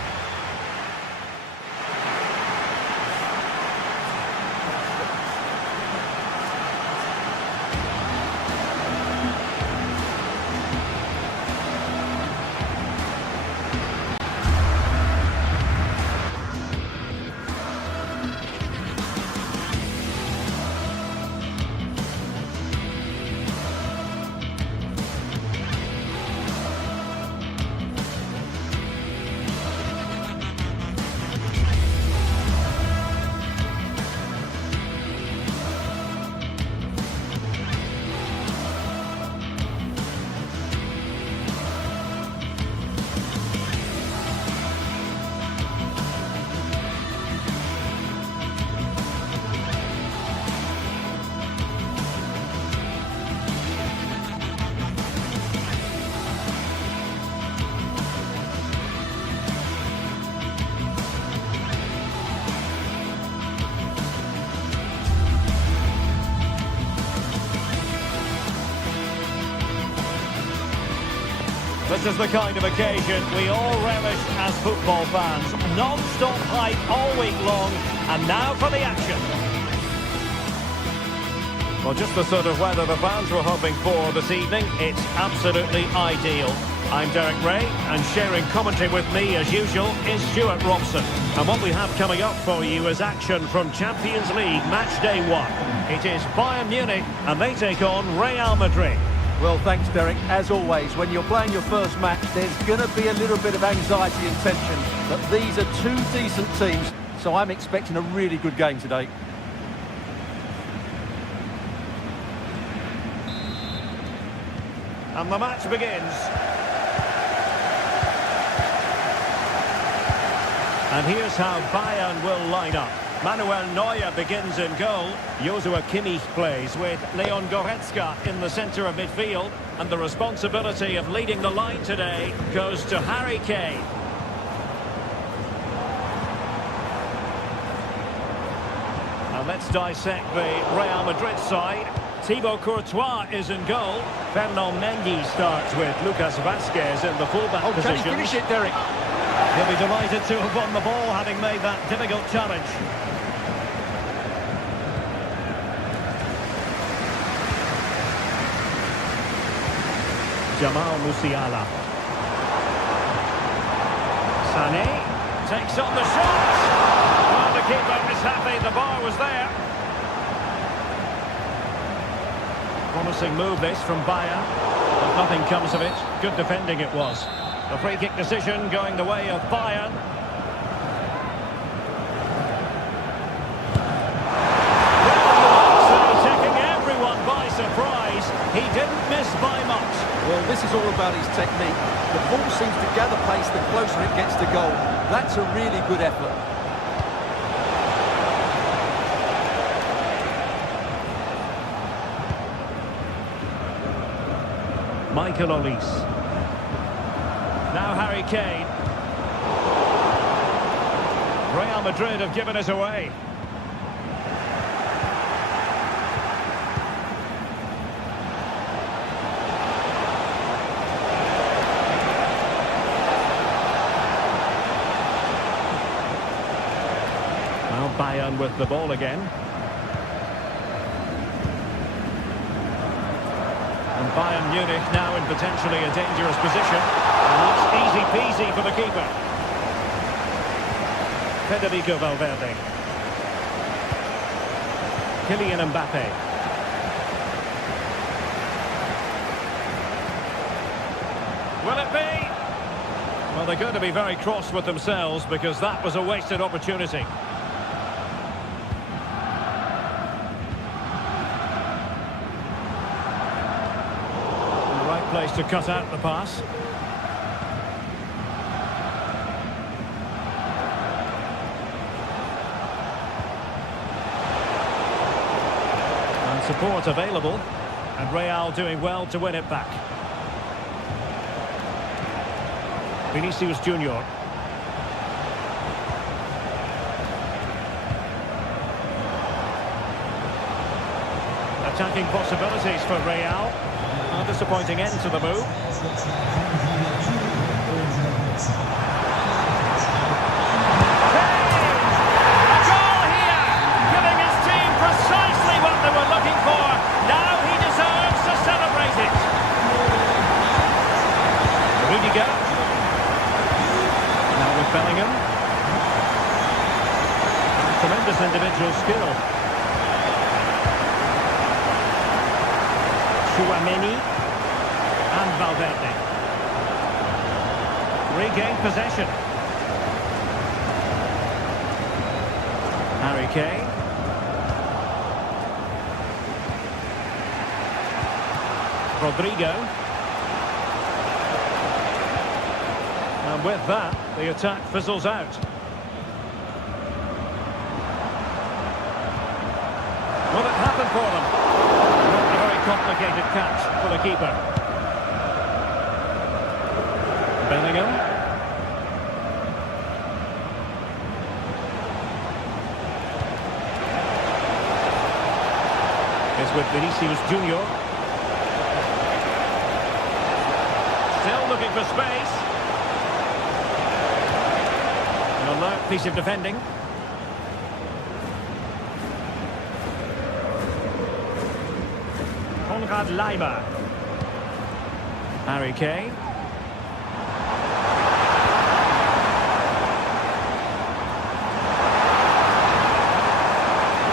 This is the kind of occasion we all relish as football fans. Non-stop hype all week long, and now for the action. Well, just the sort of weather the fans were hoping for this evening. It's absolutely ideal. I'm Derek Ray, and sharing commentary with me, as usual, is Stuart Robson. And what we have coming up for you is action from Champions League Match Day 1. It is Bayern Munich, and they take on Real Madrid. Well, thanks, Derek. As always, when you're playing your first match, there's going to be a little bit of anxiety and tension. But these are two decent teams so I'm expecting a really good game today. And the match begins. And here's how Bayern will line up. Manuel Neuer begins in goal. Joshua Kimmich plays with Leon Goretzka in the centre of midfield. And the responsibility of leading the line today goes to Harry Kane. And let's dissect the Real Madrid side. Thibaut Courtois is in goal. Fernand Mendy starts with Lucas Vazquez in the fullback position. Can he finish it, Derek? He'll be delighted to have won the ball, having made that difficult challenge. Jamal Musiala. Sané takes on the shot. Well, the keeper is happy the bar was there. Promising move this from Bayern, but nothing comes of it. Good defending it was. The free kick decision going the way of Bayern. So taking everyone by surprise. He didn't miss by much. Well, this is all about his technique. The ball seems to gather pace the closer it gets to goal. That's a really good effort. Michael Olise. Now Harry Kane. Real Madrid have given it away. Now Bayern with the ball again. And Bayern Munich now in potentially a dangerous position. And that's easy peasy for the keeper. Federico Valverde. Kylian Mbappe. Will it be? Well, they're going to be very cross with themselves because that was a wasted opportunity. Place to cut out the pass. And support available, and Real doing well to win it back. Vinicius Junior. Attacking possibilities for Real. A disappointing end to the move. Bellingham. Tremendous individual skill. Chouameni and Valverde. Regain possession. Harry Kane. Rodrigo. And with that, the attack fizzles out. Will it happen for them? Not a very complicated catch for the keeper. Bellingham. It's with Vinicius Junior. Still looking for space. An alert piece of defending. Konrad Leimer. Harry Kane.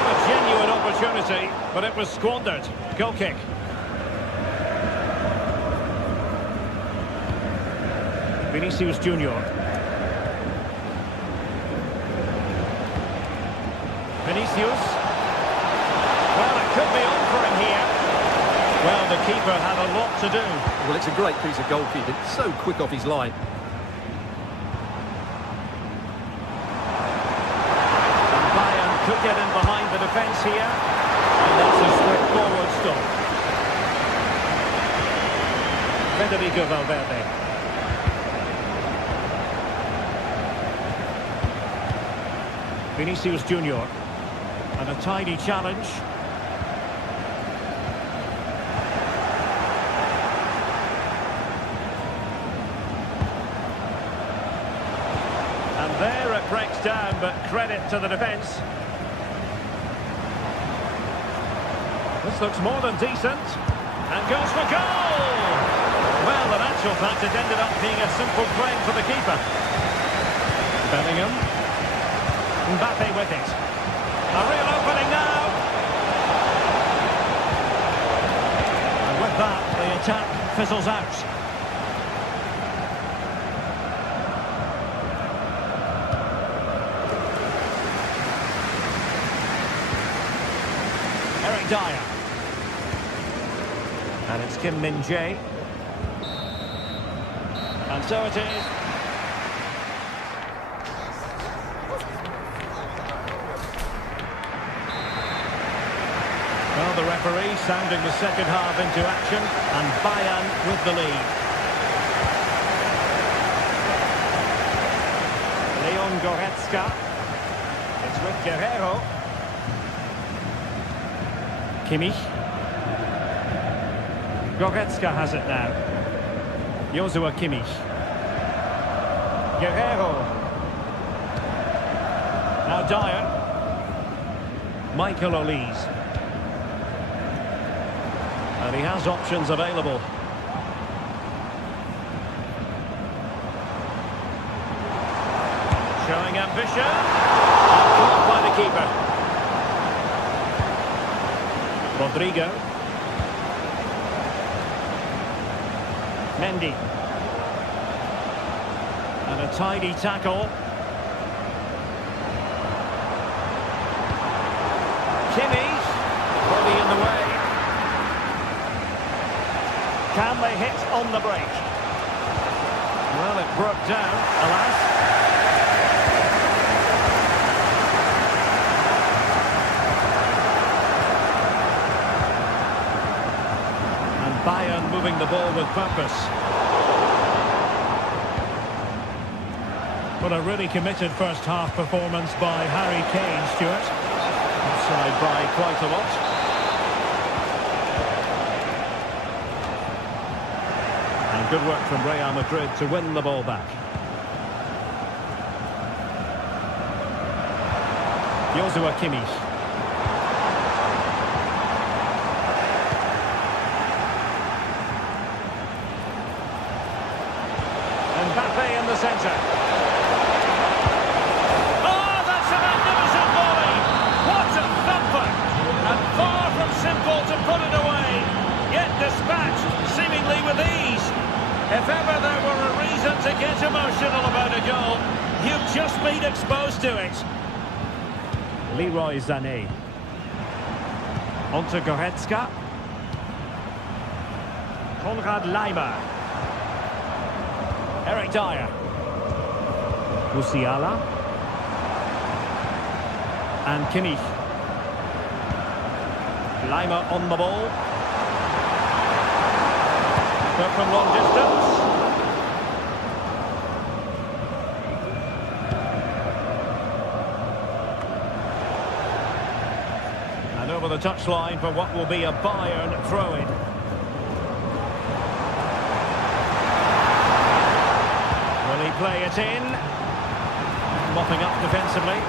A genuine opportunity, but it was squandered. Goal kick. Vinicius Junior. Vinicius. Well, it could be on for him here. Well, the keeper had a lot to do. Well, it's a great piece of goalkeeping. So quick off his line. And Bayern could get in behind the defence here. And that's a straightforward stop. Federico Valverde. Vinicius Junior. And a tidy challenge. And there it breaks down, but credit to the defence. This looks more than decent. And goes for goal! Well, in actual fact, it ended up being a simple claim for the keeper. Bellingham. Mbappe with it. A real opening now. And with that, the attack fizzles out. Eric Dyer. And it's Kim Min-jae. And so it is. Well, the referee sounding the second half into action, and Bayern with the lead. Leon Goretzka. It's with Guerrero. Kimmich. Goretzka has it now. Joshua Kimmich. Guerrero. Now Dyer. Michael Olise. And he has options available. Showing ambition. And caught by the keeper. Rodrigo. Mendy. And a tidy tackle. Kimmich. Body in the way. Can they hit on the break? Well, it broke down, alas. And Bayern moving the ball with purpose. What a really committed first half performance by Harry Kane, Stuart. Offside by quite a lot. Good work from Real Madrid to win the ball back. Joshua Kimmich. Mbappe in the centre. Oh, that's a magnificent volley! What a thumper! And far from simple to put it away, yet dispatched seemingly with ease. If ever there were a reason to get emotional about a goal, you've just been exposed to it. Leroy Sané. Onto Goretzka. Konrad Laimer. Eric Dyer. Musiala. And Kimmich. Laimer on the ball. But from long distance. And over the touchline for what will be a Bayern throw-in. Will he play it in? Mopping up defensively.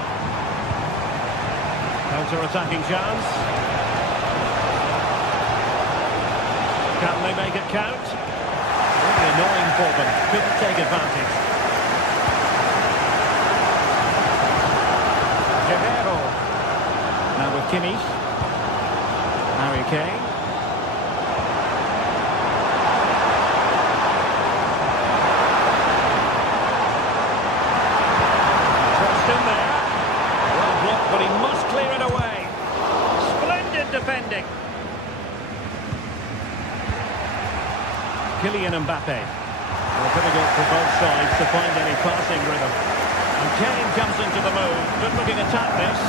Counter-attacking chance. Can they make it count? Really annoying for them. Couldn't take advantage. Guerrero. Now with Kimmich. Harry Kane. Crossed in there. Well blocked, but he must clear it Kylian Mbappe. Well, difficult for both sides to find any passing rhythm. And Kane comes into the move. Good-looking attack, this.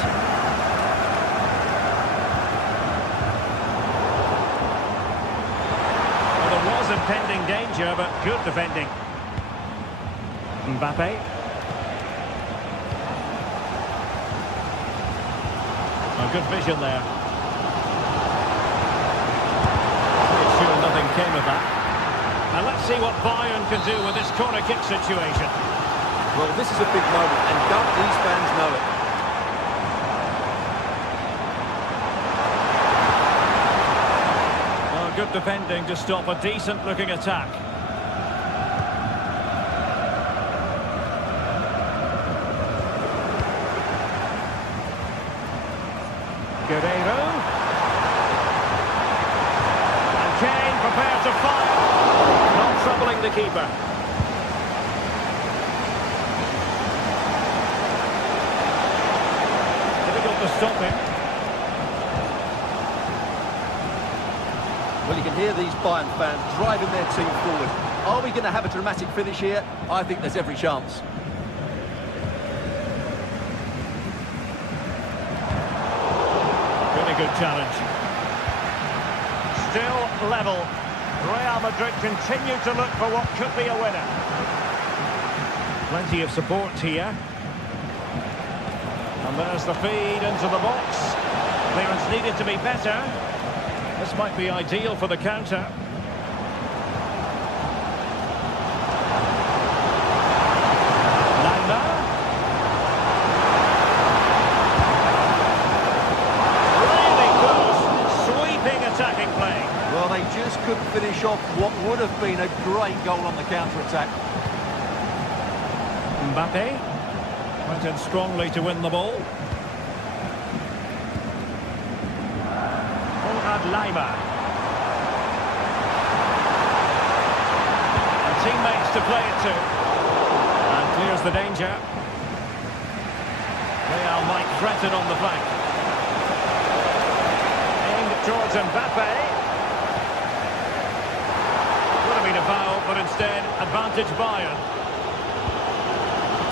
Well, there was impending danger, but good defending. Mbappe. Oh, good vision there. Sure, nothing came of that. And let's see what Bayern can do with this corner kick situation. Well, this is a big moment, and don't these fans know it? Oh, good defending to stop a decent-looking attack. Guerreiro. And Kane prepared to fire. Not troubling the keeper. Difficult to stop him. Well, you can hear these Bayern fans driving their team forward. Are we going to have a dramatic finish here? I think there's every chance. Really good challenge. Still level. Real Madrid continue to look for what could be a winner. Plenty of support here. And there's the feed into the box. Clearance needed to be better. This might be ideal for the counter. Neymar. Really close. Sweeping attacking play. Well, they just couldn't finish off what would have been a great goal on the counter-attack. Mbappe. Went in strongly to win the ball. Neymar. And teammates to play it to. And clears the danger. Real might threaten on the flank. Aimed towards Mbappe. Would have been a foul, but instead, advantage Bayern.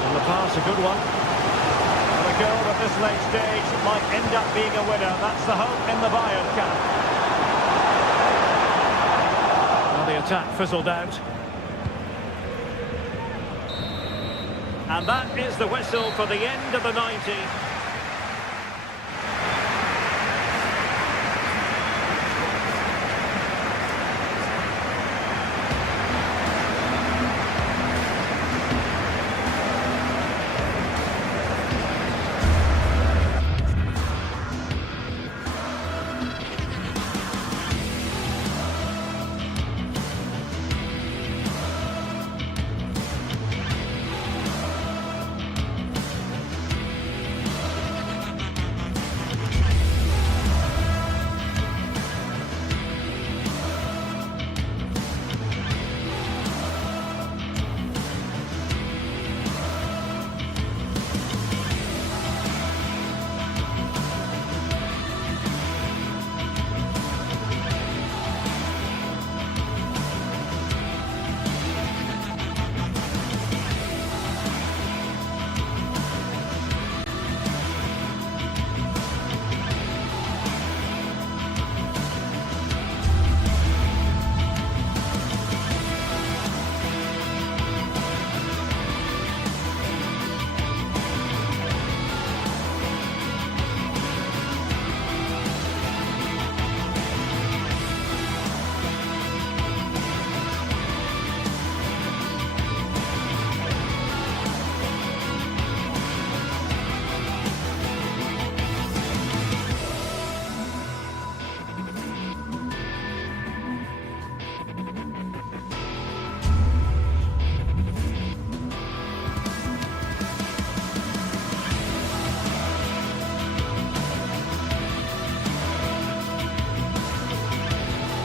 And the pass, a good one. And a goal at this late stage might end up being a winner. That's the hope in the Bayern camp. The attack fizzled out. And that is the whistle for the end of the 90.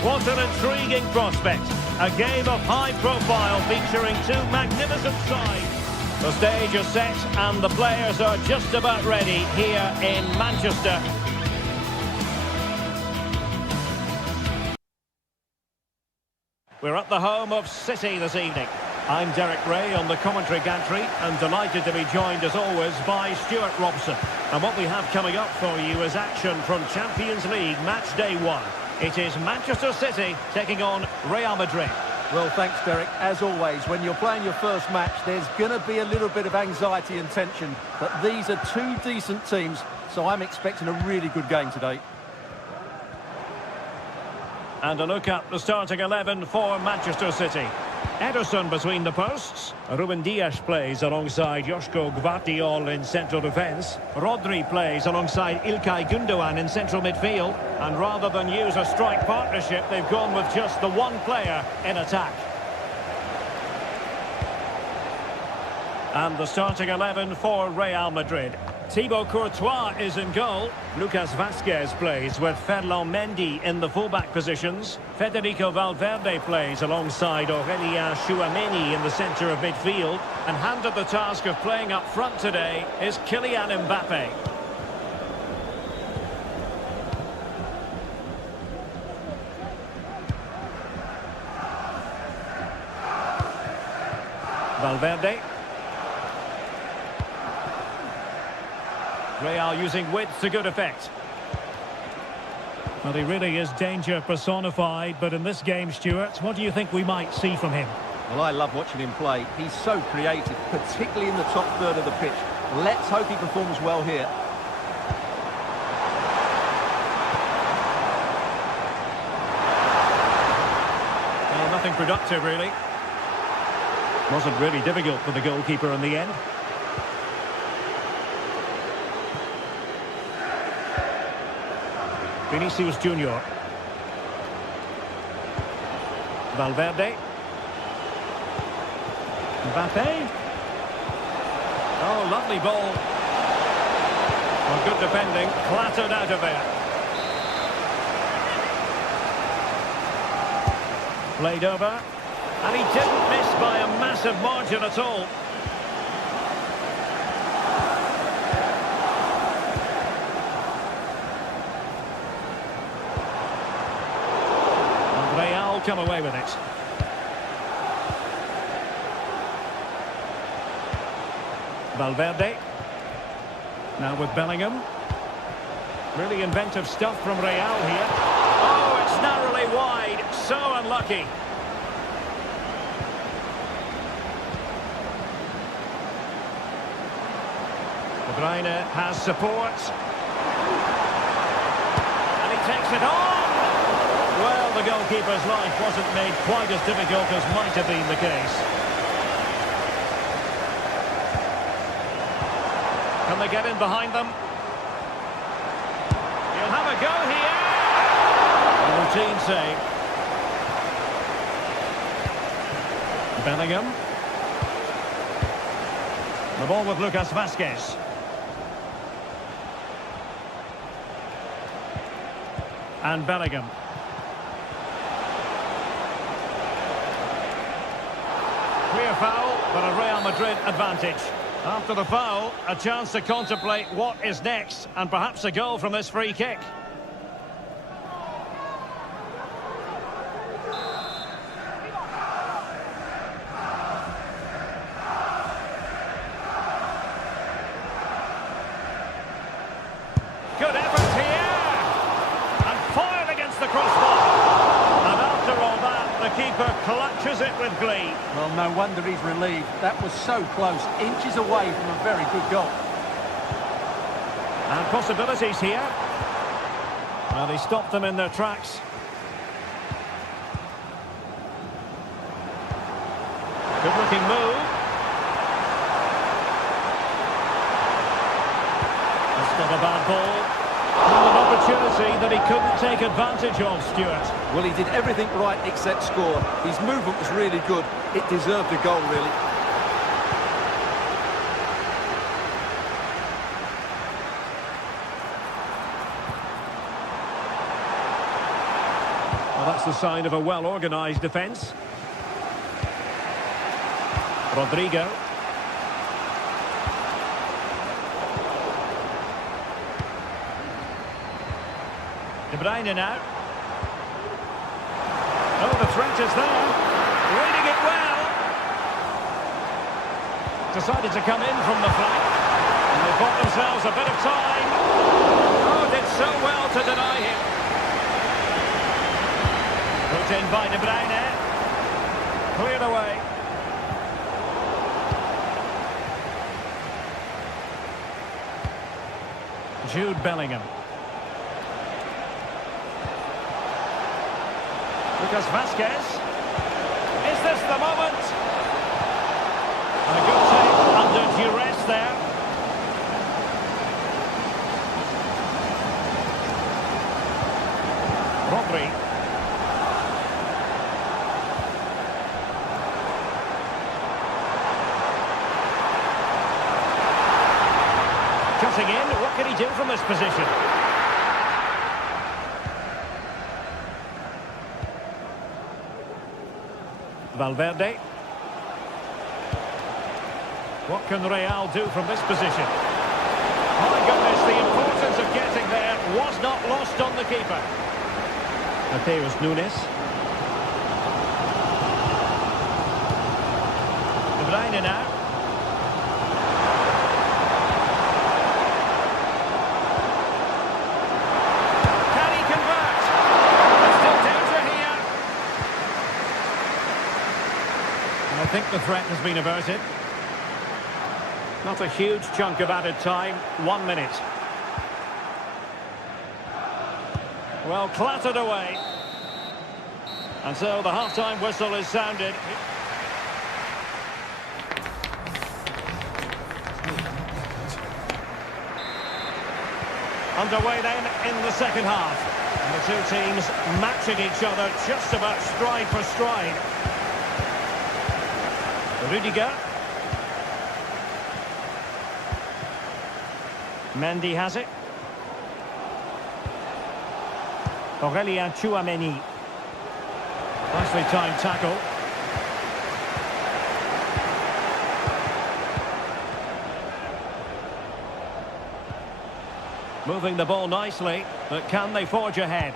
What an intriguing prospect. A game of high profile featuring two magnificent sides. The stage is set and the players are just about ready here in Manchester. We're at the home of City this evening. I'm Derek Ray on the commentary gantry and delighted to be joined as always by Stuart Robson. And what we have coming up for you is action from Champions League match day 1. It is Manchester City taking on Real Madrid. Well, thanks, Derek. As always, when you're playing your first match, there's going to be a little bit of anxiety and tension. But these are two decent teams, so I'm expecting a really good game today. And a look at the starting 11 for Manchester City. Ederson between the posts. Ruben Dias plays alongside Joško Gvardiol in central defence. Rodri plays alongside İlkay Gündoğan in central midfield. And rather than use a strike partnership, they've gone with just the one player in attack. And the starting 11 for Real Madrid. Thibaut Courtois is in goal. Lucas Vazquez plays with Ferland Mendy in the fullback positions. Federico Valverde plays alongside Aurélien Tchouaméni in the centre of midfield. And handed the task of playing up front today is Kylian Mbappe. Valverde. Real using width to good effect. Well, he really is danger personified, but in this game, Stuart, what do you think we might see from him? Well, I love watching him play. He's so creative, particularly in the top third of the pitch. Let's hope he performs well here. Well, nothing productive, really. Wasn't really difficult for the goalkeeper in the end. Vinicius Junior. Valverde. Mbappe. Oh, lovely ball. Well, good defending, clattered out of there. Played over. And he didn't miss by a massive margin at all. Come away with it. Valverde. Now with Bellingham. Really inventive stuff from Real here. Oh, it's narrowly wide. So unlucky. De Bruyne has support. And he takes it on. Well, the goalkeeper's life wasn't made quite as difficult as might have been the case. Can they get in behind them? He'll have a go here. A routine save. Bellingham. The ball with Lucas Vazquez. And Bellingham. Clear foul, but a Real Madrid advantage. After the foul, a chance to contemplate what is next, and perhaps a goal from this free kick. Good effort here! And fired against the crossbar. And after all that, the keeper clutches it with glee. Well, no wonder he's relieved. That was so close, inches away from a very good goal. And possibilities here. Well, he stopped them in their tracks. Good-looking move. That's not a bad ball. Well, an opportunity that he couldn't take advantage of, Stuart. Well, he did everything right except score. His movement was really good. It deserved a goal, really. Well, that's the sign of a well-organised defence. Rodrigo. De Bruyne now. Oh, the threat is there. Reading it well. Decided to come in from the flank. And they bought themselves a bit of time. Oh, did so well to deny him. Put in by De Bruyne. Cleared away. Jude Bellingham. Lucas Vasquez. Is this the moment? And a good save under duress there. Rodri. Cutting in, what can he do from this position? Valverde. What can Real do from this position? My goodness, the importance of getting there was not lost on the keeper. Mateus Nunes. De Bruyne now. Can he convert? There's still danger here. And I think the threat has been averted. Not a huge chunk of added time, 1 minute. Well, clattered away. And so the half-time whistle is sounded. Underway then in the second half. And the two teams matching each other just about stride for stride. Rudiger. Mendy has it. Aurélien Tchouaméni. Nicely timed tackle. Moving the ball nicely, but can they forge ahead?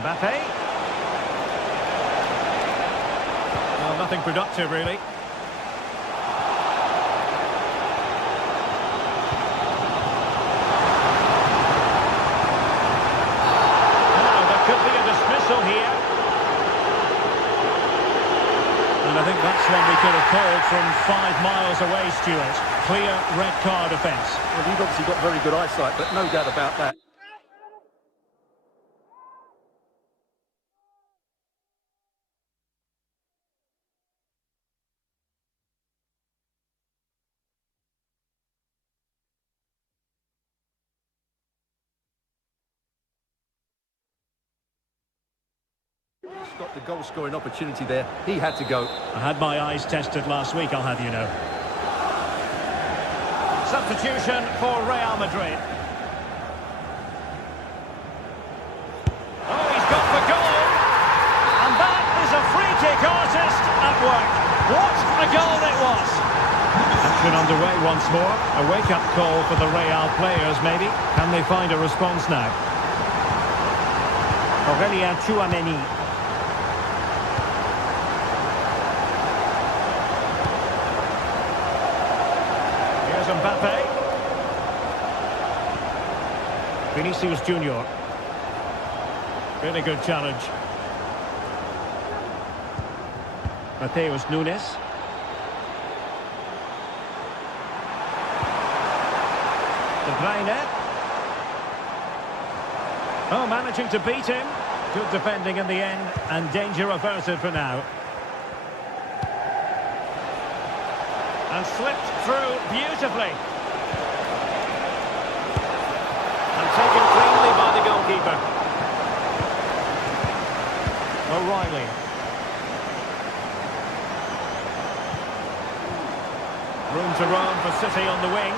Mbappe. Well, nothing productive really. Here. And I think that's one we could have called from 5 miles away, Stuart. Clear red card offence. Well, you've obviously got very good eyesight, but no doubt about that. Got the goal-scoring opportunity there. He had to go. I had my eyes tested last week, I'll have you know. Substitution for Real Madrid. Oh, he's got the goal! And that is a free-kick artist at work. What a goal it was! Action underway once more. A wake-up call for the Real players, maybe. Can they find a response now? Aurélien Tchouaméni. Mbappe. Vinicius Junior. Really good challenge. Mateus Nunes. De Bruyne. Oh, managing to beat him. Good defending in the end, and danger averted for now. And slipped through beautifully. And taken cleanly by the goalkeeper. O'Reilly. Room to roam for City on the wing.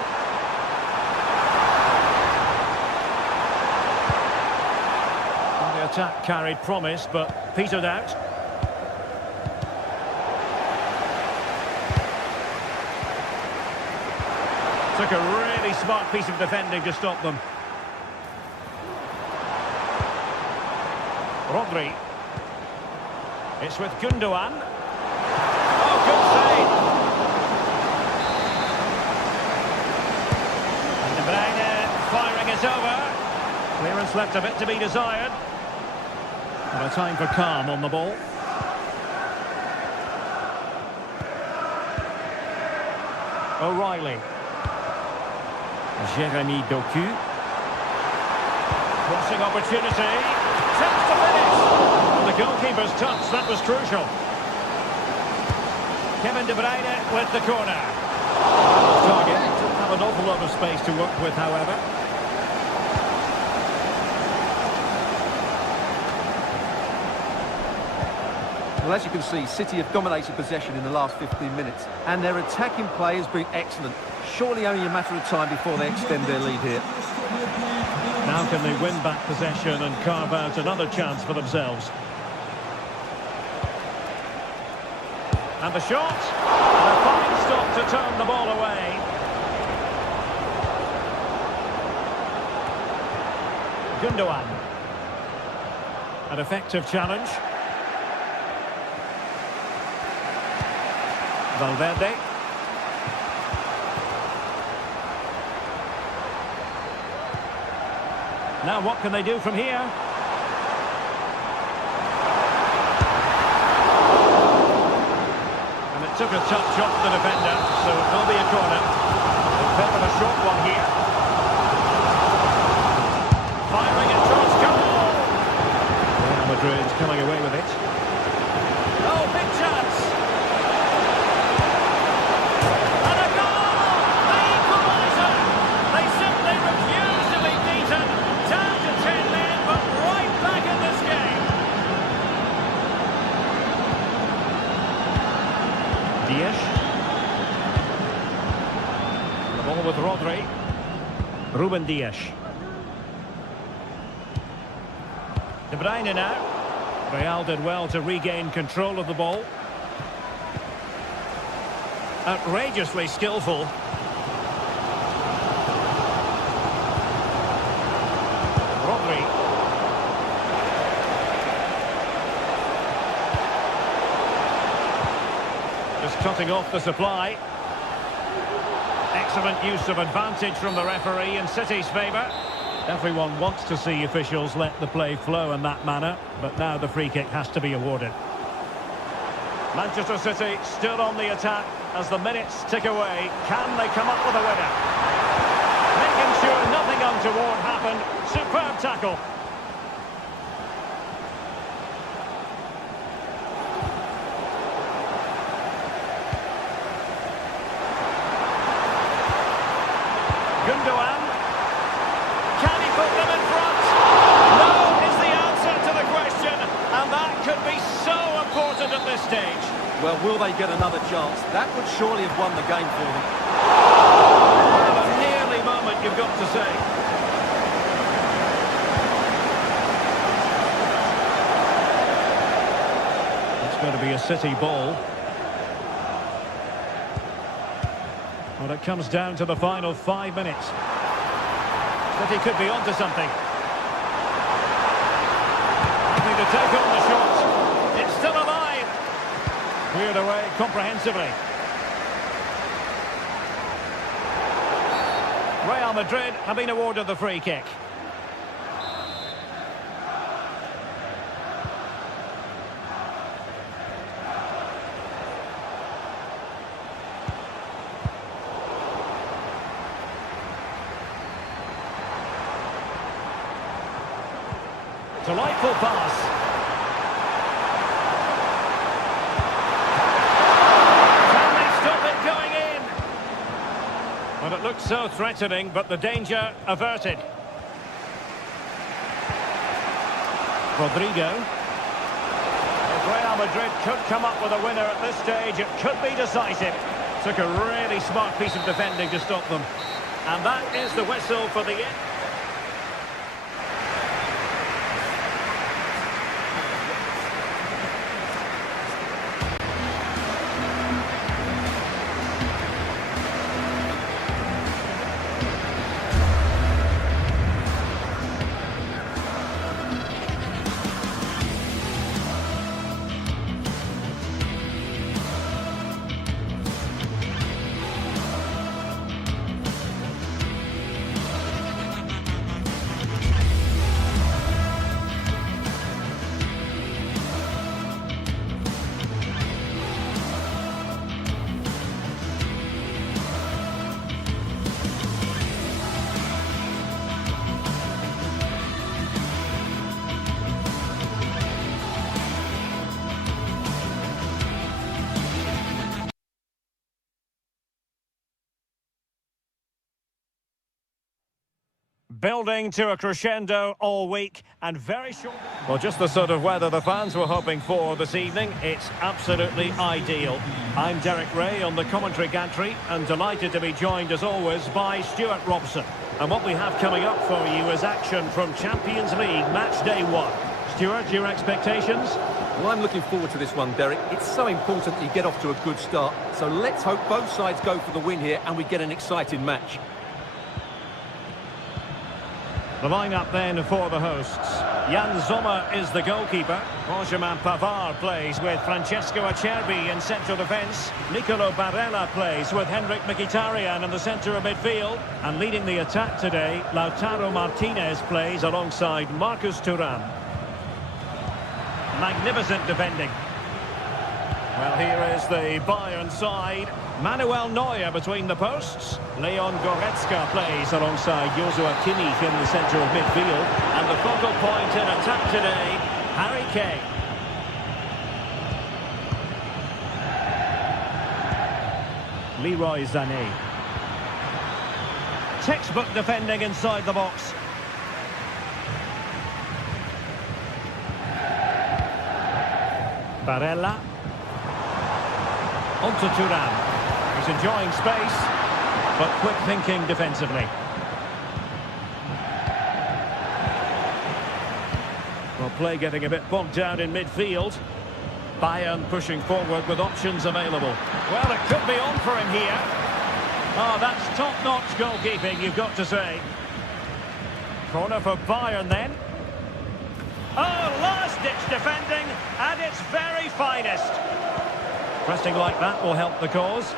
And the attack carried promise, but petered out. Took a really smart piece of defending to stop them. Rodri. It's with Gundogan. Oh, good save. And De Bruyne firing it over. Clearance left a bit to be desired. And a time for calm on the ball. O'Reilly. Jeremy Doku. Crossing opportunity. Attempts to finish. Well, the goalkeeper's touch, that was crucial. Kevin De Bruyne with the corner. Target doesn't have an awful lot of space to work with, however. Well, as you can see, City have dominated possession in the last 15 minutes, and their attacking play has been excellent. Surely only a matter of time before they extend their lead here. Now can they win back possession and carve out another chance for themselves? And the shot, and a fine stop to turn the ball away. Gundogan. An effective challenge. Valverde. Now what can they do from here? And it took a touch off the defender, so it will be a corner. A bit of a short one here. Firing it towards goal! Real Madrid coming away with it. Oh, big chance! And a goal! The equaliser! They simply refuse to be beaten. Down to 10 men, but right back in this game. Dias. The ball with Rodri. Ruben Dias. De Bruyne now. Real did well to regain control of the ball. Outrageously skillful. Rodri. Just cutting off the supply. Excellent use of advantage from the referee in City's favour. Everyone wants to see officials let the play flow in that manner, but now the free kick has to be awarded. Manchester City still on the attack as the minutes tick away. Can they come up with a winner? Making sure nothing untoward happened. Superb tackle. Gundogan. Can he put them in front? No is the answer to the question, and that could be so important at this stage. Well, will they get another chance? That would surely have won the game for them. Well, a nearly moment, you've got to say. It's going to be a City ball. Well, it comes down to the final 5 minutes. City could be onto something. Looking to take on the shot. It's still alive. Cleared away comprehensively. Real Madrid have been awarded the free kick. Delightful pass. Can they stop it going in? Well, it looked so threatening, but the danger averted. Rodrigo. If Real Madrid could come up with a winner at this stage, it could be decisive. Took a really smart piece of defending to stop them. And that is the whistle for the end. Building to a crescendo all week and very short. Well, just the sort of weather the fans were hoping for this evening. It's absolutely ideal. I'm Derek Ray on the commentary gantry and delighted to be joined as always by Stuart Robson. And what we have coming up for you is action from Champions League match day 1. Stuart, your expectations? Well, I'm looking forward to this one, Derek. It's so important that you get off to a good start. So let's hope both sides go for the win here and we get an exciting match. The lineup then for the hosts. Jan Sommer is the goalkeeper. Benjamin Pavard plays with Francesco Acerbi in central defence. Nicolo Barella plays with Henrik Mkhitaryan in the centre of midfield. And leading the attack today, Lautaro Martinez plays alongside Marcus Thuram. Magnificent defending. Well, here is the Bayern side. Manuel Neuer between the posts. Leon Goretzka plays alongside Joshua Kimmich in the centre of midfield. And the focal point in attack today, Harry Kane. Leroy Sané. Textbook defending inside the box. Barella. On to Thuram. He's enjoying space, but quick thinking defensively. Well, play getting a bit bogged down in midfield. Bayern pushing forward with options available. Well, it could be on for him here. Oh, that's top-notch goalkeeping, you've got to say. Corner for Bayern then. Oh, last-ditch defending at its very finest. Pressing like that will help the cause.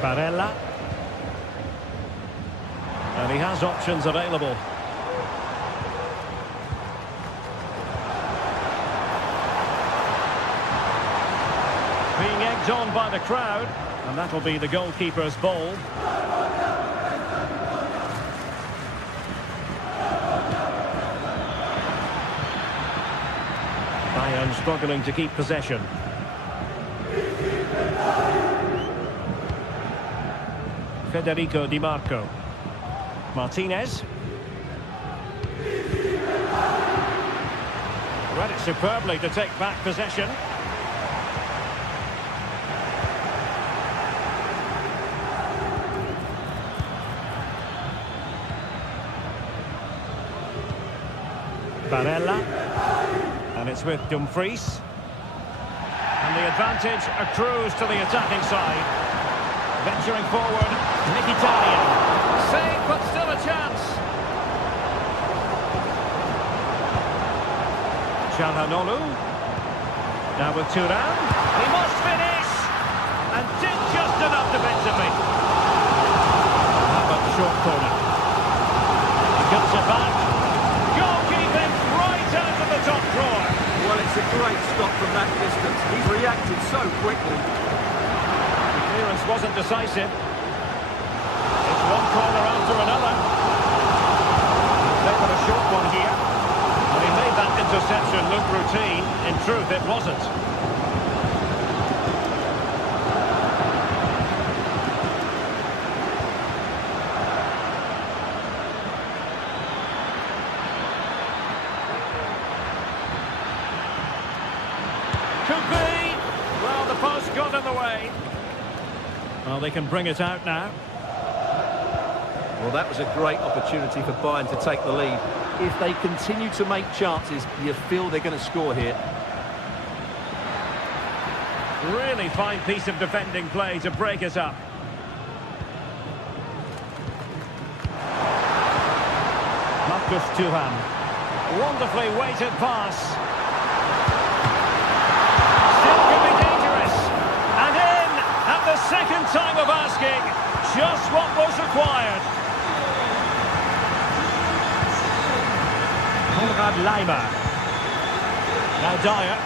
Barella. And he has options available. Being egged on by the crowd, and that'll be the goalkeeper's ball. Bayern struggling to keep possession. Federico Di Marco. Martinez. Read it superbly to take back possession. Barella. And it's with Dumfries. And the advantage accrues to the attacking side. Venturing forward, Mkhitaryan. Save, but still a chance. Çalhanoğlu. Now with Thuram. He must finish. And did just enough defensively. How about the short corner? He cuts it back. Goalkeeping right out of the top drawer. Well, it's a great stop from that distance. He's reacted so quickly. Clearance wasn't decisive. It's one corner after another. Taken a short one here. And he made that interception look routine. In truth, it wasn't. Could be. Well, the post got in the way. Well, they can bring it out now. Well, that was a great opportunity for Bayern to take the lead. If they continue to make chances, you feel they're going to score here. Really fine piece of defending play to break it up. Marcus Thuram. Wonderfully weighted pass. Still could be dangerous. And in at the second time of asking. Just what was required. Konrad Laimer. Now Dyer.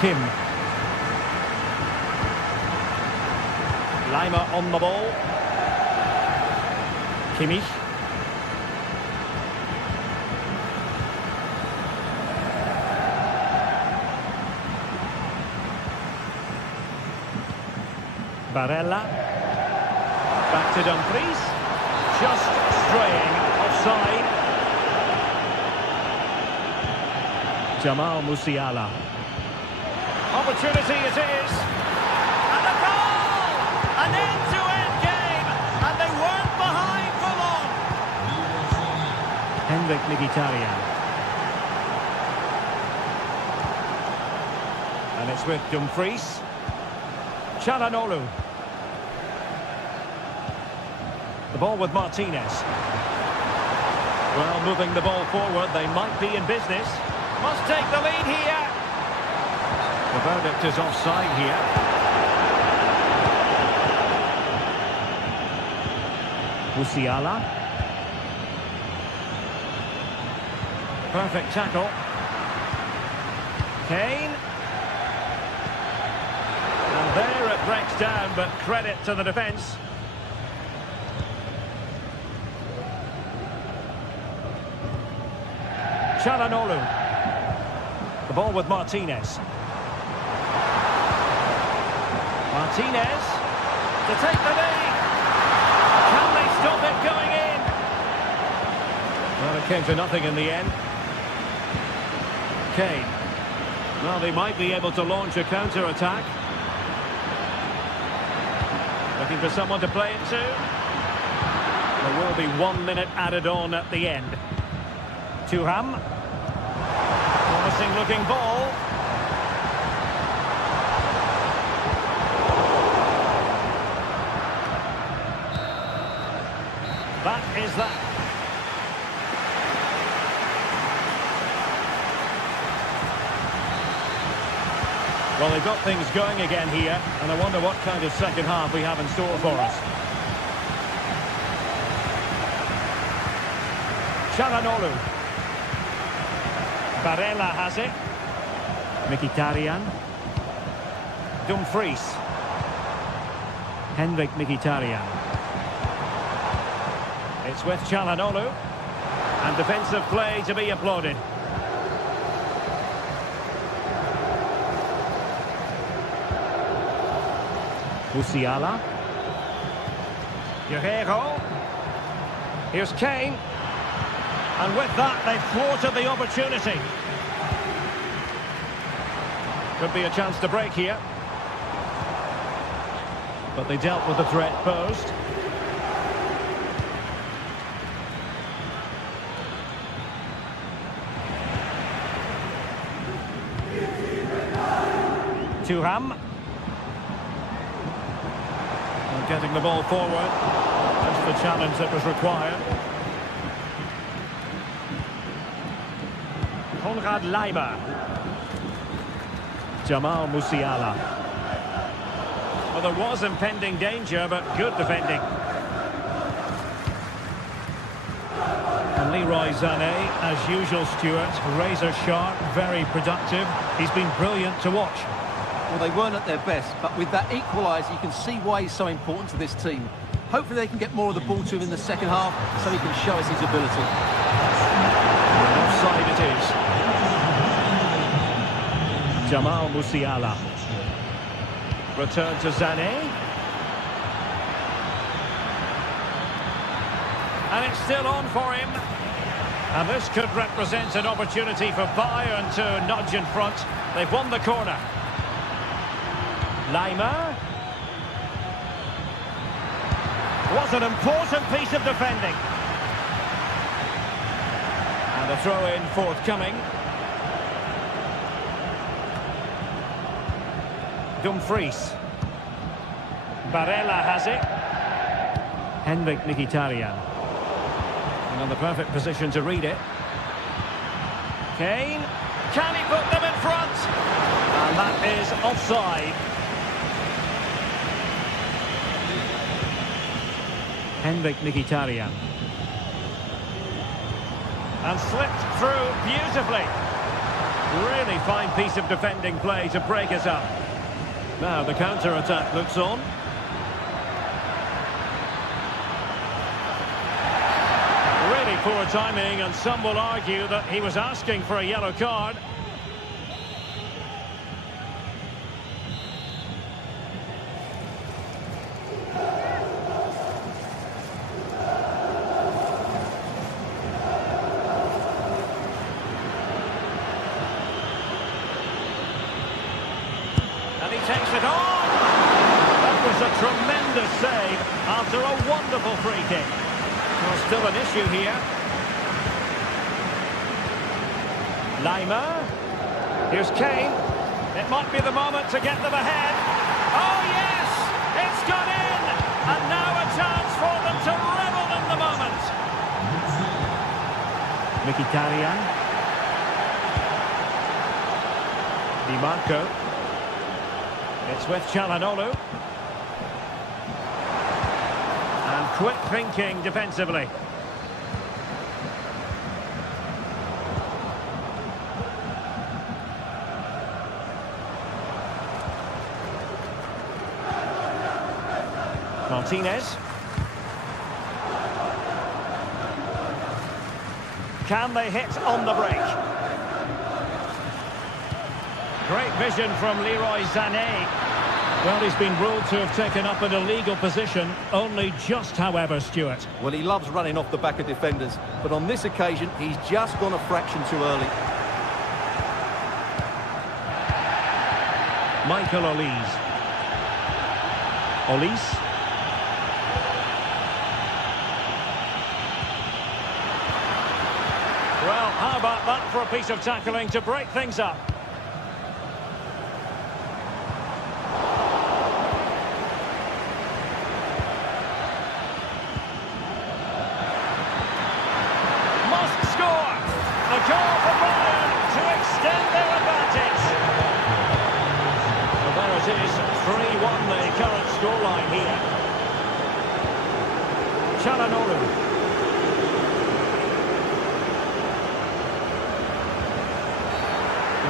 Kim. Laimer on the ball. Kimmich. Barella. Back to Dumfries. Just straying offside. Jamal Musiala. Opportunity it is. And a goal! An end-to-end game. And they weren't behind for long. Henrik Mkhitaryan. And it's with Dumfries. Çalhanoğlu. The ball with Martinez. Well, moving the ball forward, they might be in business. Must take the lead here. The verdict is offside here. Musiala. Perfect tackle. Kane. And there it breaks down, but credit to the defence. Çalhanoğlu. The ball with Martinez. Martinez to take the lead. Can they stop it going in? Well, it came to nothing in the end. Kane. Well, they might be able to launch a counter-attack. Looking for someone to play it to. There will be 1 minute added on at the end. Thuram. Promising looking ball. That is that. Well, they've got things going again here, and I wonder what kind of second half we have in store for us. Çalhanoğlu. Barella has it. Mkhitaryan. Dumfries. Henrik Mkhitaryan. It's with Çalhanoğlu. And defensive play to be applauded. Musiala. Guerreiro. Here's Kane. And with that, they've thwarted the opportunity. Could be a chance to break here. But they dealt with the threat posed. Thuram. And getting the ball forward. That's the challenge that was required. Konrad Laimer. Jamal Musiala. Well, there was impending danger, but good defending. And Leroy Sané, as usual, Stuart, razor sharp, very productive. He's been brilliant to watch. Well, they weren't at their best, but with that equaliser, you can see why he's so important to this team. Hopefully they can get more of the ball to him in the second half, so he can show us his ability. Offside it is. Jamal Musiala. Return to Sané. And it's still on for him. And this could represent an opportunity for Bayern to nudge in front. They've won the corner. Laimer. Was an important piece of defending. And a throw-in forthcoming. Dumfries. Barella has it. Henrik Mkhitaryan. And on the perfect position to read it. Kane. Can he put them in front? And that is offside. Henrik Mkhitaryan. And slipped through beautifully. Really fine piece of defending play to break us up. Now the counter-attack looks on. Really poor timing, and some will argue that he was asking for a yellow card. takes it on. That was a tremendous save after a wonderful free kick. Well, still an issue here. Lima. Here's Kane. It might be the moment to get them ahead. Oh, yes! It's gone in! And now a chance for them to revel in the moment. Mkhitaryan. Di Marco. It's with Çalhanoğlu. And quick thinking defensively. Martinez. Can they hit on the break? Great vision from Leroy Sané. Well, he's been ruled to have taken up an illegal position, only just, however, Stuart. Well, he loves running off the back of defenders, but on this occasion, he's just gone a fraction too early. Michael Olise. Olise. Well, how about that for a piece of tackling to break things up? Must score! A goal for Bayern to extend their advantage. Well, there it is, 3-1 the current scoreline here. Çalhanoğlu.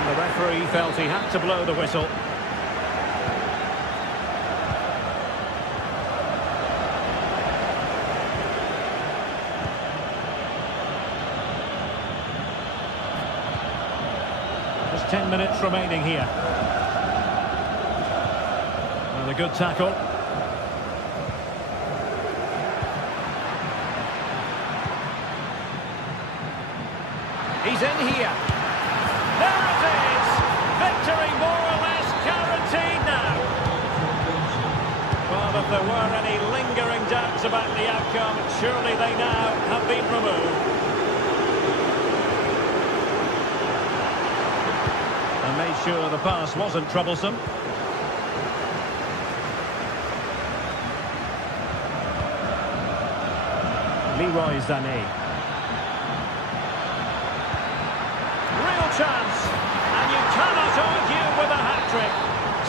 The referee felt he had to blow the whistle. Just 10 minutes remaining here. And a good tackle. He's in here. There it is! Victory more or less guaranteed now. Well, if there were any lingering doubts about the outcome, surely they now have been removed. And made sure the pass wasn't troublesome. Leroy Sané. Real chance. And you cannot argue with a hat-trick.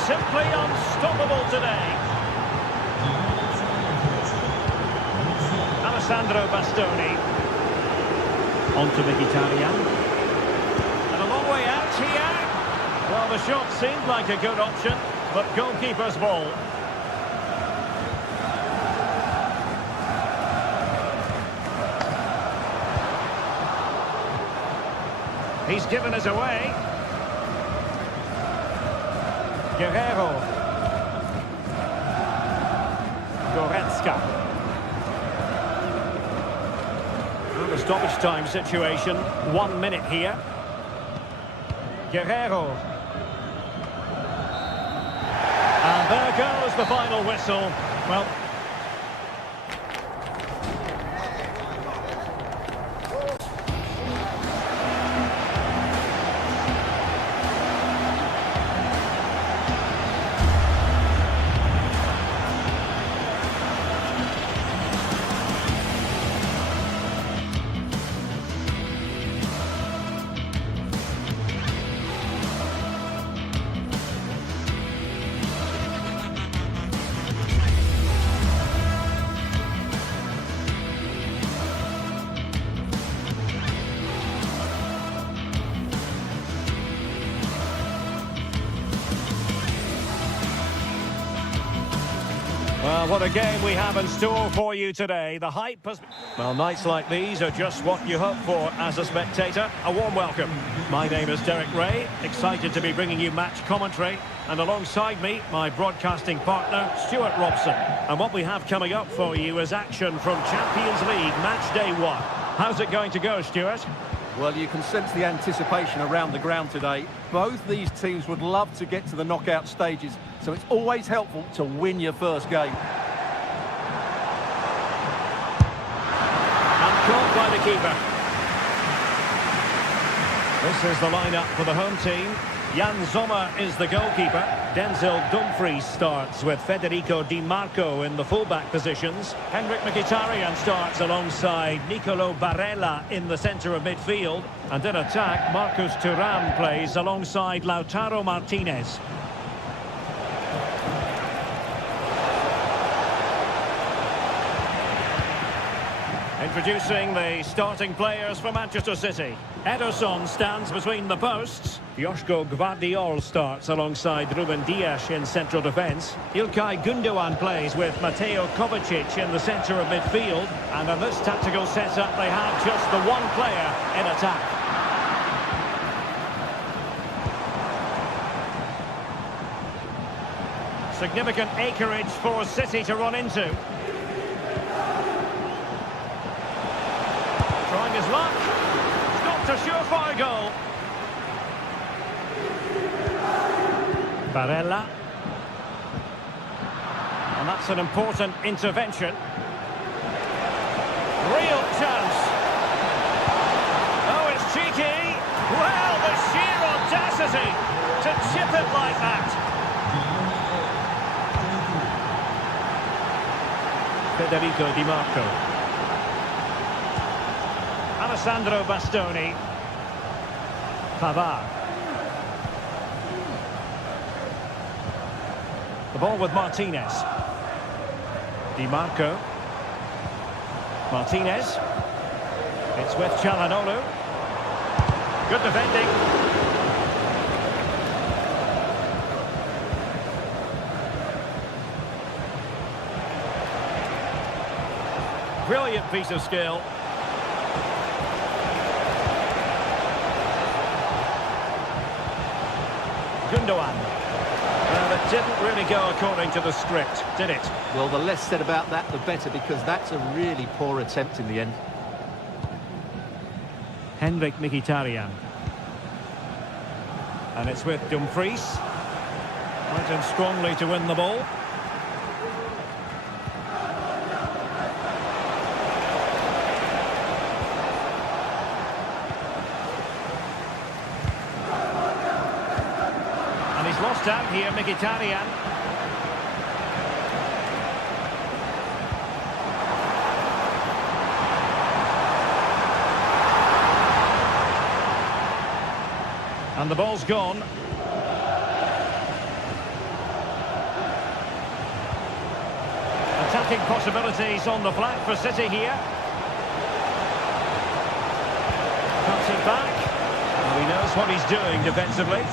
Simply unstoppable today. Alessandro Bastoni. On to Mkhitaryan. And a long way out here. Well, the shot seemed like a good option, but goalkeeper's ball. He's given us away. Guerrero. Goretzka. The stoppage time situation. 1 minute here. Guerrero. And there goes the final whistle. Well, well, what a game we have in store for you today. The hype has... Well, nights like these are just what you hope for as a spectator. A warm welcome. My name is Derek Ray, excited to be bringing you match commentary. And alongside me, my broadcasting partner, Stuart Robson. And what we have coming up for you is action from Champions League match day 1. How's it going to go, Stuart? Well, you can sense the anticipation around the ground today. Both these teams would love to get to the knockout stages, so it's always helpful to win your first game. And caught by the keeper. This is the lineup for the home team. Jan Sommer is the goalkeeper. Denzel Dumfries starts with Federico Di Marco in the fullback positions. Henrik Mkhitaryan starts alongside Nicolo Barella in the centre of midfield. And in attack, Marcus Thuram plays alongside Lautaro Martinez. Introducing the starting players for Manchester City. Ederson stands between the posts. Joško Gvardiol starts alongside Ruben Dias in central defence. İlkay Gündoğan plays with Mateo Kovacic in the centre of midfield. And in this tactical setup, they have just the one player in attack. Significant acreage for City to run into. Trying his luck. It's not a surefire goal. Barella. And that's an important intervention. Real chance. Oh, it's cheeky. Well, the sheer audacity to chip it like that. Federico Di Marco. Alessandro Bastoni. Pavard. The ball with Martinez. Di Marco. Martinez. It's with Çalhanoğlu. Good defending. Brilliant piece of skill. Gündoğan. Well, it didn't really go according to the script, did it? Well, the less said about that, the better, because that's a really poor attempt in the end. Henrik Mkhitaryan. And it's with Dumfries. Right in strongly to win the ball. Lost out here, Mkhitaryan. And the ball's gone. Attacking possibilities on the flank for City here. Cuts it back. Well, he knows what he's doing defensively.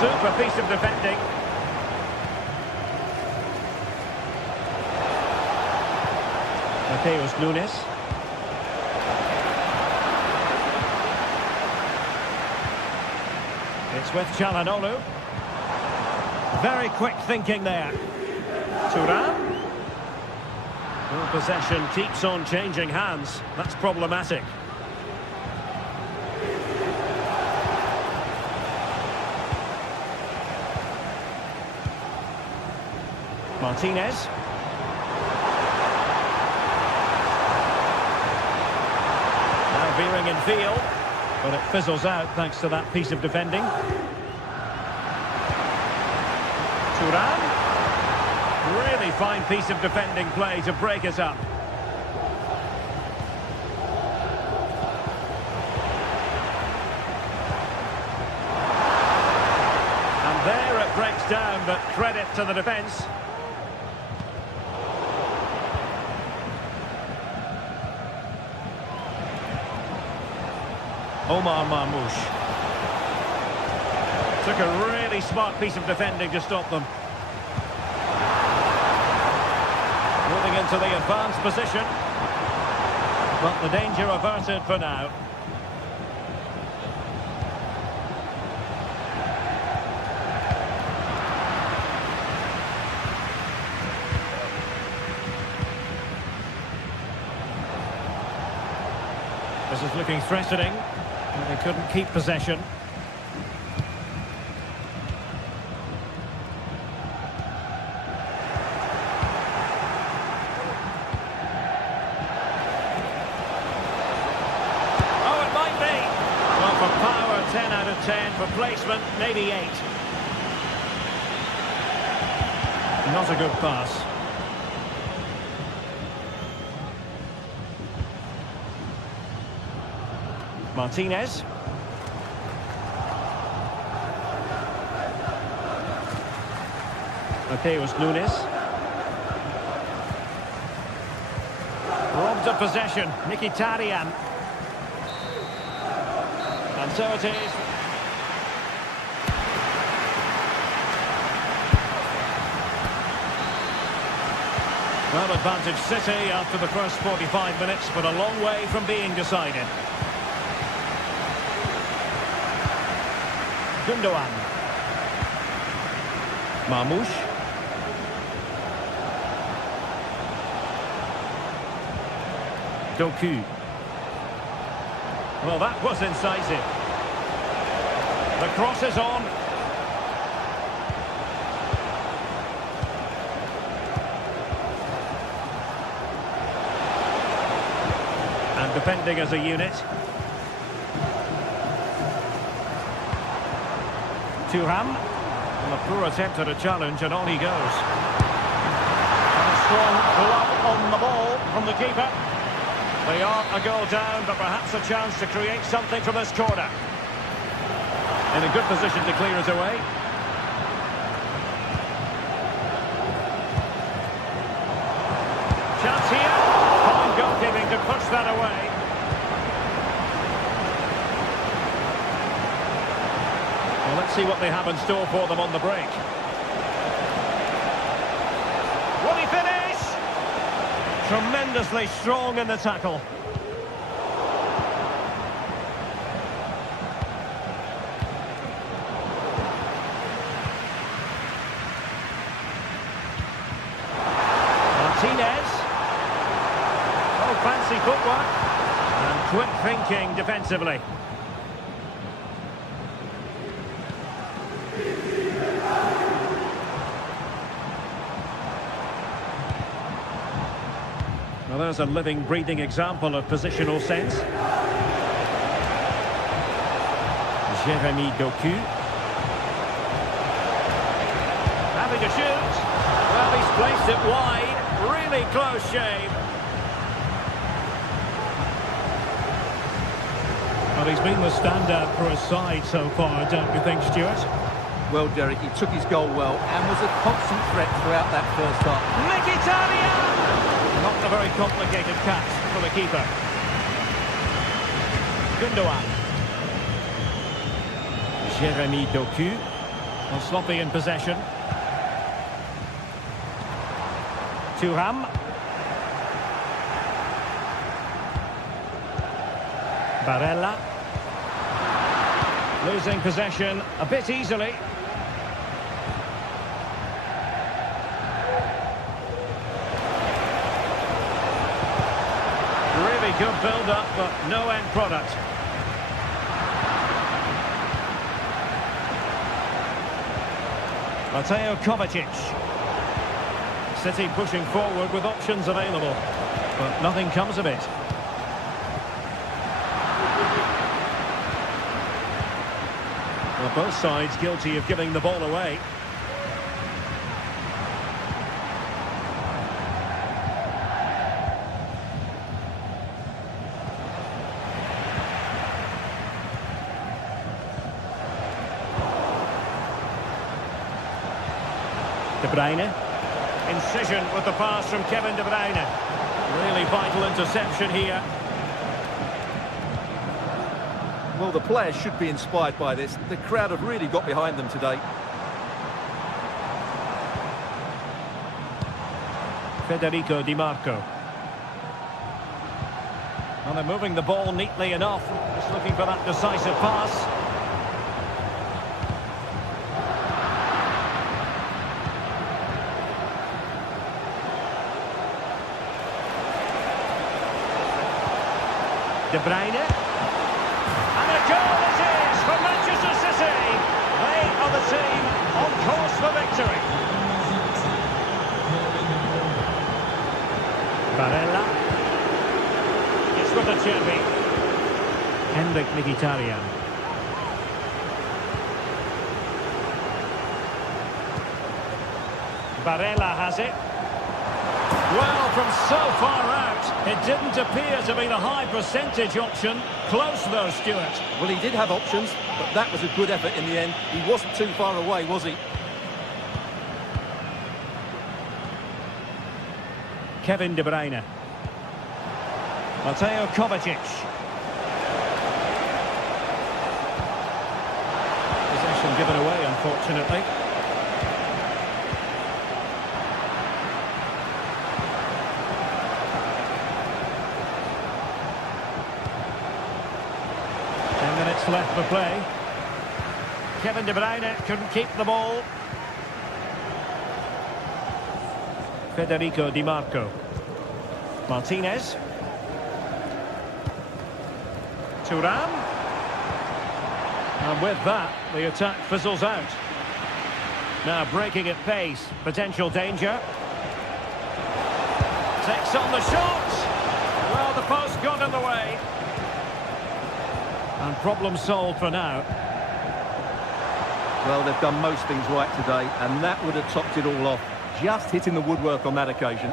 Super piece of defending. Mateus Nunes. It's with Çalhanoğlu. Very quick thinking there. Thuram. Well, possession keeps on changing hands. That's problematic. Martinez. Now veering in field, but it fizzles out thanks to that piece of defending. Thuram. Really fine piece of defending play to break it up. And there it breaks down, but credit to the defence. Omar Marmoush. Took a really smart piece of defending to stop them. Moving into the advanced position. But the danger averted for now. This is looking threatening. But they couldn't keep possession. Oh, it might be. Well, for power, 10 out of 10. For placement, maybe 8. Not a good pass. Martinez. Mateus Nunes. Robbed of possession. Mkhitaryan. And so it is. Well, advantage City after the first 45 minutes, but a long way from being decided. Gundogan. Marmoush. Doku. Well, that was incisive. The cross is on. And defending as a unit. Thuram. Well, a poor attempt at a challenge, and on he goes. And a strong glove on the ball from the keeper. They are a goal down, but perhaps a chance to create something from this corner. In a good position to clear it away. Chance here. Fine goalkeeping to push that away. Well, let's see what they have in store for them on the break. Will he finish? Tremendously strong in the tackle. Martinez. Oh, fancy footwork. And quick thinking defensively. Well, there's a living, breathing example of positional sense. Jeremy Doku. Having a shoot. Well, he's placed it wide. Really close shave. Well, he's been the standout for his side so far, don't you think, Stuart? Well, Derek, he took his goal well and was a constant threat throughout that first half. Mkhitaryan! Not a very complicated catch for the keeper. Gundogan. Jeremy Doku. Well, sloppy in possession. Thuram. Barella. Losing possession a bit easily. Really good build-up, but no end product. Mateo Kovacic. City pushing forward with options available, but nothing comes of it. Well, both sides guilty of giving the ball away. De Bruyne. Incision with the pass from Kevin De Bruyne. Really vital interception here. Well, the players should be inspired by this. The crowd have really got behind them today. Federico Di Marco. Well, they're moving the ball neatly enough. Just looking for that decisive pass. De Bruyne. And a goal it is for Manchester City. They are the team on course for victory. Barella. It's with the Cherby. Henrik Mkhitaryan. Barella has it. Well, from so far out, it didn't appear to be the high percentage option. Close though, Stuart. Well, he did have options, but that was a good effort in the end. He wasn't too far away, was he? Kevin De Bruyne. Mateo Kovacic. Possession given away, unfortunately. Left for play. Kevin De Bruyne couldn't keep the ball. Federico Di Marco. Martinez. Thuram. And with that, the attack fizzles out. Now breaking at pace. Potential danger. Takes on the shot. Well, the post got in the way. And problem solved for now. Well, they've done most things right today, and that would have topped it all off. Just hitting the woodwork on that occasion.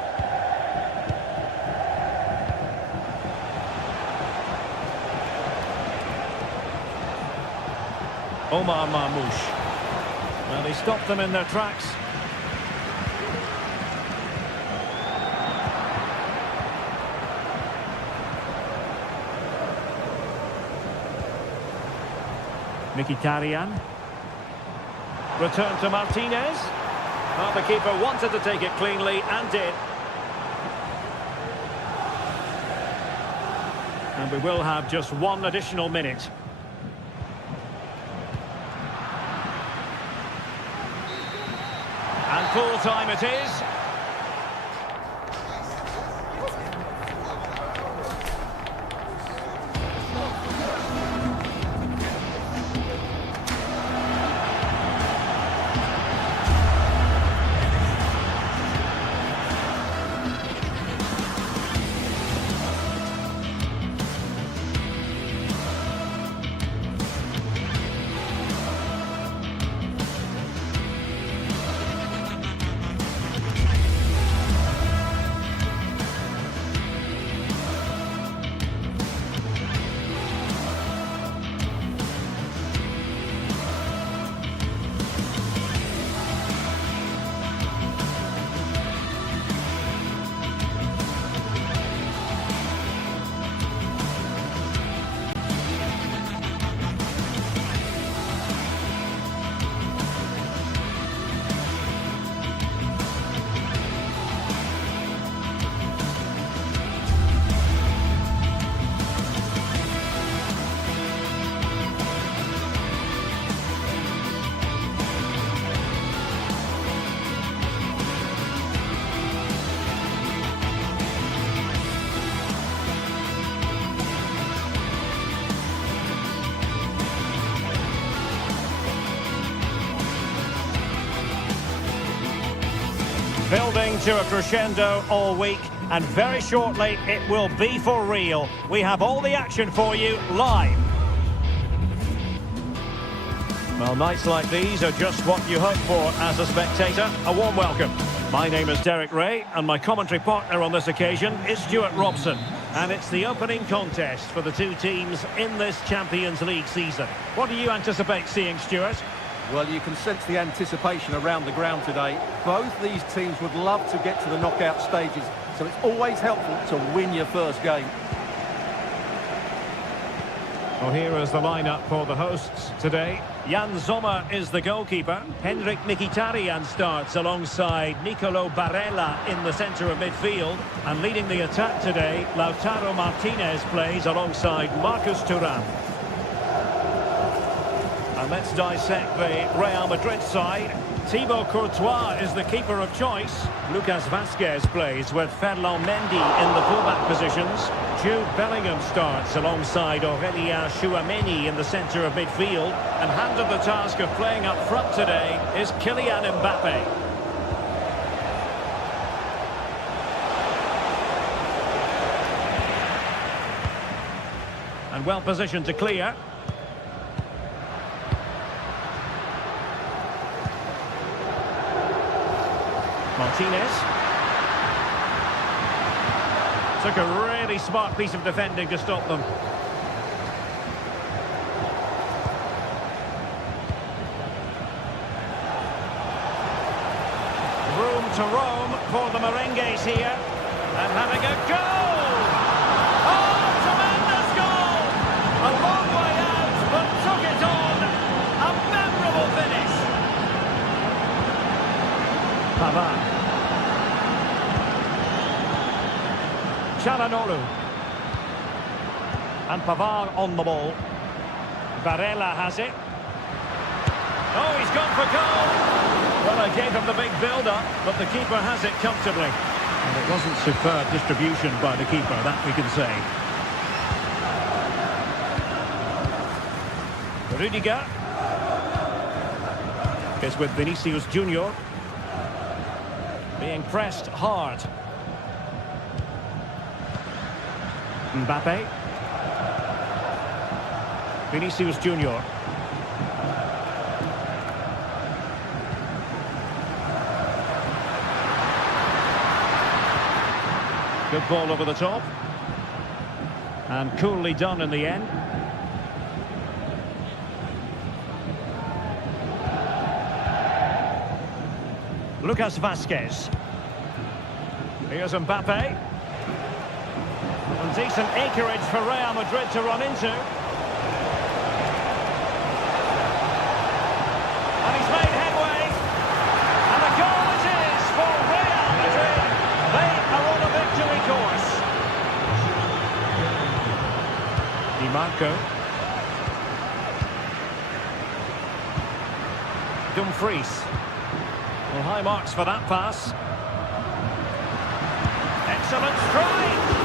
Omar Marmoush. Well, he stopped them in their tracks. Mkhitaryan. Return to Martinez. Well, the keeper wanted to take it cleanly and did. And we will have just one additional minute. And full time it is. Building to a crescendo all week, and very shortly it will be for real. We have all the action for you live. Well, nights like these are just what you hope for as a spectator. A warm welcome. My name is Derek Ray, and my commentary partner on this occasion is Stuart Robson. And it's the opening contest for the two teams in this Champions League season. What do you anticipate seeing, Stuart? Well, you can sense the anticipation around the ground today. Both these teams would love to get to the knockout stages, so it's always helpful to win your first game. Well, here is the lineup for the hosts today. Jan Sommer is the goalkeeper. Henrik Mkhitaryan starts alongside Nicolo Barella in the centre of midfield. And leading the attack today, Lautaro Martinez plays alongside Marcus Thuram. And let's dissect the Real Madrid side. Thibaut Courtois is the keeper of choice. Lucas Vazquez plays with Ferland Mendy in the fullback positions. Jude Bellingham starts alongside Aurélien Tchouameni in the centre of midfield. And handed the task of playing up front today is Kylian Mbappe. And well positioned to clear. Martinez. Took a really smart piece of defending to stop them. Room to roam for the Merengues here. And having a goal! Oh, tremendous goal! A long way out, but took it on. A memorable finish. Pavard. Çalhanoğlu. And Pavard on the ball. Varela has it. Oh, he's gone for goal. Well, I gave him the big build-up, but the keeper has it comfortably. And it wasn't superb distribution by the keeper, that we can say. Rudiger is with Vinicius Junior. Being pressed hard. Mbappe. Vinicius Junior. Good ball over the top. And coolly done in the end. Lucas Vazquez. Here's Mbappe. And decent acreage for Real Madrid to run into. And he's made headway. And the goal it is for Real Madrid. They are on a victory course. Di Marco. Dumfries. Well, high marks for that pass. Excellent strike.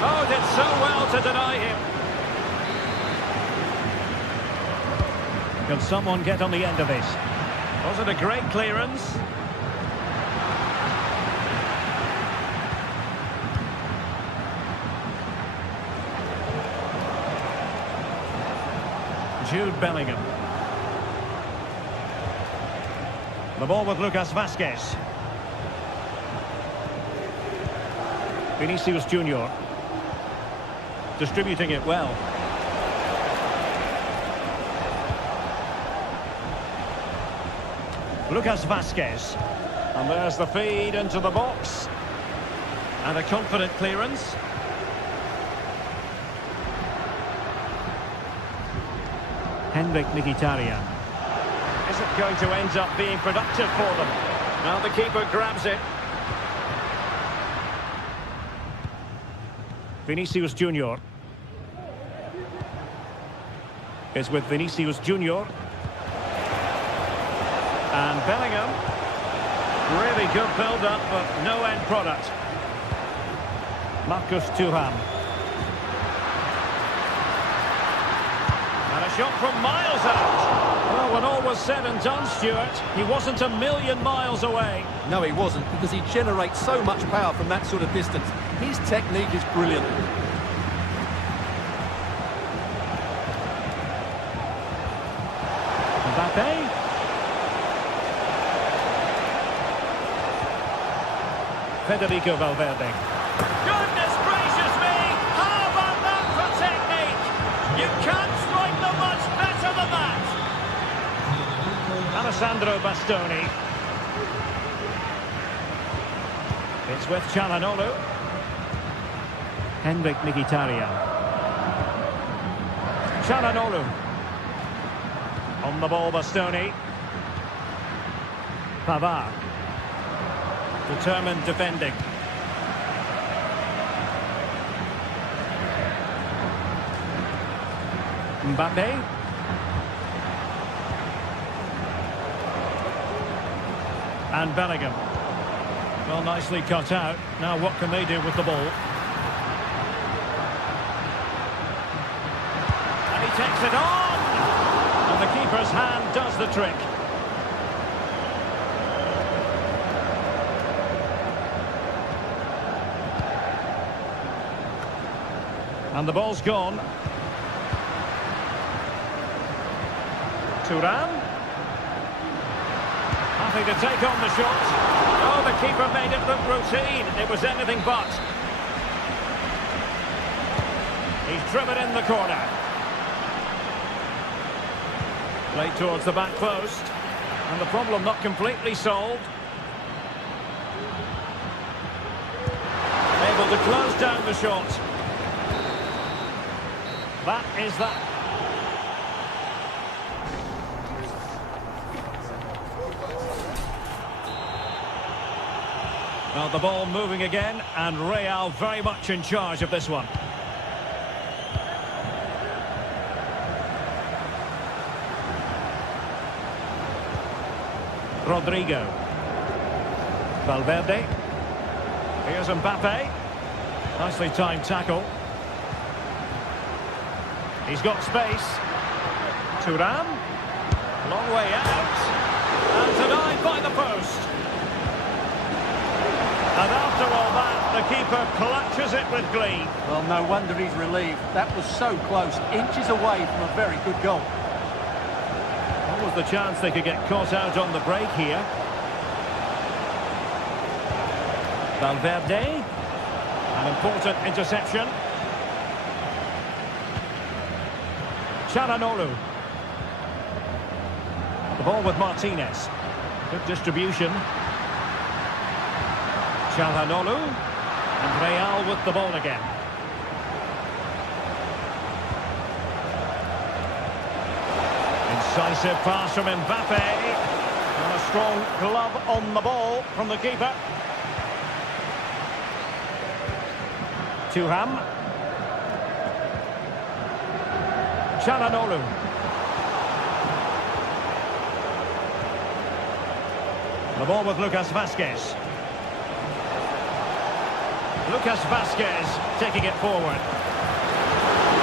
Oh, did so well to deny him. Can someone get on the end of this? Was it a great clearance? Jude Bellingham. The ball with Lucas Vazquez. Vinicius Junior. Distributing it well. Lucas Vazquez. And there's the feed into the box. And a confident clearance. Henrik Mkhitaryan. Is it going to end up being productive for them? Now the keeper grabs it. Vinicius Junior is with Vinicius Junior. And Bellingham. Really good build-up, but no end product. Marcus Thuram. And a shot from miles out. Well, when all was said and done, Stuart, he wasn't a million miles away. No, he wasn't, because he generates so much power from that sort of distance. His technique is brilliant. Mbappe. Federico Valverde. Goodness gracious me! How about that for technique? You can't strike them much better than that. Alessandro Bastoni. It's with Çalhanoğlu. Henrik Mkhitaryan. Çalhanoğlu. On the ball, Bastoni. Pavard. Determined defending. Mbappe. And Bellingham. Well, nicely cut out. Now what can they do with the ball? And he takes it on! And the keeper's hand does the trick. And the ball's gone. Thuram. Happy to take on the shot. Oh, the keeper made it look routine. It was anything but. He's driven in the corner. Played towards the back post. And the problem not completely solved. Able to close down the shot. That is that. Well, the ball moving again, and Real very much in charge of this one. Rodrigo. Valverde. Here's Mbappe. Nicely timed tackle. He's got space. Thuram. Long way out. And denied by the post. And after all that, the keeper clutches it with glee. Well, no wonder he's relieved. That was so close, inches away from a very good goal. What was the chance they could get caught out on the break here? Valverde. An important interception. Çalhanoğlu. The ball with Martinez. Good distribution. Çalhanoğlu. And Real with the ball again. Incisive pass from Mbappe. And a strong glove on the ball from the keeper. Thuram. Çalhanoğlu. The ball with Lucas Vazquez. Lucas Vazquez taking it forward.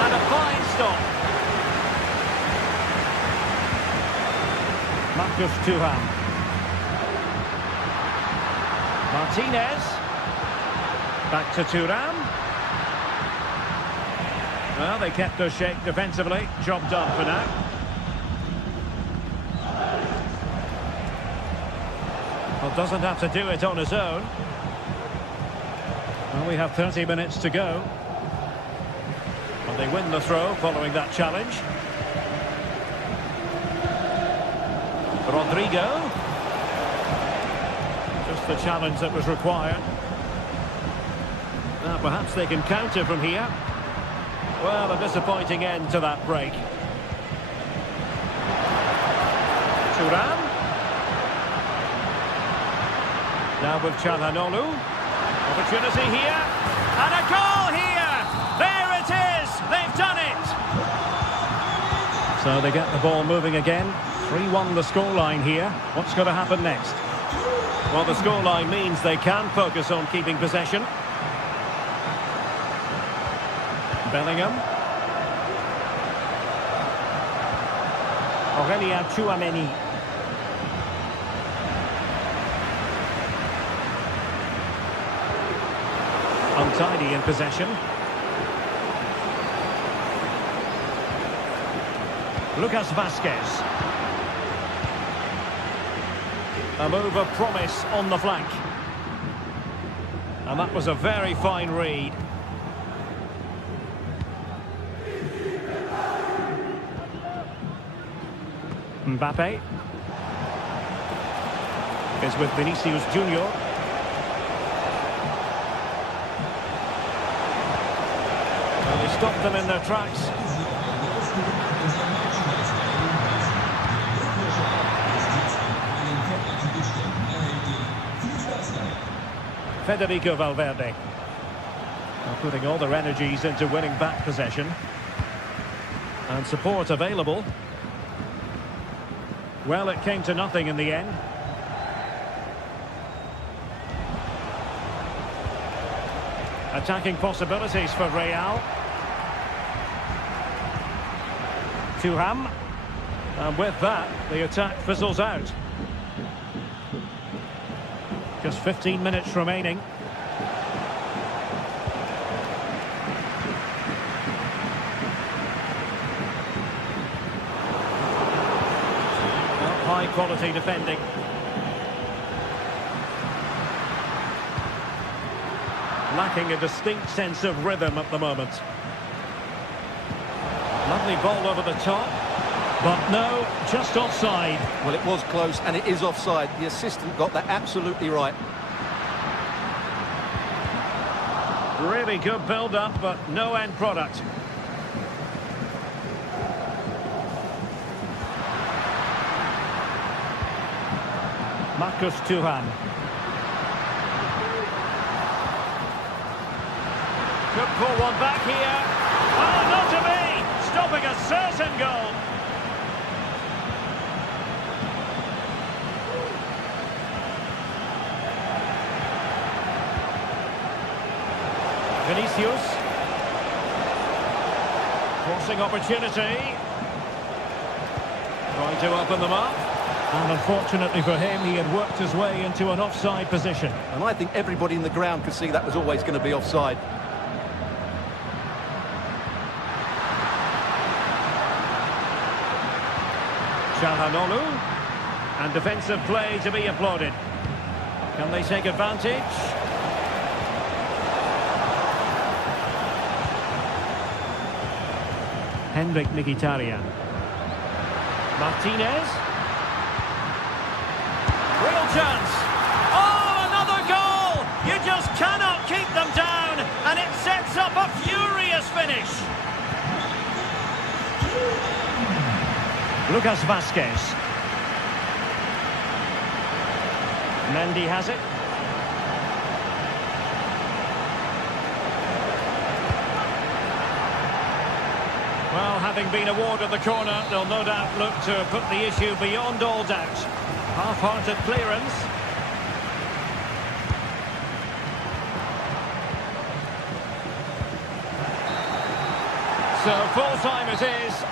And a fine stop. Marcus Thuram. Martinez. Back to Thuram. Well, they kept their shape defensively. Job done for now. Well, doesn't have to do it on his own. Well, we have 30 minutes to go. Well, they win the throw following that challenge. Rodrigo. Just the challenge that was required. Now, perhaps they can counter from here. Well, a disappointing end to that break. Thuram. Now with Çalhanoğlu. Opportunity here. And a goal here! There it is! They've done it! So they get the ball moving again. 3-1 the scoreline here. What's going to happen next? Well, the scoreline means they can focus on keeping possession. Bellingham. Aurélien Tchouaméni. Untidy in possession. Lucas Vazquez. A move of promise on the flank. And that was a very fine read. Mbappe is with Vinicius Junior. Well, they stopped them in their tracks. Federico Valverde. Now putting all their energies into winning back possession. And support available. Well, it came to nothing in the end. Attacking possibilities for Real. Thuram. And with that, the attack fizzles out. Just 15 minutes remaining. High quality defending. Lacking a distinct sense of rhythm at the moment. Lovely ball over the top. But no, just offside. Well, it was close, and it is offside. The assistant got that absolutely right. Really good build-up, but no end product. Marcus Thuram. Could pull one back here. Oh, not to be! Stopping a certain goal. Vinicius. Crossing opportunity. Trying to open them up. And unfortunately for him, he had worked his way into an offside position. And I think everybody in the ground could see that was always going to be offside. Çalhanoğlu. And defensive play to be applauded. Can they take advantage? Henrik Mkhitaryan. Martinez. Real chance. Oh, another goal! You just cannot keep them down, and it sets up a furious finish. Lucas Vazquez. Mendy has it. Well, having been awarded the corner, they'll no doubt look to put the issue beyond all doubt. Half-hearted clearance. So full-time it is.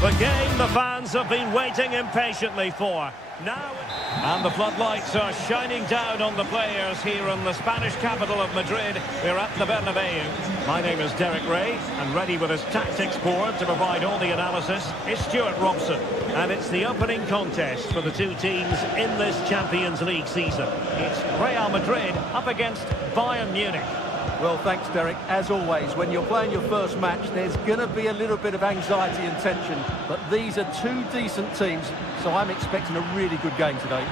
The game the fans have been waiting impatiently for. Now, and the floodlights are shining down on the players here in the Spanish capital of Madrid. We're at the Bernabeu. My name is Derek Ray, and ready with his tactics board to provide all the analysis is Stuart Robson. And it's the opening contest for the two teams in this Champions League season. It's Real Madrid up against Bayern Munich. Well, thanks, Derek. As always, when you're playing your first match, there's going to be a little bit of anxiety and tension. But these are two decent teams, so I'm expecting a really good game today.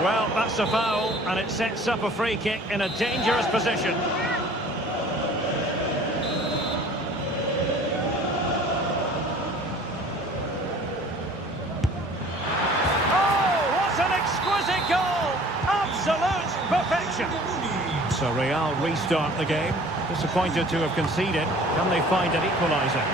Well, that's a foul, and it sets up a free kick in a dangerous position. Oh, what an exquisite goal! Absolute perfection! So Real restart the game. Disappointed to have conceded. Can they find an equaliser?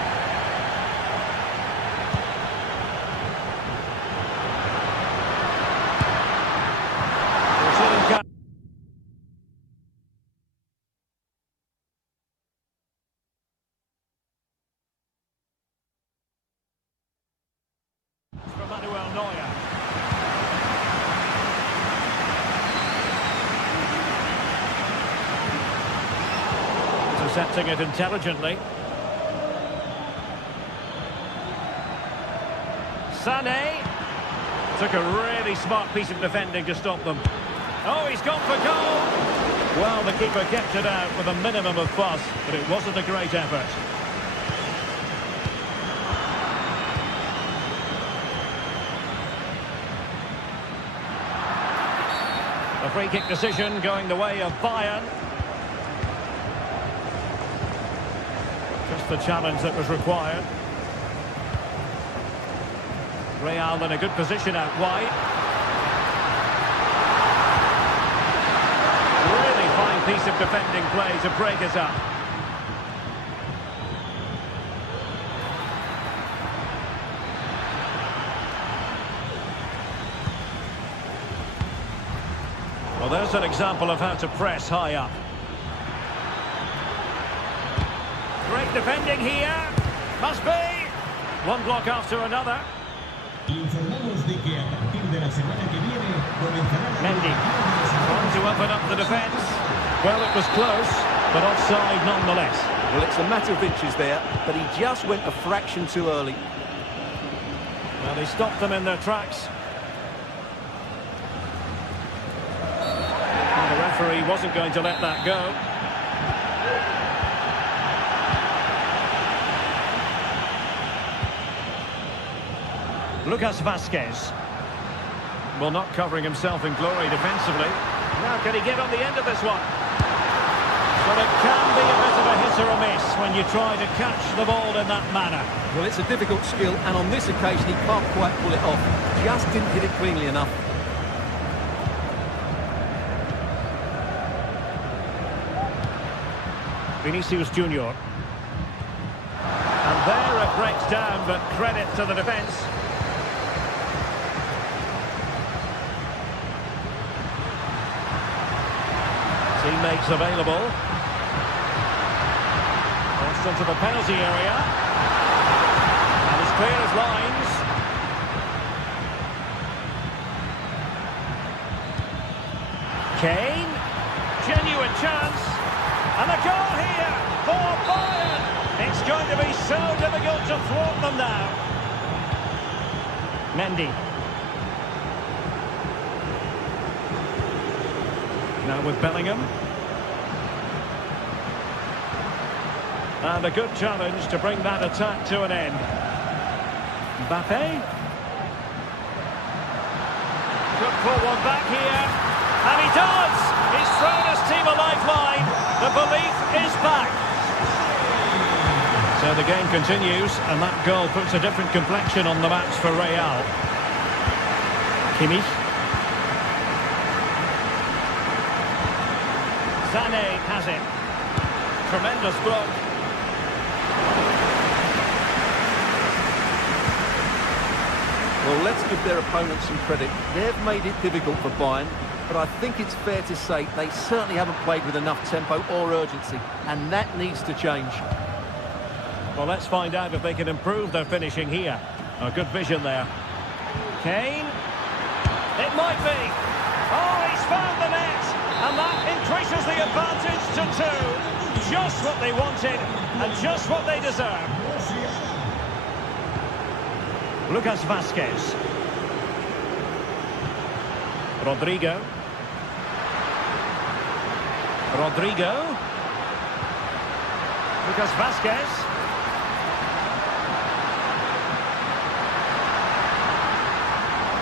Intercepting it intelligently. Sané took a really smart piece of defending to stop them. Oh, he's gone for goal! Well, the keeper kept it out with a minimum of fuss, but it wasn't a great effort. A free kick decision going the way of Bayern. Just the challenge that was required. Real in a good position out wide. Really fine piece of defending play to break it up. Well, there's an example of how to press high up. Great defending here. Must be. One block after another. Mendy trying to open up the defence. Well, it was close, but offside nonetheless. Well, it's a matter of inches there, but he just went a fraction too early. Well, he stopped them in their tracks. And the referee wasn't going to let that go. Lucas Vazquez. Well, not covering himself in glory defensively. Now, can he get on the end of this one? Well, it can be a bit of a hit or a miss when you try to catch the ball in that manner. Well, it's a difficult skill, and on this occasion, he can't quite pull it off. Just didn't hit it cleanly enough. Vinicius Junior. And there it breaks down, but credit to the defence. Teammates available. Crossed into the penalty area. And as clear as lines. Kane. Genuine chance. And a goal here for Bayern. It's going to be so difficult to thwart them now. Mendy. Now with Bellingham. And a good challenge to bring that attack to an end. Mbappe. Could pull one back here. And he does! He's thrown his team a lifeline. The belief is back. So the game continues, and that goal puts a different complexion on the match for Real. Kimmich. Sané has it. Tremendous block. Well, let's give their opponents some credit. They've made it difficult for Bayern, but I think it's fair to say they certainly haven't played with enough tempo or urgency, and that needs to change. Well, let's find out if they can improve their finishing here. A good vision there. Kane. It might be. Oh, he's found the net. And that increases the advantage to 2. Just what they wanted and just what they deserve. Lucas Vazquez. Rodrigo. Lucas Vazquez.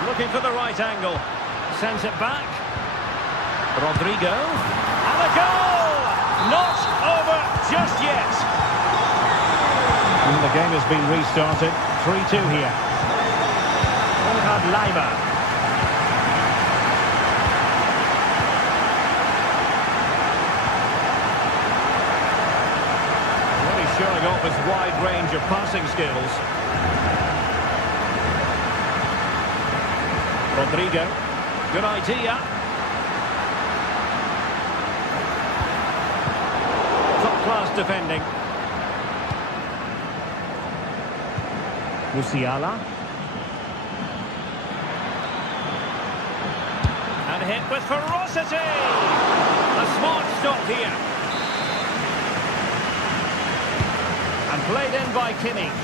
Looking for the right angle. Sends it back. Rodrigo. And a goal! Not over just yet. And the game has been restarted. 3-2 here. Konrad Leimer. Really showing off his wide range of passing skills. Rodrigo. Good idea. Top-class defending. Musiala. And hit with ferocity. A smart stop here. And played in by Kimmich.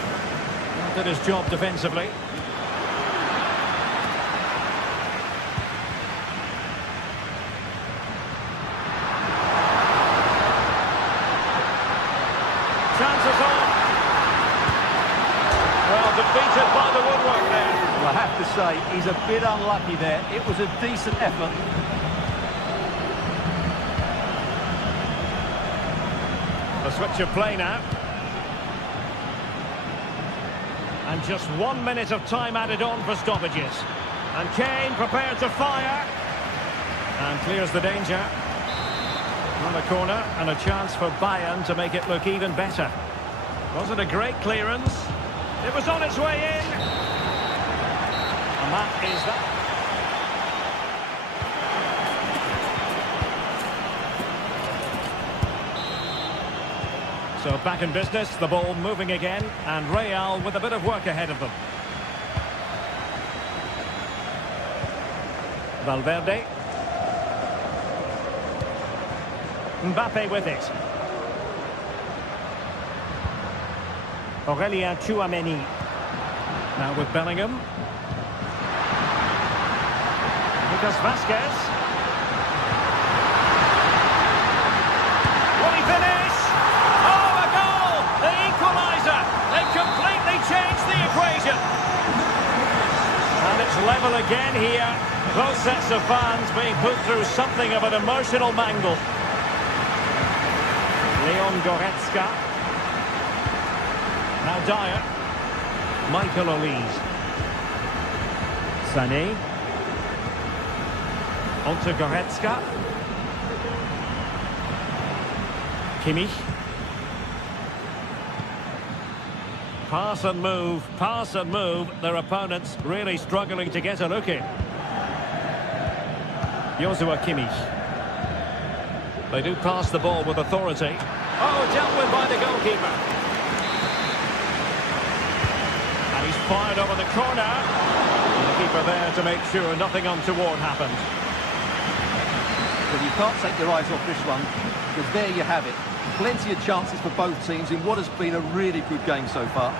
Did his job defensively. Chances on. Well, defeated by the woodwork there. Well, I have to say, he's a bit unlucky there. It was a decent effort. A switch of play now. And just 1 minute of time added on for stoppages. And Kane prepared to fire. And clears the danger. On the corner, and a chance for Bayern to make it look even better. Wasn't a great clearance. It was on its way in. And that is that. So back in business, the ball moving again, and Real with a bit of work ahead of them. Valverde. Mbappe with it. Aurelien Tchouameni. Now with Bellingham. Lucas Vazquez. Will he finish? Oh, a goal! The equaliser! They've completely changed the equation. And it's level again here. Both sets of fans being put through something of an emotional mangle. Leon Goretzka. Now Dyer. Michael Olise. Sané. Onto Goretzka. Kimmich. Pass and move. Their opponents really struggling to get a look in. Joshua Kimmich. They do pass the ball with authority. Oh, dealt with by the goalkeeper. And he's fired over the corner. And the keeper there to make sure nothing untoward happened. Well, you can't take your eyes off this one, because there you have it. Plenty of chances for both teams in what has been a really good game so far.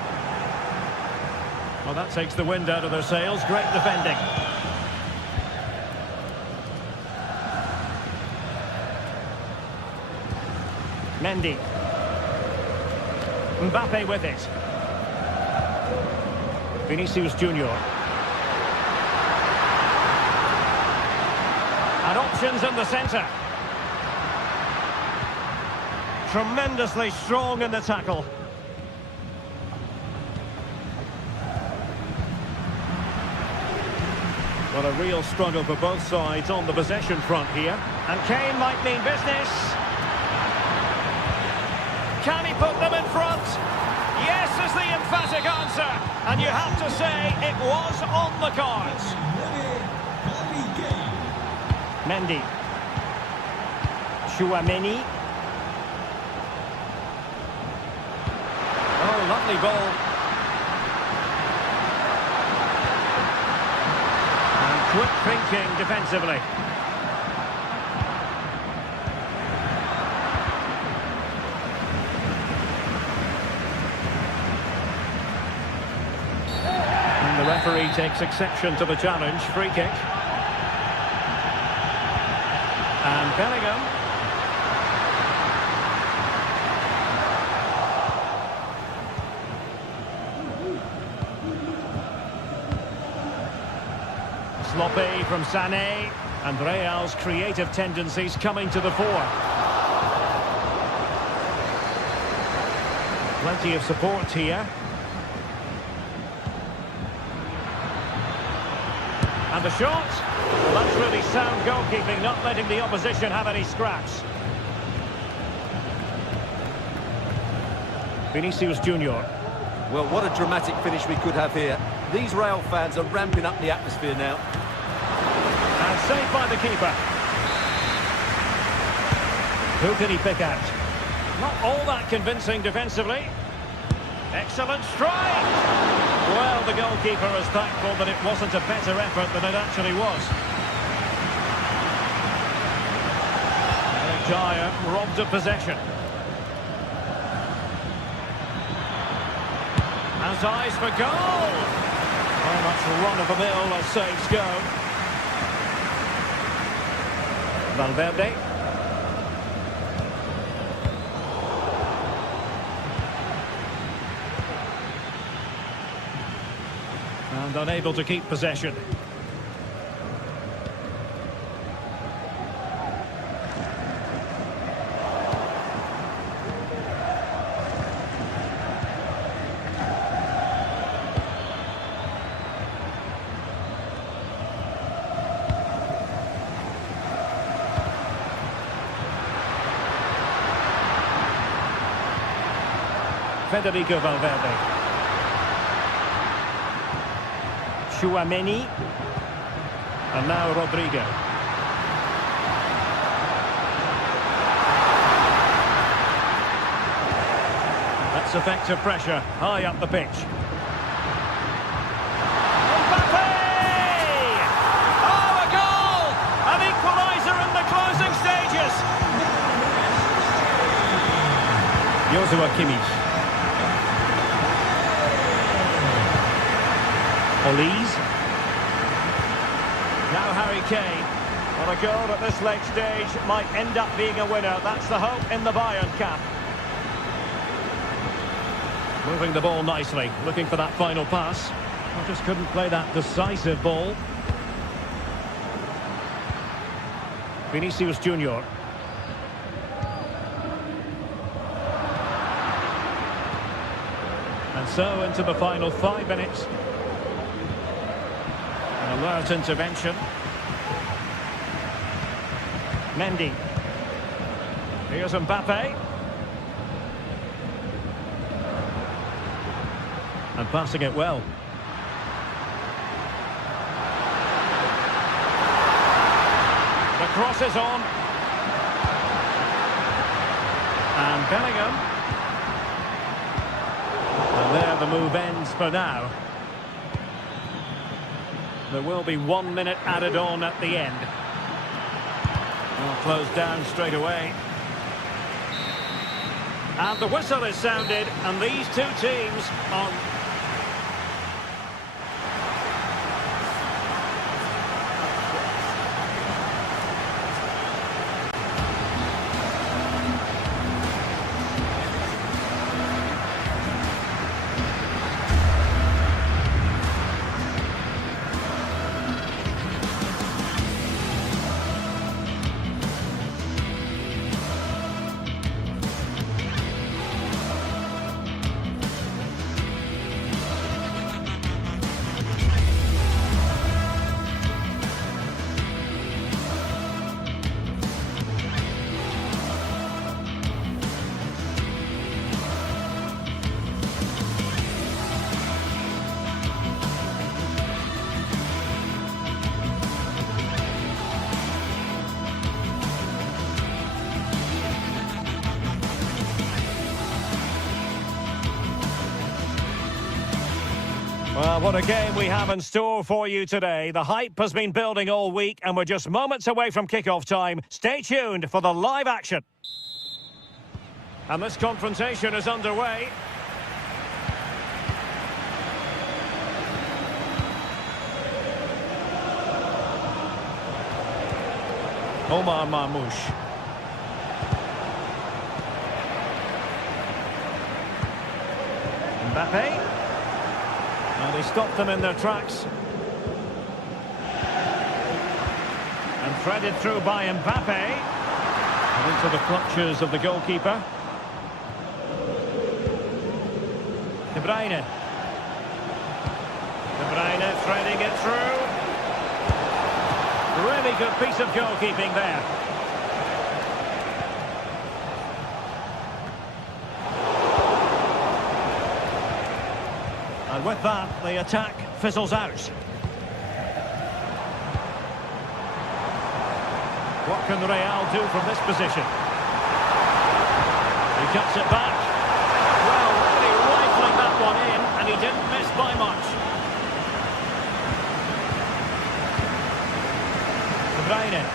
Well, that takes the wind out of their sails. Great defending. Mendy. Mbappe with it. Vinicius Junior. And options in the centre. Tremendously strong in the tackle. Well, a real struggle for both sides on the possession front here. And Kane might mean business. Can he put them in front? Yes is the emphatic answer. And you have to say it was on the cards. Mendy. Tchouameni. Oh, lovely ball. Quick thinking defensively. And the referee takes exception to the challenge. Free kick. And Bellingham. Sloppy from Sané, and Real's creative tendencies coming to the fore. Plenty of support here. And the shot. Well, that's really sound goalkeeping, not letting the opposition have any scraps. Vinicius Junior. Well, what a dramatic finish we could have here. These Real fans are ramping up the atmosphere now. And saved by the keeper. Who can he pick out? Not all that convincing defensively. Excellent strike! Well, the goalkeeper is thankful that it wasn't a better effort than it actually was. Dyer robbed of possession. Has eyes for goal! Oh, that's run-of-the-mill as saves go. Valverde. And unable to keep possession. Federico Valverde. Tchouaméni. And now Rodrigo. That's effective pressure, high up the pitch. Mbappe! Oh, a goal! An equaliser in the closing stages! Joshua Kimmich. Olise. Now Harry Kane. Well, a goal at this late stage might end up being a winner. That's the hope in the Bayern camp. Moving the ball nicely, looking for that final pass. I just couldn't play that decisive ball. Vinicius Junior. And so into the final 5 minutes. An alert intervention. Mendy. Here's Mbappe. And passing it well. The cross is on. And Bellingham. And there the move ends for now. There will be 1 minute added on at the end. Well, closed down straight away. And the whistle is sounded, and these two teams are... Well, what a game we have in store for you today. The hype has been building all week and we're just moments away from kick-off time. Stay tuned for the live action. And this confrontation is underway. Omar Marmoush. Mbappe. And he stopped them in their tracks. And threaded through by Mbappe. And into the clutches of the goalkeeper. De Bruyne. De Bruyne threading it through. Really good piece of goalkeeping there. And with that, the attack fizzles out. What can Real do from this position? He cuts it back. Well, really rifling that one in, and he didn't miss by much. De Bruyne.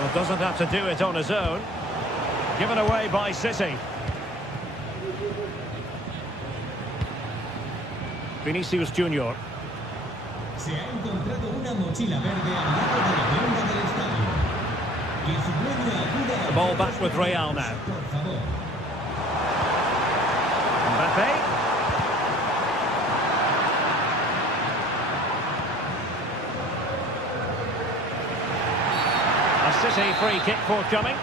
Well, doesn't have to do it on his own. Given away by City. Vinicius Junior. Se ha encontrado una mochila verde al lado de la baranda del estadio. Que su dueño acuda a... The ball back with Real now. Por favor. Mbappe. A City free kick forthcoming.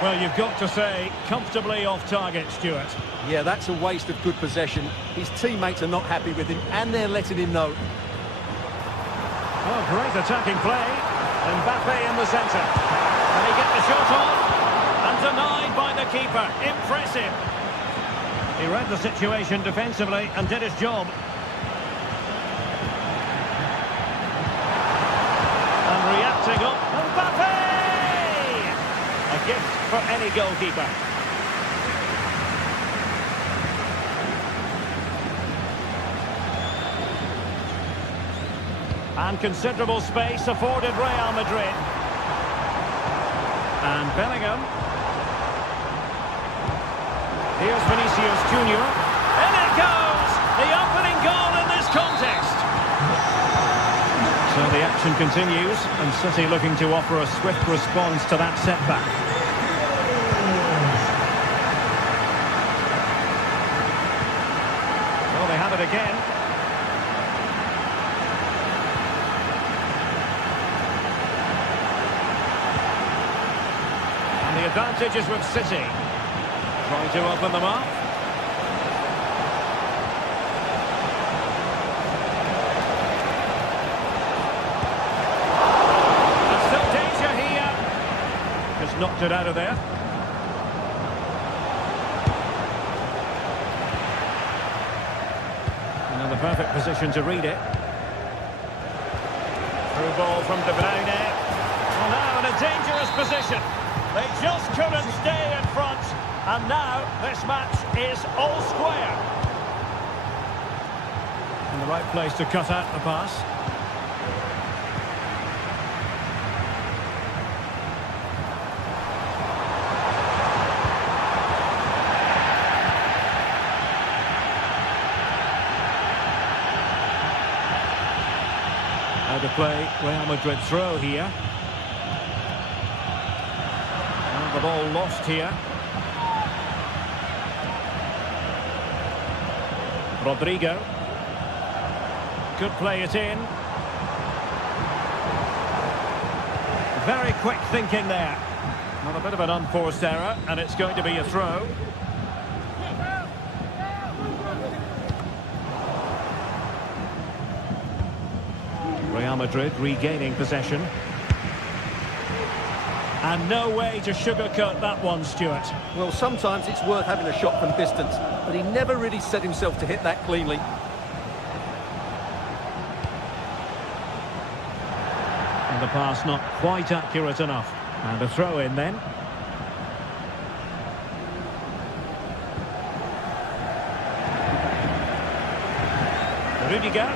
Well, you've got to say, comfortably off target, Stuart. Yeah, that's a waste of good possession. His teammates are not happy with him, and they're letting him know. Oh, great attacking play. Mbappe in the centre. Can he get the shot off? And denied by the keeper. Impressive. He read the situation defensively and did his job. And reacting up. Mbappe! A gift for any goalkeeper. And considerable space afforded Real Madrid. And Bellingham. Here's Vinicius Junior. In it goes! The opening goal in this contest. So the action continues, and City looking to offer a swift response to that setback. Well, they have it again. And the advantage is with City. Trying to open them up. Knocked it out of there. Another perfect position to read it. Through ball from De Bruyne. Well, now in a dangerous position. They just couldn't stay in front. And now this match is all square. In the right place to cut out the pass. To play Real Madrid throw here. And the ball lost here. Rodrigo. Could play it in. Very quick thinking there. Well, a bit of an unforced error, and it's going to be a throw. Real Madrid regaining possession. And no way to sugarcoat that one, Stuart. Well, sometimes it's worth having a shot from distance, but he never really set himself to hit that cleanly. And the pass not quite accurate enough. And a throw in then. Rudiger.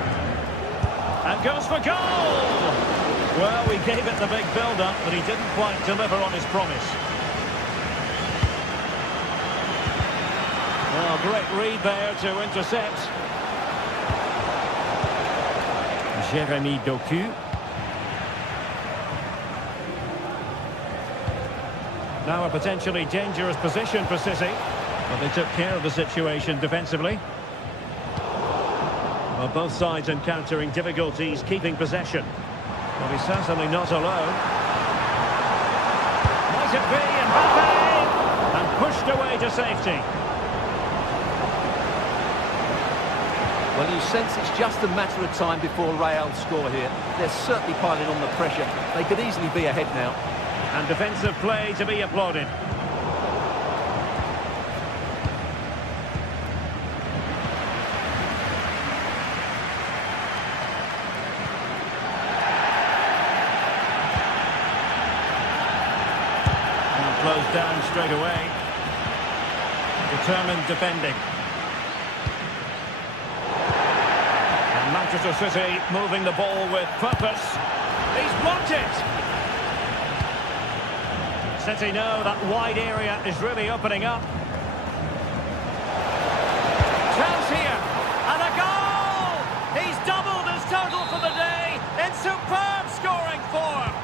And goes for goal! Well, we gave it the big build-up, but he didn't quite deliver on his promise. Well, great read there to intercept. Jeremy Doku. Now a potentially dangerous position for City, but they took care of the situation defensively. Well, both sides encountering difficulties keeping possession. Well, he's certainly not alone. Might it be Mbappe? And pushed away to safety. Well, you sense it's just a matter of time before Real score here. They're certainly piling on the pressure. They could easily be ahead now. And defensive play to be applauded. And closed down straight away. Determined defending. And Manchester City moving the ball with purpose. He's blocked it. City know that wide area is really opening up. Chance here, and a goal! He's doubled his total for the day in superb scoring form.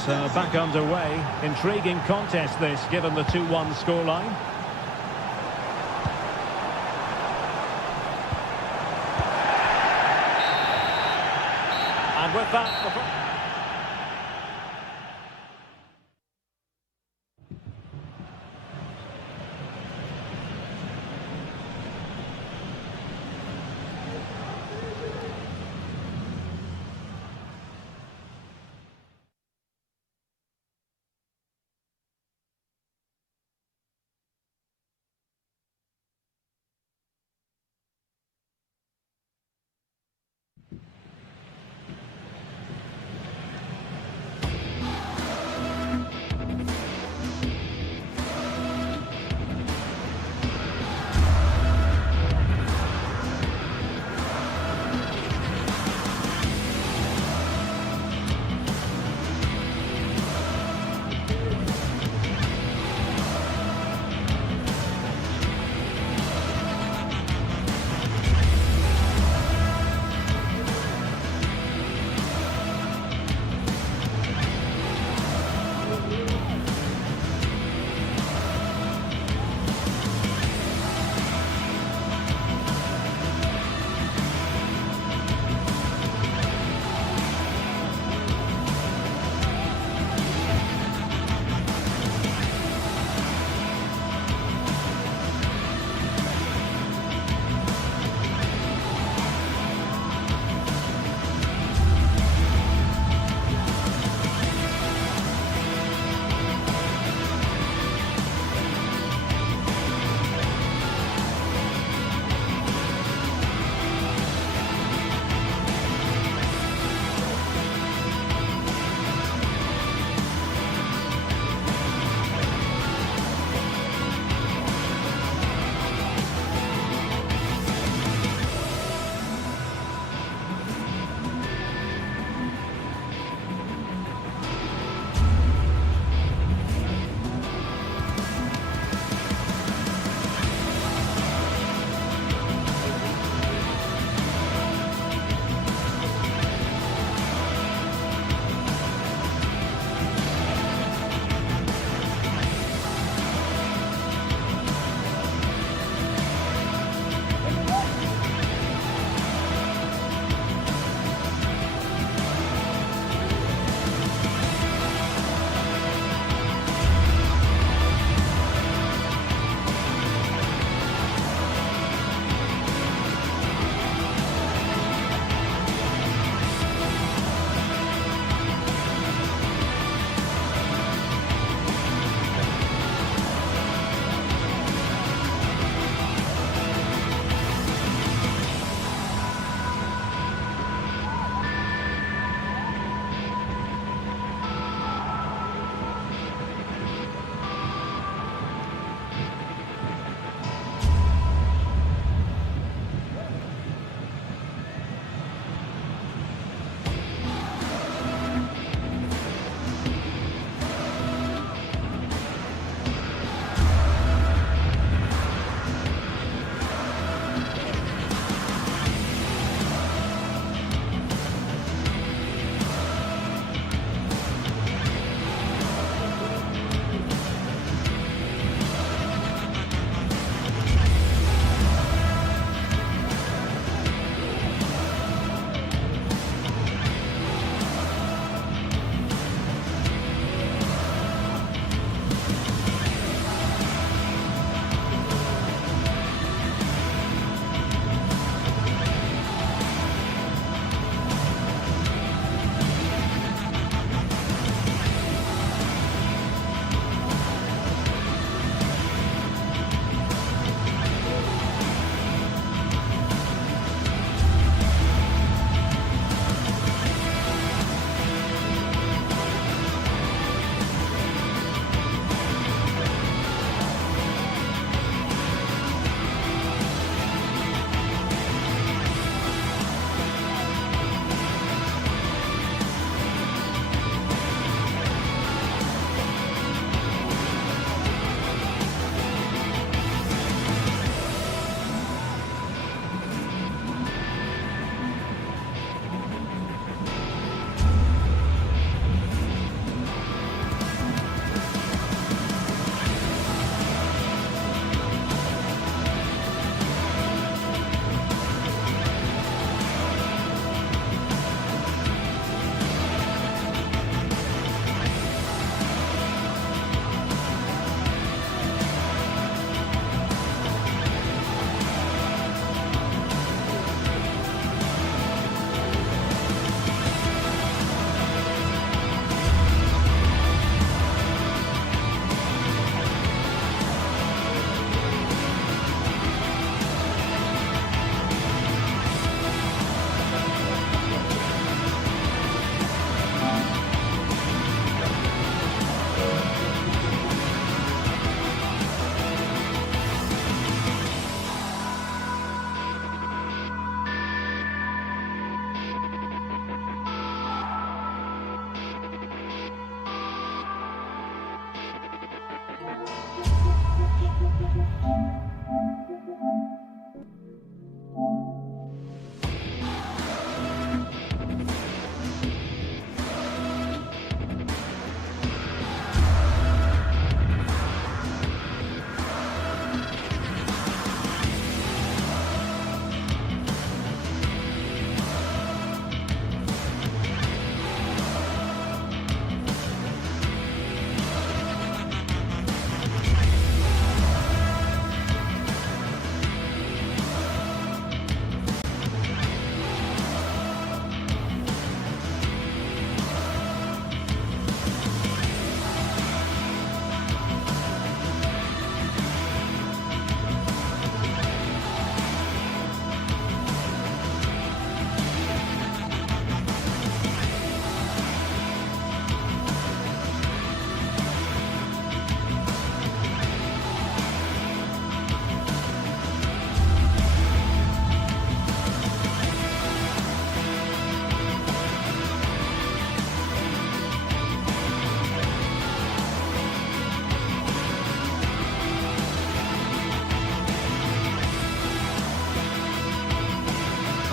So back underway. Intriguing contest this, given the 2-1 scoreline. And with that...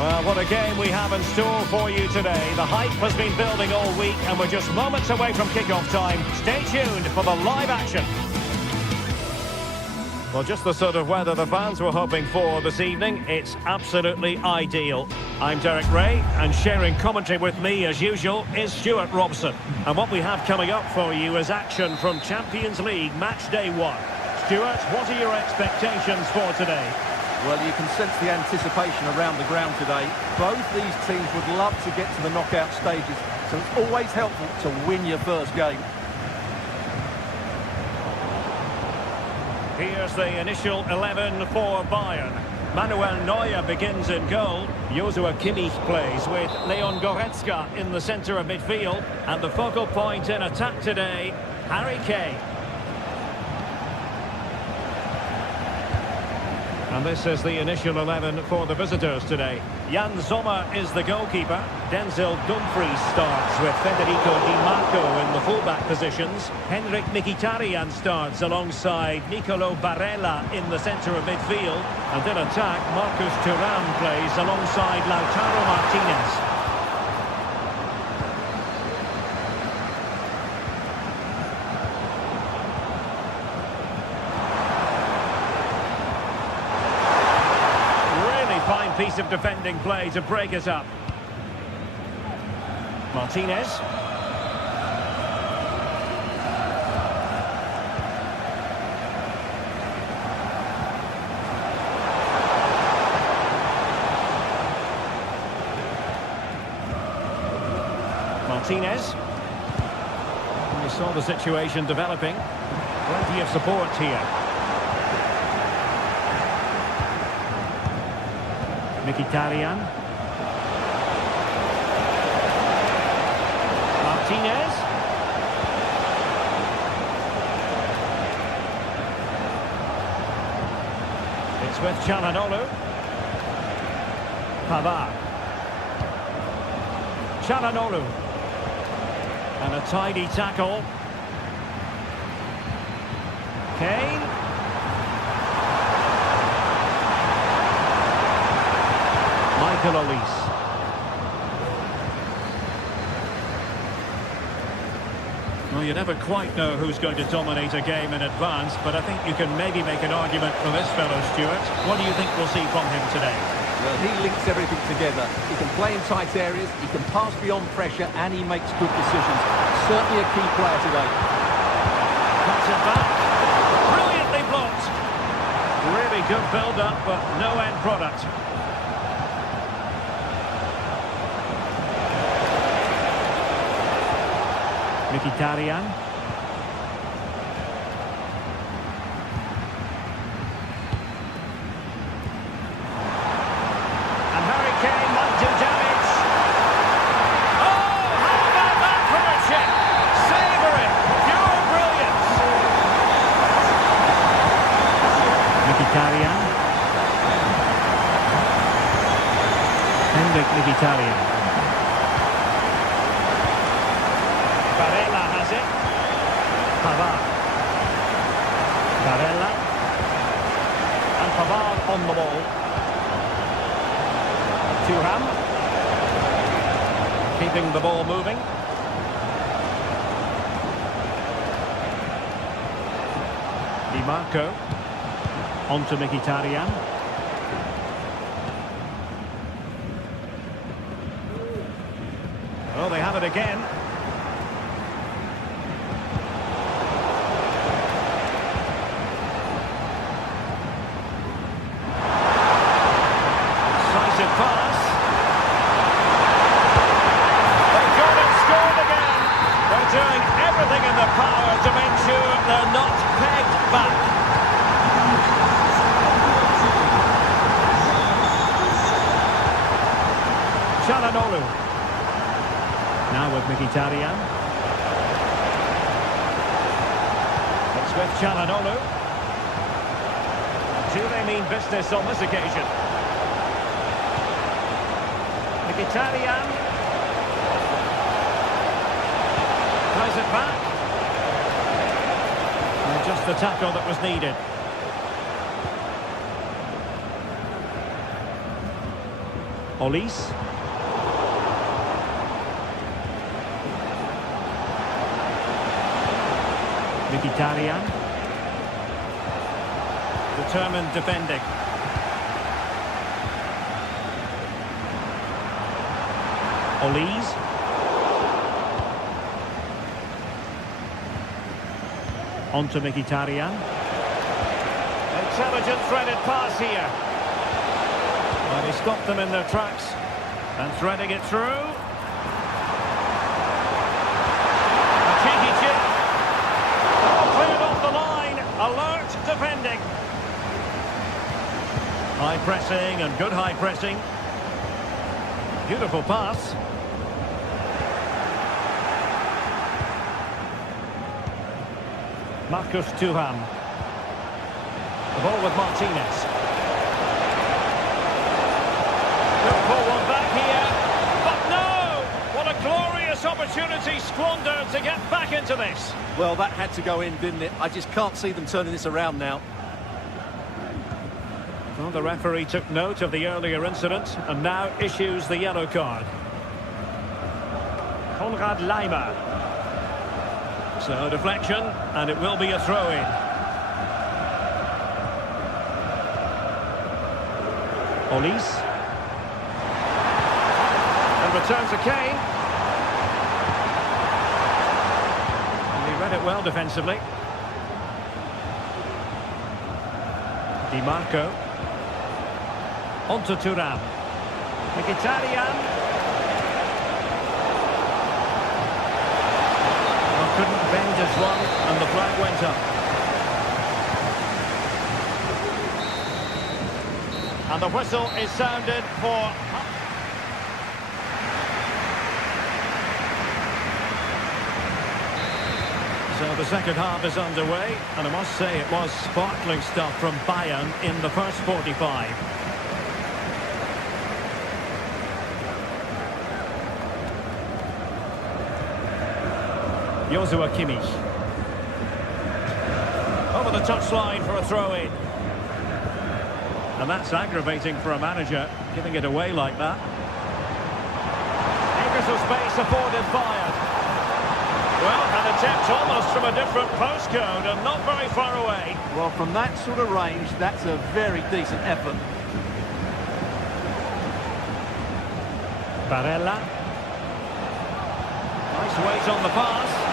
Well, what a game we have in store for you today. The hype has been building all week and we're just moments away from kick-off time. Stay tuned for the live action. Well, just the sort of weather the fans were hoping for this evening. It's absolutely ideal. I'm Derek Ray, and sharing commentary with me, as usual, is Stuart Robson. And what we have coming up for you is action from Champions League Match Day 1. Stuart, what are your expectations for today? Well, you can sense the anticipation around the ground today. Both these teams would love to get to the knockout stages, so it's always helpful to win your first game. Here's the initial 11 for Bayern. Manuel Neuer begins in goal. Joshua Kimmich plays with Leon Goretzka in the centre of midfield. And the focal point in attack today, Harry Kane. And this is the initial 11 for the visitors today. Jan Sommer is the goalkeeper. Denzel Dumfries starts with Federico Di Marco in the fullback positions. Henrik Mkhitaryan starts alongside Nicolo Barella in the centre of midfield. And in attack, Marcus Thuram plays alongside Lautaro Martinez. Fine piece of defending play to break us up. Martinez. Martinez. We saw the situation developing. Plenty of support here. Mkhitaryan. Martinez. It's with Çalhanoğlu. Pavard. Çalhanoğlu. And a tidy tackle. Kane. Michael Olise. Well, you never quite know who's going to dominate a game in advance, but I think you can maybe make an argument for this fellow, Stuart. What do you think we'll see from him today? Well, he links everything together. He can play in tight areas, he can pass beyond pressure, and he makes good decisions. Certainly a key player today. Cuts it back. Brilliantly blocked. Really good build-up, but no end product. Mkhitaryan. And Harry Kane might do damage. Oh, how about that for a check? Savour it. Pure brilliance. Mkhitaryan. Henrik Mkhitaryan. Barella has it. Pavard. Barella. And Pavard on the ball. Thuram. Keeping the ball moving. Di Marco. On to Mkhitaryan. Oh, they have it again. Pass. They've gone and scored again. They're doing everything in their power to make sure they're not pegged back. Çalhanoğlu. Now with Mkhitaryan. It's with Çalhanoğlu. Do they mean business on this occasion? Mkhitaryan plays it back. And just the tackle that was needed. Olise. Mkhitaryan. Determined defending. Olise. On to Mkhitaryan. Intelligent threaded pass here. And he stopped them in their tracks. And threading it through. A cheeky chip. Oh, cleared off the line. Alert defending. High pressing and good high pressing. Beautiful pass. Marcus Thuram. The ball with Martinez. Good pull one back here. But no! What a glorious opportunity squandered to get back into this. Well, that had to go in, didn't it? I just can't see them turning this around now. Well, the referee took note of the earlier incident and now issues the yellow card. Konrad Laimer. So deflection, and it will be a throw-in. Olise. And return to Kane. And he read it well defensively. Di Marco. On to Thuram. Mkhitaryan. Couldn't bend his run, and the flag went up. And the whistle is sounded for... So the second half is underway, and I must say it was sparkling stuff from Bayern in the first 45. Joshua Kimmich. Over the touchline for a throw-in. And that's aggravating for a manager, giving it away like that. Acres of space afforded Bayern. Well, an attempt almost from a different postcode and not very far away. Well, from that sort of range, that's a very decent effort. Barella. Nice weight on the pass.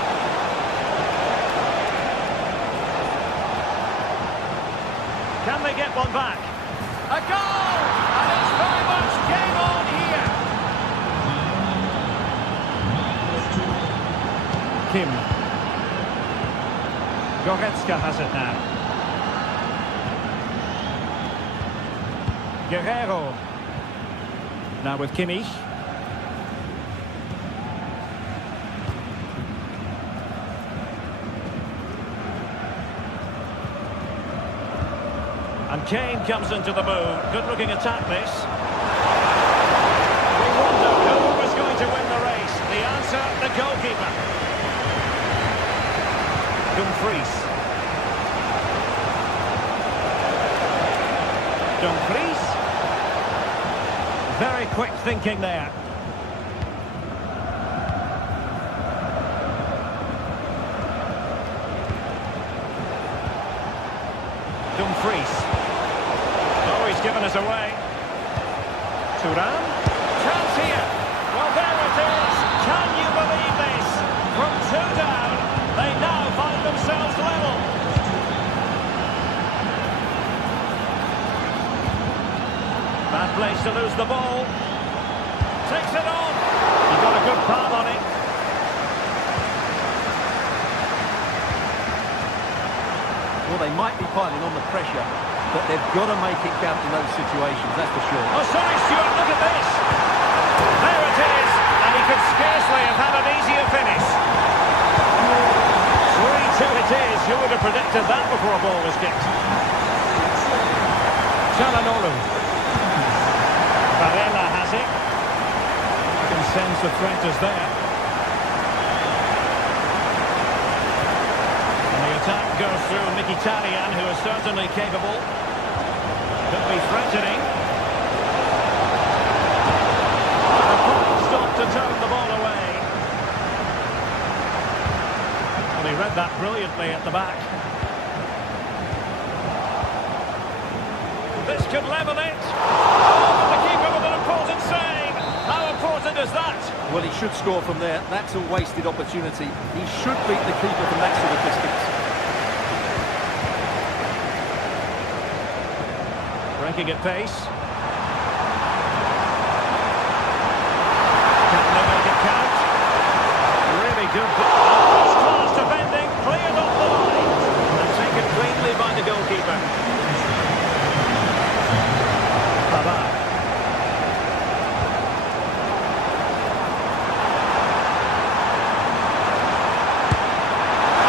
Can they get one back? A goal! And it's very much game on here. Kim. Goretzka has it now. Guerrero. Now with Kimmich. And Kane comes into the move. Good-looking attack, this. We wonder who was going to win the race. The answer, the goalkeeper. Dumfries. Dumfries. Very quick thinking there. Dumfries. Oh, he's given us away. Thuram. Chance here. Well, there it is. Can you believe this? From two down, they now find themselves level. Bad place to lose the ball. Takes it on. He got a good palm on it. Well, they might be piling on the pressure, but they've got to make it count in those situations, that's for sure. Oh, sorry, Stuart, look at this. There it is, and he could scarcely have had an easier finish. 3-2 it is. Who would have predicted that before a ball was kicked? Çalhanoğlu. Barella has it. You can sense the threat is there. Attack goes through Mkhitaryan, who is certainly capable. Could be threatening. turn the ball away. Well, he read that brilliantly at the back. This could level it. Oh, the keeper with an important save. How important is that? Well, he should score from there. That's a wasted opportunity. He should beat the keeper from that sort of distance. Breaking at pace. Can they make it count? Really good. First-class defending, cleared off the line. And taken cleanly by the goalkeeper. Baba.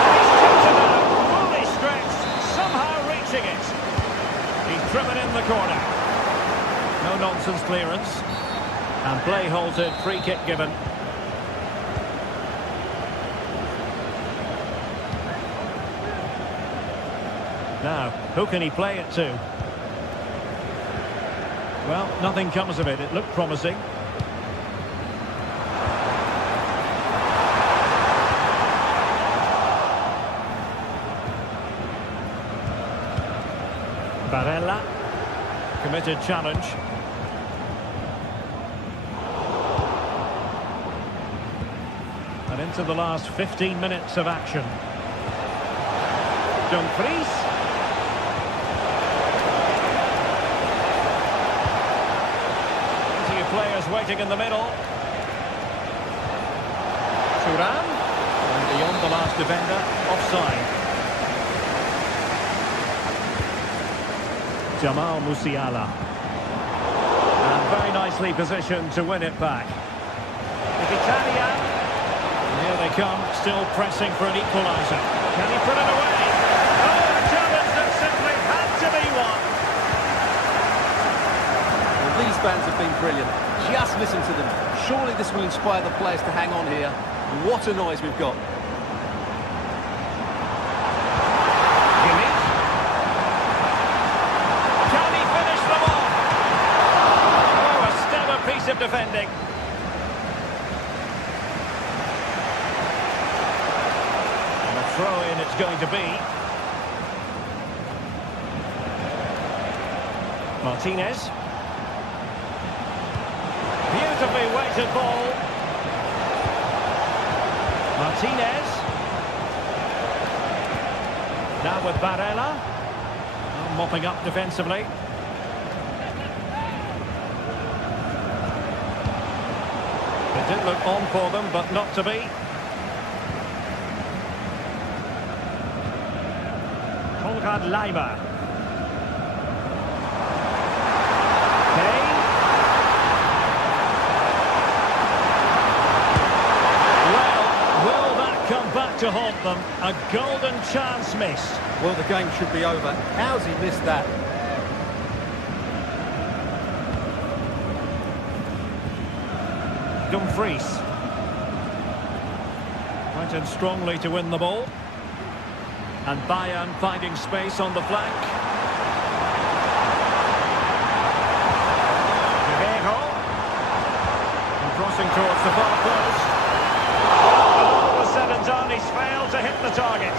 He's shooting now, fully stretched, somehow reaching it. He's driven in the corner. No nonsense clearance. And play halted, free kick given. Now, who can he play it to? Well, nothing comes of it. It looked promising. Barella. Committed challenge. And into the last 15 minutes of action. Dumfries. Plenty of players waiting in the middle. Thuram. And beyond the last defender, offside. Jamal Musiala. And very nicely positioned to win it back. Mkhitaryan. Here they come, still pressing for an equaliser. Can he put it away? Oh, a challenge that simply had to be won. Well, these fans have been brilliant. Just listen to them. Surely this will inspire the players to hang on here. What a noise we've got. Can he finish them off? Oh, a stellar piece of defending. Throw-in it's going to be. Martinez. Beautifully weighted ball. Martinez. Now with Barella. Mopping up defensively. It did look on for them, but not to be. Leiber. Kane. Well, will that come back to haunt them? A golden chance missed. Well, the game should be over. How's he missed that? Dumfries. Went in strongly to win the ball. And Bayern finding space on the flank. Guerreiro. And crossing towards the far post. Well, when all was said and done, he's failed to hit the target.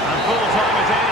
And full time it is.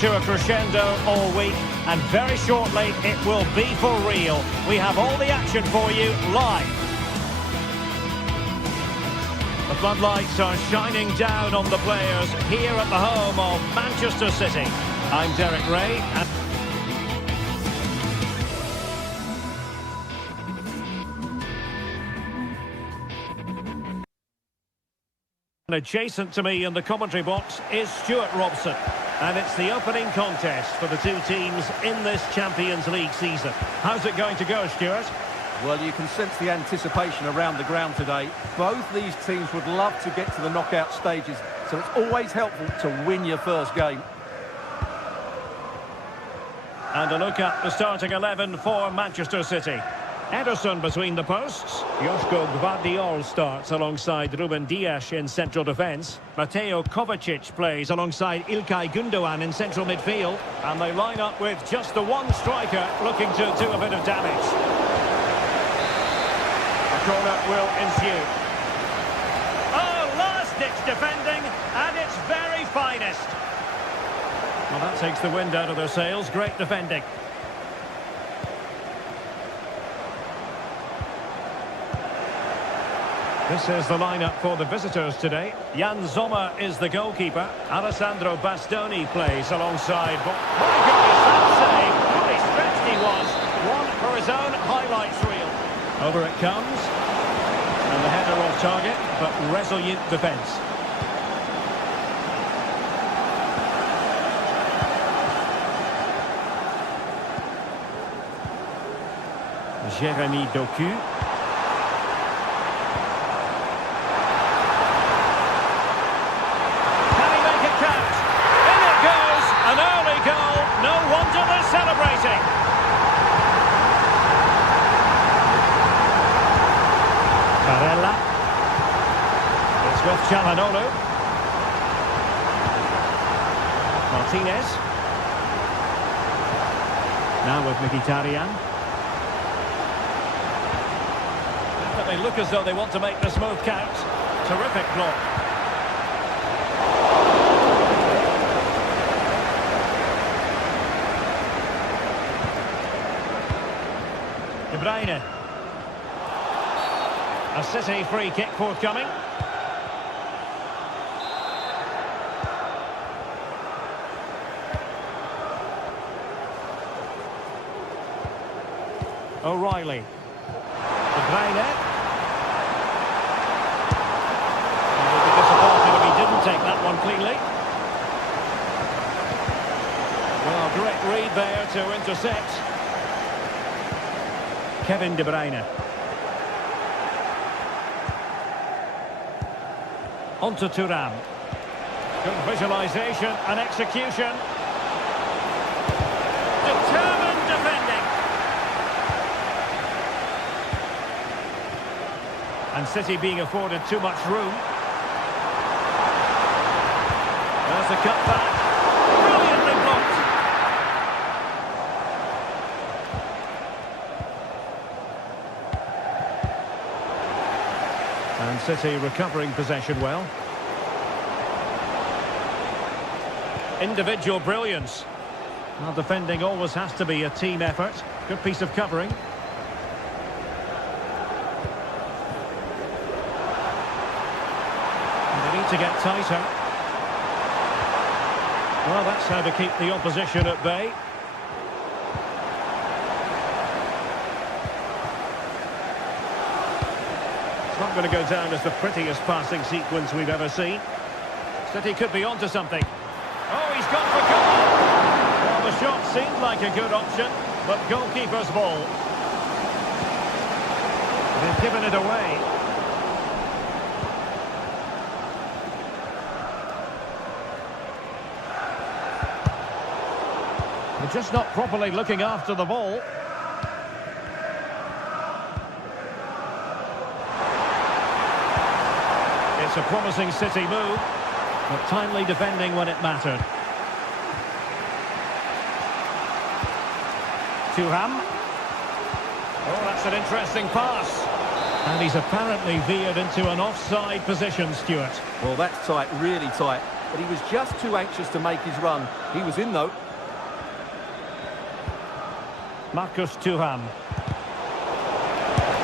to a crescendo all week, and very shortly it will be for real. We have all the action for you live. The floodlights are shining down on the players here at the home of Manchester City. I'm Derek Ray. And adjacent to me in the commentary box is Stuart Robson. And it's the opening contest for the two teams in this Champions League season. How's it going to go, Stuart? Well, you can sense the anticipation around the ground today. Both these teams would love to get to the knockout stages, so it's always helpful to win your first game. And a look at the starting 11 for Manchester City. Ederson between the posts. Joško Gvardiol starts alongside Ruben Dias in central defence. Mateo Kovacic plays alongside Ilkay Gundogan in central midfield. And they line up with just the one striker looking to do a bit of damage. A corner will ensue. Oh, last-ditch defending at its very finest. Well, that takes the wind out of their sails. Great defending. This is the lineup for the visitors today. Jan Sommer is the goalkeeper. Alessandro Bastoni plays alongside. My goodness, that save! Really stretched he was. One for his own highlights reel. Over it comes. And the header off target, but resolute defence. Jérémy Doku. No wonder they're celebrating. Barella. It's with Çalhanoğlu. Martinez. Now with Mkhitaryan. But they look as though they want to make this move count. Terrific block. De Bruyne. A City free kick forthcoming. O'Reilly. De Bruyne. He would be disappointed if he didn't take that one cleanly. Well, great read there to intercept. Kevin De Bruyne. On to Thuram. Good visualisation and execution. Determined defending. And City being afforded too much room. There's the cutback. Brilliantly blocked. And City recovering possession well. Individual brilliance. Well, defending always has to be a team effort. Good piece of covering. And they need to get tighter. Well, that's how to keep the opposition at bay. Not going to go down as the prettiest passing sequence we've ever seen. City could be onto something. Oh, he's gone for goal! Well, the shot seemed like a good option, but goalkeeper's ball. They've given it away. They're just not properly looking after the ball. It's a promising City move, but timely defending when it mattered. Thuram. Oh, that's an interesting pass. And he's apparently veered into an offside position, Stuart. Well, that's tight, really tight. but he was just too anxious to make his run. He was in, though. Marcus Thuram.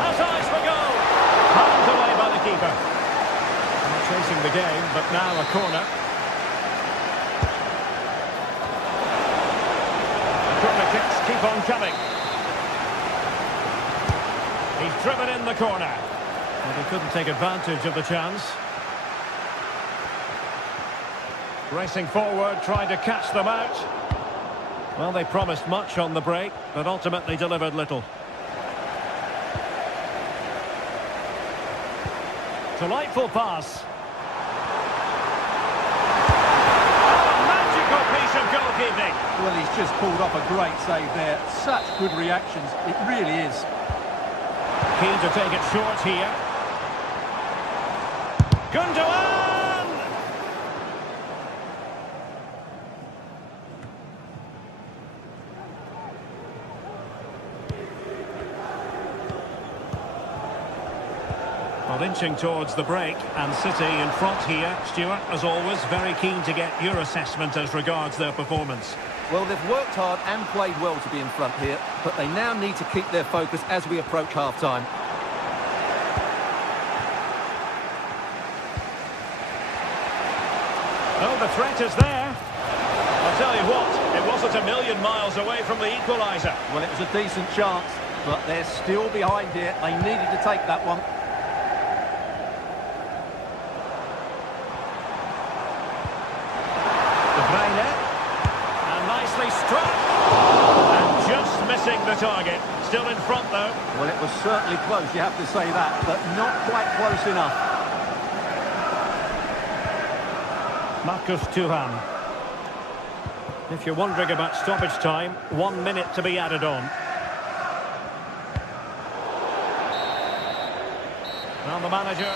Has eyes for goal. Found away by the keeper. Not chasing the game, but now a corner. The corner kicks keep on coming. He's driven in the corner. But he couldn't take advantage of the chance. Racing forward, trying to catch them out. Well, they promised much on the break, but ultimately delivered little. Delightful pass. Oh, magical piece of goalkeeping. Well, he's just pulled off a great save there. Such good reactions. It really is. Keen to take it short here. Gundogan! Well, inching towards the break, and City in front here. Stuart, as always, very keen to get your assessment as regards their performance. Well, they've worked hard and played well to be in front here, but they now need to keep their focus as we approach half-time. Oh, the threat is there. I'll tell you what, it wasn't a million miles away from the equaliser. Well, it was a decent chance, but they're still behind here. They needed to take that one. And nicely struck. And just missing the target. Still in front, though. Well, it was certainly close, you have to say that, but not quite close enough. Marcus Thuram. If you're wondering about stoppage time, 1 minute to be added on. Now the manager.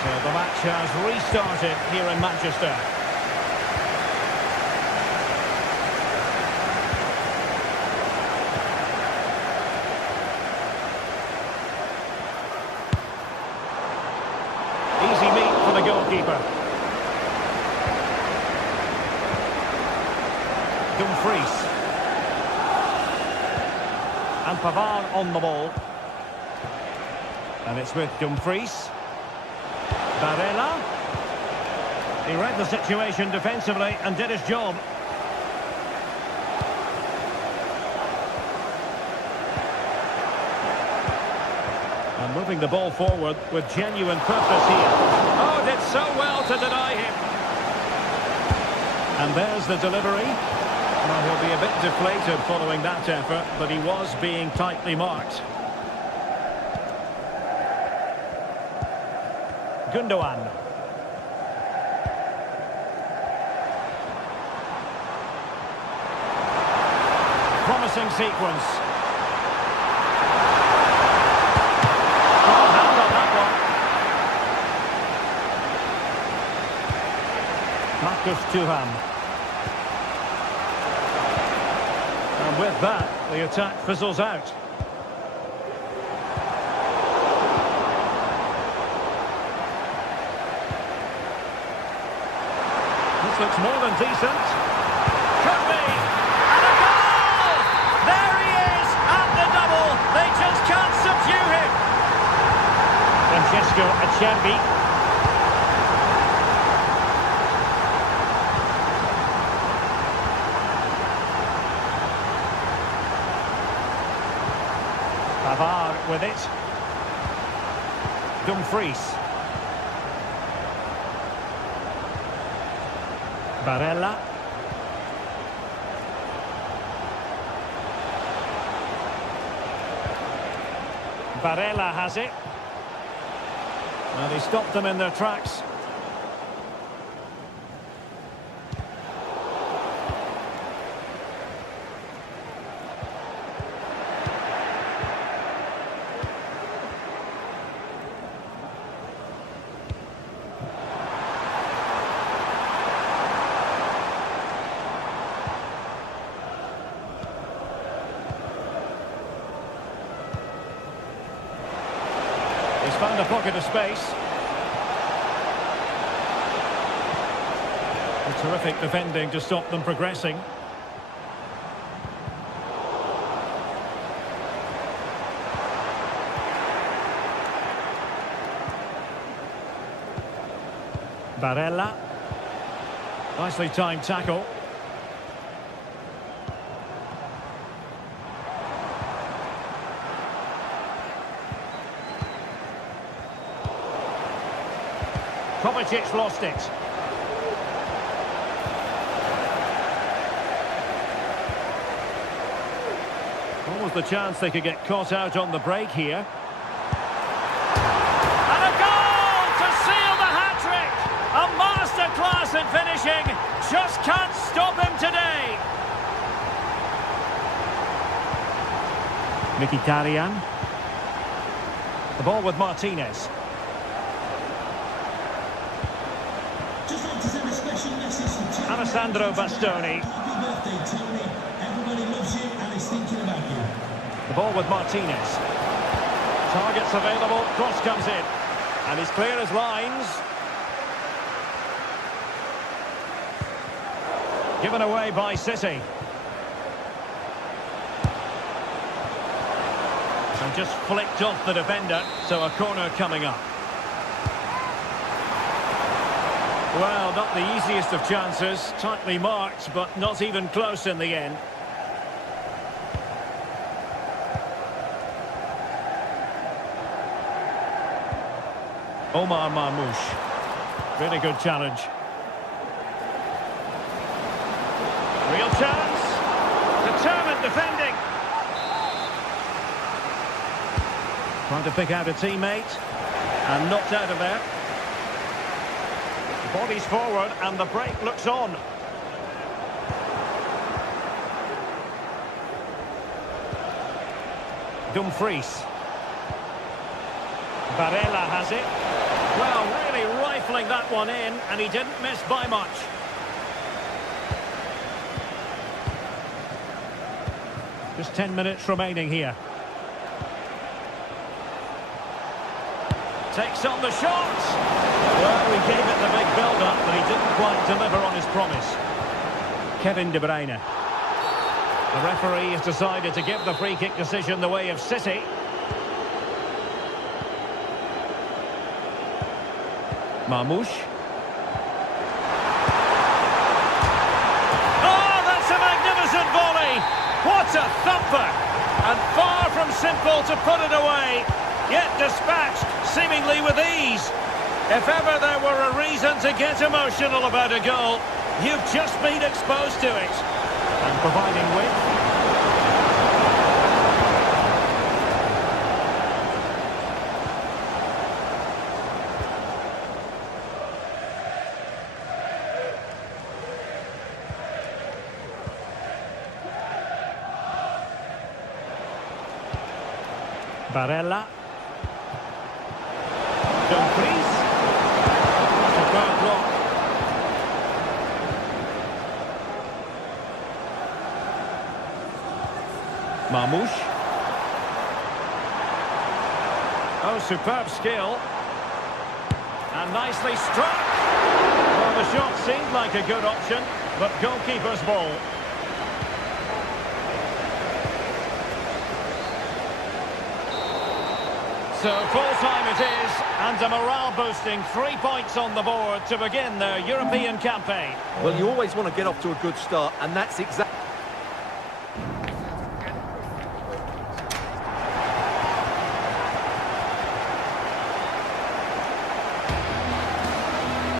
So the match has restarted here in Manchester. Easy meet for the goalkeeper. Dumfries. And Pavard on the ball. And it's with Dumfries. Barella. He read the situation defensively and did his job. And moving the ball forward with genuine purpose here. Oh, did so well to deny him. And there's the delivery. Well, he'll be a bit deflated following that effort, but he was being tightly marked. Gundogan. Promising sequence. Strong hand on that one. Marcus Thuram. And with that, the attack fizzles out. Looks more than decent. Could be. And a goal! There he is at the double. They just can't subdue him. Francesco Acerbi. Pavard with it. Dumfries. Barella. Barella has it. And he stopped them in their tracks. a pocket of space. A terrific defending to stop them progressing. Barella. Nicely timed tackle. Kovacic lost it. Almost the chance they could get caught out on the break here. And a goal to seal the hat-trick! A masterclass in finishing. Just can't stop him today. Mkhitaryan. The ball with Martinez. Alessandro Bastoni. Happy birthday, Tony. Everybody loves you and is thinking about you. The ball with Martinez. Targets available, cross comes in. And he's clear as lines. Given away by City. And just flicked off the defender, so a corner coming up. Well, not the easiest of chances, tightly marked, but not even close in the end. Omar Marmoush. Really good challenge. Real chance. Determined defending. Trying to pick out a teammate. And knocked out of there. Bodies forward and the break looks on. Dumfries. Barella has it. Well, really rifling that one in, and he didn't miss by much. Just 10 minutes remaining here. Takes on the shot. Well, he gave it the big build-up, but he didn't quite deliver on his promise. Kevin De Bruyne. The referee has decided to give the free-kick decision the way of City. Marmoush. Oh, that's a magnificent volley! What a thumper! And far from simple to put it away, yet dispatched seemingly with ease. If ever there were a reason to get emotional about a goal, you've just been exposed to it. And providing width. Barella. Dumfries. Superb block. Marmoush. Oh, superb skill. And nicely struck. Well, the shot seemed like a good option, but goalkeeper's ball. So full-time it is, and a morale-boosting 3 points on the board to begin their European campaign. Well, you always want to get off to a good start, and that's exactly...